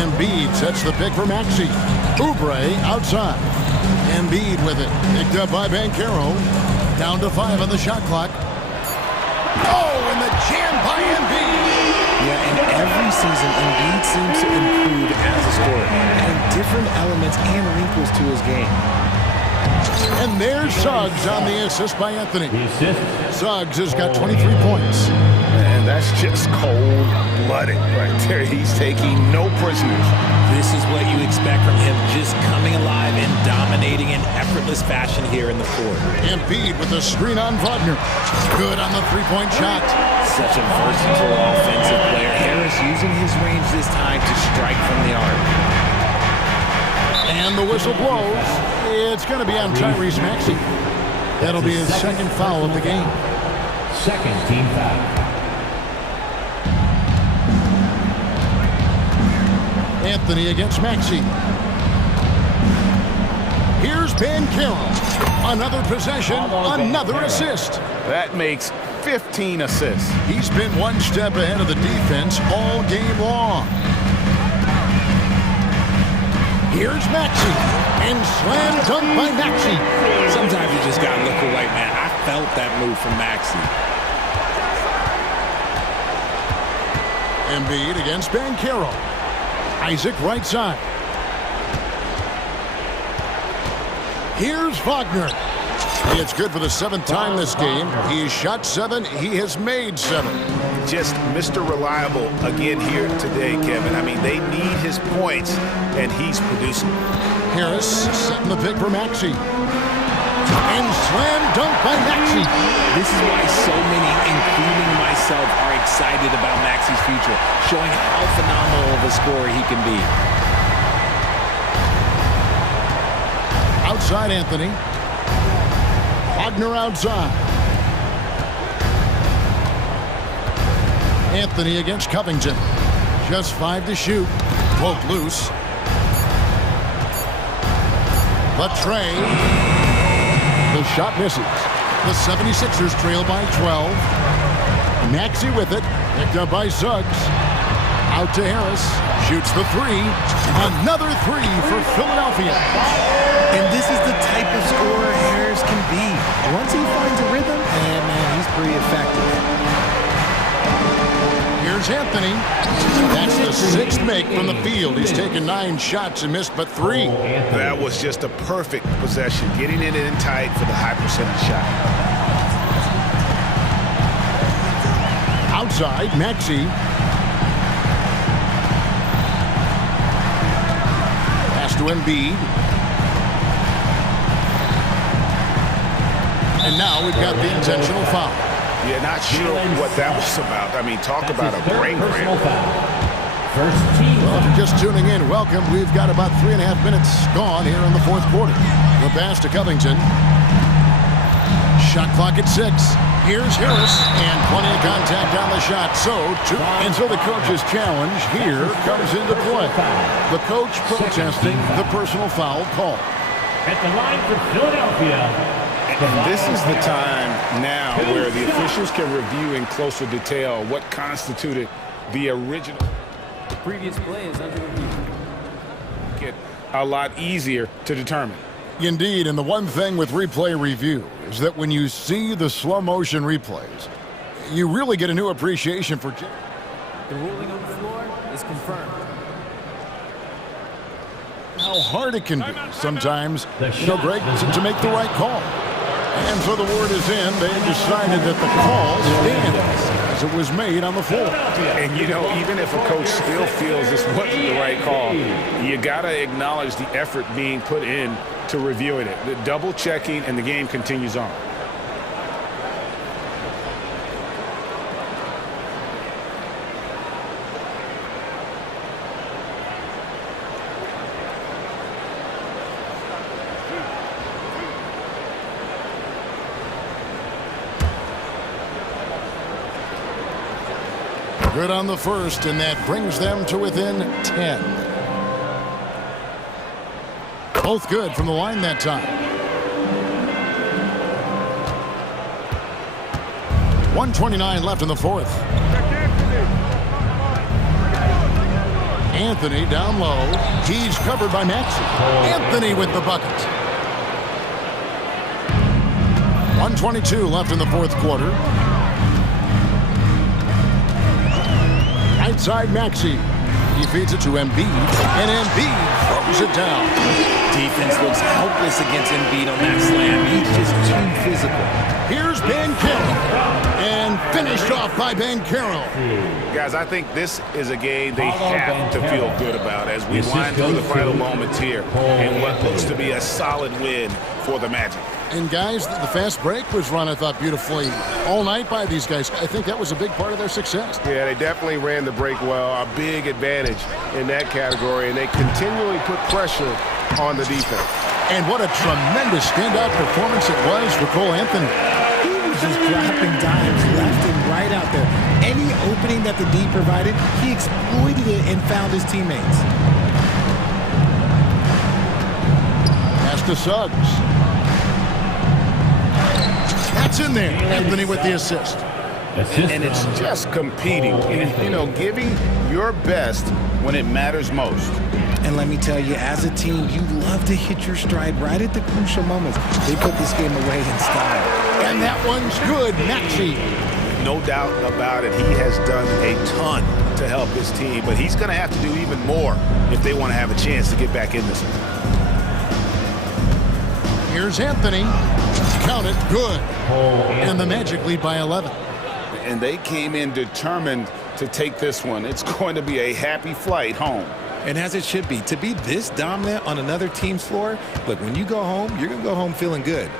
Embiid sets the pick for Maxey. Oubre outside. Embiid with it. Picked up by Banchero. Down to 5 on the shot clock. Oh, and the jam by Embiid. Yeah, and every season, Embiid seems to improve as a scorer, adding different elements and wrinkles to his game. And there's Suggs on the assist by Anthony. Suggs has got 23 points. And that's just cold-blooded right there. He's taking no prisoners. This is what you expect from him, just coming alive and dominating in effortless fashion here in the court. Embiid with the screen on Wagner. Good on the three-point shot. Such a versatile offensive player. Harris using his range this time to strike from the arc. And the whistle blows. It's going to be on Tyrese Maxey. That'll be his second foul of the game. Second team foul. Anthony against Maxey. Here's Banchero. Another possession, another assist. That makes 15 assists. He's been one step ahead of the defense all game long. Here's Maxey. And slam dunk by Maxey. Sometimes you just got to look away, man. I felt that move from Maxey. Embiid against Banchero. Isaac right side. Here's Wagner. It's good for the 7th time this game. He's shot 7. He has made 7. Just Mr. Reliable again here today, Kevin. I mean, they need his points, and he's producing. Harris setting the pick for Maxey. And slam dunk by Maxey. This is why so many, including myself, are excited about Maxey's future, showing how phenomenal of a scorer he can be. Outside Anthony. Wagner outside. Anthony against Covington. Just 5 to shoot. Broke loose. Trey. The shot misses. The 76ers trail by 12. Maxey with it. Picked up by Suggs. Out to Harris. Shoots the 3. Another 3 for Philadelphia. And this is the type of scorer Harris can be. Once he finds a rhythm, and man, he's pretty effective. Here's Anthony. That's the 6th make from the field. He's taken 9 shots and missed but 3. That was just a perfect possession, getting it in tight for the high percentage shot. Outside, Maxey. Pass to Embiid. And now we've got the intentional foul. Yeah, not sure what that was about. I mean, talk about a brain cramp. Well, if you're just tuning in, welcome. We've got about 3.5 minutes gone here in the 4th quarter. The pass to Covington. Shot clock at 6. Here's Harris, and plenty of contact on the shot. So the coach's challenge here comes into play. The coach protesting the personal foul call. At the line for Philadelphia. And this is the time now where the officials can review in closer detail what constituted the original. The previous play is under review. Get a lot easier to determine. Indeed, and the one thing with replay review is that when you see the slow motion replays, you really get a new appreciation for. The ruling on the floor is confirmed. How hard it can be sometimes, Greg, to make the right call. And so the word is in. They decided that the call stands as it was made on the floor. And, even if a coach still feels this wasn't the right call, you got to acknowledge the effort being put in to reviewing it. The double checking, and the game continues on. Good on the first, and that brings them to within 10. Both good from the line that time. 1:29 left in the 4th. Anthony down low. He's covered by Maxey. Anthony with the bucket. 1:22 left in the 4th quarter. Outside Maxey. He feeds it to Embiid, and Embiid throws it down. Defense looks helpless against Embiid on that slam. He's just too physical. Here's Banchero, and finished off by Banchero. Guys, I think this is a game they have to feel good about as we wind through the final moments here in what looks to be a solid win for the Magic. And guys, the fast break was run, I thought, beautifully all night by these guys. I think that was a big part of their success. Yeah, they definitely ran the break well. A big advantage in that category, and they continually put pressure on the defense. And what a tremendous standout performance it was for Cole Anthony. He was just dropping dimes left and right out there. Any opening that the D provided, he exploited it and found his teammates. Pass to Suggs. That's in there. Anthony with the assist. And it's just competing, giving your best when it matters most. And let me tell you, as a team, you love to hit your stride right at the crucial moments. They put this game away in style. And that one's good, Maxey. No doubt about it. He has done a ton to help his team, but he's going to have to do even more if they want to have a chance to get back in this one. Here's Anthony. count it, good. And the Magic lead by 11. And they came in determined to take this one. It's going to be a happy flight home. And as it should be, to be this dominant on another team's floor, look, when you go home, you're going to go home feeling good.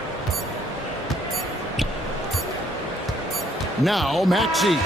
Now, Maxey.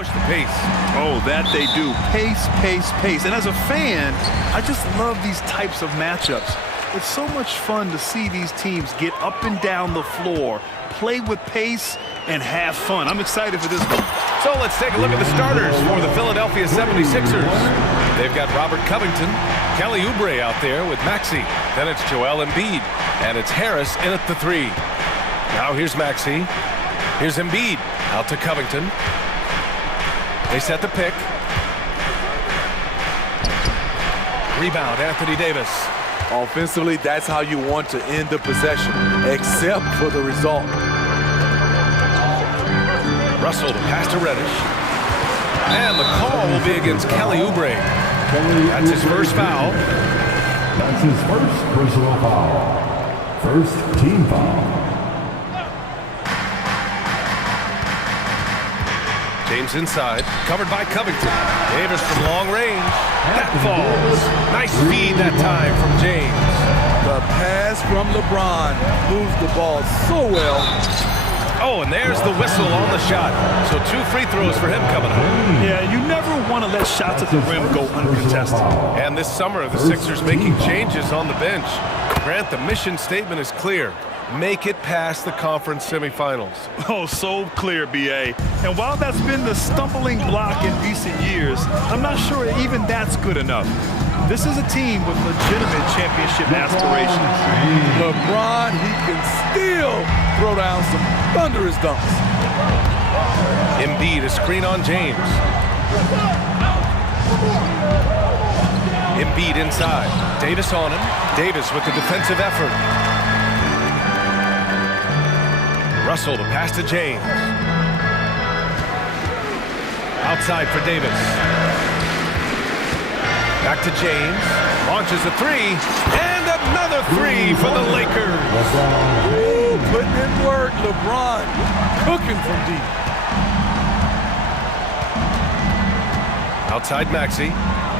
push the pace. Oh, that they do. Pace, pace, pace. And as a fan, I just love these types of matchups. It's so much fun to see these teams get up and down the floor, play with pace, and have fun. I'm excited for this one. So let's take a look at the starters for the Philadelphia 76ers. They've got Robert Covington, Kelly Oubre out there with Maxey. Then it's Joel Embiid, and it's Harris in at the 3. Now here's Maxey. Here's Embiid out to Covington. They set the pick. Rebound, Anthony Davis. Offensively, that's how you want to end the possession, except for the result. Russell to pass to Reddish. And the call will be against Kelly Oubre. That's his first foul. That's his first personal foul. First team foul. James inside, covered by Covington. Davis from long range. That falls. Nice feed that time from James. The pass from LeBron moves the ball so well. Oh, and there's the whistle on the shot. So 2 free throws for him coming up. Yeah, you never want to let shots at the rim go uncontested. And this summer, the Sixers making changes on the bench. Grant, the mission statement is clear. Make it past the conference semifinals. Oh, so clear, B.A. And while that's been the stumbling block in recent years, I'm not sure even that's good enough. This is a team with legitimate championship aspirations. LeBron, he can still throw down some thunderous dunks. Embiid, a screen on James. Embiid inside. Davis on him. Davis with the defensive effort. Russell to pass to James. Outside for Davis. Back to James. Launches a 3. And another 3 for the Lakers. Ooh, putting in work. LeBron cooking from deep. Outside Maxey.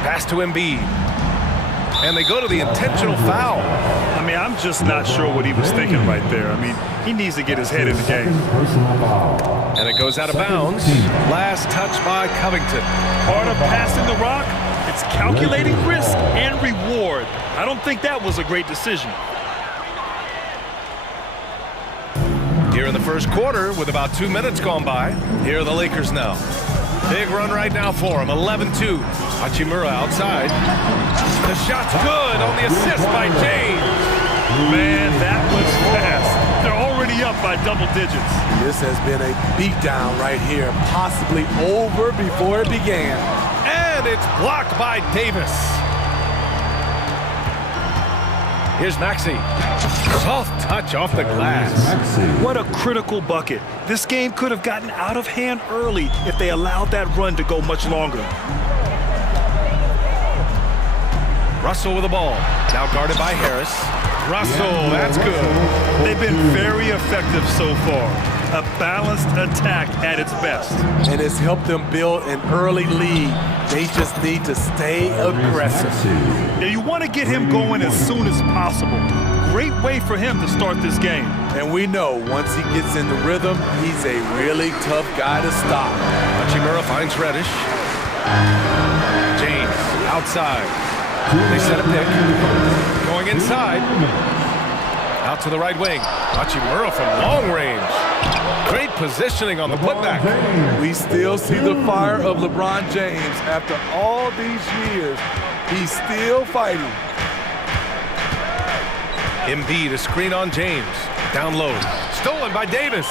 Pass to Embiid. And they go to the intentional foul. I mean, I'm just not sure what he was thinking right there. I mean, he needs to get his head in the game. And it goes out of bounds. Last touch by Covington. Part of passing the rock, it's calculating risk and reward. I don't think that was a great decision. Here in the first quarter, with about 2 minutes gone by, here are the Lakers now. Big run right now for him, 11-2. Hachimura outside. The shot's good on the assist by James. Man, that was fast. They're already up by double digits. This has been a beatdown right here, possibly over before it began. And it's blocked by Davis. Here's Maxey. Soft touch off the glass. What a critical bucket. This game could have gotten out of hand early if they allowed that run to go much longer. Russell with the ball. Now guarded by Harris. Russell, that's good. They've been very effective so far. A balanced attack at its best. And it's helped them build an early lead. They just need to stay aggressive. Yeah, you want to get him going as soon as possible. Great way for him to start this game. And we know once he gets in the rhythm, he's a really tough guy to stop. Hachimura finds Reddish. James outside. They set a pick. Going inside. Out to the right wing. Hachimura from long range. Great positioning on the putback. We still see the fire of LeBron James after all these years. He's still fighting. Embiid, a screen on James. Down low. Stolen by Davis.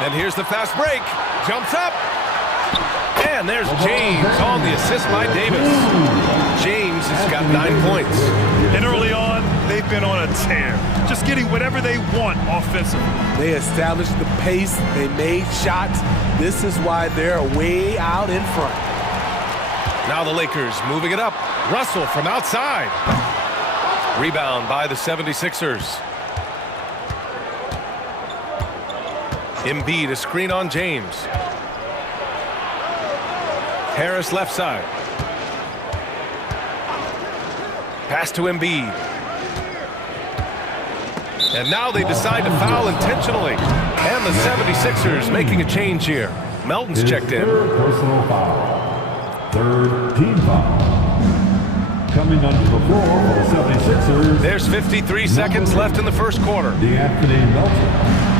And here's the fast break. Jumps up. And there's James on the assist by Davis. James has got 9 points. And early on, they've been on a tear. Just getting whatever they want offensively. They established the pace. They made shots. This is why they're way out in front. Now the Lakers moving it up. Russell from outside. Rebound by the 76ers. Embiid, a screen on James. Harris left side. Pass to Embiid. And now they decide to foul intentionally. And the 76ers making a change here. Melton's checked in. Third personal foul. Third team foul. Coming onto the floor for the 76ers. There's 53 seconds left in the first quarter. D'Anthony Melton.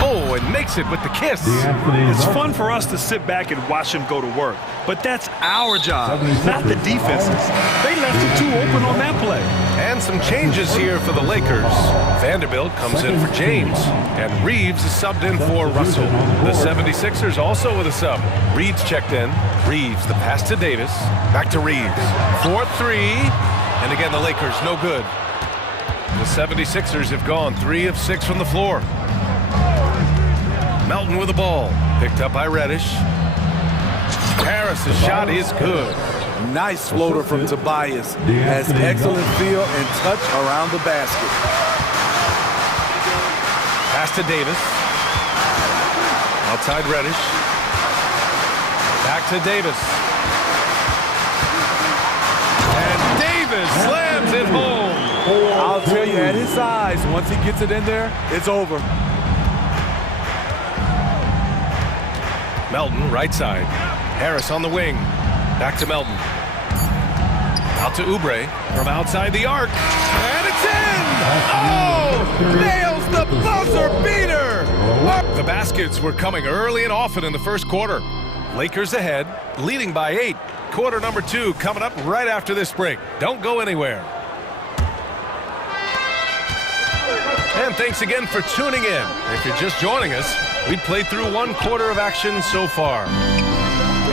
Oh, and makes it with the kiss. It's fun for us to sit back and watch him go to work, but that's our job, not the defense's. They left the two open on that play. And some changes here for the Lakers. Vanderbilt comes in for James, and Reeves is subbed in for Russell. The 76ers also with a sub. Reed's checked in. Reeves, the pass to Davis. Back to Reeves. 4-3, and again the Lakers no good. The 76ers have gone 3 of 6 from the floor. Melton with the ball. Picked up by Reddish. Harris's shot is good. Nice floater from Tobias. Has excellent feel and touch around the basket. Pass to Davis. Outside Reddish. Back to Davis. And Davis slams it home. I'll tell you, at his size, once he gets it in there, it's over. Melton, right side. Harris on the wing. Back to Melton. Out to Oubre from outside the arc. And it's in! Oh! Nails the buzzer beater! The baskets were coming early and often in the first quarter. Lakers ahead, leading by 8. Quarter number 2 coming up right after this break. Don't go anywhere. And thanks again for tuning in. If you're just joining us, we've played through 1 quarter of action so far.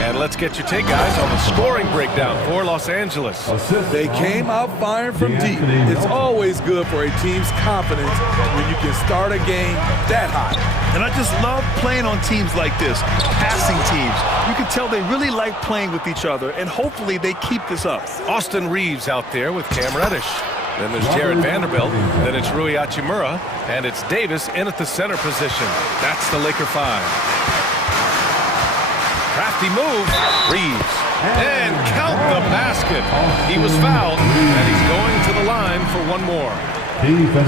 And let's get your take, guys, on the scoring breakdown for Los Angeles. They came out firing from deep. It's always good for a team's confidence when you can start a game that hot. And I just love playing on teams like this, passing teams. You can tell they really like playing with each other, and hopefully they keep this up. Austin Reeves out there with Cam Reddish. Then there's Jared Vanderbilt. Then it's Rui Hachimura. And it's Davis in at the center position. That's the Laker 5. Crafty move. Reeves. And count the basket. He was fouled, and he's going to the line for 1 more.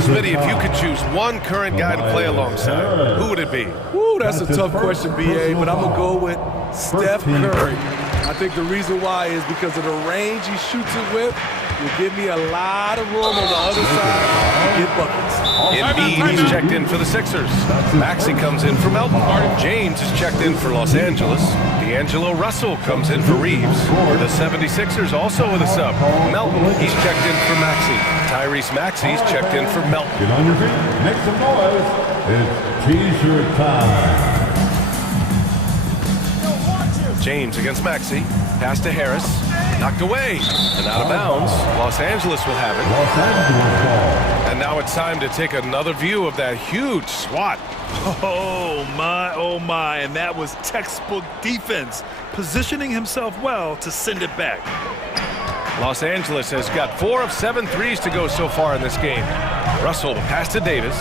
Smitty, if you could choose 1 current guy to play alongside, who would it be? Woo, that's a tough question, BA, but I'm going to go with Steph Curry. I think the reason why is because of the range he shoots it with. Will give me a lot of room on the other side to get buckets. Embiid, he's checked in for the Sixers. Maxey comes in for Melton. James is checked in for Los Angeles. D'Angelo Russell comes in for Reeves. The 76ers also with a sub. Melton, he's checked in for Maxey. Tyrese Maxey's checked in for Melton. Get on your feet, make some noise. It's T-shirt time. James against Maxey. Pass to Harris. Knocked away and out of bounds. Los Angeles will have it. Los Angeles ball. And now it's time to take another view of that huge swat. Oh my, and that was textbook defense, positioning himself well to send it back. Los Angeles has got 4 of 7 threes to go so far in this game. Russell, the pass to Davis.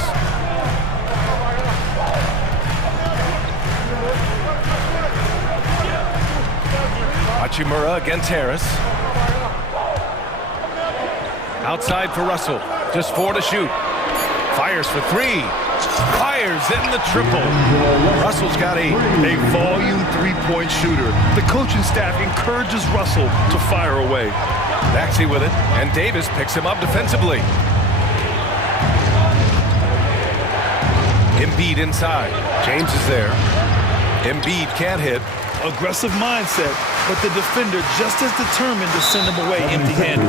Hachimura against Harris. Outside for Russell. Just 4 to shoot. Fires for 3. Fires in the triple. Russell's got 8. A volume 3-point shooter. The coaching staff encourages Russell to fire away. Maxey with it, and Davis picks him up defensively. Embiid inside. James is there. Embiid can't hit. Aggressive mindset, but the defender just as determined to send him away empty-handed.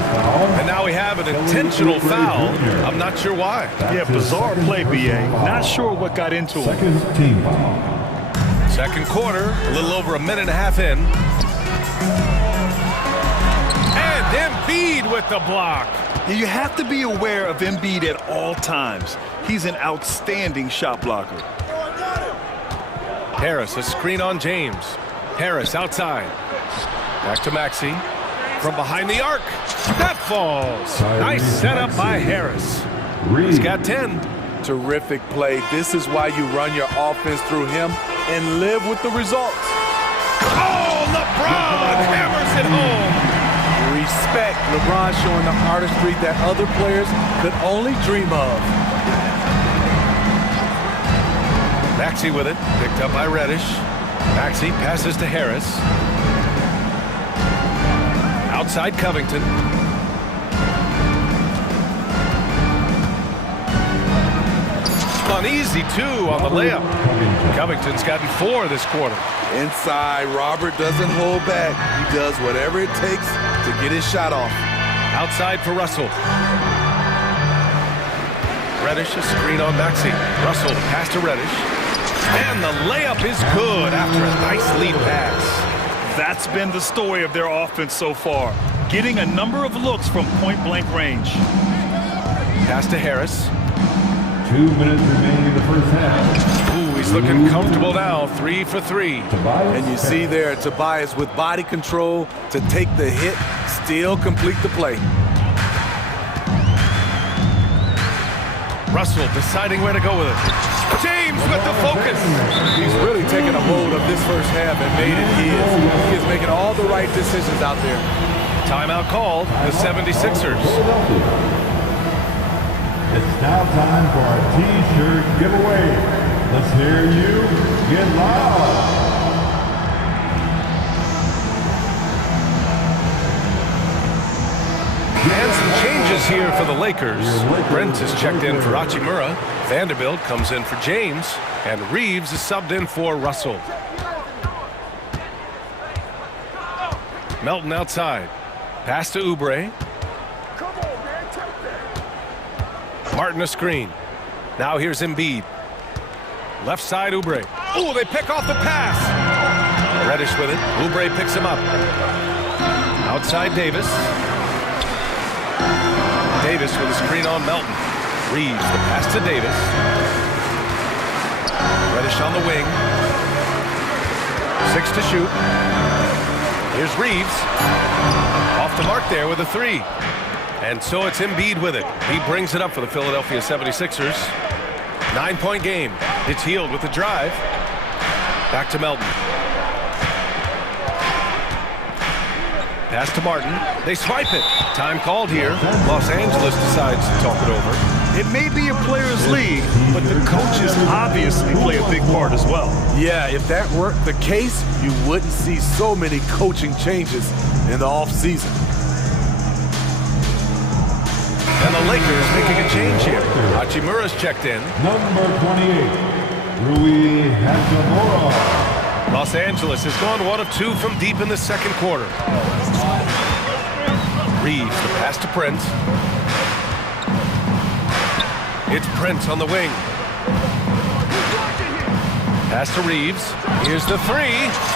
And now we have an intentional foul. I'm not sure why. Yeah, bizarre play, BA. Not sure what got into him. Second team foul. Second quarter, a little over a minute and a half in. And Embiid with the block. You have to be aware of Embiid at all times. He's an outstanding shot blocker. Harris, a screen on James. Harris outside. Back to Maxey. From behind the arc. That falls. Nice setup by Harris. He's got 10. Terrific play. This is why you run your offense through him and live with the results. Oh, LeBron hammers it home. Respect. LeBron showing the artistry that other players could only dream of. Maxey with it. Picked up by Reddish. Maxey passes to Harris. Outside Covington. Uneasy, too, on the layup. Covington's gotten 4 this quarter. Inside, Robert doesn't hold back. He does whatever it takes to get his shot off. Outside for Russell. Reddish, a screen on Maxey. Russell, pass to Reddish. And the layup is good after a nice lead pass. That's been the story of their offense so far, getting a number of looks from point-blank range. Pass to Harris. 2 minutes remaining in the first half. Ooh, he's looking comfortable now, 3 for 3. And you see there, Tobias with body control to take the hit, still complete the play. Russell deciding where to go with it. James with the focus. He's really taken a hold of this first half and made it his. He is making all the right decisions out there. Timeout called, the 76ers. It's now time for our T-shirt giveaway. Let's hear you get loud. And some changes here for the Lakers. Brent is checked in for Hachimura. Vanderbilt comes in for James. And Reeves is subbed in for Russell. Melton outside. Pass to Oubre. Martin a screen. Now here's Embiid. Left side Oubre. Oh, they pick off the pass. Reddish with it. Oubre picks him up. Outside Davis. Davis with a screen on Melton. Reeves the pass to Davis. Reddish on the wing. 6 to shoot. Here's Reeves. Off the mark there with a 3. And so it's Embiid with it. He brings it up for the Philadelphia 76ers. 9-point game. It's Hield with the drive. Back to Melton. Pass to Martin. They swipe it. Time called here. Los Angeles decides to talk it over. It may be a players' league, but the coaches obviously play a big part as well. Yeah, if that were the case, you wouldn't see so many coaching changes in the offseason. And the Lakers making a change here. Hachimura's checked in. Number 28, Rui Hachimura. Los Angeles has gone 1 of 2 from deep in the second quarter. Reeves, the pass to Prince. It's Prince on the wing. Pass to Reeves. Here's the 3.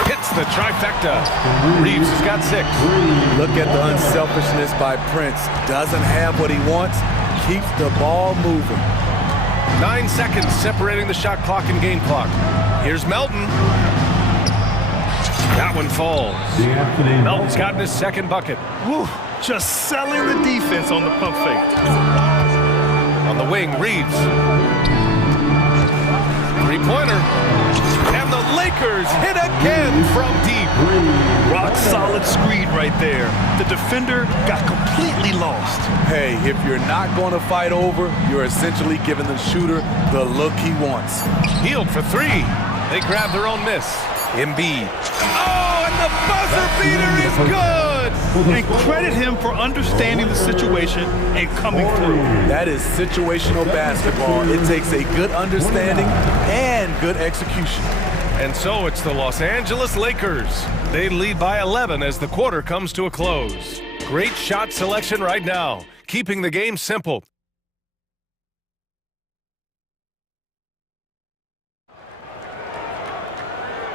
Hits the trifecta. Reeves has got 6. Look at the unselfishness by Prince. Doesn't have what he wants. Keeps the ball moving. 9 seconds separating the shot clock and game clock. Here's Melton. That one falls. Melton's gotten his second bucket. Whew, just selling the defense on the pump fake. On the wing, Reeves. Three-pointer. And the Lakers hit again from deep. Rock solid screen right there. The defender got completely lost. Hey, if you're not going to fight over, you're essentially giving the shooter the look he wants. Hield for 3. They grab their own miss. Embiid. Oh, and the buzzer beater is good! And credit him for understanding the situation and coming through. That is situational basketball. It takes a good understanding and good execution. And so it's the Los Angeles Lakers. They lead by 11 as the quarter comes to a close. Great shot selection right now, keeping the game simple.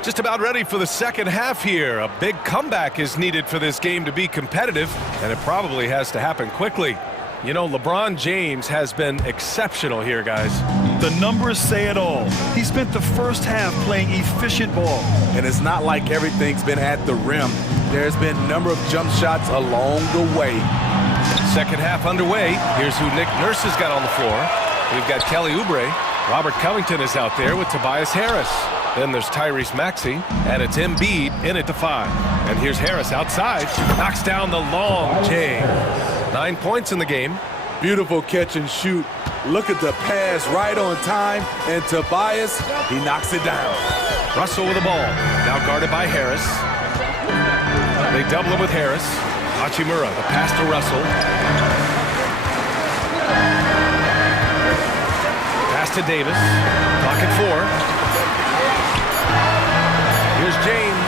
Just about ready for the second half here. A big comeback is needed for this game to be competitive, and it probably has to happen quickly. You know, LeBron James has been exceptional here, guys. The numbers say it all. He spent the first half playing efficient ball. And it's not like everything's been at the rim. There's been a number of jump shots along the way. Second half underway. Here's who Nick Nurse has got on the floor. We've got Kelly Oubre. Robert Covington is out there with Tobias Harris. Then there's Tyrese Maxey, and it's Embiid in at the 5. And here's Harris outside, knocks down the long J. 9 points in the game. Beautiful catch and shoot Look at the pass right on time, and Tobias, he knocks it down. Russell with the ball. Now guarded by Harris. They double him with Harris. Hachimura, the pass to Russell. Pass to Davis. Clock at 4. Here's James.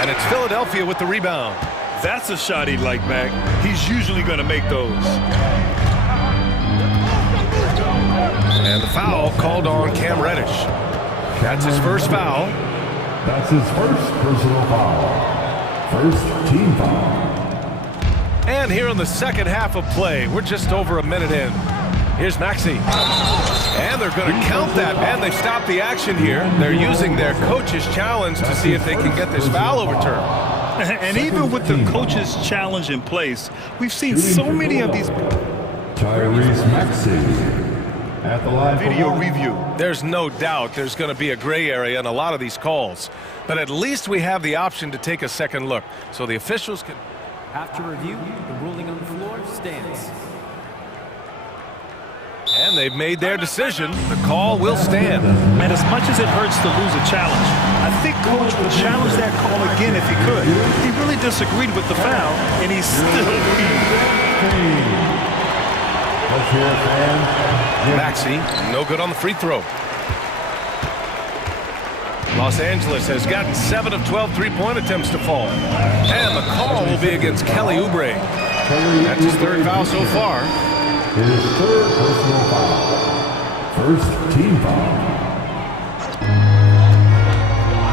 And it's Philadelphia with the rebound. That's a shot he'd like, Mac. He's usually going to make those. And the foul called on Cam Reddish. That's his first foul. That's his first personal foul. First team foul. And here in the second half of play, we're just over a minute in. Here's Maxey. And they're going to count that. And they stopped the action here. They're using their coach's challenge to see if they can get this foul overturned. And even with the coach's challenge in place, we've seen so many of these Tyrese Maxey at the line video review. There's no doubt there's going to be a gray area in a lot of these calls. But at least we have the option to take a second look. So the officials can... After review, the ruling on the floor stands. And they've made their decision. The call will stand. And as much as it hurts to lose a challenge, I think Coach would challenge that call again if he could. He really disagreed with the foul, and he's still Let's hear it, fans. Maxey, no good on the free throw. Los Angeles has gotten 7 of 12 three-point attempts to fall. And the call will be against Kelly Oubre. That's his third foul so far. His third personal foul. First team foul.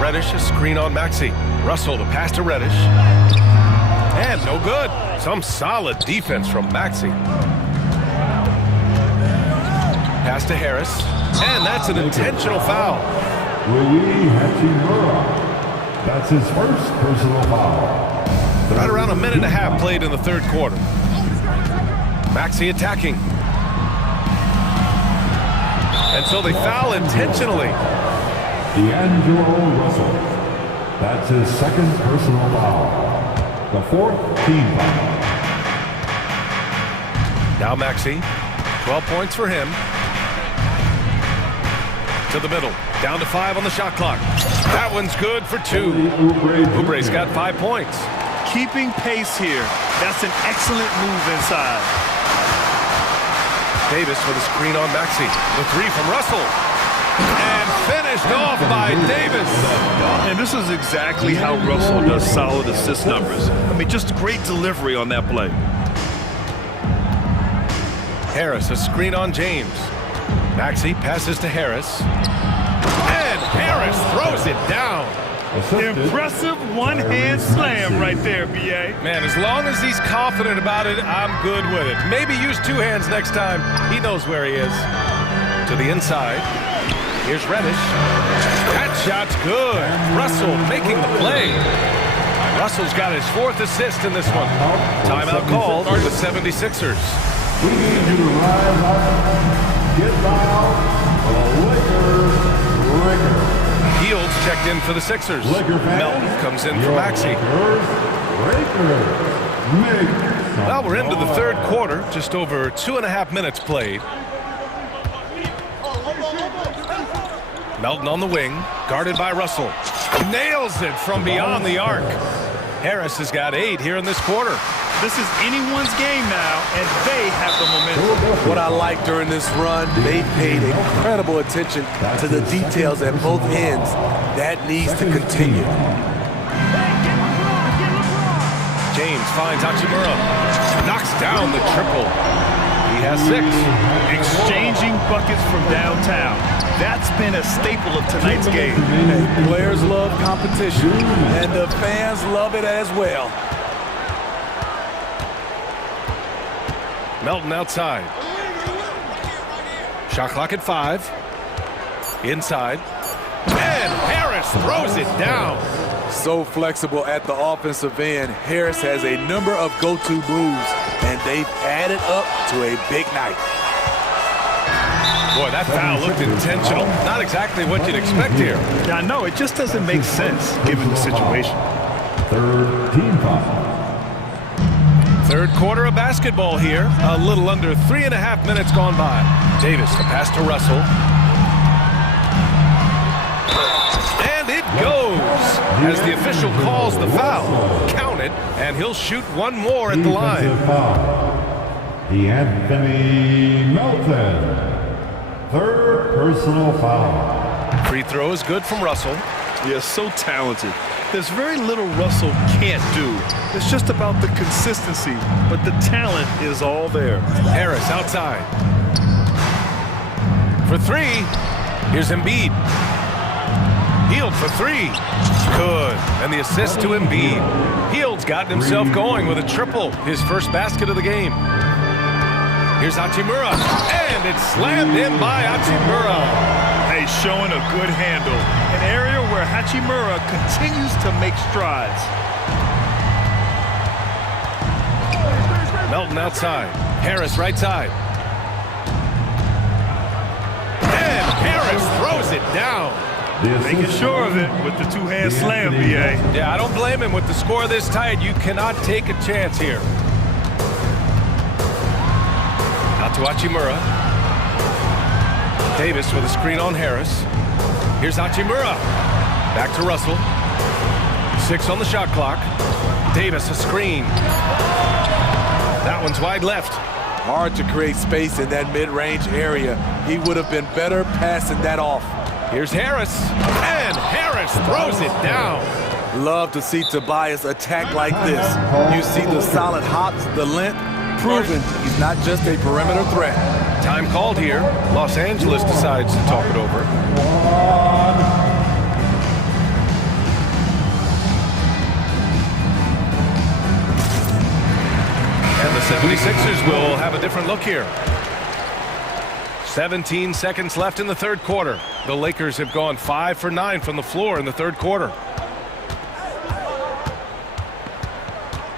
Reddish, a screen on Maxey. Russell, the pass to Reddish. And no good. Some solid defense from Maxey. Pass to Harris. And that's an intentional foul. That's his first personal foul. Right around a minute and a half played in the third quarter. Maxey attacking. And so they foul intentionally. D'Angelo Russell. That's his second personal foul. The fourth team foul. Now Maxey. 12 points for him. To the middle. Down to 5 on the shot clock. That one's good for 2. Oubre's got 5 points. keeping pace here. That's an excellent move inside. Davis with a screen on Maxey. The three from Russell. And finished off by Davis. And this is exactly how Russell does solid assist numbers. I mean, just great delivery on that play. Harris, a screen on James. Maxey passes to Harris. And Harris throws it down. Impressive one-hand slam right there, B.A. Man, as long as he's confident about it, I'm good with it. Maybe use two hands next time. He knows where he is. To the inside. Here's Reddish. That shot's good. Russell making the play. Russell's got his fourth assist in this one. Timeout called for the 76ers. We need you to rise up, get loud, Lakers. Fields checked in for the Sixers. Melton comes in for Maxey. Well, we're into the third quarter. Just over 2.5 minutes played. Melton on the wing, guarded by Russell. Nails it from beyond the arc. Harris has got 8 here in this quarter. This is anyone's game now, and they have the momentum. What I like during this run, they paid incredible attention to the details at both ends. That needs to continue. James finds Hachimura. Knocks down the triple. He has 6. Exchanging buckets from downtown. That's been a staple of tonight's game. Hey, players love competition, and the fans love it as well. Melton outside. Shot clock at 5. Inside. And Harris throws it down. So flexible at the offensive end. Harris has a number of go-to moves, and they've added up to a big night. Boy, that foul looked intentional. Not exactly what you'd expect here. I know, it just doesn't make sense given the situation. Third team foul. Third quarter of basketball here. A little under 3.5 minutes gone by. Davis, the pass to Russell. And it goes as the official calls the foul. Count it, and he'll shoot one more at the line. Anthony Melton. Third personal foul. Free throw is good from Russell. Yeah, so talented. There's very little Russell can't do. It's just about the consistency, but the talent is all there. Harris outside. For three, here's Embiid. Hield for three. Good. And the assist to Embiid. Hield's gotten himself going with a triple, his first basket of the game. Here's Hachimura, and it's slammed in by Hachimura. Hey, showing a good handle. An area where Hachimura continues to make strides. Melton outside. Harris right side. And Harris throws it down. Making sure of it with the two-hand slam, B.A. Yeah, I don't blame him. With the score this tight, you cannot take a chance here. Out to Hachimura. Davis with a screen on Harris. Here's Hachimura. Back to Russell. 6 on the shot clock. Davis a screen. That one's wide left. Hard to create space in that mid-range area. He would have been better passing that off. Here's Harris. And Harris throws it down. Love to see Tobias attack like this. You see the solid hops, the length, proving he's not just a perimeter threat. Time called here. Los Angeles decides to talk it over. And the 76ers will have a different look here. 17 seconds left in the third quarter. The Lakers have gone 5 for 9 from the floor in the third quarter.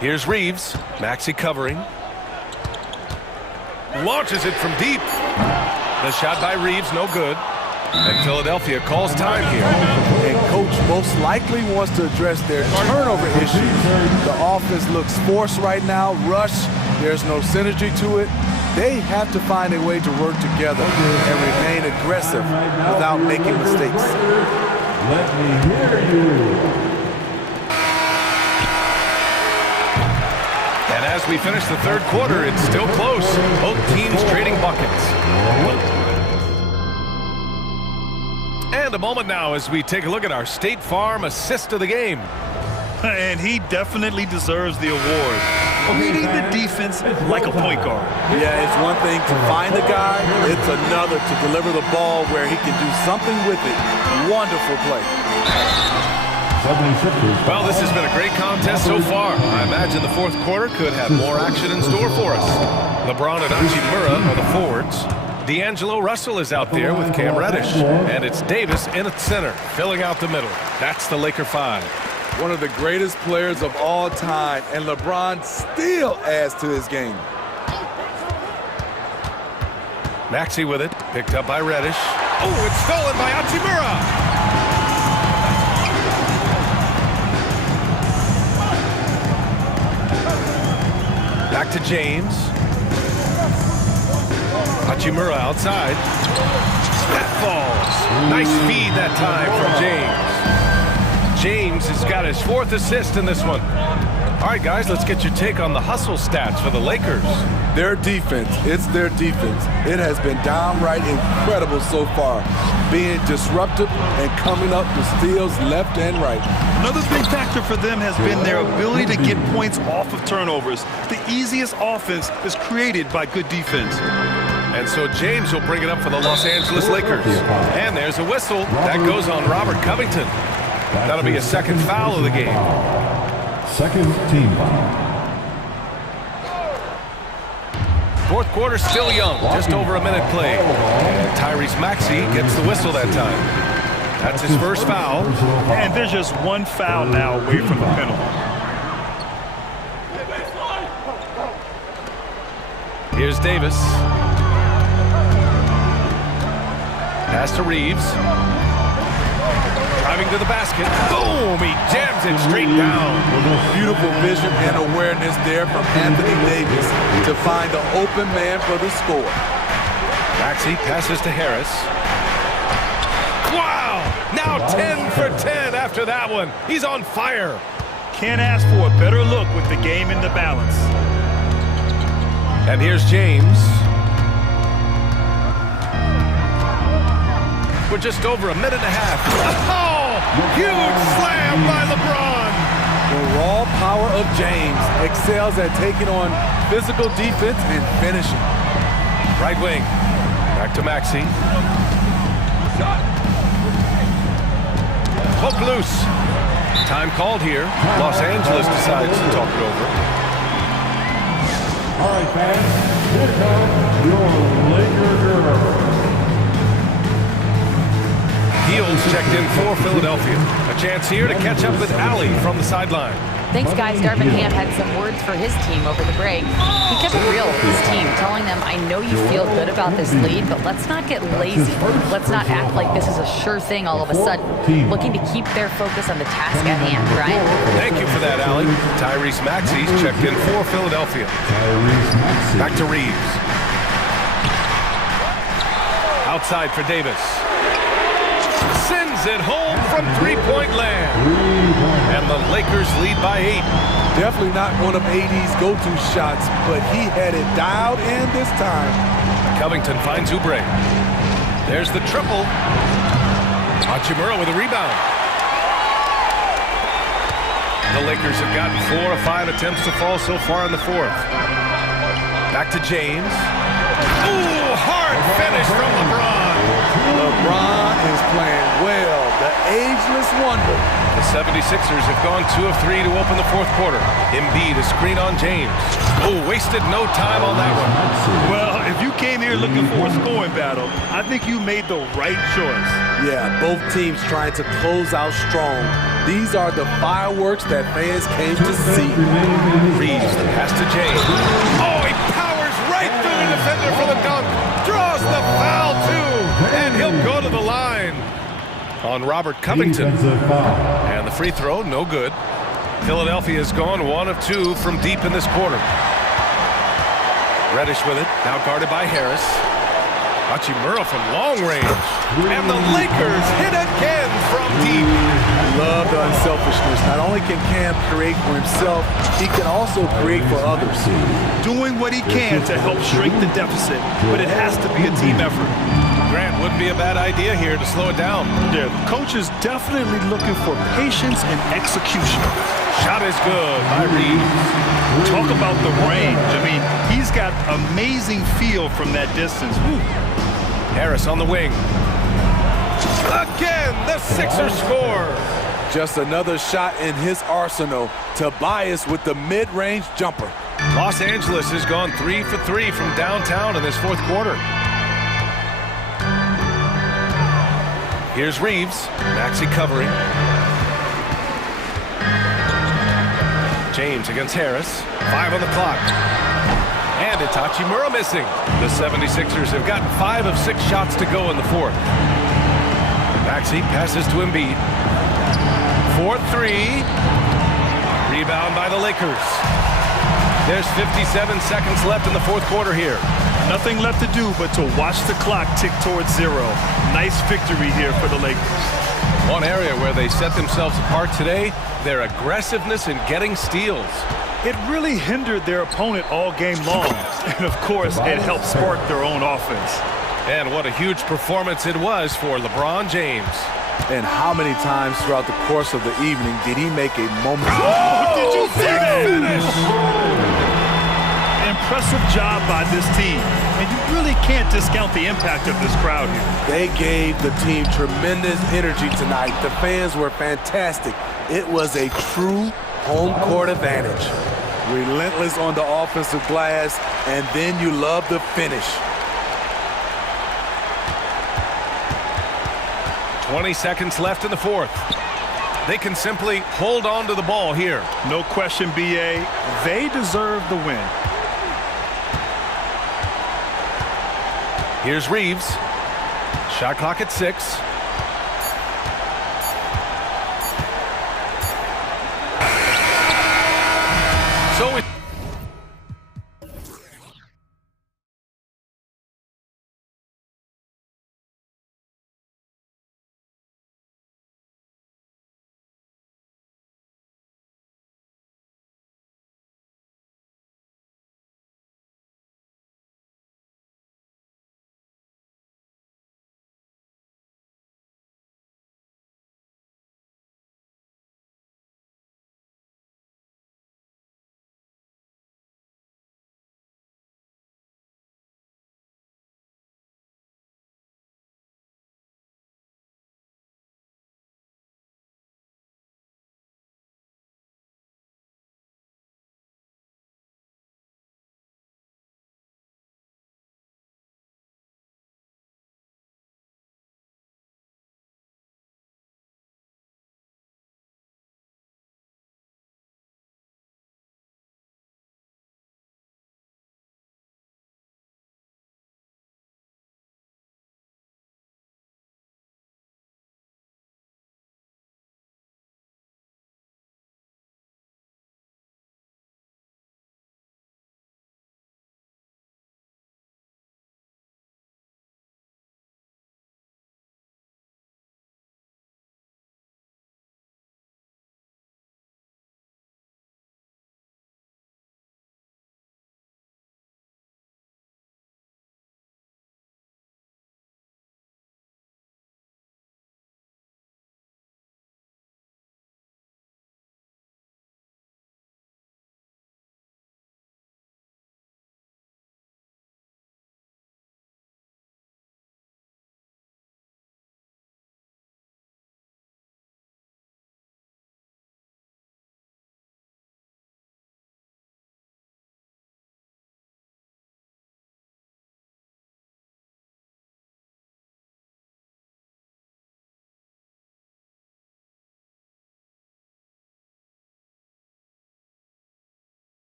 Here's Reeves. Maxey covering. Launches it from deep. The shot by Reeves, no good. And Philadelphia calls time here. And coach most likely wants to address their turnover issues. The offense looks forced right now, rush. There's no synergy to it. They have to find a way to work together and remain aggressive without making mistakes. Let me hear you. And as we finish the third quarter, it's still close. Both teams trading buckets. And a moment now as we take a look at our State Farm assist of the game. And he definitely deserves the award. Leading the defense like a point guard. Yeah, it's one thing to find the guy. It's another to deliver the ball where he can do something with it. Wonderful play. Well, this has been a great contest so far. I imagine the fourth quarter could have more action in store for us. LeBron and Hachimura are the forwards. D'Angelo Russell is out there with Cam Reddish. And it's Davis in at center, filling out the middle. That's the Laker 5. One of the greatest players of all time, and LeBron still adds to his game. Maxey with it, picked up by Reddish. Oh, it's stolen by Hachimura. Back to James. Hachimura outside. That falls. Nice feed that time from James. James has got his 4th assist in this one. All right, guys, let's get your take on the hustle stats for the Lakers. Their defense, it's their defense. It has been downright incredible so far, being disruptive and coming up with steals left and right. Another big factor for them has been their ability to get points off of turnovers. The easiest offense is created by good defense. And so James will bring it up for the Los Angeles Lakers. And there's a whistle. That goes on Robert Covington. That'll be a second foul of the game. Second team foul. Fourth quarter still young, just over a minute played. And Tyrese Maxey gets the whistle that time. That's his first foul. And there's just one foul now away from the penalty. Here's Davis. Pass to Reeves. Driving to the basket. Boom! He jams it straight down. Beautiful vision and awareness there from Anthony Davis to find the open man for the score. Maxey passes to Harris. Wow! Now 10 for 10 after that one. He's on fire. Can't ask for a better look with the game in the balance. And here's James. We're just over a minute and a half. Oh! Huge slam by LeBron. The raw power of James excels at taking on physical defense and finishing. Right wing. Back to Maxey. Poke loose. Time called here. Los Angeles decides to talk it over. All right, fans, here comes your Laker girl. Heels checked in for Philadelphia. A chance here to catch up with Allie from the sideline. Thanks, guys. Darvin Ham had some words for his team over the break. He kept it real with his team, telling them, I know you feel good about this lead, but let's not get lazy. Let's not act like this is a sure thing all of a sudden. Looking to keep their focus on the task at hand, Brian. Thank you for that, Allie. Tyrese Maxey's checked in for Philadelphia. Back to Reeves. Outside for Davis. Sends it home from three-point land. And the Lakers lead by 8. Definitely not one of AD's go-to shots, but he had it dialed in this time. Covington finds Oubre. There's the triple. Hachimura with a rebound. The Lakers have gotten 4 of 5 attempts to fall so far in the fourth. Back to James. Ooh, hard finish from LeBron. LeBron is playing well, the ageless wonder. The 76ers have gone 2 of 3 to open the fourth quarter. Embiid a screen on James. Oh, wasted no time on that one. Well, if you came here looking for a scoring battle, I think you made the right choice. Yeah, both teams trying to close out strong. These are the fireworks that fans came to see. Reeves the pass to James. Oh, he powers right through the defender for the dunk. Draws the foul, too. And he'll go to the line on Robert Covington. And the free throw, no good. Philadelphia has gone 1 of 2 from deep in this quarter. Reddish with it, now guarded by Harris. Hachimura from long range. And the Lakers hit again from deep. Love the unselfishness. Not only can Cam create for himself, he can also create for others. Doing what he can to help shrink the deficit, but it has to be a team effort. Grant wouldn't be a bad idea here to slow it down. Yeah, the coach is definitely looking for patience and execution. Shot is good by Reeves. Talk about the range. I mean, he's got amazing feel from that distance. Woo. Harris on the wing. Again, the Sixers score. Just another shot in his arsenal. Tobias with the mid-range jumper. Los Angeles has gone 3 for 3 from downtown in this fourth quarter. Here's Reeves. Maxey covering. James against Harris. 5 on the clock. And it's Hachimura missing. The 76ers have gotten 5 of 6 shots to go in the fourth. Maxey passes to Embiid. 4-3. Rebound by the Lakers. There's 57 seconds left in the fourth quarter here. Nothing left to do but to watch the clock tick towards 0. Nice victory here for the Lakers. One area where they set themselves apart today, their aggressiveness in getting steals. It really hindered their opponent all game long. And of course, it helped spark their own offense. And what a huge performance it was for LeBron James. And how many times throughout the course of the evening did he make a moment? Oh, did you see that? Finish! Impressive job by this team. And you really can't discount the impact of this crowd here. They gave the team tremendous energy tonight. The fans were fantastic. It was a true home court advantage. Relentless on the offensive glass, and then you love the finish. 20 seconds left in the fourth. They can simply hold on to the ball here. No question, B.A. They deserve the win. Here's Reeves. Shot clock at 6. It's always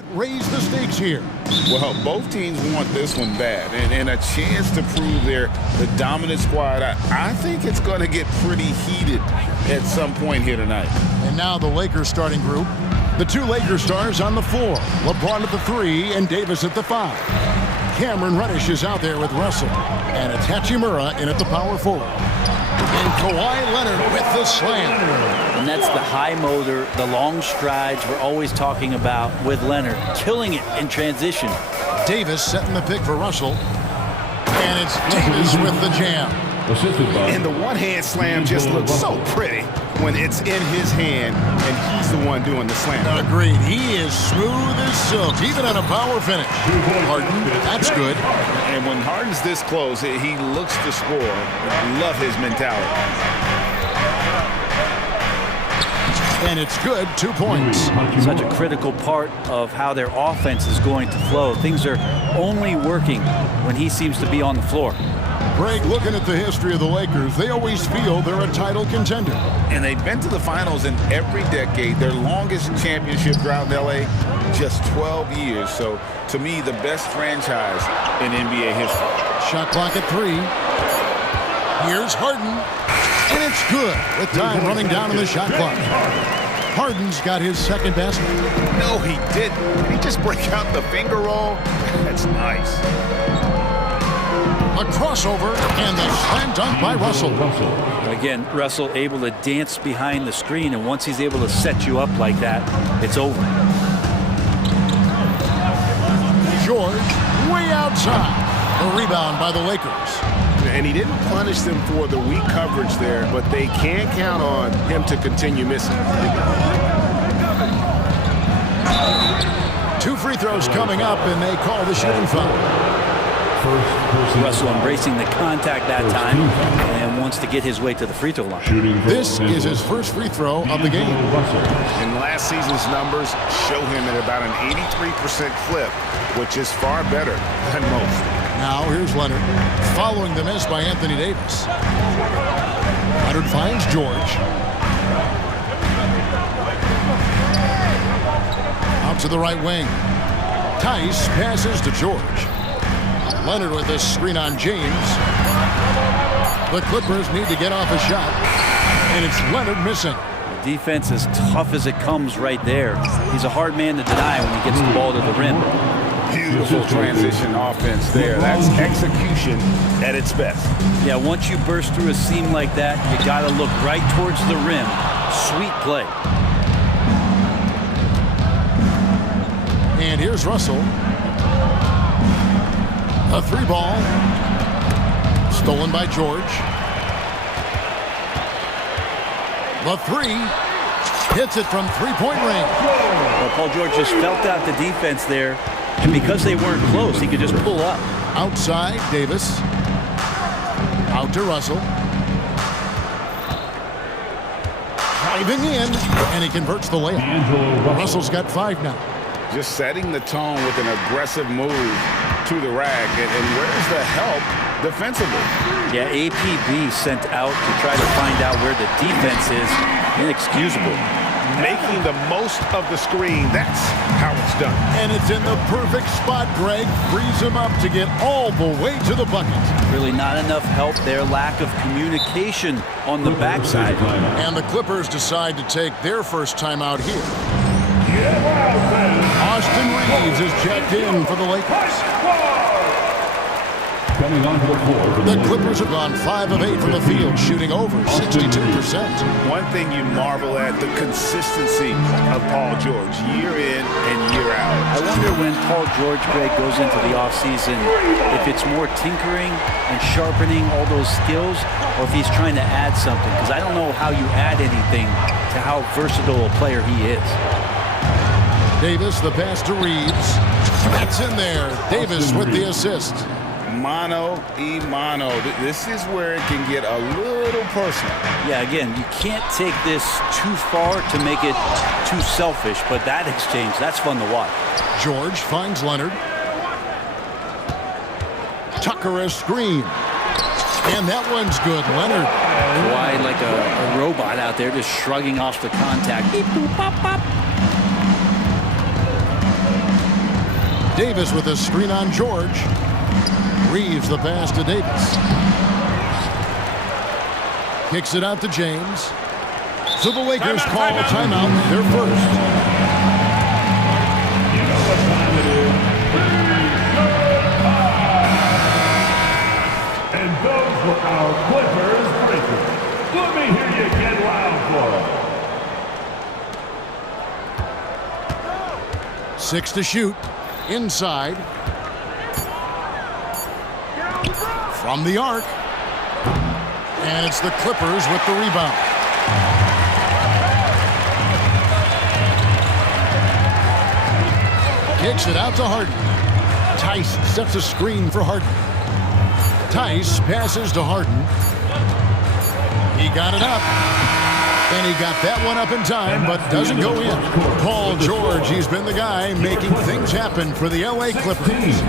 can't raise the stakes here. Well, both teams want this one bad, and a chance to prove they're the dominant squad. I think it's going to get pretty heated at some point here tonight. And now the Lakers starting group. The two Lakers stars on the floor. LeBron at the 3 and Davis at the 5. Cameron Reddish is out there with Russell. And it's Hachimura in at the power forward. And Kawhi Leonard with the slam. And that's the high motor, the long strides we're always talking about with Leonard. Killing it in transition. Davis setting the pick for Russell. And it's Davis with the jam. And the one-hand slam just looks so pretty when it's in his hand and he's the one doing the slam. Agreed. He is smooth as silk, even on a power finish. Harden, that's good. And when Harden's this close, he looks to score. Love his mentality. And it's good, 2 points. Such a critical part of how their offense is going to flow. Things are only working when he seems to be on the floor. Greg, looking at the history of the Lakers, they always feel they're a title contender. And they've been to the finals in every decade. Their longest championship drought in L.A., just 12 years. So, to me, the best franchise in NBA history. Shot clock at 3. Here's Harden. And it's good with time running down on the shot clock. Harden's got his second basket. No, he didn't. Did he just break out the finger roll? That's nice. A crossover and the slam dunk by Russell. Again, Russell able to dance behind the screen, and once he's able to set you up like that, it's over. George way outside. The rebound by the Lakers. And he didn't punish them for the weak coverage there, but they can't count on him to continue missing. 2 free throws coming up, and they call the shooting foul. Russell embracing the contact that time and wants to get his way to the free throw line. This is his first free throw of the game. And last season's numbers show him at about an 83% clip, which is far better than most. Now here's Leonard, following the miss by Anthony Davis. Leonard finds George. Out to the right wing. Tice passes to George. Leonard with this screen on James. The Clippers need to get off a shot, and it's Leonard missing. Defense as tough as it comes right there. He's a hard man to deny when he gets the ball to the rim. Beautiful transition offense there. That's execution at its best. Yeah, once you burst through a seam like that, you got to look right towards the rim. Sweet play. And here's Russell. A 3 ball. Stolen by George. The 3. Hits it from 3-point range. Well, Paul George just felt out the defense there. And because they weren't close, he could just pull up. Outside, Davis. Out to Russell. Driving in, and he converts the layup. Russell's got 5 now. Just setting the tone with an aggressive move to the rack. And where's the help defensively? Yeah, APB sent out to try to find out where the defense is. Inexcusable. Making the most of the screen. That's how it's done. And it's in the perfect spot, Greg. Frees him up to get all the way to the bucket. Really not enough help there. Lack of communication on the backside. And the Clippers decide to take their first timeout here. Austin Reeves is checked in for the Lakers. The Clippers have gone 5 of 8 from the field, shooting over 62%. One thing you marvel at, the consistency of Paul George, year in and year out. I wonder when Paul George, Greg, goes into the offseason, if it's more tinkering and sharpening all those skills, or if he's trying to add something. Because I don't know how you add anything to how versatile a player he is. Davis, the pass to Reeves. That's in there. Davis with the assist. Mano y mano. This is where it can get a little personal. Yeah, again, you can't take this too far to make it too selfish, but that exchange, that's fun to watch. George finds Leonard. Tucker a screen. And that one's good, Leonard. Kawhi like a robot out there just shrugging off the contact. Beep, boop, pop, pop. Davis with a screen on George. Reeves the pass to Davis. Kicks it out to James. So the Lakers call a timeout, their first. You know what time it is. And those were our Clippers breakers. Let me hear you get loud for them. 6 to shoot. Inside. From the arc. And it's the Clippers with the rebound. Kicks it out to Harden. Tice sets a screen for Harden. Tice passes to Harden. He got it up. And he got that one up in time, but doesn't go in. Paul George, he's been the guy making things happen for the LA Clippers.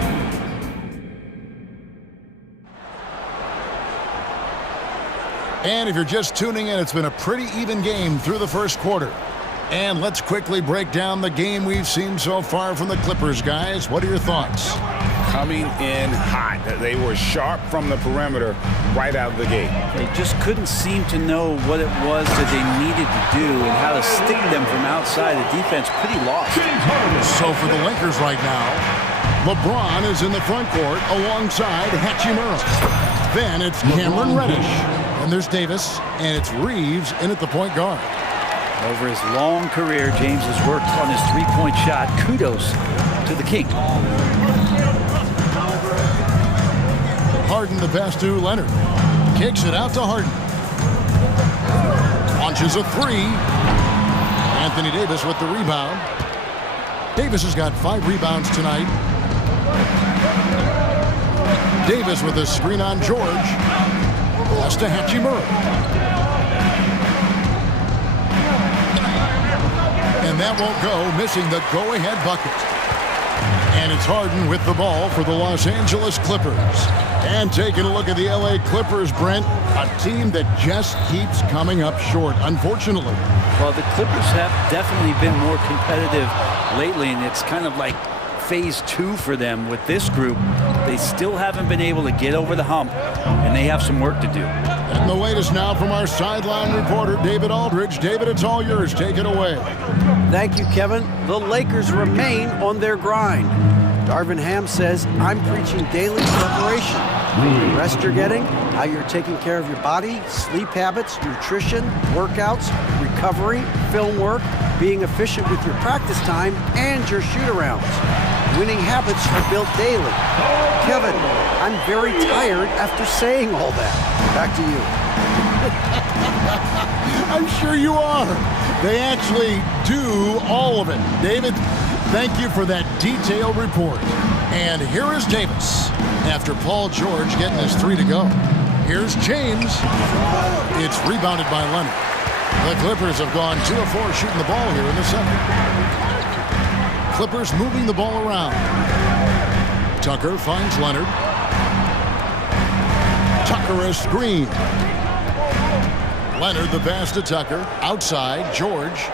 And if you're just tuning in, it's been a pretty even game through the first quarter. And let's quickly break down the game we've seen so far from the Clippers, guys. What are your thoughts? Coming in hot. They were sharp from the perimeter right out of the gate. They just couldn't seem to know what it was that they needed to do and how to stick them from outside. The defense pretty lost. So for the Lakers right now, LeBron is in the front court alongside Hachimura. Then it's Cameron Reddish. And there's Davis, and it's Reeves in at the point guard. Over his long career, James has worked on his three-point shot. Kudos to the King. Harden the pass to Leonard. Kicks it out to Harden. Launches a three. Anthony Davis with the rebound. Davis has got 5 rebounds tonight. Davis with a screen on George. Pass to Hachimura. And that won't go, missing the go-ahead bucket. And it's Harden with the ball for the Los Angeles Clippers. And taking a look at the LA Clippers, Brent, a team that just keeps coming up short, unfortunately. Well, the Clippers have definitely been more competitive lately, and it's kind of like phase 2 for them with this group. They still haven't been able to get over the hump, and they have some work to do. And the latest now from our sideline reporter, David Aldridge. David, it's all yours. Take it away. Thank you, Kevin. The Lakers remain on their grind. Darvin Ham says, I'm preaching daily preparation. The rest you're getting, how you're taking care of your body, sleep habits, nutrition, workouts, recovery, film work, being efficient with your practice time, and your shoot-arounds. Winning habits are built daily. Kevin, I'm very tired after saying all that. Back to you. I'm sure you are. They actually do all of it. David, thank you for that detailed report. And here is Davis after Paul George getting his 3 to go. Here's James. It's rebounded by Leonard. The Clippers have gone 2 of 4 shooting the ball here in the second. Clippers moving the ball around. Tucker finds Leonard. Tucker a screen. Leonard the pass to Tucker. Outside, George.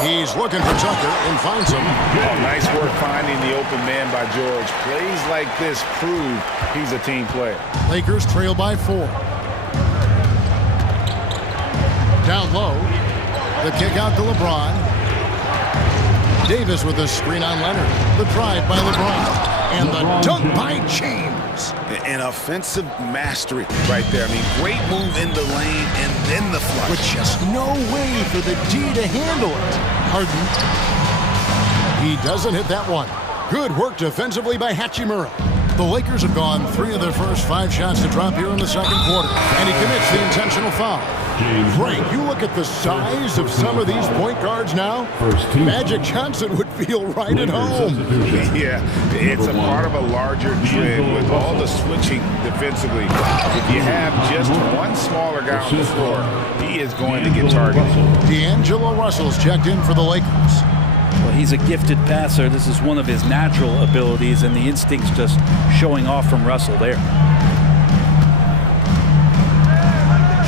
He's looking for Tucker and finds him. Oh, nice work finding the open man by George. Plays like this prove he's a team player. Lakers trail by 4. Down low. The kick out to LeBron. Davis with a screen on Leonard. The drive by LeBron. And the dunk by James. An offensive mastery right there. I mean, great move in the lane and then the flush. With just no way for the D to handle it. Harden. He doesn't hit that one. Good work defensively by Hachimura. The Lakers have gone 3 of their first 5 shots to drop here in the second quarter. And he commits the intentional foul. Great. You look at the size of some of these point guards now. Magic Johnson would feel right at home. Yeah, it's a part of a larger trend with all the switching defensively. If you have just one smaller guy on the floor, he is going to get targeted. D'Angelo Russell's checked in for the Lakers. Well, he's a gifted passer. This is one of his natural abilities, and the instincts just showing off from Russell there.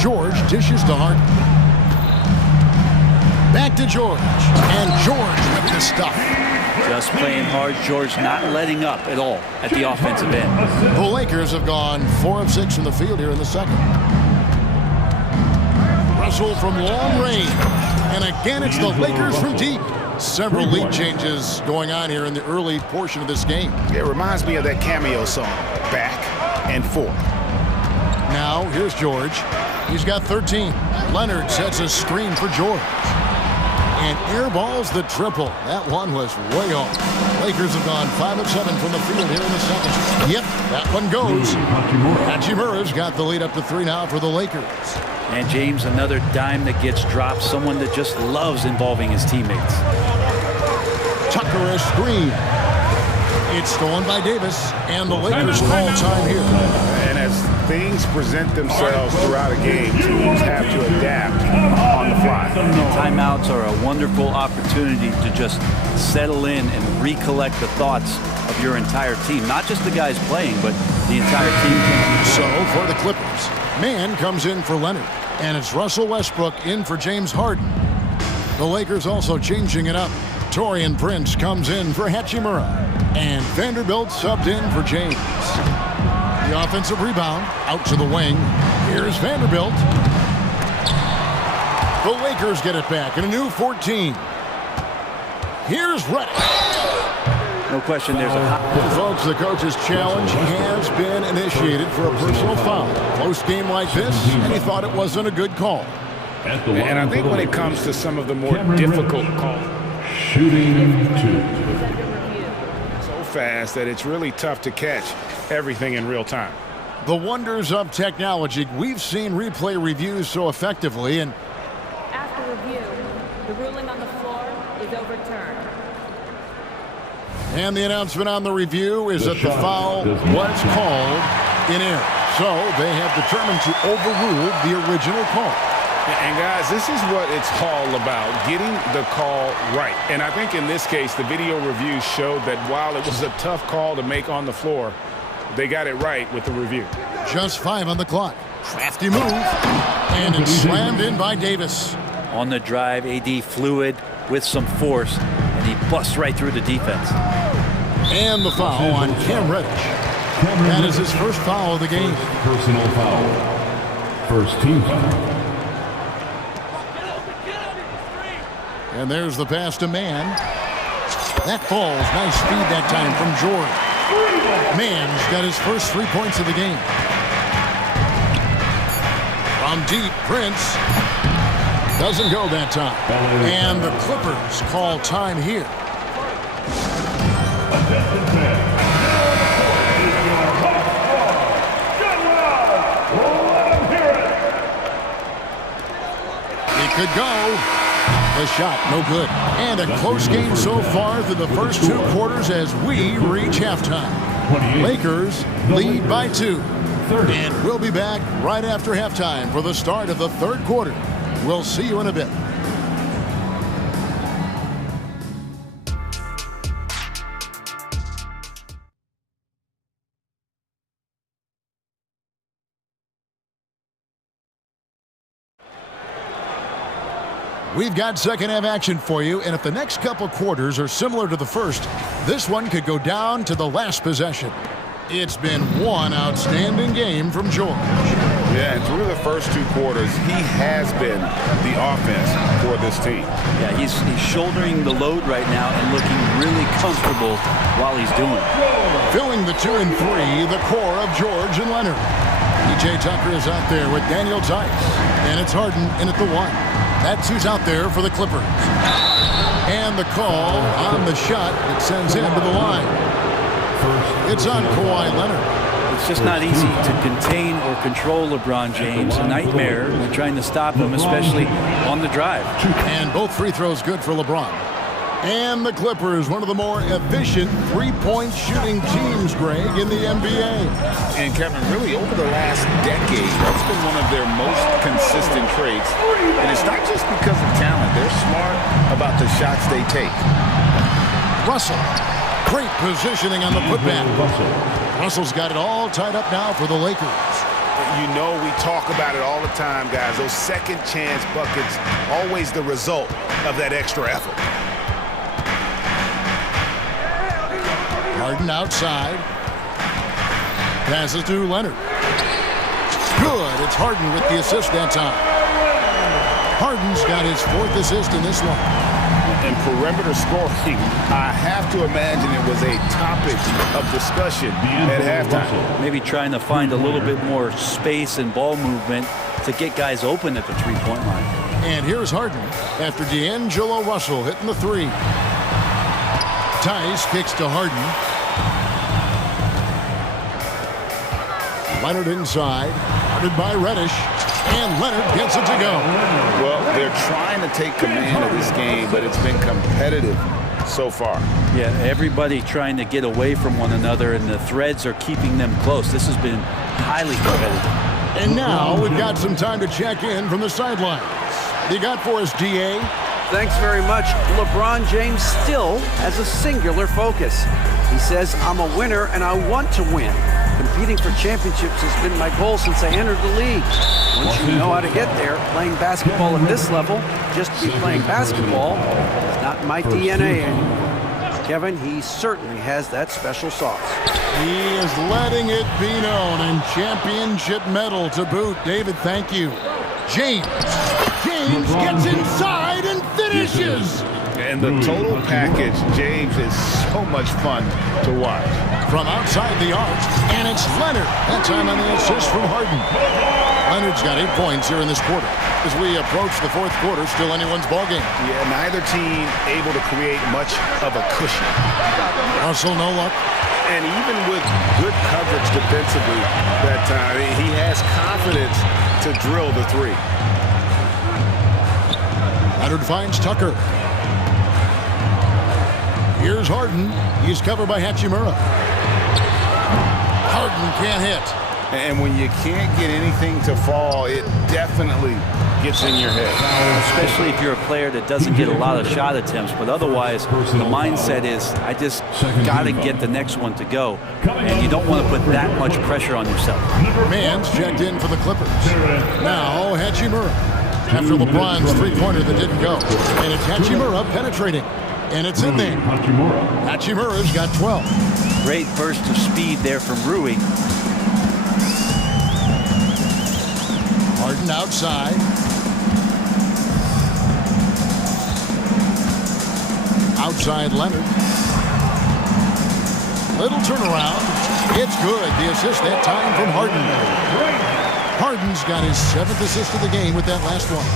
George dishes to Harden. Back to George. And George with the stuff. Just playing hard. George not letting up at all at the offensive end. The Lakers have gone 4 of 6 from the field here in the second. Russell from long range. And again, it's the Lakers from deep. Several lead changes going on here in the early portion of this game. It reminds me of that cameo song, Back and Forth. Now, here's George. He's got 13. Leonard sets a screen for George. And airballs the triple. That one was way off. Lakers have gone 5 of 7 from the field here in the second. Yep, that one goes. Hachimura's got the lead up to 3 now for the Lakers. And James, another dime that gets dropped. Someone that just loves involving his teammates. Tucker a screen. It's stolen by Davis, and the Lakers call time here. And as things present themselves throughout a game, teams have to adapt on the fly. Timeouts are a wonderful opportunity to just settle in and recollect the thoughts of your entire team. Not just the guys playing, but the entire team. So for the Clippers, Mann comes in for Leonard, and it's Russell Westbrook in for James Harden. The Lakers also changing it up. Taurean Prince comes in for Hachimura, and Vanderbilt subbed in for James. The offensive rebound out to the wing. Here's Vanderbilt. The Lakers get it back in a new 14. Here's Redick. No question there's a... Folks, the coach's challenge has been initiated for a personal foul. Close game like this, and he thought it wasn't a good call. And I think when it comes to some of the more difficult calls, Shooting 2. so fast that it's really tough to catch everything in real time. The wonders of technology. We've seen replay reviews so effectively, and After review, the ruling on the floor is overturned. the announcement on the review is that the foul was called in error. So they have determined to overrule the original call. And guys, this is what it's all about, getting the call right. And I think in this case, the video review showed that while it was a tough call to make on the floor, they got it right with the review. Just 5 on the clock. Crafty move. And it's slammed in by Davis. On the drive, AD fluid with some force, and he busts right through the defense. And the foul on Cam Reddish. That is his first foul of the game. Personal foul. First team foul. And there's the pass to Mann. That falls. Nice speed that time from George. Mann's got his first 3 points of the game. From deep, Prince. Doesn't go that time. And the Clippers call time here. He could go. The shot, no good. And a close game so far through the first 2 quarters as we reach halftime. Lakers lead by 2. And we'll be back right after halftime for the start of the 3rd quarter. We'll see you in a bit. We've got second half action for you, and if the next couple quarters are similar to the first, this one could go down to the last possession. It's been one outstanding game from George. Yeah, and through the first 2 quarters, he has been the offense for this team. Yeah, he's shouldering the load right now and looking really comfortable while he's doing it. Filling the 2 and 3, the core of George and Leonard. PJ Tucker is out there with Daniel Tice, and it's Harden in at the 1. That's who's out there for the Clippers. And the call on the shot that sends him to the line. It's on Kawhi Leonard. It's just not easy to contain or control LeBron James. A nightmare when trying to stop him, especially on the drive. And both free throws good for LeBron. And the Clippers, one of the more efficient three-point shooting teams, Greg, in the NBA. And Kevin, really over the last decade, that's been one of their most consistent traits. And it's not just because of talent. They're smart about the shots they take. Russell, great positioning on the putback. Russell's got it all tied up now for the Lakers. You know we talk about it all the time, guys. Those second chance buckets, always the result of that extra effort. Harden outside. Passes to Leonard. Good. It's Harden with the assist that time. Harden's got his 4th assist in this one. And perimeter scoring, I have to imagine it was a topic of discussion at halftime. Maybe trying to find a little bit more space and ball movement to get guys open at the three-point line. And here's Harden after D'Angelo Russell hitting the 3. Tice kicks to Harden. Leonard inside, guarded by Reddish, and Leonard gets it to go. Well, they're trying to take command of this game, but it's been competitive so far. Yeah, everybody trying to get away from one another, and the threads are keeping them close. This has been highly competitive. And now we've got some time to check in from the sidelines. You got for us, DA? Thanks very much. LeBron James still has a singular focus. He says, I'm a winner and I want to win. Competing for championships has been my goal since I entered the league. Once you know how to get there, playing basketball at this level, just to be playing basketball, is not my DNA anymore. Kevin, he certainly has that special sauce. He is letting it be known, and championship medal to boot. David, thank you. James gets inside and finishes. And the total package, James, is so much fun to watch. From outside the arc, and it's Leonard. That time on the assist from Harden. Leonard's got 8 points here in this quarter. As we approach the 4th quarter, still anyone's ballgame. Yeah, neither team able to create much of a cushion. Russell, no luck. And even with good coverage defensively that time, he has confidence to drill the 3. Leonard finds Tucker. Here's Harden. He's covered by Hachimura. Harden can't hit. And when you can't get anything to fall, it definitely gets in your head. Especially if you're a player that doesn't get a lot of shot attempts, but otherwise the mindset is, I just got to get the next one to go. And you don't want to put that much pressure on yourself. Man's checked in for the Clippers. Now Hachimura. After LeBron's 3-pointer that didn't go. And it's Hachimura penetrating. And it's in there. Hachimura's got 12. Great burst of speed there from Rui. Harden outside. Outside Leonard. Little turnaround. It's good. The assist that time from Harden. Harden's got his 7th assist of the game with that last one.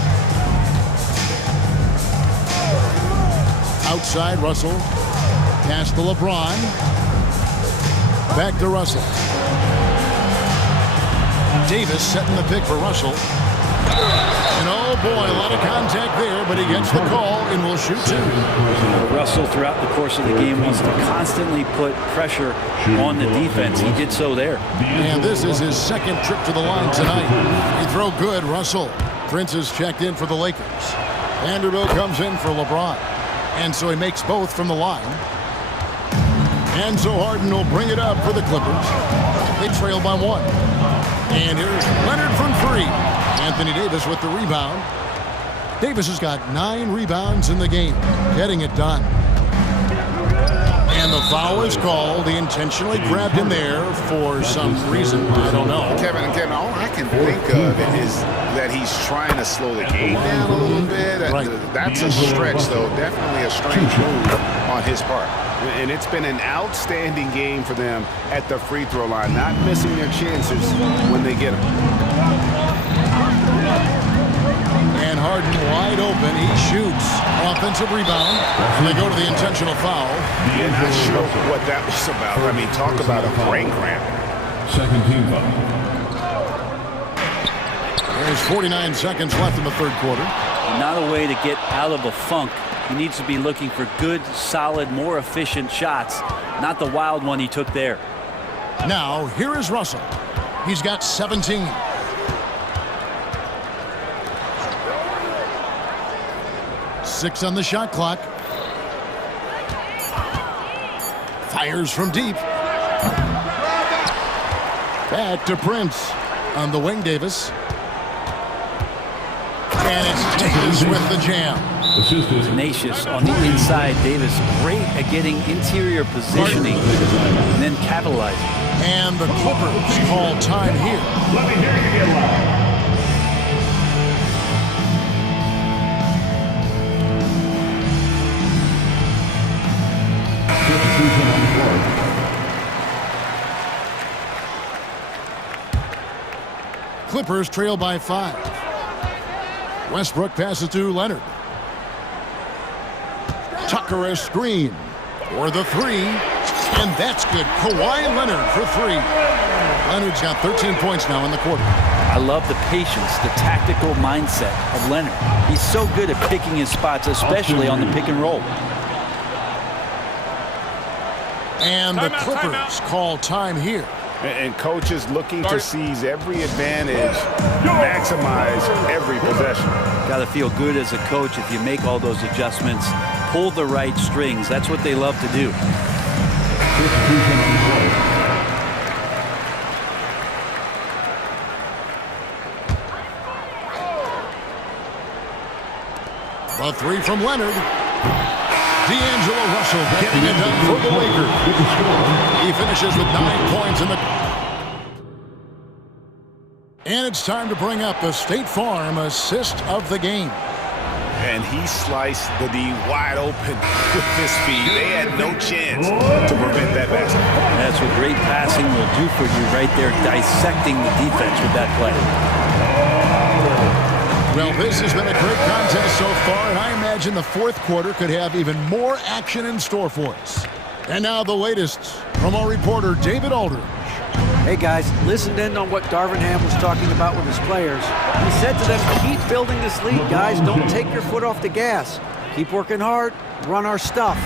Outside Russell. Pass to LeBron. Back to Russell. Davis setting the pick for Russell. And oh boy, a lot of contact there, but he gets the call and will shoot 2. Russell throughout the course of the game wants to constantly put pressure on the defense. He did so there. And this is his 2nd trip to the line tonight. He throw good, Russell. Prince is checked in for the Lakers. Vanderbilt comes in for LeBron. And so he makes both from the line. And so Harden will bring it up for the Clippers. They trail by 1. And here's Leonard from 3. Anthony Davis with the rebound. Davis has got 9 rebounds in the game, getting it done. And the foul is called. He intentionally grabbed him there for some reason. I don't know. Kevin, all I can think of is that he's trying to slow the game down a little bit. Right. That's a stretch, though. Definitely a strange move on his part. And it's been an outstanding game for them at the free throw line, not missing their chances when they get them. And Harden wide open. He shoots. Offensive rebound. And they go to the intentional foul. Yeah, not sure what that was about. I mean, talk about a brain cramp. Second team foul. There's 49 seconds left in the 3rd quarter. Not a way to get out of a funk. He needs to be looking for good, solid, more efficient shots, not the wild one he took there. Now, here is Russell. He's got 17. Six on the shot clock. Fires from deep. Back to Prince on the wing, Davis. And it's Davis with the jam. Tenacious on the inside. Davis great at getting interior positioning and then capitalizing. And the Clippers call time here. Let me hear you get loud. Clippers trail by 5. Westbrook passes to Leonard. Tucker a screen for the 3, and that's good. Kawhi Leonard for 3. Leonard's got 13 points now in the quarter. I love the patience, the tactical mindset of Leonard. He's so good at picking his spots, especially on the pick and roll. And the Clippers call time here. And coaches looking to seize every advantage, maximize every possession. Got to feel good as a coach if you make all those adjustments, pull the right strings. That's what they love to do. A 3 from Leonard. D'Angelo Russell getting it done for the Lakers. He finishes with 9 points in the... And it's time to bring up the State Farm assist of the game. And he sliced the D wide open with his feet. They had no chance to prevent that basket. That's what great passing will do for you right there, dissecting the defense with that play. Well, this has been a great contest so far, and I imagine the fourth quarter could have even more action in store for us. And now the latest from our reporter, David Aldridge. Hey guys, listened in on what Darvin Ham was talking about with his players. He said to them, keep building this lead, guys. Don't take your foot off the gas. Keep working hard, run our stuff.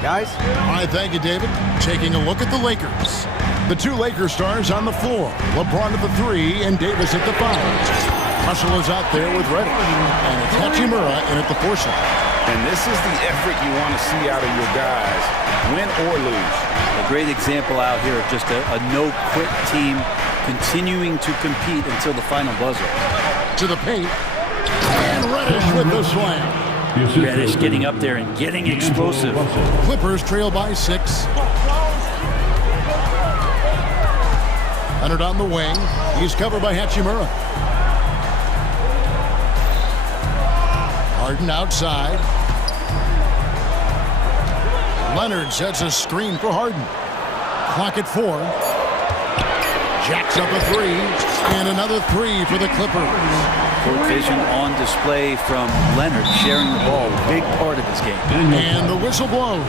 Guys? All right, thank you, David. Taking a look at the Lakers. The 2 Lakers stars on the floor. LeBron at the 3 and Davis at the 5. Russell is out there with Reddish, and it's Hachimura in at the 4 slot. And this is the effort you want to see out of your guys, win or lose. A great example out here of just a no-quit team continuing to compete until the final buzzer. To the paint, and Reddish with the slam. Reddish getting up there and getting explosive. Clippers trail by 6. Leonard on the wing. He's covered by Hachimura. Harden outside. Leonard sets a screen for Harden. Clock at 4. Jacks up a 3. And another 3 for the Clippers. Court vision on display from Leonard, sharing the ball, a big part of this game. And the whistle blows.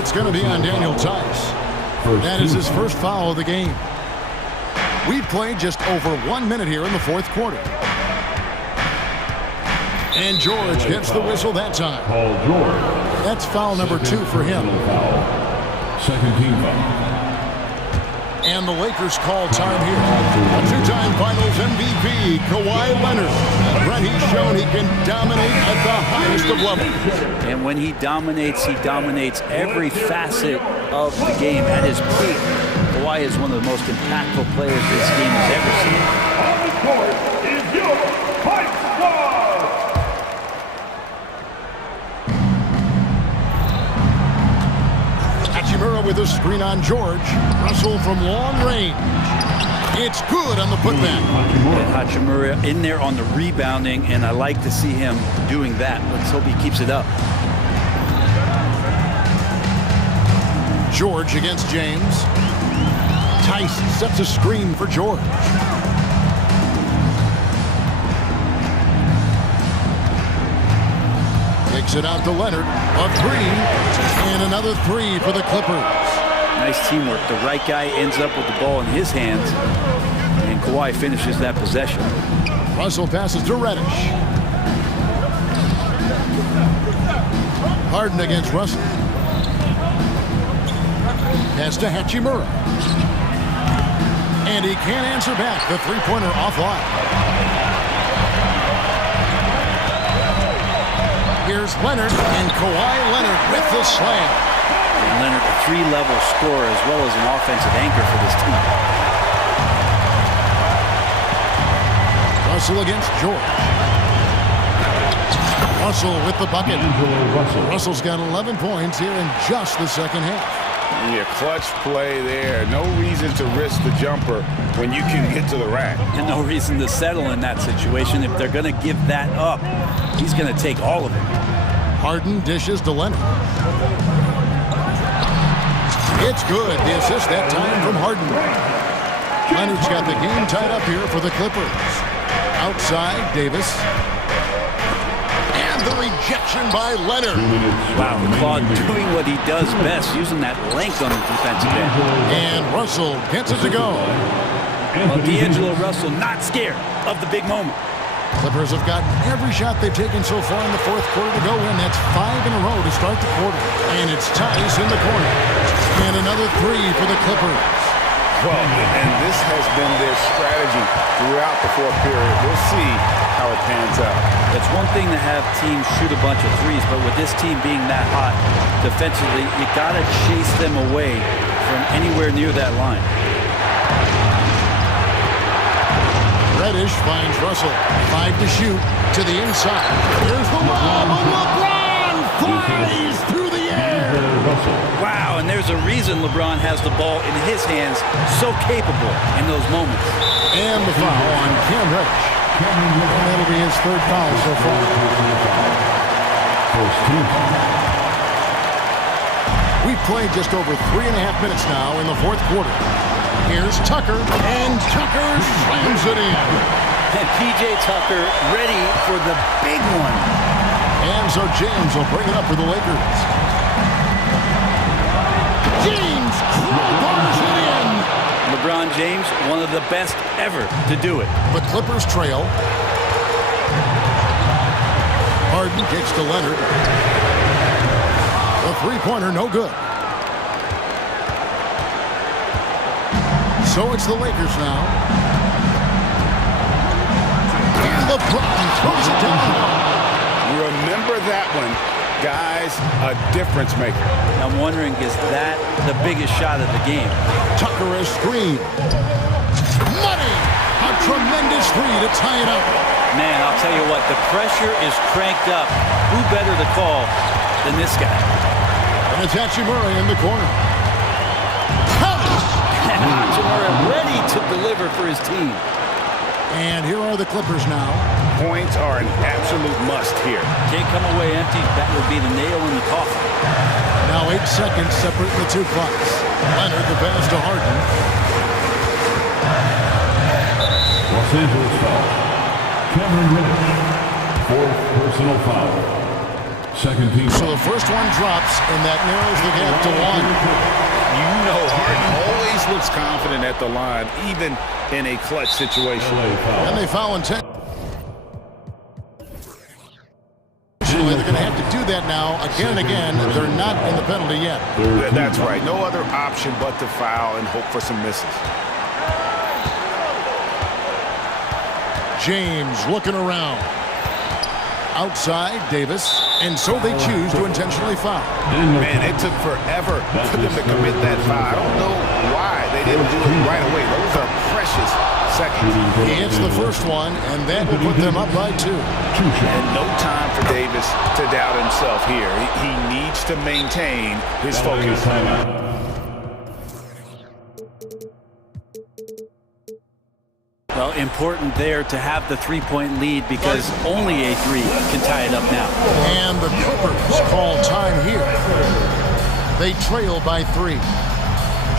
It's going to be on Daniel Tice. That is his first foul of the game. We've played just over 1 minute here in the fourth quarter. And George gets the whistle that time. Paul George. That's foul number 2 for him. Second team foul. And the Lakers call time here. A 2-time Finals MVP, Kawhi Leonard. Brent, he's shown he can dominate at the highest of levels. And when he dominates every facet of the game at his peak. Kawhi is one of the most impactful players this game has ever seen. On the court is your Pipe Squad. Hachimura with a screen on George. Russell from long range. It's good on the putback. And Hachimura in there on the rebounding, and I like to see him doing that. Let's hope he keeps it up. George against James. Tice sets a screen for George. Takes it out to Leonard. A 3. And another 3 for the Clippers. Nice teamwork. The right guy ends up with the ball in his hands, and Kawhi finishes that possession. Russell passes to Reddish. Harden against Russell. Pass to Hachimura. And he can't answer back. The three-pointer offline. Here's Leonard, and Kawhi Leonard with the slam. And Leonard, a 3-level scorer as well as an offensive anchor for this team. Russell against George. Russell with the bucket. Russell's got 11 points here in just the second half. Yeah, clutch play there. No reason to risk the jumper when you can get to the rack. And no reason to settle in that situation. If they're going to give that up, he's going to take all of it. Harden dishes to Leonard. It's good. The assist that time from Harden. Leonard's got the game tied up here for the Clippers. Outside, Davis. And the rejection by Leonard. Wow, Claude doing what he does best, using that length on the defensive end. And Russell gets it to go. Well, D'Angelo Russell not scared of the big moment. Clippers have gotten every shot they've taken so far in the fourth quarter to go in. That's 5 in a row to start the quarter. And it's Tice in the corner. And another 3 for the Clippers. Well, and this has been their strategy throughout the fourth period. We'll see how it pans out. It's one thing to have teams shoot a bunch of threes, but with this team being that hot defensively, you got to chase them away from anywhere near that line. Reddish finds Russell. 5 to shoot to the inside. Here's the lob. LeBron flies through the air. Wow, and there's a reason LeBron has the ball in his hands, so capable in those moments. And the foul on Cam Reddish. And that'll be his 3rd foul so far. We've played just over 3.5 minutes now in the fourth quarter. Here's Tucker, and Tucker slams it in. And P.J. Tucker ready for the big one. And so James will bring it up for the Lakers. James crowbars it in. LeBron James, one of the best ever to do it. The Clippers trail. Harden kicks to Leonard. The three-pointer, no good. So it's the Lakers now. And LeBron throws it down. Remember that one, guys, a difference maker. I'm wondering, is that the biggest shot of the game? Tucker is screen. Money! A tremendous three to tie it up. Man, I'll tell you what, the pressure is cranked up. Who better to call than this guy? And it's Hachimura in the corner. And Hachimura ready to deliver for his team. And here are the Clippers now. Points are an absolute must here. Can't come away empty. That would be the nail in the coffin. Now 8 seconds separate the two clocks. Leonard the pass to Harden. Los Angeles foul. Cameron Reddish. 4th personal foul. Second team. So the first one drops, and that narrows the gap to 1. You know Harden always looks confident at the line, even in a clutch situation. And they foul in 10. They're going to have to do that now again and again. They're not in the penalty yet. That's right. No other option but to foul and hope for some misses. James looking around. Outside, Davis. And so they choose to intentionally foul. Man, it took forever for them to commit that foul. I don't know why they didn't do it right away. Those are precious seconds. He hits the first one, and that will put them up by 2. And no time for Davis to doubt himself here. He needs to maintain his focus. Well, important there to have the three-point lead because only a 3 can tie it up now. And the Clippers call time here. They trail by 3.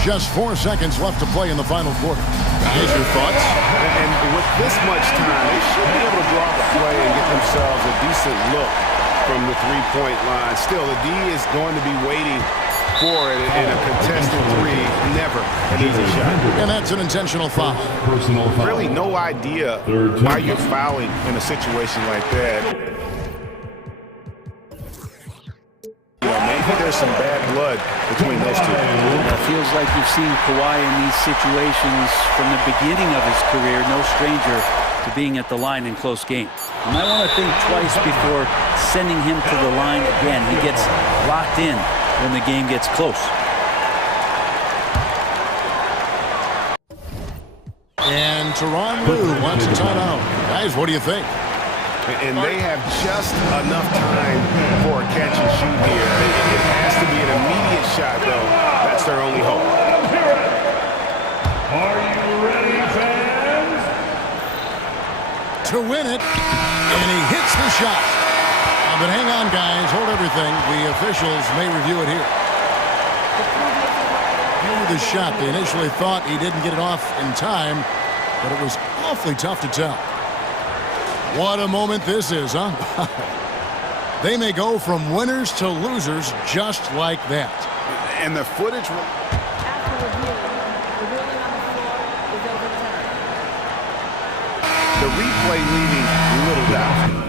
Just 4 seconds left to play in the final quarter. Here's your thoughts. And with this much time, they should be able to draw the play and get themselves a decent look from the three-point line. Still, the D is going to be waiting for it in a contested 3. Never an easy shot. And that's an intentional foul. Really no idea why you're fouling in a situation like that. Maybe there's some bad blood between those two. It feels like you've seen Kawhi in these situations from the beginning of his career. No stranger to being at the line in close games. You might want to think twice before sending him to the line again. He gets locked in when the game gets close. And Tyronn Lue wants a timeout. Guys, what do you think? And they have just enough time for a catch and shoot here. It has to be an immediate shot, though. That's their only hope. Are you ready, fans? To win it, and he hits the shot. But hang on, guys. Hold everything. The officials may review it here. The shot. They initially thought he didn't get it off in time, but it was awfully tough to tell. What a moment this is, huh? They may go from winners to losers just like that. And the footage... After review, the ruling on the floor is overturned. The replay leaving little doubt.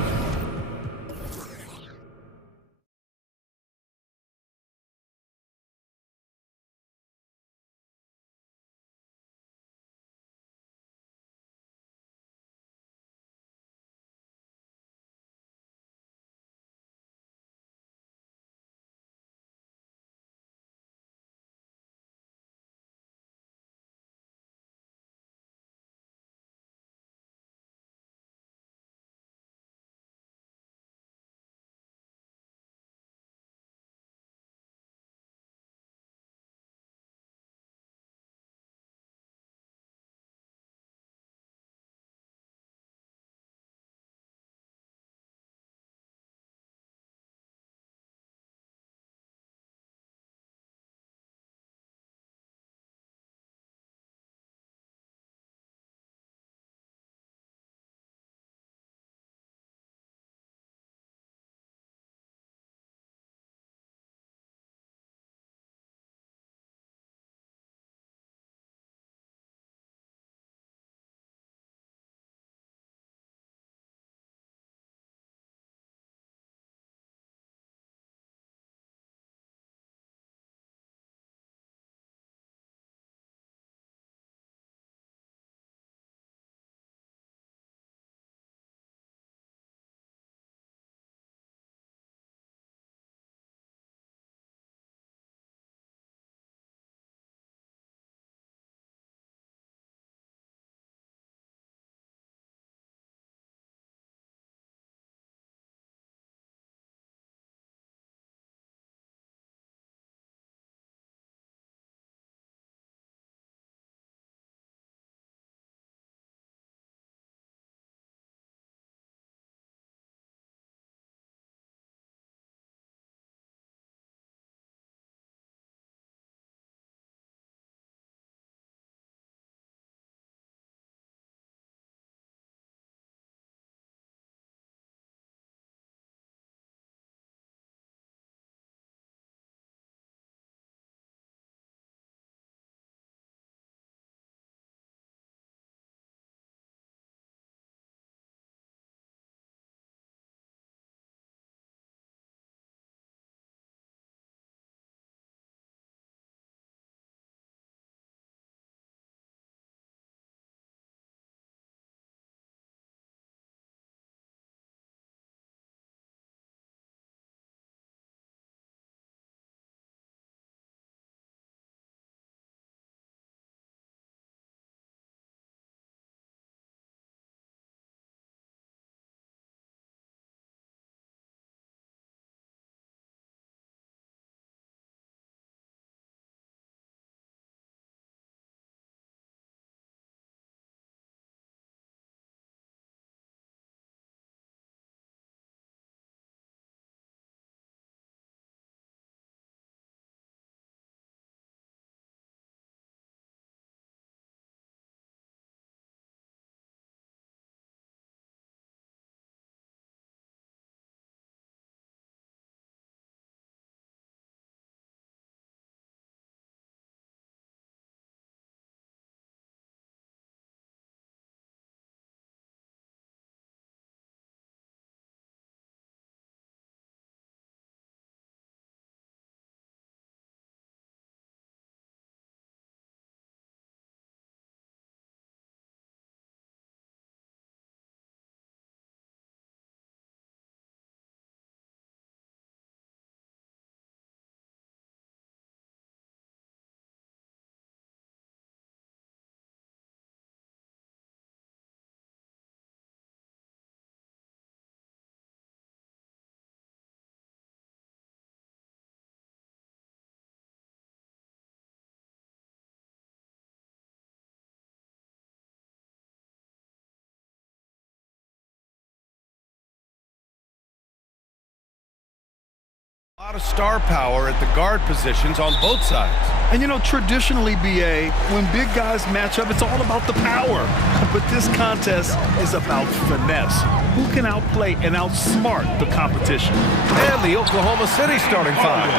A lot of star power at the guard positions on both sides. And you know, traditionally, BA, when big guys match up, it's all about the power. But this contest is about finesse. Who can outplay and outsmart the competition? And the Oklahoma City starting five.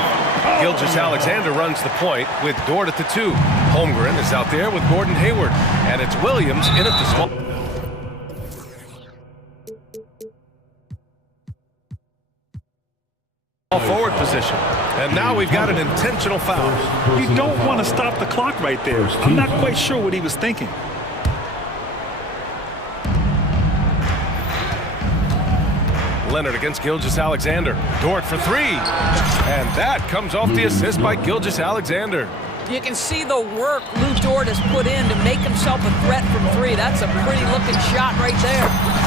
Gilgeous-Alexander runs the point with Dort at the 2. Holmgren is out there with Gordon Hayward. And it's Williams in at the small forward position. And now we've got an intentional foul. You don't want to stop the clock right there. I'm not quite sure what he was thinking. Leonard against Gilgeous-Alexander. Dort for 3. And that comes off the assist by Gilgeous-Alexander. You can see the work Lou Dort has put in to make himself a threat from 3. That's a pretty looking shot right there.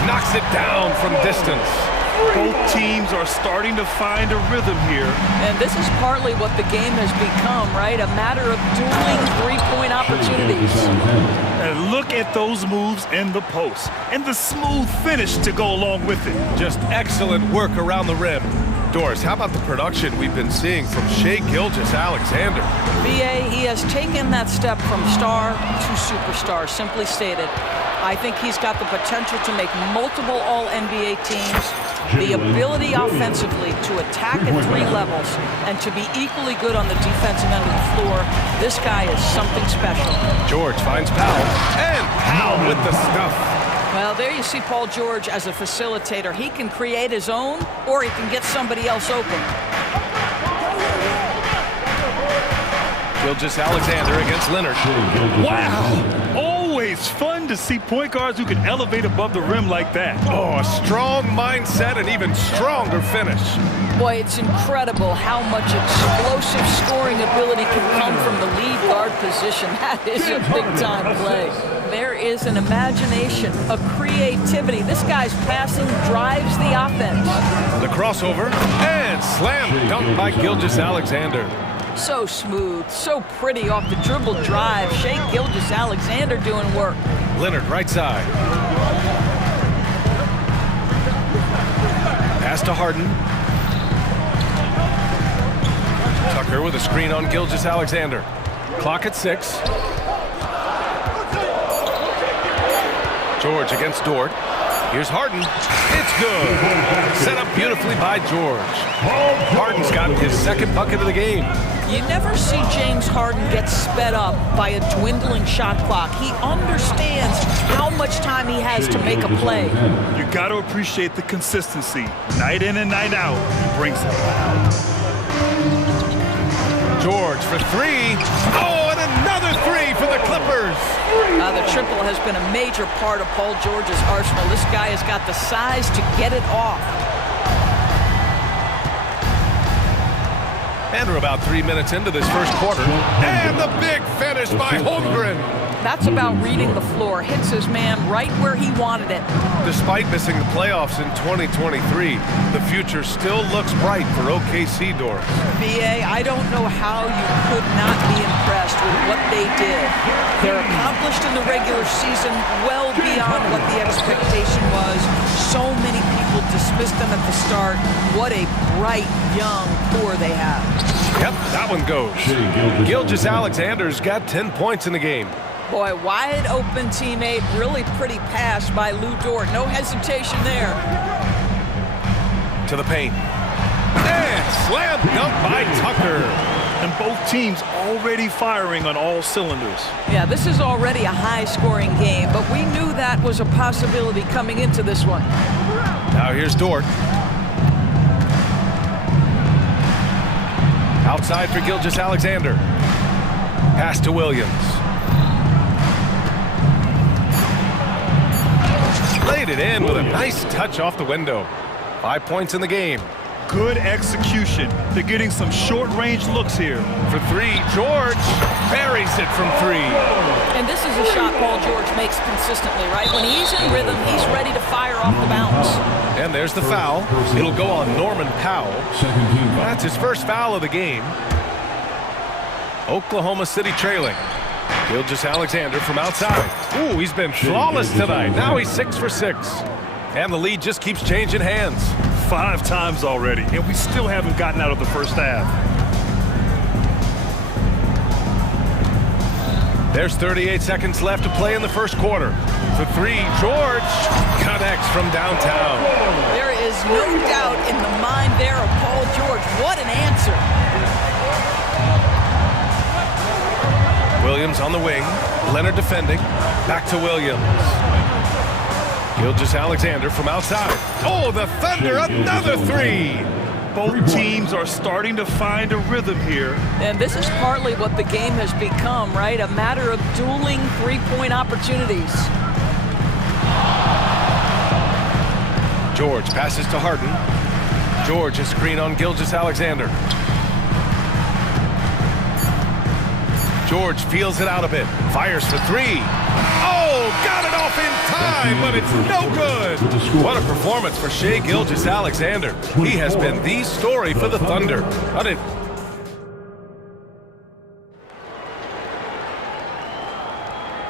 Knocks it down from distance. Both teams are starting to find a rhythm here. And this is partly what the game has become, right? A matter of dueling three-point opportunities. And look at those moves in the post. And the smooth finish to go along with it. Just excellent work around the rim. Doris, how about the production we've been seeing from Shai Gilgeous-Alexander? BA, he has taken that step from star to superstar, simply stated. I think he's got the potential to make multiple All-NBA teams, the ability offensively to attack at 3 levels, and to be equally good on the defensive end of the floor. This guy is something special. George finds Powell, and Powell with the stuff. Well, there you see Paul George as a facilitator. He can create his own, or he can get somebody else open. Gilgeous-Alexander against Leonard. Wow! Always fun to see point guards who can elevate above the rim like that. Oh, a strong mindset and even stronger finish. Boy, it's incredible how much explosive scoring ability can come from the lead guard position. That is a big-time play. There is an imagination, a creativity. This guy's passing drives the offense. The crossover and slam dunk by Gilgeous-Alexander. So smooth, so pretty off the dribble drive. Shai Gilgeous-Alexander doing work. Leonard right side. Pass to Harden. Tucker with a screen on Gilgeous-Alexander. Clock at 6. George against Dort. Here's Harden. It's good. Set up beautifully by George. Harden's got his second bucket of the game. You never see James Harden get sped up by a dwindling shot clock. He understands how much time he has to make a play. You got to appreciate the consistency. Night in and night out, he brings it. George for 3. Oh, and another 3 for the Clippers. The triple has been a major part of Paul George's arsenal. This guy has got the size to get it off. And we're about 3 minutes into this first quarter. And the big finish by Holmgren. That's about reading the floor. Hits his man right where he wanted it. Despite missing the playoffs in 2023, the future still looks bright for OKC, Doris. BA, I don't know how you could not be impressed with what they did. They're accomplished in the regular season well beyond what the expectation was. So many people dismissed them at the start. What a bright, young core they have. Yep, that one goes. Gilgeous-Alexander's got 10 points in the game. Boy, wide open teammate, really pretty pass by Lou Dort. No hesitation there. To the paint. And slam dunk by Tucker. And both teams already firing on all cylinders. Yeah, this is already a high-scoring game, but we knew that was a possibility coming into this one. Now here's Dort. Outside for Gilgeous-Alexander. Pass to Williams. Laid it in with a nice touch off the window. 5 points in the game. Good execution. They're getting some short-range looks here. For 3, George buries it from 3. And this is a shot Paul George makes consistently, right? When he's in rhythm, he's ready to fire off the bounce. And there's the foul. It'll go on Norman Powell. That's his first foul of the game. Oklahoma City trailing. Gilgeous-Alexander from outside. Ooh, he's been flawless tonight. Now he's 6 for 6. And the lead just keeps changing hands. 5 times already, and we still haven't gotten out of the first half. There's 38 seconds left to play in the first quarter. For 3, George connects from downtown. There is no doubt in the mind there of Paul George. What an answer. Williams on the wing. Leonard defending. Back to Williams. Gilgeous-Alexander from outside. Oh, the Thunder, another 3. Both teams are starting to find a rhythm here. And this is partly what the game has become, right? A matter of dueling three-point opportunities. George passes to Harden. George is screen on Gilgeous-Alexander. George feels it out a bit. Fires for 3. Oh, got it off in time, but it's no good. What a performance for Shai Gilgeous-Alexander. He has been the story for the Thunder.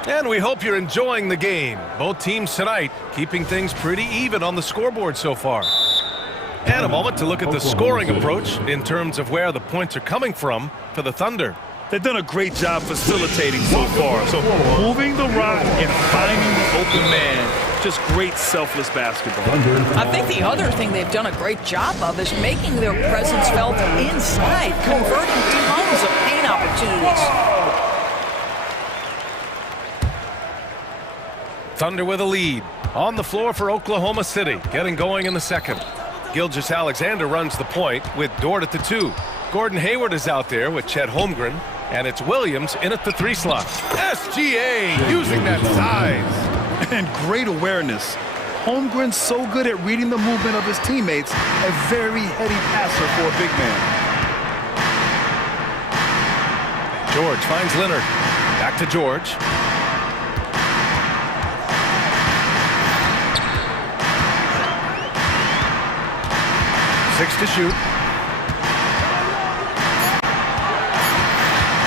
And we hope you're enjoying the game. Both teams tonight keeping things pretty even on the scoreboard so far. And a moment to look at the scoring approach in terms of where the points are coming from for the Thunder. They've done a great job facilitating so far. So moving the rock and finding the open man, just great selfless basketball. I think the other thing they've done a great job of is making their presence felt inside, converting tons of paint opportunities. Thunder with a lead. On the floor for Oklahoma City, getting going in the second. Gilgeous-Alexander runs the point with Dort at the 2. Gordon Hayward is out there with Chet Holmgren, and it's Williams in at the 3 slot. SGA using that size. And great awareness. Holmgren's so good at reading the movement of his teammates, a very heady passer for a big man. George finds Leonard. Back to George. Six to shoot.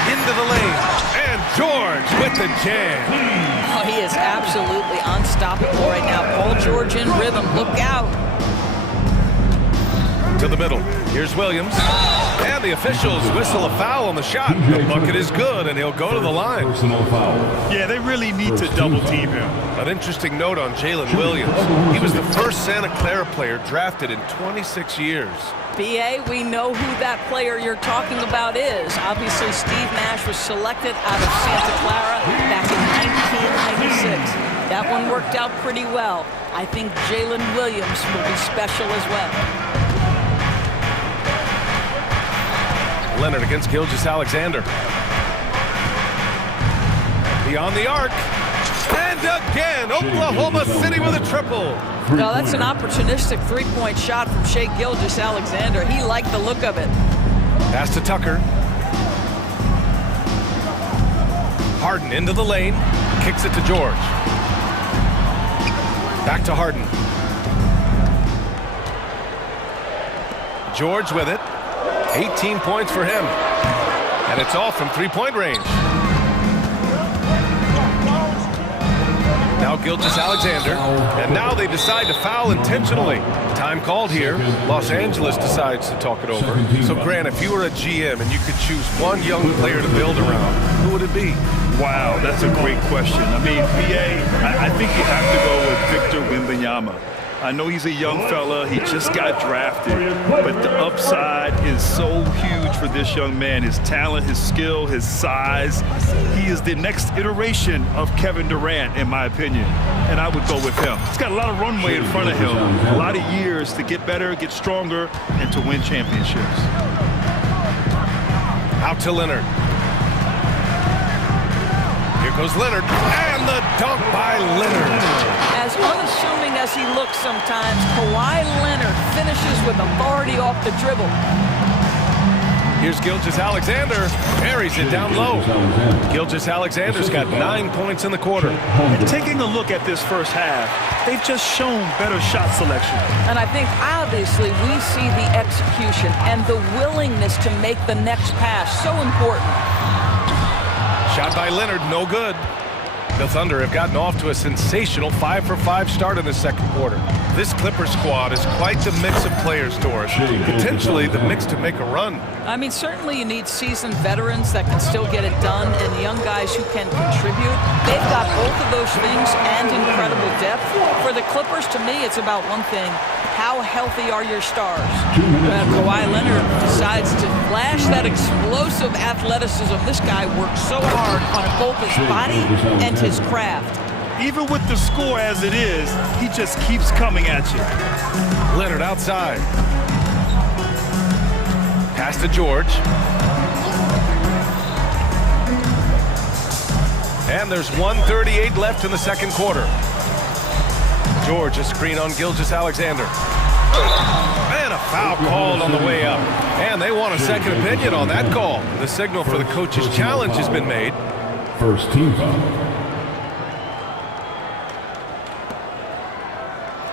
Into the lane. And George with the jam. Oh, he is absolutely unstoppable right now. Paul George in rhythm. Look out. To the middle. Here's Williams. And the officials whistle a foul on the shot. The bucket is good, and he'll go to the line. Yeah, they really need to double team him. An interesting note on Jalen Williams. He was the first Santa Clara player drafted in 26 years. B.A., we know who that player you're talking about is. Obviously, Steve Nash was selected out of Santa Clara back in 1996. That one worked out pretty well. I think Jalen Williams will be special as well. Leonard against Gilgeous-Alexander. Beyond the arc. And again, Oklahoma City with a triple. No, that's an opportunistic three-point shot from Shai Gilgeous-Alexander. He liked the look of it. Pass to Tucker. Harden into the lane. Kicks it to George. Back to Harden. George with it. 18 points for him. And it's all from three-point range. Now Gilgeous-Alexander. And now they decide to foul intentionally. Time called here. Los Angeles decides to talk it over. So, Grant, if you were a GM and you could choose one young player to build around, who would it be? Wow, that's a great question. I mean, B.A., I think you have to go with Victor Wembanyama. I know he's a young fella. He just got drafted. But the upside is so huge for this young man. His talent, his skill, his size. He is the next iteration of Kevin Durant, in my opinion. And I would go with him. He's got a lot of runway in front of him. A lot of years to get better, get stronger, and to win championships. Out to Leonard. Here goes Leonard. And the dunk by Leonard. As unassuming as he looks sometimes, Kawhi Leonard finishes with authority off the dribble. Here's Gilgeous-Alexander. Parries it down low. Gilgeous-Alexander's got 9 points in the quarter. And taking a look at this first half, they've just shown better shot selection. And I think, obviously, we see the execution and the willingness to make the next pass so important. Shot by Leonard, no good. The Thunder have gotten off to a sensational 5-for-5 start in the second quarter. This Clippers squad is quite the mix of players, Doris. Potentially the mix to make a run. I mean, certainly you need seasoned veterans that can still get it done and young guys who can contribute. They've got both of those things and incredible depth. For the Clippers, to me, it's about one thing. How healthy are your stars? Kawhi Leonard decides to flash that explosive athleticism. This guy works so hard on both his body and his craft. Even with the score as it is, he just keeps coming at you. Leonard outside. Pass to George. And there's 1:38 left in the second quarter. George, a screen on Gilgeous-Alexander. And a foul called on the way up. And they want a second opinion on that call. The signal for the coach's challenge has been made. First team foul.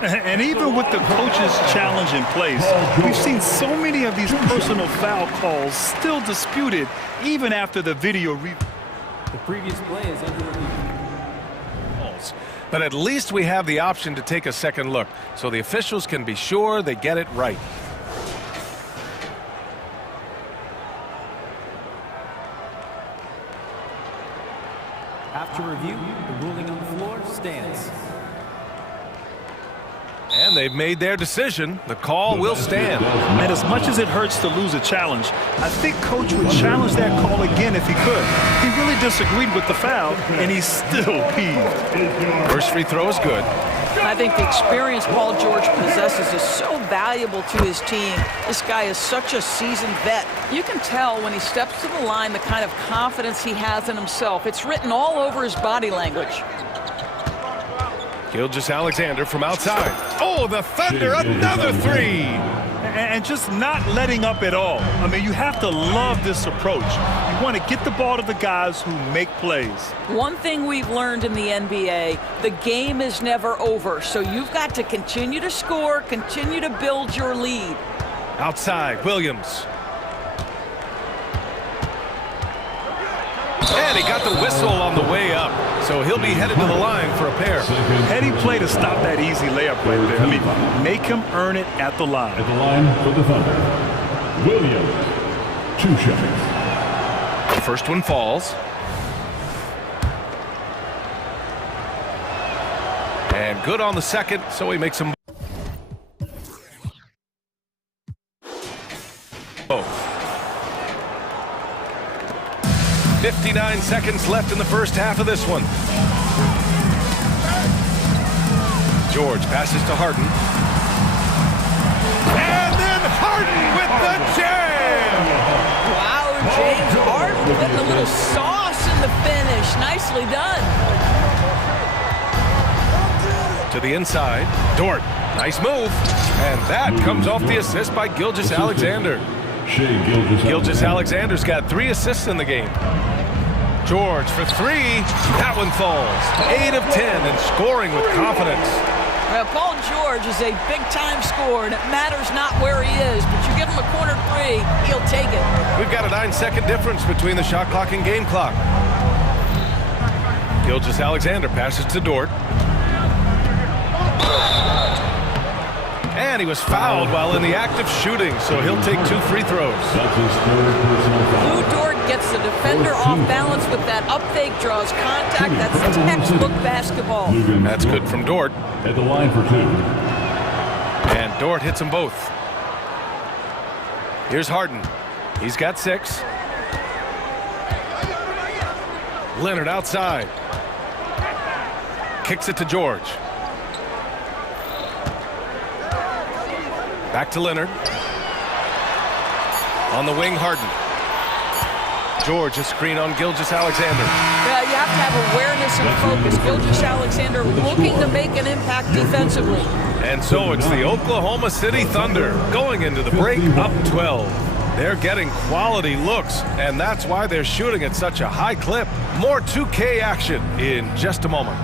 And even with the coach's challenge in place, we've seen so many of these personal foul calls still disputed even after the video review. The previous play is under review. But at least we have the option to take a second look, so the officials can be sure they get it right. After review, the ruling on the floor stands. And they've made their decision. The call will stand. And as much as it hurts to lose a challenge, I think Coach would challenge that call again if he could. He really disagreed with the foul, and he's still peeved. First free throw is good. I think the experience Paul George possesses is so valuable to his team. This guy is such a seasoned vet. You can tell when he steps to the line the kind of confidence he has in himself. It's written all over his body language. Gilgeous-Alexander from outside. Oh, the Thunder, another three! And just not letting up at all. I mean, you have to love this approach. You want to get the ball to the guys who make plays. One thing we've learned in the NBA, the game is never over. So you've got to continue to score, continue to build your lead. Outside, Williams. And he got the whistle on the way up, so he'll be headed to the line for a pair. Heady play to stop that easy layup right there. I mean, make him earn it at the line. At the line for the Thunder, Williams, 2 shots. The first one falls. And good on the second, so he makes them both. 59 seconds left in the first half of this one. George passes to Harden. And then Harden with the jam! Wow, James Harden putting a little sauce in the finish. Nicely done. To the inside. Dort, nice move. And that comes off the assist by Gilgeous-Alexander. Gilgeous-Alexander's got 3 assists in the game. George for 3. That one falls. 8 of 10 and scoring with confidence. Well, Paul George is a big-time scorer, and it matters not where he is, but you give him a corner 3, he'll take it. We've got a 9-second difference between the shot clock and game clock. Gilgeous-Alexander passes to Dort. And he was fouled while in the act of shooting, so he'll take 2 free throws. Lou Dort gets the defender off balance with that up fake, draws contact. That's textbook basketball. That's good from Dort. At the line for 2. And Dort hits them both. Here's Harden. He's got 6. Leonard outside. Kicks it to George. Back to Leonard. On the wing, Harden. George, a screen on Gilgeous-Alexander. Yeah, you have to have awareness and focus. Gilgeous-Alexander looking to make an impact defensively. And so it's the Oklahoma City Thunder going into the break up 12. They're getting quality looks, and that's why they're shooting at such a high clip. More 2K action in just a moment.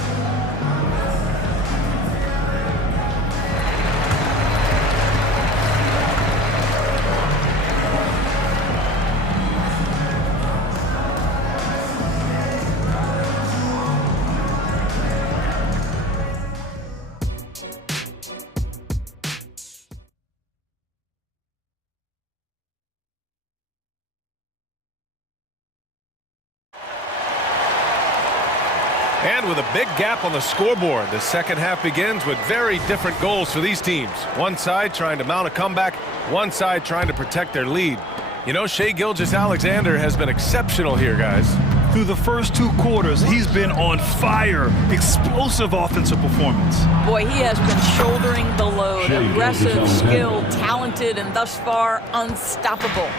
And with a big gap on the scoreboard, the second half begins with very different goals for these teams. One side trying to mount a comeback, one side trying to protect their lead. You know, Shai Gilgeous-Alexander has been exceptional here, guys. Through the first 2 quarters, he's been on fire. Explosive offensive performance. Boy, he has been shouldering the load. Aggressive, skilled, talented, and thus far, unstoppable.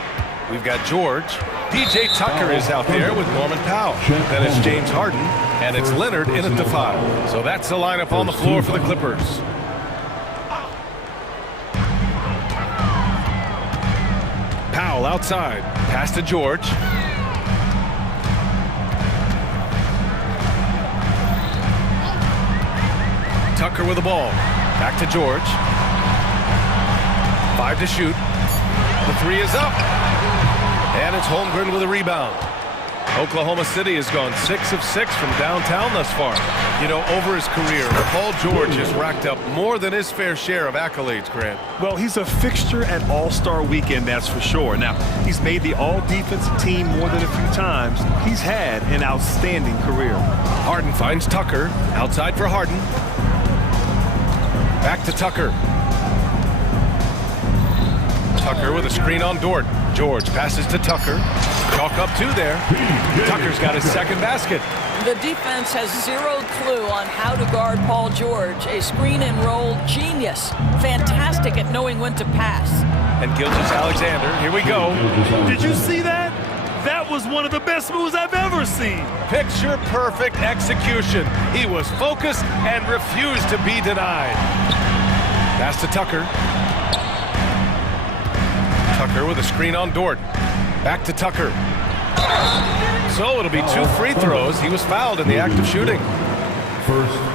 We've got George. PJ Tucker is out there with Norman Powell. Then it's James Harden, and it's Leonard in at the 5. So that's the lineup on the floor for the Clippers. Powell outside. Pass to George. Tucker with the ball. Back to George. 5 to shoot. The 3 is up. And it's Holmgren with a rebound. Oklahoma City has gone 6 of 6 from downtown thus far. You know, over his career, Paul George has racked up more than his fair share of accolades, Grant. Well, he's a fixture at All-Star Weekend, that's for sure. Now, he's made the All-Defense team more than a few times. He's had an outstanding career. Harden finds Tucker. Outside for Harden. Back to Tucker. Tucker with a screen on Dort. George passes to Tucker. Chalk up 2 there. Tucker's got his second basket. The defense has zero clue on how to guard Paul George. A screen and roll genius. Fantastic at knowing when to pass. And Gilgeous-Alexander, here we go. Did you see that? That was one of the best moves I've ever seen. Picture perfect execution. He was focused and refused to be denied. Pass to Tucker. Tucker with a screen on Dort. Back to Tucker. So it'll be 2 free throws. He was fouled in the act of shooting.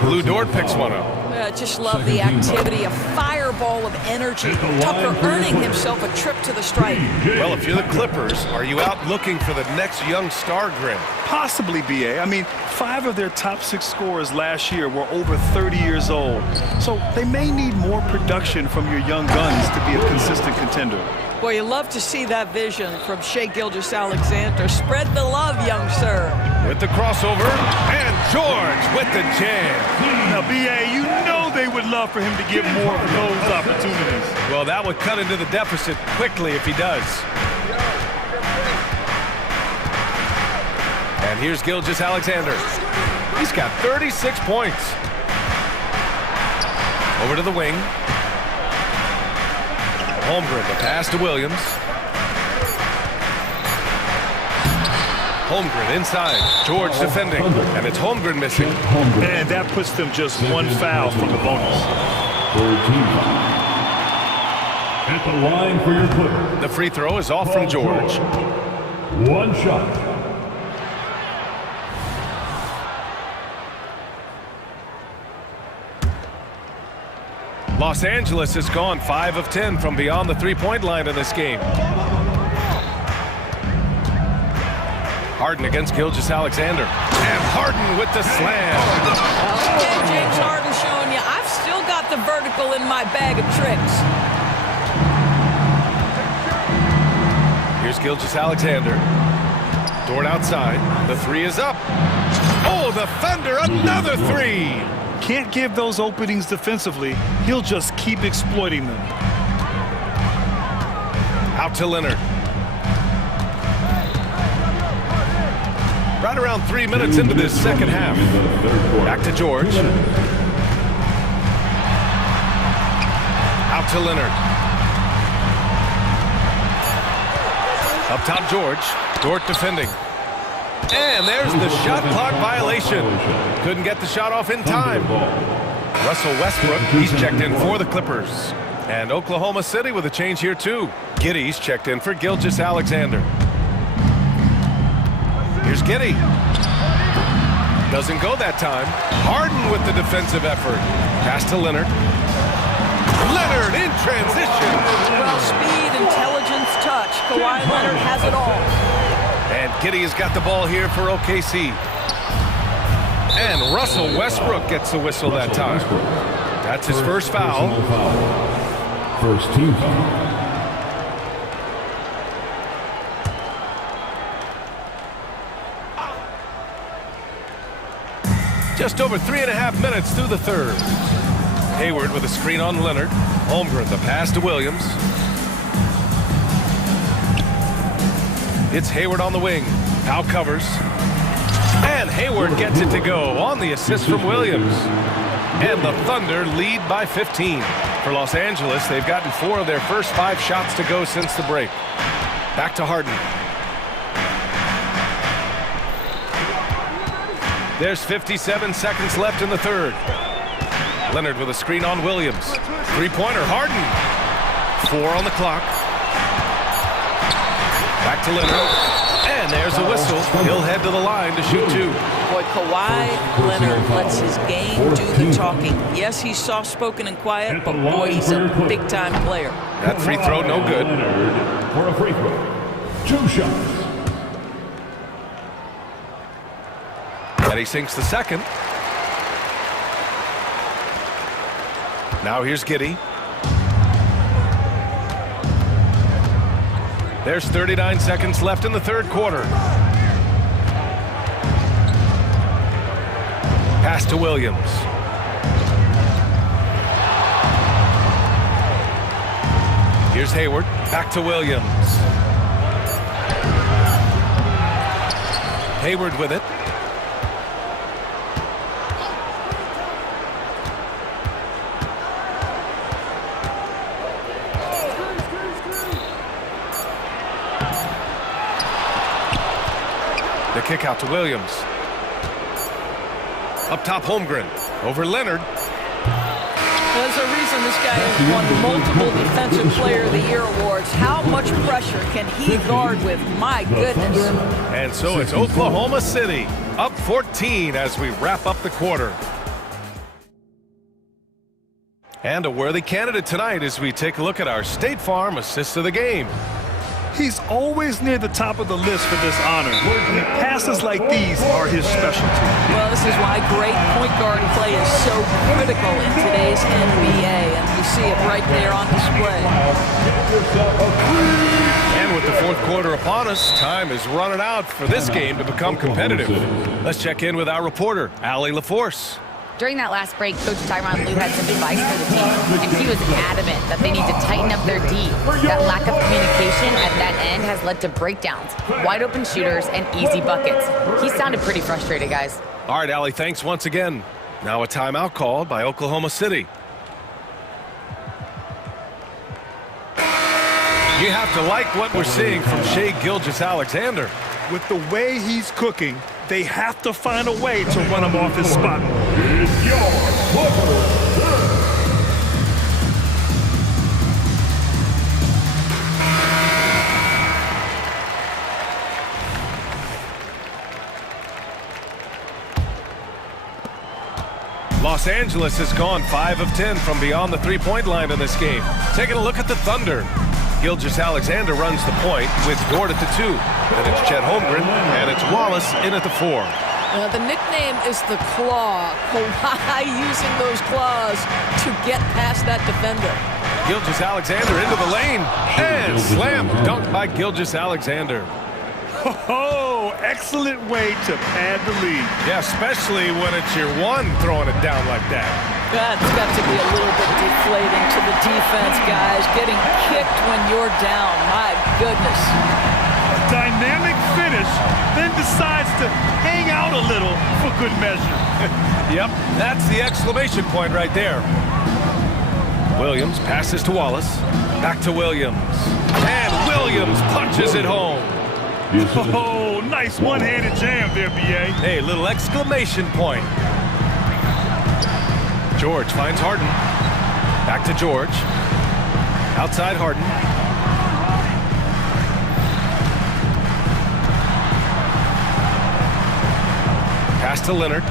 Lou Dort picks one up. Just love the activity, a fireball of energy. Tucker earning himself a trip to the stripe. Well, if you're the Clippers, are you out looking for the next young star, Grant? Possibly, B.A. I mean, 5 of their top 6 scorers last year were over 30 years old. So they may need more production from your young guns to be a consistent contender. Well, you love to see that vision from Shai Gilgeous-Alexander. Spread the love, young sir. With the crossover, and George with the jam. Now, B.A., you know they would love for him to get more of those opportunities. Well, that would cut into the deficit quickly if he does. And here's Gilgeous-Alexander. He's got 36 points. Over to the wing. Holmgren, the pass to Williams. Holmgren inside. George defending. And it's Holmgren missing. And that puts them just 1 foul from the bonus. At the line for your Clippers. The free throw is off from George. 1 shot. Los Angeles has gone 5 of 10 from beyond the 3-point line in this game. Harden against Gilgeous-Alexander. And Harden with the slam. Okay, James Harden showing you, I've still got the vertical in my bag of tricks. Here's Gilgeous-Alexander. Dort outside. The 3 is up. Oh, the Thunder, another 3. Can't give those openings defensively. He'll just keep exploiting them. Out to Leonard. Right around 3 minutes into this second half. Back to George. Out to Leonard. Up top, George. Dort defending. And there's the shot clock violation. Couldn't get the shot off in time. Russell Westbrook, he's checked in for the Clippers. And Oklahoma City with a change here too. Giddey's checked in for Gilgeous-Alexander. Here's Giddey. Doesn't go that time. Harden with the defensive effort. Pass to Leonard. Leonard in transition. Well, speed, intelligence, touch. Kawhi Leonard has it all. And Giddey has got the ball here for OKC. And Russell Westbrook gets the whistle that time. That's his first foul. First team foul. Just over 3.5 minutes through the third. Hayward with a screen on Leonard. Holmgren, the pass to Williams. It's Hayward on the wing. Now covers. And Hayward gets it to go on the assist from Williams. And the Thunder lead by 15. For Los Angeles, they've gotten 4 of their first 5 shots to go since the break. Back to Harden. There's 57 seconds left in the third. Leonard with a screen on Williams. Three-pointer, Harden. 4 on the clock. Back to Leonard. And there's a whistle. He'll head to the line to shoot 2. Boy, Kawhi Leonard lets his game do the talking. Yes, he's soft-spoken and quiet, but boy, he's a big-time player. That free throw, no good. For a free throw. 2 shots. And he sinks the second. Now here's Giddey. There's 39 seconds left in the third quarter. Pass to Williams. Here's Hayward. Back to Williams. Hayward with it. The kick out to Williams. Up top, Holmgren. Over Leonard. There's a reason this guy has won multiple Defensive Player of the Year awards. How much pressure can he guard with? My goodness. And so it's Oklahoma City up 14 as we wrap up the quarter. And a worthy candidate tonight as we take a look at our State Farm Assist of the Game. He's always near the top of the list for this honor. And passes like these are his specialty. Well, this is why great point guard play is so critical in today's NBA, and you see it right there on display. And with the fourth quarter upon us, time is running out for this game to become competitive. Let's check in with our reporter, Allie LaForce. During that last break, Coach Tyronn Lue had some advice for the team, and he was adamant that they need to tighten up their D. That lack of communication at that end has led to breakdowns, wide open shooters, and easy buckets. He sounded pretty frustrated, guys. All right, Allie, thanks once again. Now a timeout called by Oklahoma City. You have to like what we're seeing from Shai Gilgeous-Alexander. With the way he's cooking, they have to find a way to run him off his spot. It's your Los Angeles has gone 5 of 10 from beyond the three-point line in this game. Taking a look at the Thunder. Gilgeous-Alexander runs the point with Dort at the 2. Then it's Chet Holmgren, and it's Wallace in at the 4. The nickname is the Claw. Kawhi using those claws to get past that defender. Gilgeous-Alexander into the lane, and slam dunked by Gilgeous-Alexander. Oh, excellent way to pad the lead. Yeah, especially when it's your one throwing it down like that. That's got to be a little bit deflating to the defense, guys. Getting kicked when you're down. My goodness. Dynamic finish, then decides to hang out a little for good measure. Yep, that's the exclamation point right there. Williams passes to Wallace. Back to Williams. And Williams punches it home. Oh, nice one-handed jam there, B.A. Hey, little exclamation point. George finds Harden. Back to George. Outside Harden. Pass to Leonard.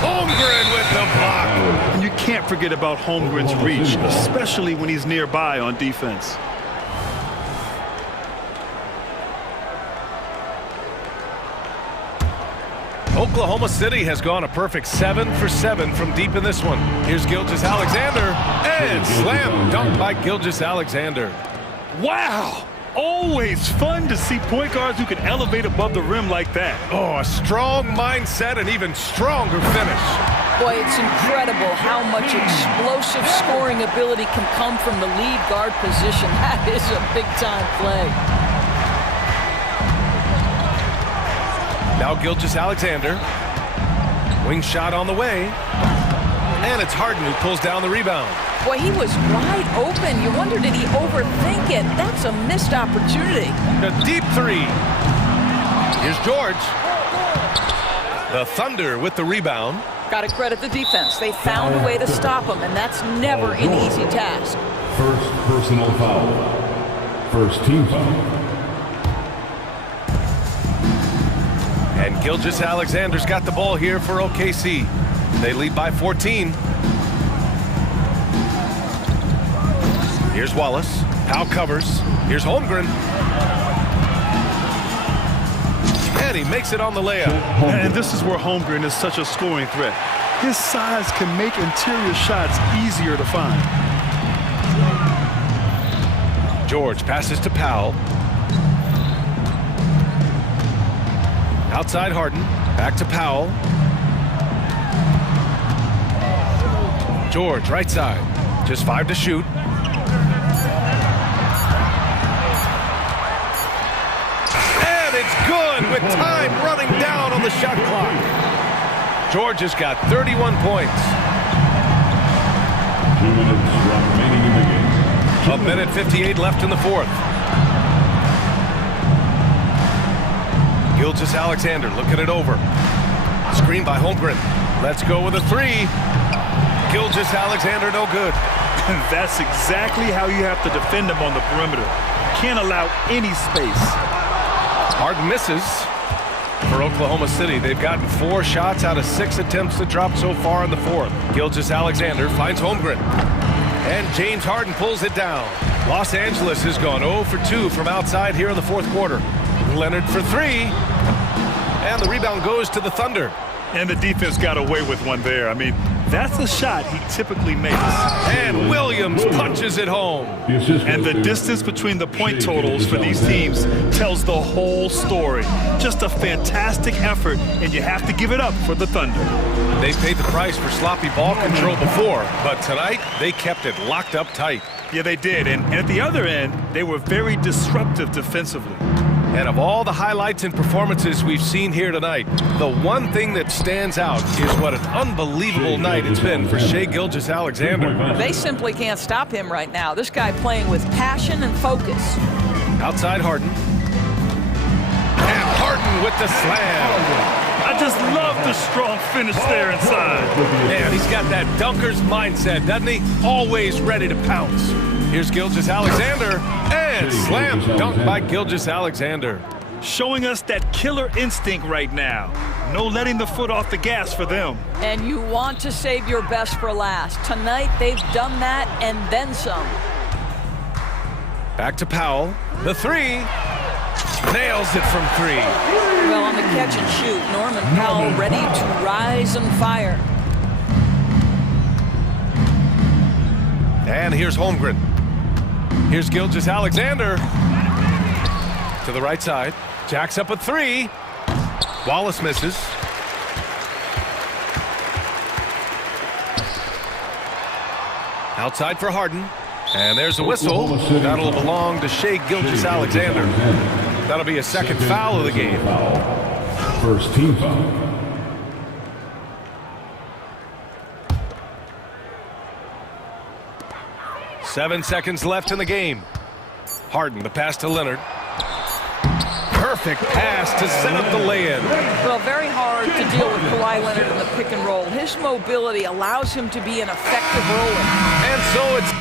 Holmgren with the block. And you can't forget about Holmgren's reach, especially when he's nearby on defense. Oklahoma City has gone a perfect 7 for 7 from deep in this one. Here's Gilgeous-Alexander, and slam dunk by Gilgeous-Alexander. Wow! Always fun to see point guards who can elevate above the rim like that. Oh, a strong mindset and even stronger finish. Boy, it's incredible how much explosive scoring ability can come from the lead guard position. That is a big-time play. Now Gilgeous-Alexander. Wing shot on the way. And it's Harden who pulls down the rebound. Boy, he was wide open. You wonder, did he overthink it? That's a missed opportunity. A deep three. Here's George. The Thunder with the rebound. Got to credit the defense. They found a way to stop him, and that's never an easy task. First personal foul. First team foul. And Gilgeous-Alexander's got the ball here for OKC. They lead by 14. Here's Wallace. Powell covers. Here's Holmgren. And he makes it on the layup. And this is where Holmgren is such a scoring threat. His size can make interior shots easier to find. George passes to Powell. Outside Harden. Back to Powell. George, right side. Just 5 to shoot. And it's good with time running down on the shot clock. George has got 31 points. 2 minutes remaining in the game. A minute 58 left in the fourth. Gilgeous-Alexander looking it over. Screen by Holmgren. Let's go with a three. Gilgeous-Alexander no good. That's exactly how you have to defend him on the perimeter. Can't allow any space. Harden misses. For Oklahoma City, they've gotten 4 shots out of 6 attempts to drop so far in the fourth. Gilgeous-Alexander finds Holmgren. And James Harden pulls it down. Los Angeles has gone 0 for 2 from outside here in the fourth quarter. Leonard for 3. And the rebound goes to the Thunder. And the defense got away with one there. I mean, that's a shot he typically makes. And Williams punches it home. And the distance between the point totals for these teams tells the whole story. Just a fantastic effort, and you have to give it up for the Thunder. They paid the price for sloppy ball control before, but tonight they kept it locked up tight. Yeah, they did. And at the other end, they were very disruptive defensively. And of all the highlights and performances we've seen here tonight, the one thing that stands out is what an unbelievable night it's been for Shai Gilgeous-Alexander. They simply can't stop him right now. This guy playing with passion and focus. Outside Harden. And Harden with the slam. I just love the strong finish there inside. Man, he's got that dunker's mindset, doesn't he? Always ready to pounce. Here's Gilgeous-Alexander, and slam dunk by Gilgeous-Alexander. Showing us that killer instinct right now. No letting the foot off the gas for them. And you want to save your best for last. Tonight, they've done that and then some. Back to Powell. The three. Nails it from 3. Well, on the catch and shoot, Norman Powell ready to rise and fire. And here's Holmgren. Here's Gilgeous-Alexander. To the right side. Jacks up a 3. Wallace misses. Outside for Harden. And there's a whistle. That'll belong to Shai Gilgeous-Alexander. That'll be a second foul of the game. First team foul. Seven seconds left in the game. Harden, the pass to Leonard. Perfect pass to set up the lay-in. Well, very hard to deal with Kawhi Leonard in the pick and roll. His mobility allows him to be an effective roller. And so it's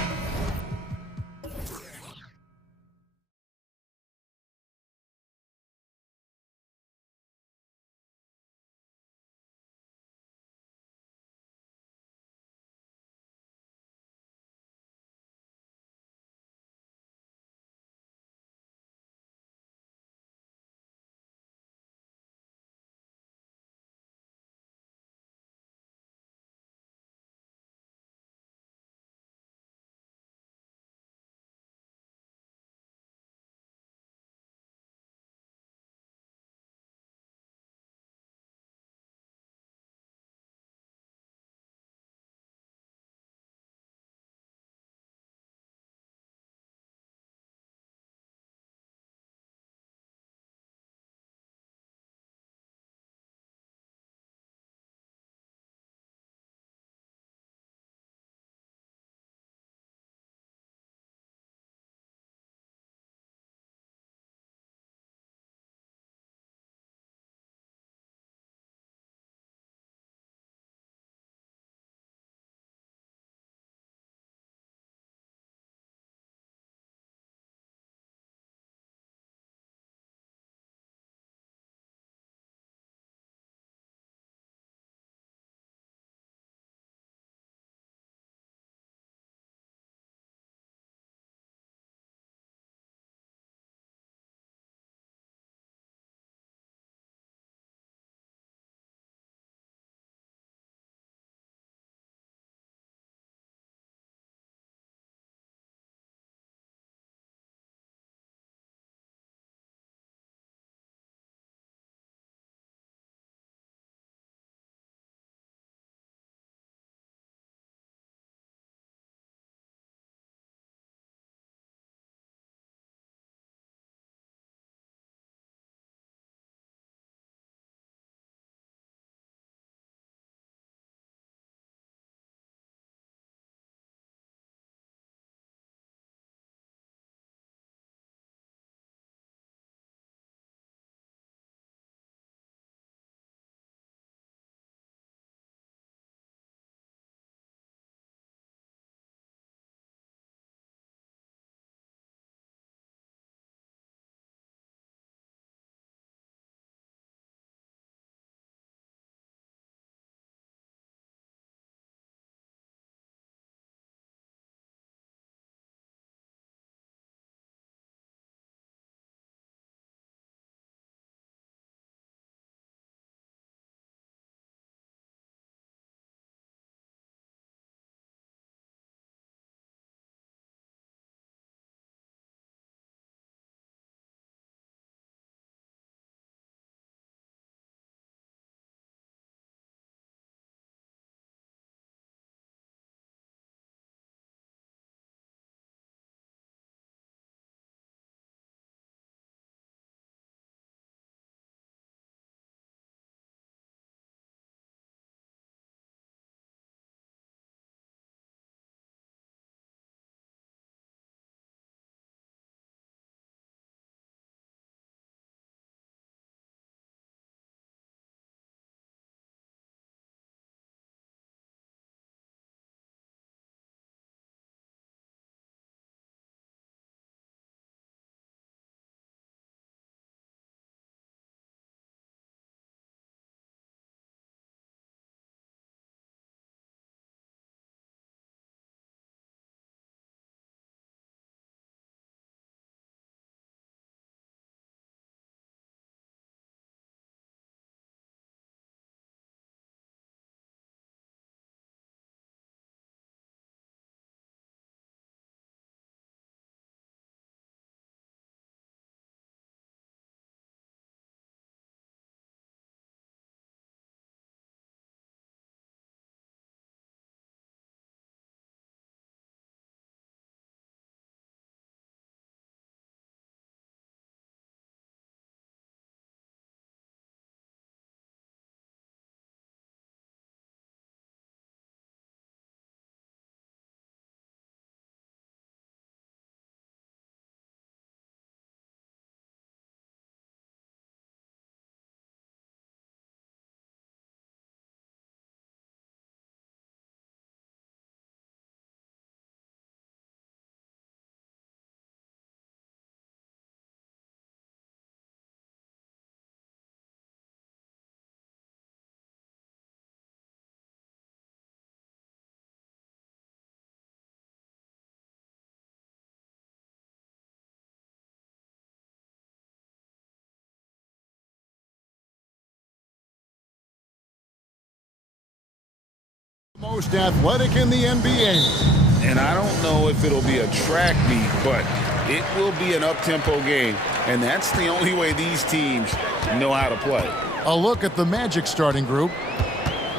most athletic in the NBA. And I don't know if it'll be a track meet, but it will be an up-tempo game. And that's the only way these teams know how to play. A look at the Magic starting group.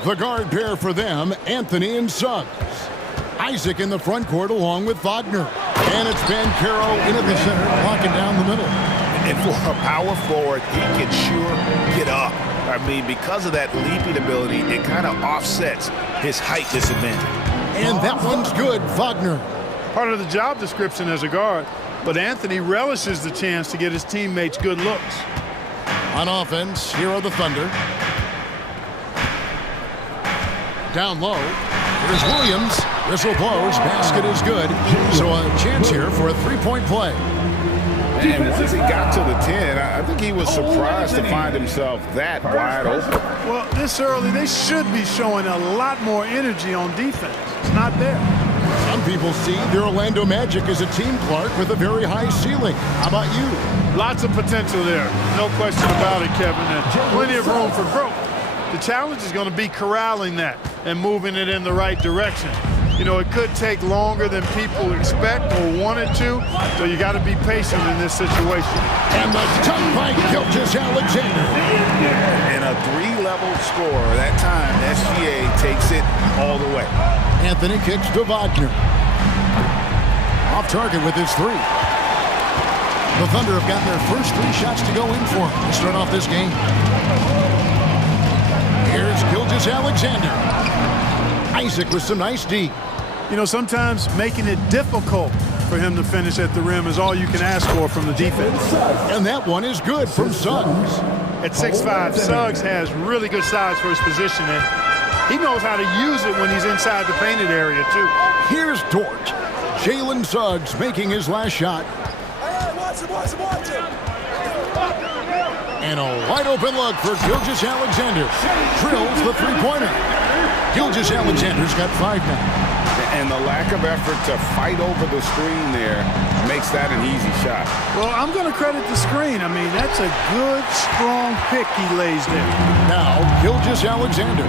The guard pair for them, Anthony and Suggs. Isaac in the front court along with Wagner. And it's Banchero in at the center, locking down the middle. And for a power forward, he can sure get up. I mean, because of that leaping ability, it kind of offsets his height disadvantage. And that one's good, Wagner. Part of the job description as a guard, but Anthony relishes the chance to get his teammates good looks. On offense, here are the Thunder. Down low, here's Williams. Whistle blows, basket is good. So a chance here for a three-point play. And once he got to the 10, I think he was surprised to find himself that wide open. Well, this early, they should be showing a lot more energy on defense. It's not there. Some people see the Orlando Magic as a team, Clark, with a very high ceiling. How about you? Lots of potential there. No question about it, Kevin. And plenty of room for growth. The challenge is going to be corralling that and moving it in the right direction. You know, it could take longer than people expect or want it to, so you got to be patient in this situation. And the dunk by Gilgeous-Alexander. And a three-level score. That time, SGA takes it all the way. Anthony kicks to Wagner. Off target with his three. The Thunder have gotten their first three shots to go in for him to start off this game. Here's Gilgeous-Alexander. Isaac with some nice D. You know, sometimes making it difficult for him to finish at the rim is all you can ask for from the defense. And that one is good from Suggs. At 6'5", Suggs has really good size for his position, and he knows how to use it when he's inside the painted area, too. Here's Dort. Jalen Suggs making his last shot. And a wide open look for Gilgeous-Alexander. Drills the three-pointer. Gilgeous-Alexander's got 5 now. And the lack of effort to fight over the screen there makes that an easy shot. Well, I'm going to credit the screen. I mean, that's a good, strong pick he lays there. Now, Gilgeous-Alexander,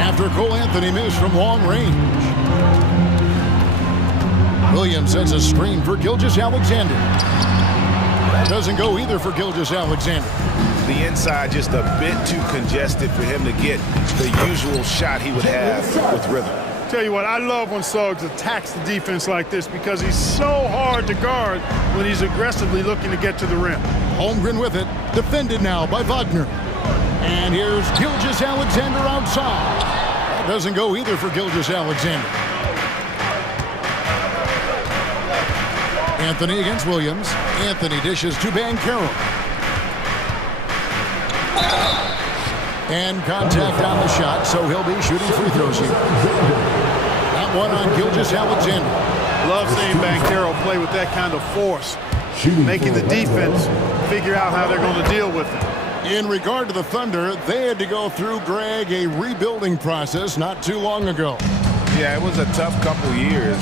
after Cole Anthony missed from long range. Williams sets a screen for Gilgeous-Alexander. That doesn't go either for Gilgeous-Alexander. The inside just a bit too congested for him to get the usual shot he would have with rhythm. Tell you what, I love when Suggs attacks the defense like this because he's so hard to guard when he's aggressively looking to get to the rim. Holmgren with it, defended now by Wagner. And here's Gilgeous-Alexander outside. That doesn't go either for Gilgeous-Alexander. Anthony against Williams. Anthony dishes to Banchero. And contact on the shot, so he'll be shooting free throws here. That one on Gilgeous-Alexander. Love seeing Banchero play with that kind of force, making the defense figure out how they're going to deal with it. In regard to the Thunder, they had to go through, Greg, a rebuilding process not too long ago. Yeah, it was a tough couple years,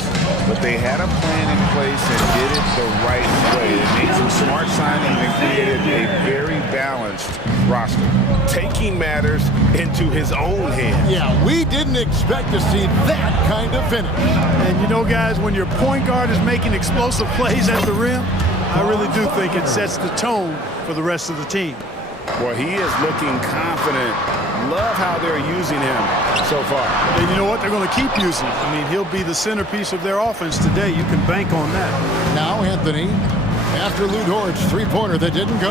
but they had a plan in place and did it the right way. They made some smart signings and created a very balanced roster, taking matters into his own hands. Yeah, we didn't expect to see that kind of finish. And you know, guys, when your point guard is making explosive plays at the rim, I really do think it sets the tone for the rest of the team. Well, he is looking confident. Love how they're using him so far. And you know what? They're going to keep using him. I mean, he'll be the centerpiece of their offense today. You can bank on that. Now Anthony, after Lou Dort's three-pointer that didn't go.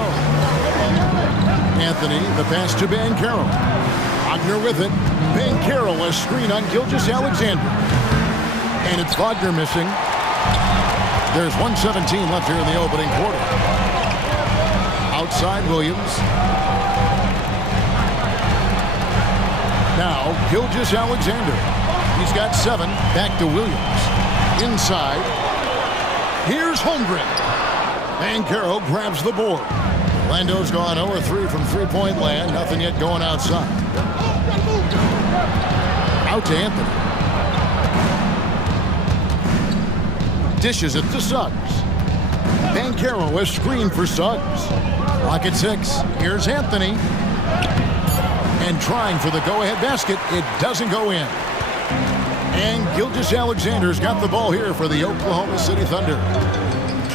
Anthony, the pass to Banchero. Wagner with it. Banchero, a screen on Gilgeous-Alexander. And it's Wagner missing. There's 1:17 left here in the opening quarter. Outside Williams. Now Gilgeous-Alexander. He's got 7. Back to Williams. Inside. Here's Holmgren. Banchero grabs the board. Orlando's gone 0-3 from three-point land. Nothing yet going outside. Out to Anthony. Dishes it to Suggs. Banchero a screen for Suggs. Clock at 6. Here's Anthony. And trying for the go-ahead basket. It doesn't go in. And Gilgeous Alexander's got the ball here for the Oklahoma City Thunder.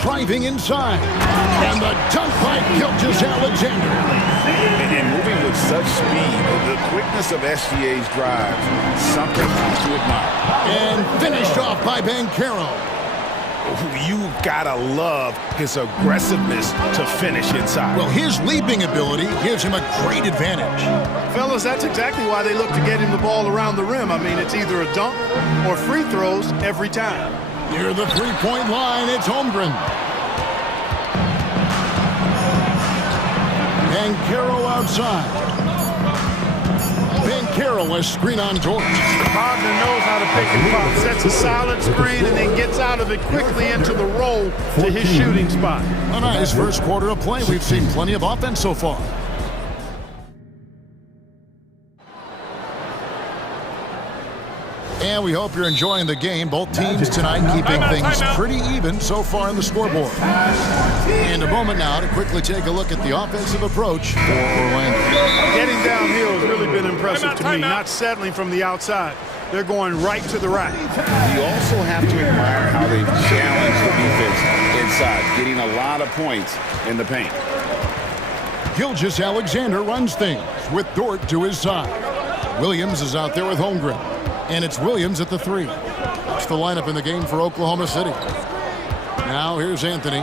Driving inside. And the dunk by Gilgeous Alexander. And moving with such speed, the quickness of SGA's drives, something to admire. And finished off by Banchero. You gotta love his aggressiveness to finish inside. Well, his leaping ability gives him a great advantage. Fellas, that's exactly why they look to get him the ball around the rim. I mean, it's either a dunk or free throws every time. Near the three-point line, it's Holmgren. Banchero outside. Banchero a screen on George. Wagner knows how to pick and pop. Sets a solid screen and then gets out of it quickly into the roll to his shooting spot. A nice first quarter of play. We've seen plenty of offense so far. And we hope you're enjoying the game. Both teams tonight keeping things pretty even so far on the scoreboard. And a moment now to quickly take a look at the offensive approach for Orlando. Getting downhill has really been impressive to me, not settling from the outside. They're going right to the rack. You also have to admire how they've challenged the defense inside, getting a lot of points in the paint. Gilgeous Alexander runs things with Dort to his side. Williams is out there with Holmgren. And it's Williams at the three. That's the lineup in the game for Oklahoma City. Now here's Anthony.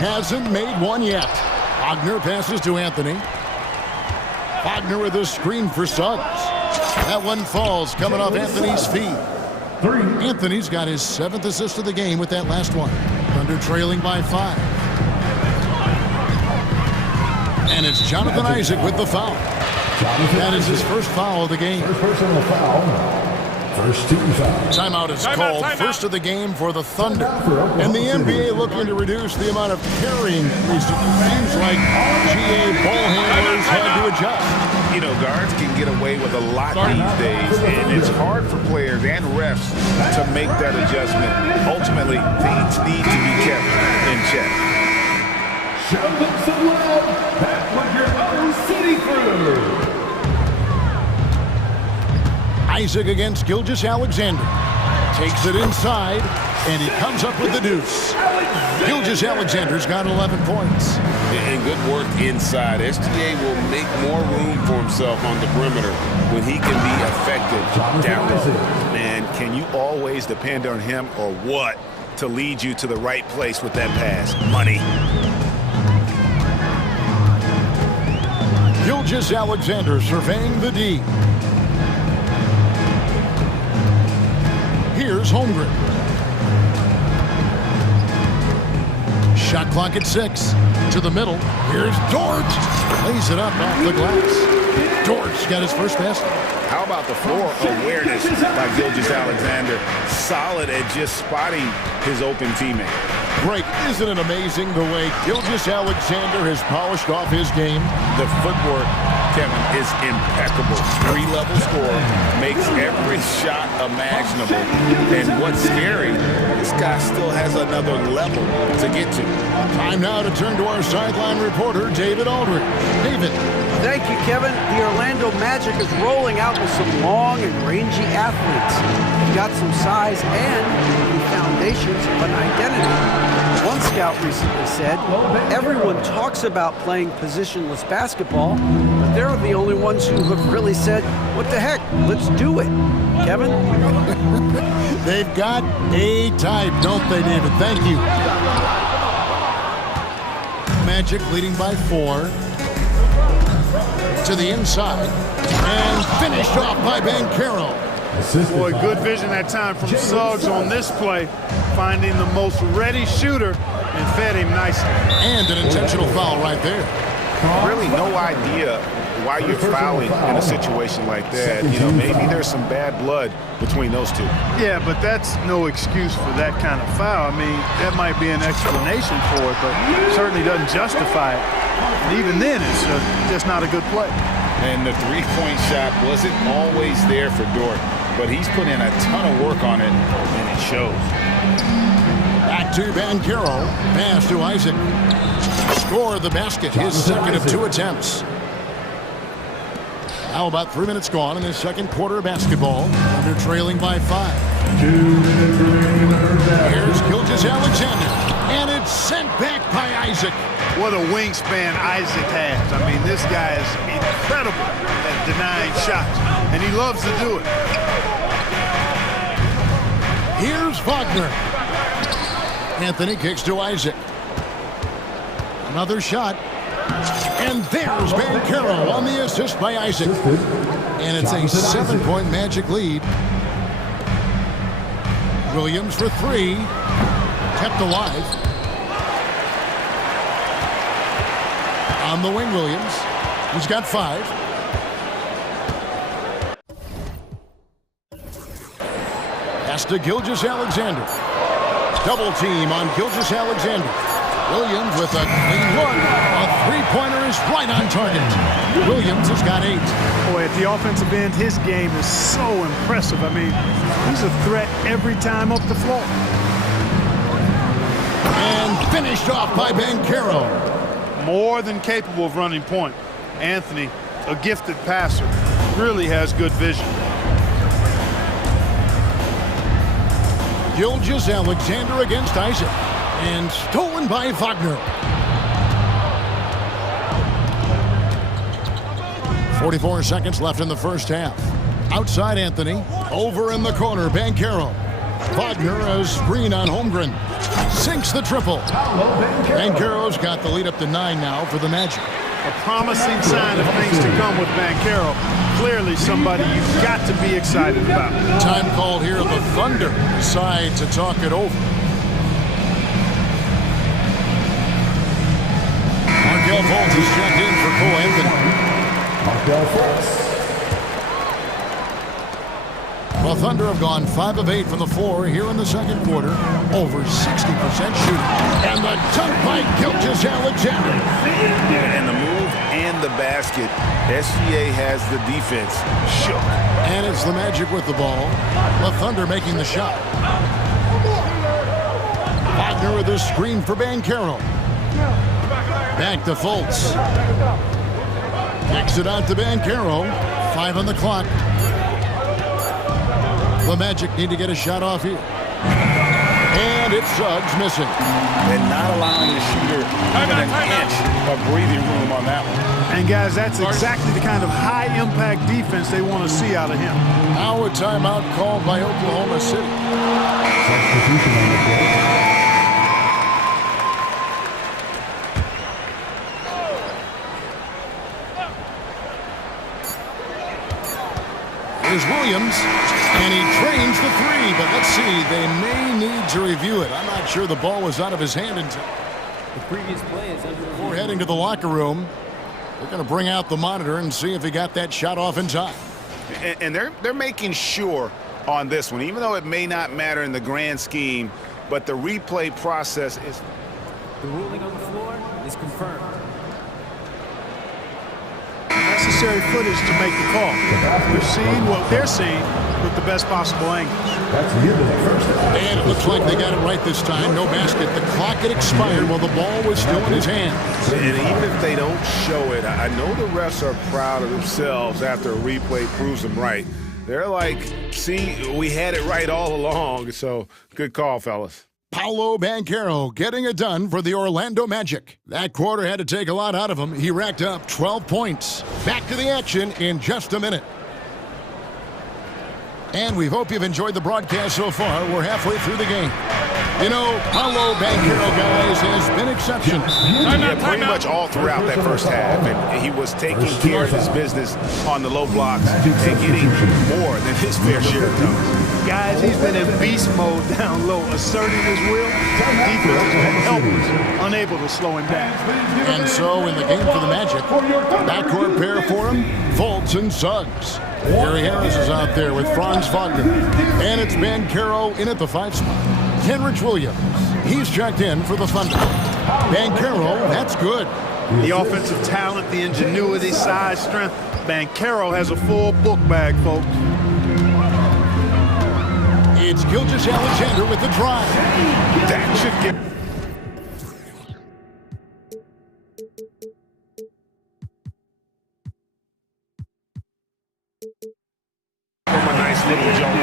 Hasn't made one yet. Wagner passes to Anthony. Wagner with a screen for Suggs. That one falls coming off Anthony's feet. Anthony's got his 7th assist of the game with that last one. Thunder trailing by 5. And it's Jonathan Isaac with the foul. That is his first foul of the game. First personal foul. First team foul. Timeout is called. First of the game for the Thunder. And the NBA looking to reduce the amount of carrying. It seems like GA ball handlers had to adjust. You know, guards can get away with a lot these days, and it's hard for players and refs to make that adjustment. Ultimately, things need to be kept in check. Show them some love. Back with your own city crew. Isaac against Gilgeous Alexander. Takes it inside, and he comes up with the deuce. Gilgeous Alexander's got 11 points. And good work inside. SGA will make more room for himself on the perimeter when he can be effective down low. Man, can you always depend on him or what to lead you to the right place with that pass? Money. Gilgeous Alexander surveying the D. Here's Holmgren. Shot clock at 6. To the middle. Here's Dort. Lays it up off the glass. Dort's got his first basket. How about the floor awareness by Gilgeous Alexander? Solid at just spotting his open teammate. Greg, isn't it amazing the way Gilgeous Alexander has polished off his game? The footwork, Kevin, is impeccable. 3-level scorer, makes every shot imaginable. And what's scary, this guy still has another level to get to. Time now to turn to our sideline reporter, David Aldridge. David. Thank you, Kevin. The Orlando Magic is rolling out with some long and rangy athletes. They've got some size and the foundations of an identity. One scout recently said, everyone talks about playing positionless basketball, but they're the only ones who have really said, what the heck, let's do it. Kevin? They've got a type, don't they, David? Thank you. Magic leading by 4. To the inside. And finished off by Banchero. Boy, good vision that time from Suggs on this play, finding the most ready shooter and fed him nicely. And an intentional foul right there. Really no idea why you're fouling in a situation like that. You know, maybe there's some bad blood between those two. Yeah, but that's no excuse for that kind of foul. I mean, that might be an explanation for it, but it certainly doesn't justify it. And even then, it's just not a good play. And the three-point shot wasn't always there for Dort, but he's put in a ton of work on it, and it shows. Back to Banchero. Pass to Isaac. Score the basket. His second of 2 attempts. Now about 3 minutes gone in this second quarter of basketball. Thunder trailing by 5. Here's Gilgeous-Alexander, and it's sent back by Isaac. What a wingspan Isaac has. I mean, this guy is incredible at denying shots, and he loves to do it. Here's Wagner. Anthony kicks to Isaac. Another shot. And there's Bancaro on the assist by Isaac. And it's a 7-point Magic lead. Williams for 3. Kept alive. On the wing, Williams. He's got 5. Pass to Gilgeous-Alexander. Double team on Gilgeous-Alexander. Williams with a clean look. A three-pointer is right on target. Williams has got 8. Boy, at the offensive end, his game is so impressive. I mean, he's a threat every time up the floor. And finished off by Bancaro. More than capable of running point. Anthony, a gifted passer, really has good vision. Gilgeous-Alexander against Isaac. And stolen by Wagner. 44 seconds left in the first half. Outside Anthony. Over in the corner, Bancaro. Wagner a screen on Holmgren. Sinks the triple. Bancaro's got the lead up to 9 now for the Magic. A promising sign of things to come with Bancaro. Clearly somebody you've got to be excited about. Time called here. The Thunder decide to talk it over. Markelle Fultz is checked in for Cole Anthony. Markelle Fultz. The Thunder have gone 5 of 8 from the floor here in the second quarter. Over 60% shooting. And the dunk by Gilgeous-Alexander. And the move and the basket. SGA has the defense shook. And it's the Magic with the ball. The Thunder making the shot. Wagner with a screen for Bancaro. Back to Fultz. Kicks it out to Bancaro. 5 on the clock. The Magic need to get a shot off here. And it's Suggs missing. And not allowing the shooter even an inch of breathing room on that one. And guys, that's exactly the kind of high-impact defense they want to see out of him. Now a timeout called by Oklahoma City. Substitution on the court. Is Williams, and he trains the 3, but let's see, they may need to review it. I'm not sure the ball was out of his hand until the previous play is under. Before heading to the locker room, they're going to bring out the monitor and see if he got that shot off in time. And they're making sure on this one, even though it may not matter in the grand scheme, but the replay process is. The ruling on the floor is confirmed. Necessary footage to make the call. We're seeing what they're seeing with the best possible angle. That's the end of the first half. And it looks like they got it right this time. No basket. The clock had expired while the ball was still in his hands. And even if they don't show it, I know the refs are proud of themselves after a replay proves them right. They're like, see, we had it right all along. So good call, fellas. Paolo Bancaro getting it done for the Orlando Magic. That quarter had to take a lot out of him. He racked up 12 points. Back to the action in just a minute. And we hope you've enjoyed the broadcast so far. We're halfway through the game. You know, Paolo Bancaro, guys, has been exceptional. Yeah, pretty much all throughout that first half. And he was taking care of his business on the low blocks and getting more than his fair share of dunks. Guys, he's been in beast mode down low, asserting his will. Defense has been helpless, unable to slow him down. And so in the game for the Magic, backcourt pair for him, Fultz and Suggs. Gary Harris is out there with Franz Wagner. And it's Bancaro in at the 5 spot. Kenrich Williams, he's checked in for the Thunder. Bancaro, that's good. The offensive talent, the ingenuity, size, strength. Bancaro has a full book bag, folks. It's Gilgeous-Alexander with the drive. That should get... little jolt.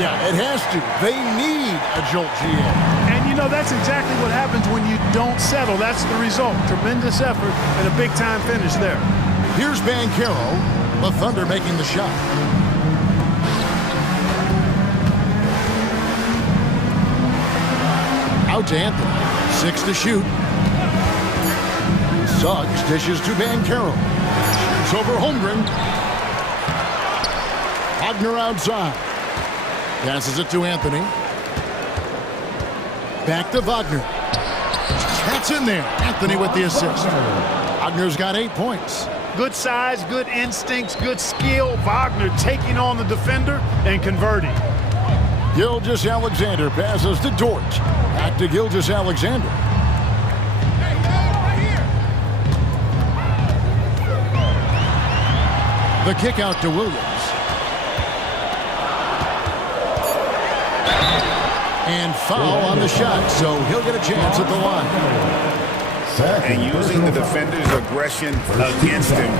Yeah, it has to. They need a jolt, GA. And, you know, that's exactly what happens when you don't settle. That's the result. Tremendous effort and a big-time finish there. Here's Banchero, the Thunder making the shot. Out to Anthony. 6 to shoot. Suggs dishes to Banchero. Shoots over Holmgren. Wagner outside. Passes it to Anthony. Back to Wagner. That's in there. Anthony with the assist. Wagner's got 8 points. Good size, good instincts, good skill. Wagner taking on the defender and converting. Gilgeous-Alexander passes to Dort. Back to Gilgeous-Alexander. The kick out to Williams. And foul on the shot, so he'll get a chance at the line. And using the defender's aggression against him,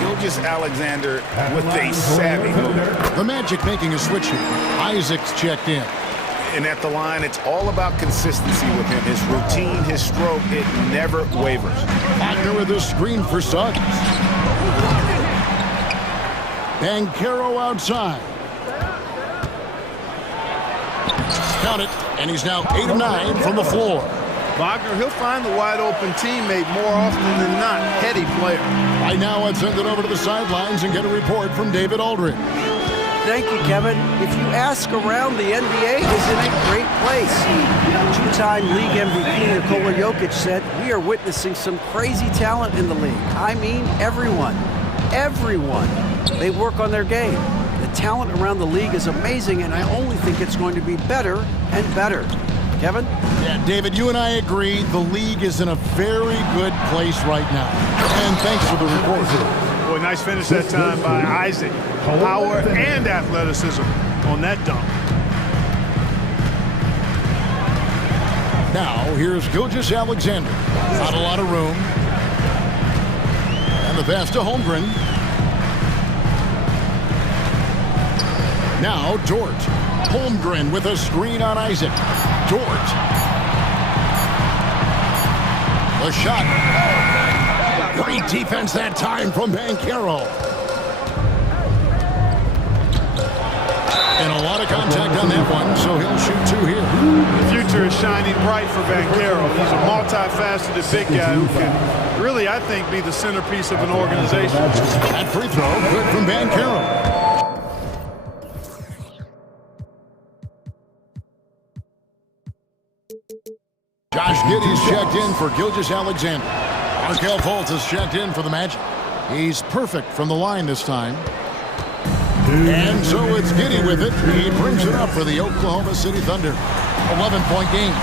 Gilgeous-Alexander with a savvy move. The Magic making a switch here. Isaac's checked in. And at the line, it's all about consistency with him. His routine, his stroke, it never wavers. Wagner with a screen for Suggs. Banchero outside. Count it, and he's now 8 of 9 from the floor. Wagner, he'll find the wide-open teammate more often than not. Heady player. Right now, let's send it over to the sidelines and get a report from David Aldridge. Thank you, Kevin. If you ask around, the NBA is in a great place. Two-time league MVP Nikola Jokic said, "We are witnessing some crazy talent in the league." I mean, everyone. Everyone. They work on their game. The talent around the league is amazing, and I only think it's going to be better and better. Kevin? Yeah, David, you and I agree the league is in a very good place right now. And thanks for the report. Boy, nice finish that time by Isaac. Power and athleticism on that dunk. Now, here's Gilgeous-Alexander. Not a lot of room. And the pass to Holmgren. Now, Dort. Holmgren with a screen on Isaac. Dort. The shot. Great defense that time from Banchero. And a lot of contact on that one, so he'll shoot 2 here. The future is shining bright for Banchero. He's a multifaceted big guy who can really, I think, be the centerpiece of an organization. That free throw, good from Banchero. Josh Giddey's checked in for Gilgeous-Alexander. Markelle Fultz has checked in for the Magic. He's perfect from the line this time. And so it's Giddey with it. He brings it up for the Oklahoma City Thunder. 11-point game.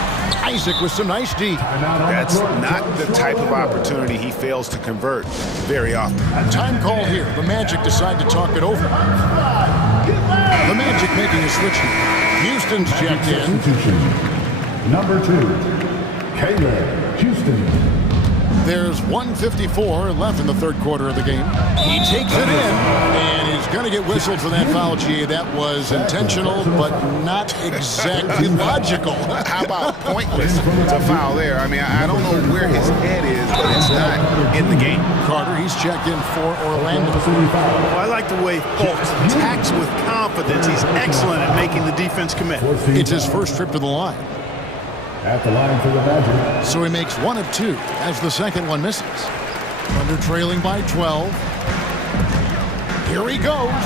Isaac with some nice D. That's not the type of opportunity he fails to convert very often. Time call here. The Magic decide to talk it over. The Magic making a switch here. Houston's checked in. Number 2. Caleb Houston. There's 1:54 left in the third quarter of the game. He takes it in, and he's going to get whistled for that foul, G. That was intentional, but not exactly logical. How about pointless to foul there? I mean, I don't know where his head is, but it's not in the game. Carter, he's checked in for Orlando. Well, I like the way Fultz attacks with confidence. He's excellent at making the defense commit. It's his first trip to the line. At the line for the Magic. So he makes 1 of 2 as the second one misses. Thunder trailing by 12. Here he goes.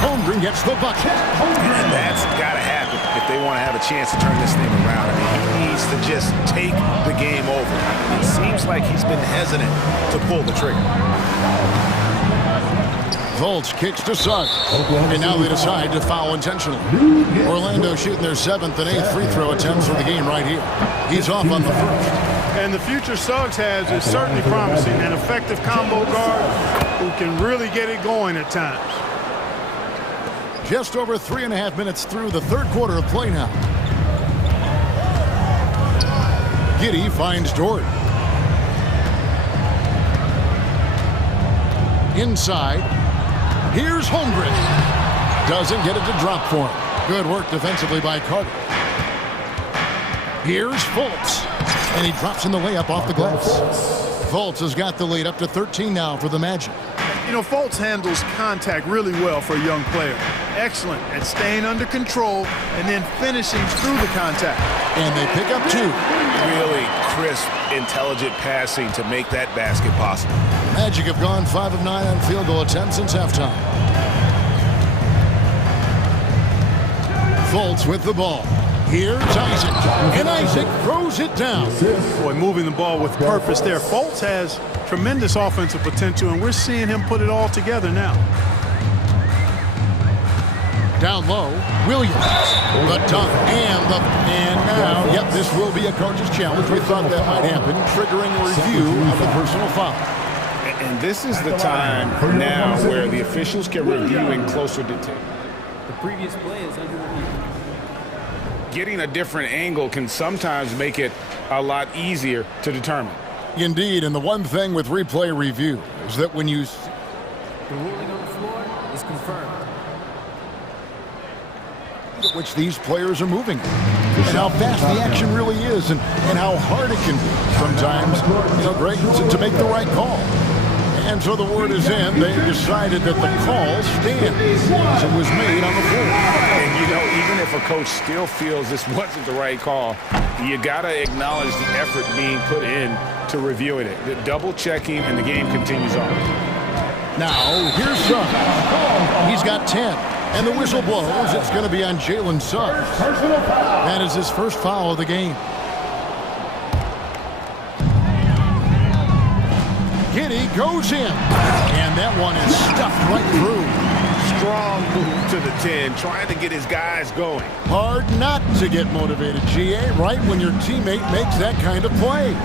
Holmgren gets the bucket. And that's got to happen if they want to have a chance to turn this thing around. I mean, he needs to just take the game over. It seems like he's been hesitant to pull the trigger. Fultz kicks to Suggs. And now they decide to foul intentionally. Orlando shooting their 7th and 8th free throw attempts for the game right here. He's off on the first. And the future Suggs has is certainly promising. An effective combo guard who can really get it going at times. Just over 3.5 minutes through the third quarter of play now. Giddey finds Dort. Inside. Here's Holmgren. Doesn't get it to drop for him. Good work defensively by Carter. Here's Fultz. And he drops in the layup off the glass. Fultz has got the lead up to 13 now for the Magic. You know, Fultz handles contact really well for a young player. Excellent at staying under control and then finishing through the contact. And they pick up 2. Really crisp, intelligent passing to make that basket possible. Magic have gone 5 of 9 on field goal attempts since halftime. Fultz with the ball. Here's Isaac. And Isaac throws it down. Boy, moving the ball with purpose there. Fultz has tremendous offensive potential, and we're seeing him put it all together now. Down low, Williams. The dunk and now, yep, this will be a coach's challenge. We thought that might happen, triggering a review of the personal foul. And this is the time now where the officials can review in closer detail. The previous play is under review. Getting a different angle can sometimes make it a lot easier to determine. Indeed, and the one thing with replay review is that when you... The ruling on the floor is confirmed. Which these players are moving. And how fast the action really is and how hard it can be sometimes, you know, Greg, to make the right call. And so the word is in. They decided that the call stands as it was made on the floor. And, you know, even if a coach still feels this wasn't the right call, you got to acknowledge the effort being put in to reviewing it. The double checking, and the game continues on. Now, here's Suggs. He's got 10. And the whistle blows. It's going to be on Jalen Suggs. That is his first foul of the game. Giddey goes in. And that one is stuffed right through. Strong move to the 10, trying to get his guys going. Hard not to get motivated, GA, right when your teammate makes that kind of play.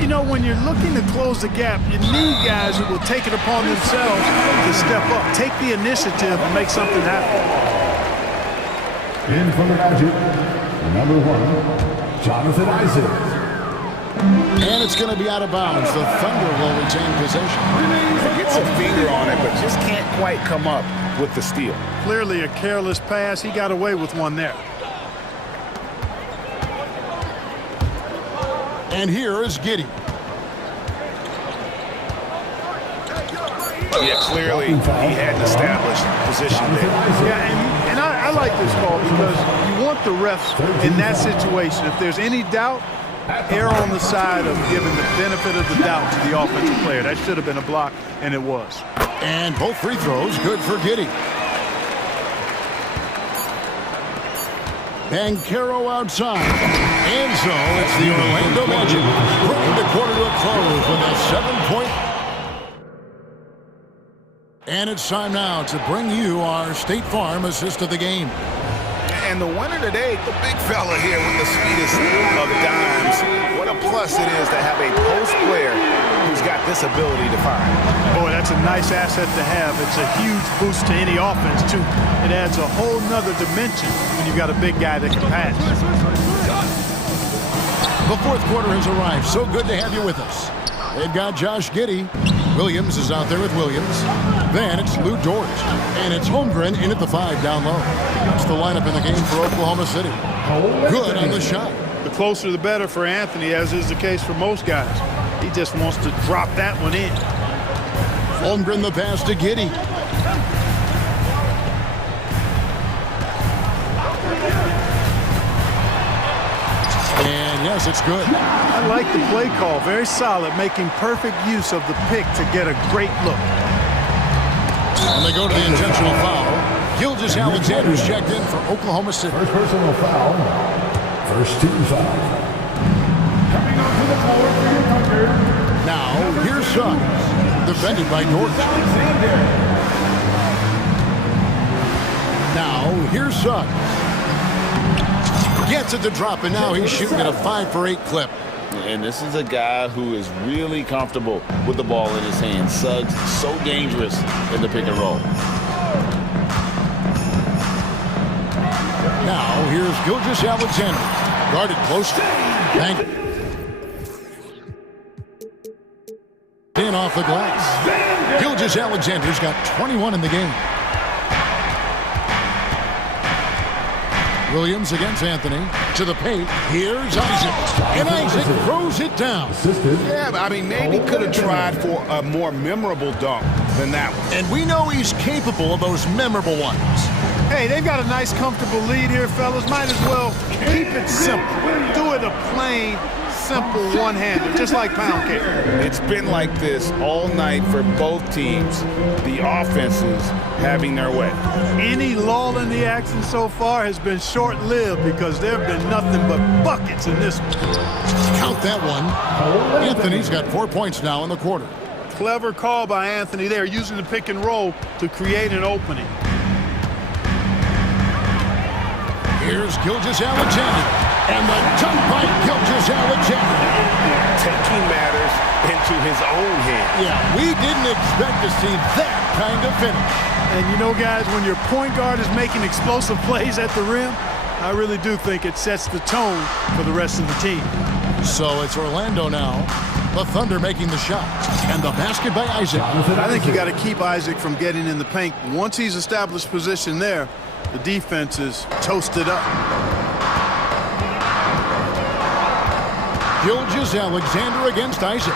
You know, when you're looking to close the gap, you need guys who will take it upon themselves to step up, take the initiative, and make something happen. In from the Magic, number 1, Jonathan Isaac. And it's going to be out of bounds. The Thunder will retain possession. Gets a finger on it, but just can't quite come up with the steal. Clearly a careless pass. He got away with one there. And here is Giddey. Yeah, clearly he had an established position there. Yeah, and I like this call because you want the refs in that situation. If there's any doubt, err on the side of giving the benefit of the doubt to the offensive player. That should have been a block, and it was. And both free throws good for Giddey. Banchero outside. And so it's the Orlando Magic bringing the quarter to a close with a 7-point. And it's time now to bring you our State Farm assist of the game. And the winner today, the big fella here with the sweetest of dimes. What a plus it is to have a post player who's got this ability to fire. Boy, that's a nice asset to have. It's a huge boost to any offense, too. It adds a whole nother dimension when you've got a big guy that can pass. The fourth quarter has arrived. So good to have you with us. They've got Josh Giddey. Williams is out there with Williams. Then it's Lou Dort. And it's Holmgren in at the 5 down low. That's the lineup in the game for Oklahoma City. Good on the shot. The closer the better for Anthony, as is the case for most guys. He just wants to drop that one in. Holmgren the pass to Giddey. And yes, it's good. I like the play call. Very solid, making perfect use of the pick to get a great look. And they go to the intentional foul. Gilgeous-Alexander's checked in for Oklahoma City. First personal foul. First team foul. Coming onto the floor for your Thunder. Now, here's Suggs. Defended by Dort. Now, here's Suggs. Gets it to drop, and now he's shooting at a 5-for-8 clip. And this is a guy who is really comfortable with the ball in his hands. Suggs so dangerous in the pick and roll. Now, here's Gilgeous-Alexander. Guarded close. In off the glass. Gilgeous-Alexander's got 21 in the game. Williams against Anthony. To the paint. Here's Isaac. And Isaac throws it down. Yeah, I mean, maybe could have tried for a more memorable dunk than that one. And we know he's capable of those memorable ones. Hey, they've got a nice, comfortable lead here, fellas. Might as well keep it simple. Do it a plain, simple one-hander, just like pound cake. It's been like this all night for both teams. The offenses having their way. Any lull in the action so far has been short-lived because there have been nothing but buckets in this one. Count that one. Anthony's got 4 points now in the quarter. Clever call by Anthony there, using the pick and roll to create an opening. Here's Gilgeous-Alexander. And the dunk by Gilgeous-Alexander. Taking matters into his own hands. Yeah, we didn't expect to see that kind of finish. And you know, guys, when your point guard is making explosive plays at the rim, I really do think it sets the tone for the rest of the team. So it's Orlando now. The Thunder making the shot. And the basket by Isaac. I think you got to keep Isaac from getting in the paint. Once he's established position there, the defense is toasted up. Gilgeous-Alexander against Isaac.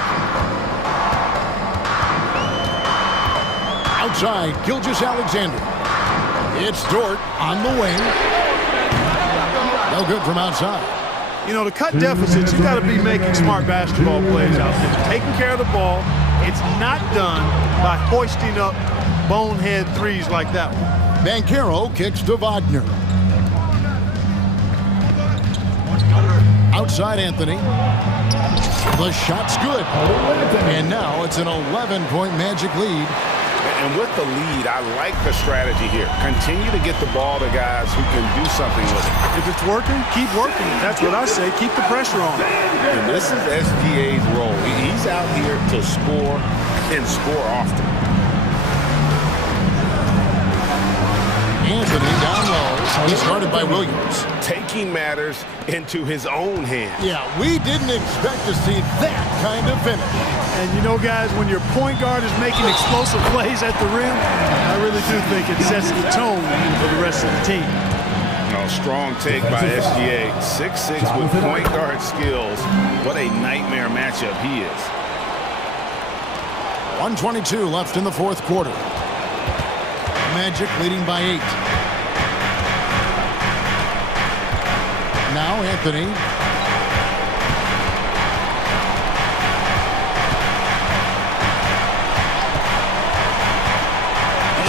Outside, Gilgeous-Alexander. It's Dort on the wing. No good from outside. You know, to cut deficits, you got to be making smart basketball plays out there. Taking care of the ball. It's not done by hoisting up bonehead threes like that one. Banchero kicks to Wagner. Outside Anthony. The shot's good. And now it's an 11-point Magic lead. And with the lead, I like the strategy here. Continue to get the ball to guys who can do something with it. If it's working, keep working. That's what I say. Keep the pressure on. And this is SGA's role. He's out here to score and score often. Anthony down low. He's guarded by Williams. Taking matters into his own hands. Yeah, we didn't expect to see that kind of finish. And you know, guys, when your point guard is making explosive plays at the rim, I really do think it sets the tone for the rest of the team. No, strong take by SGA. 6'6" with point guard skills. What a nightmare matchup he is. 1:22 left in the fourth quarter. Magic leading by 8. Now Anthony.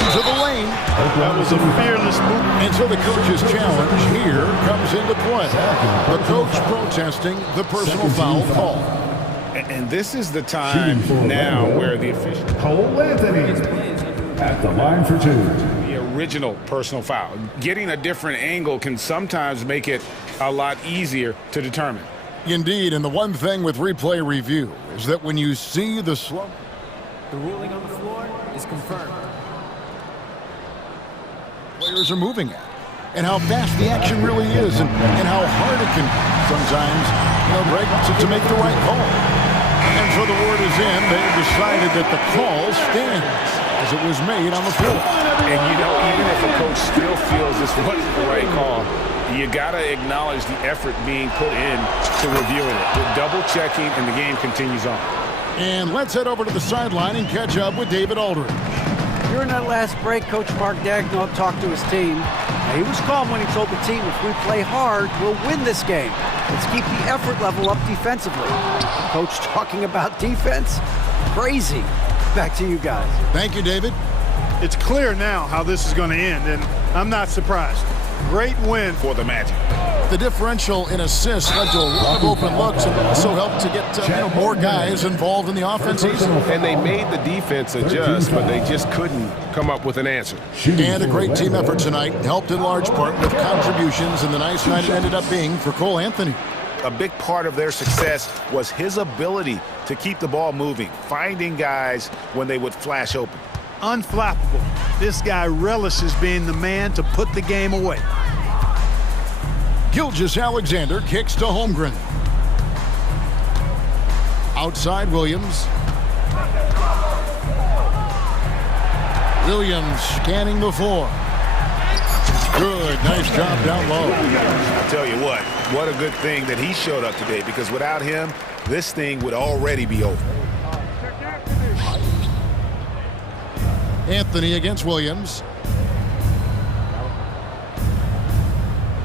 Into the lane. That was a fearless move. And so the coach's challenge here comes into play. The coach protesting the personal foul call. And this is the time now where the official... Cole Anthony at the line for 2. The original personal foul. Getting a different angle can sometimes make it a lot easier to determine. Indeed, and the one thing with replay review is that when you see the slow... The ruling on the floor is confirmed. Players are moving at, and how fast the action really is, and how hard it can sometimes, break to make the right call. And so the word is in. They've decided that the call stands as it was made on the floor. And even if a coach still feels this wasn't the right call, you gotta acknowledge the effort being put in to reviewing it. The double checking, and the game continues on. And let's head over to the sideline and catch up with David Aldridge. During that last break, Coach Mark Daigneault talked to his team. Now, he was calm when he told the team, if we play hard, we'll win this game. Let's keep the effort level up defensively. Coach talking about defense? Crazy. Back to you guys. Thank you, David. It's clear now how this is going to end, and I'm not surprised. Great win for the Magic. The differential in assists led to a lot of open looks and also helped to get more guys involved in the offense. And they made the defense adjust, but they just couldn't come up with an answer. And a great team effort tonight, helped in large part with contributions, and the nice night it ended up being for Cole Anthony. A big part of their success was his ability to keep the ball moving, finding guys when they would flash open. Unflappable. This guy relishes being the man to put the game away. Gilgeous-Alexander kicks to Holmgren. Outside Williams. Williams scanning the floor. Good, nice job down low. I tell you what a good thing that he showed up today, because without him, this thing would already be over. Anthony against Williams.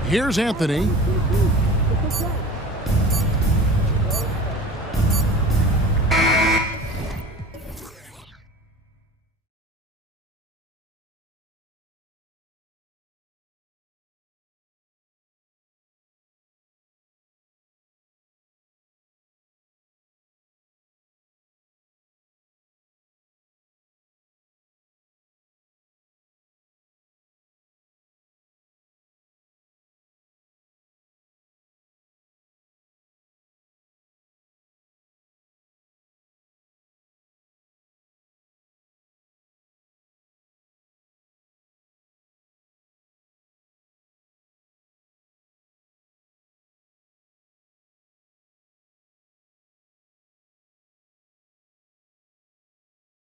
Here's Anthony.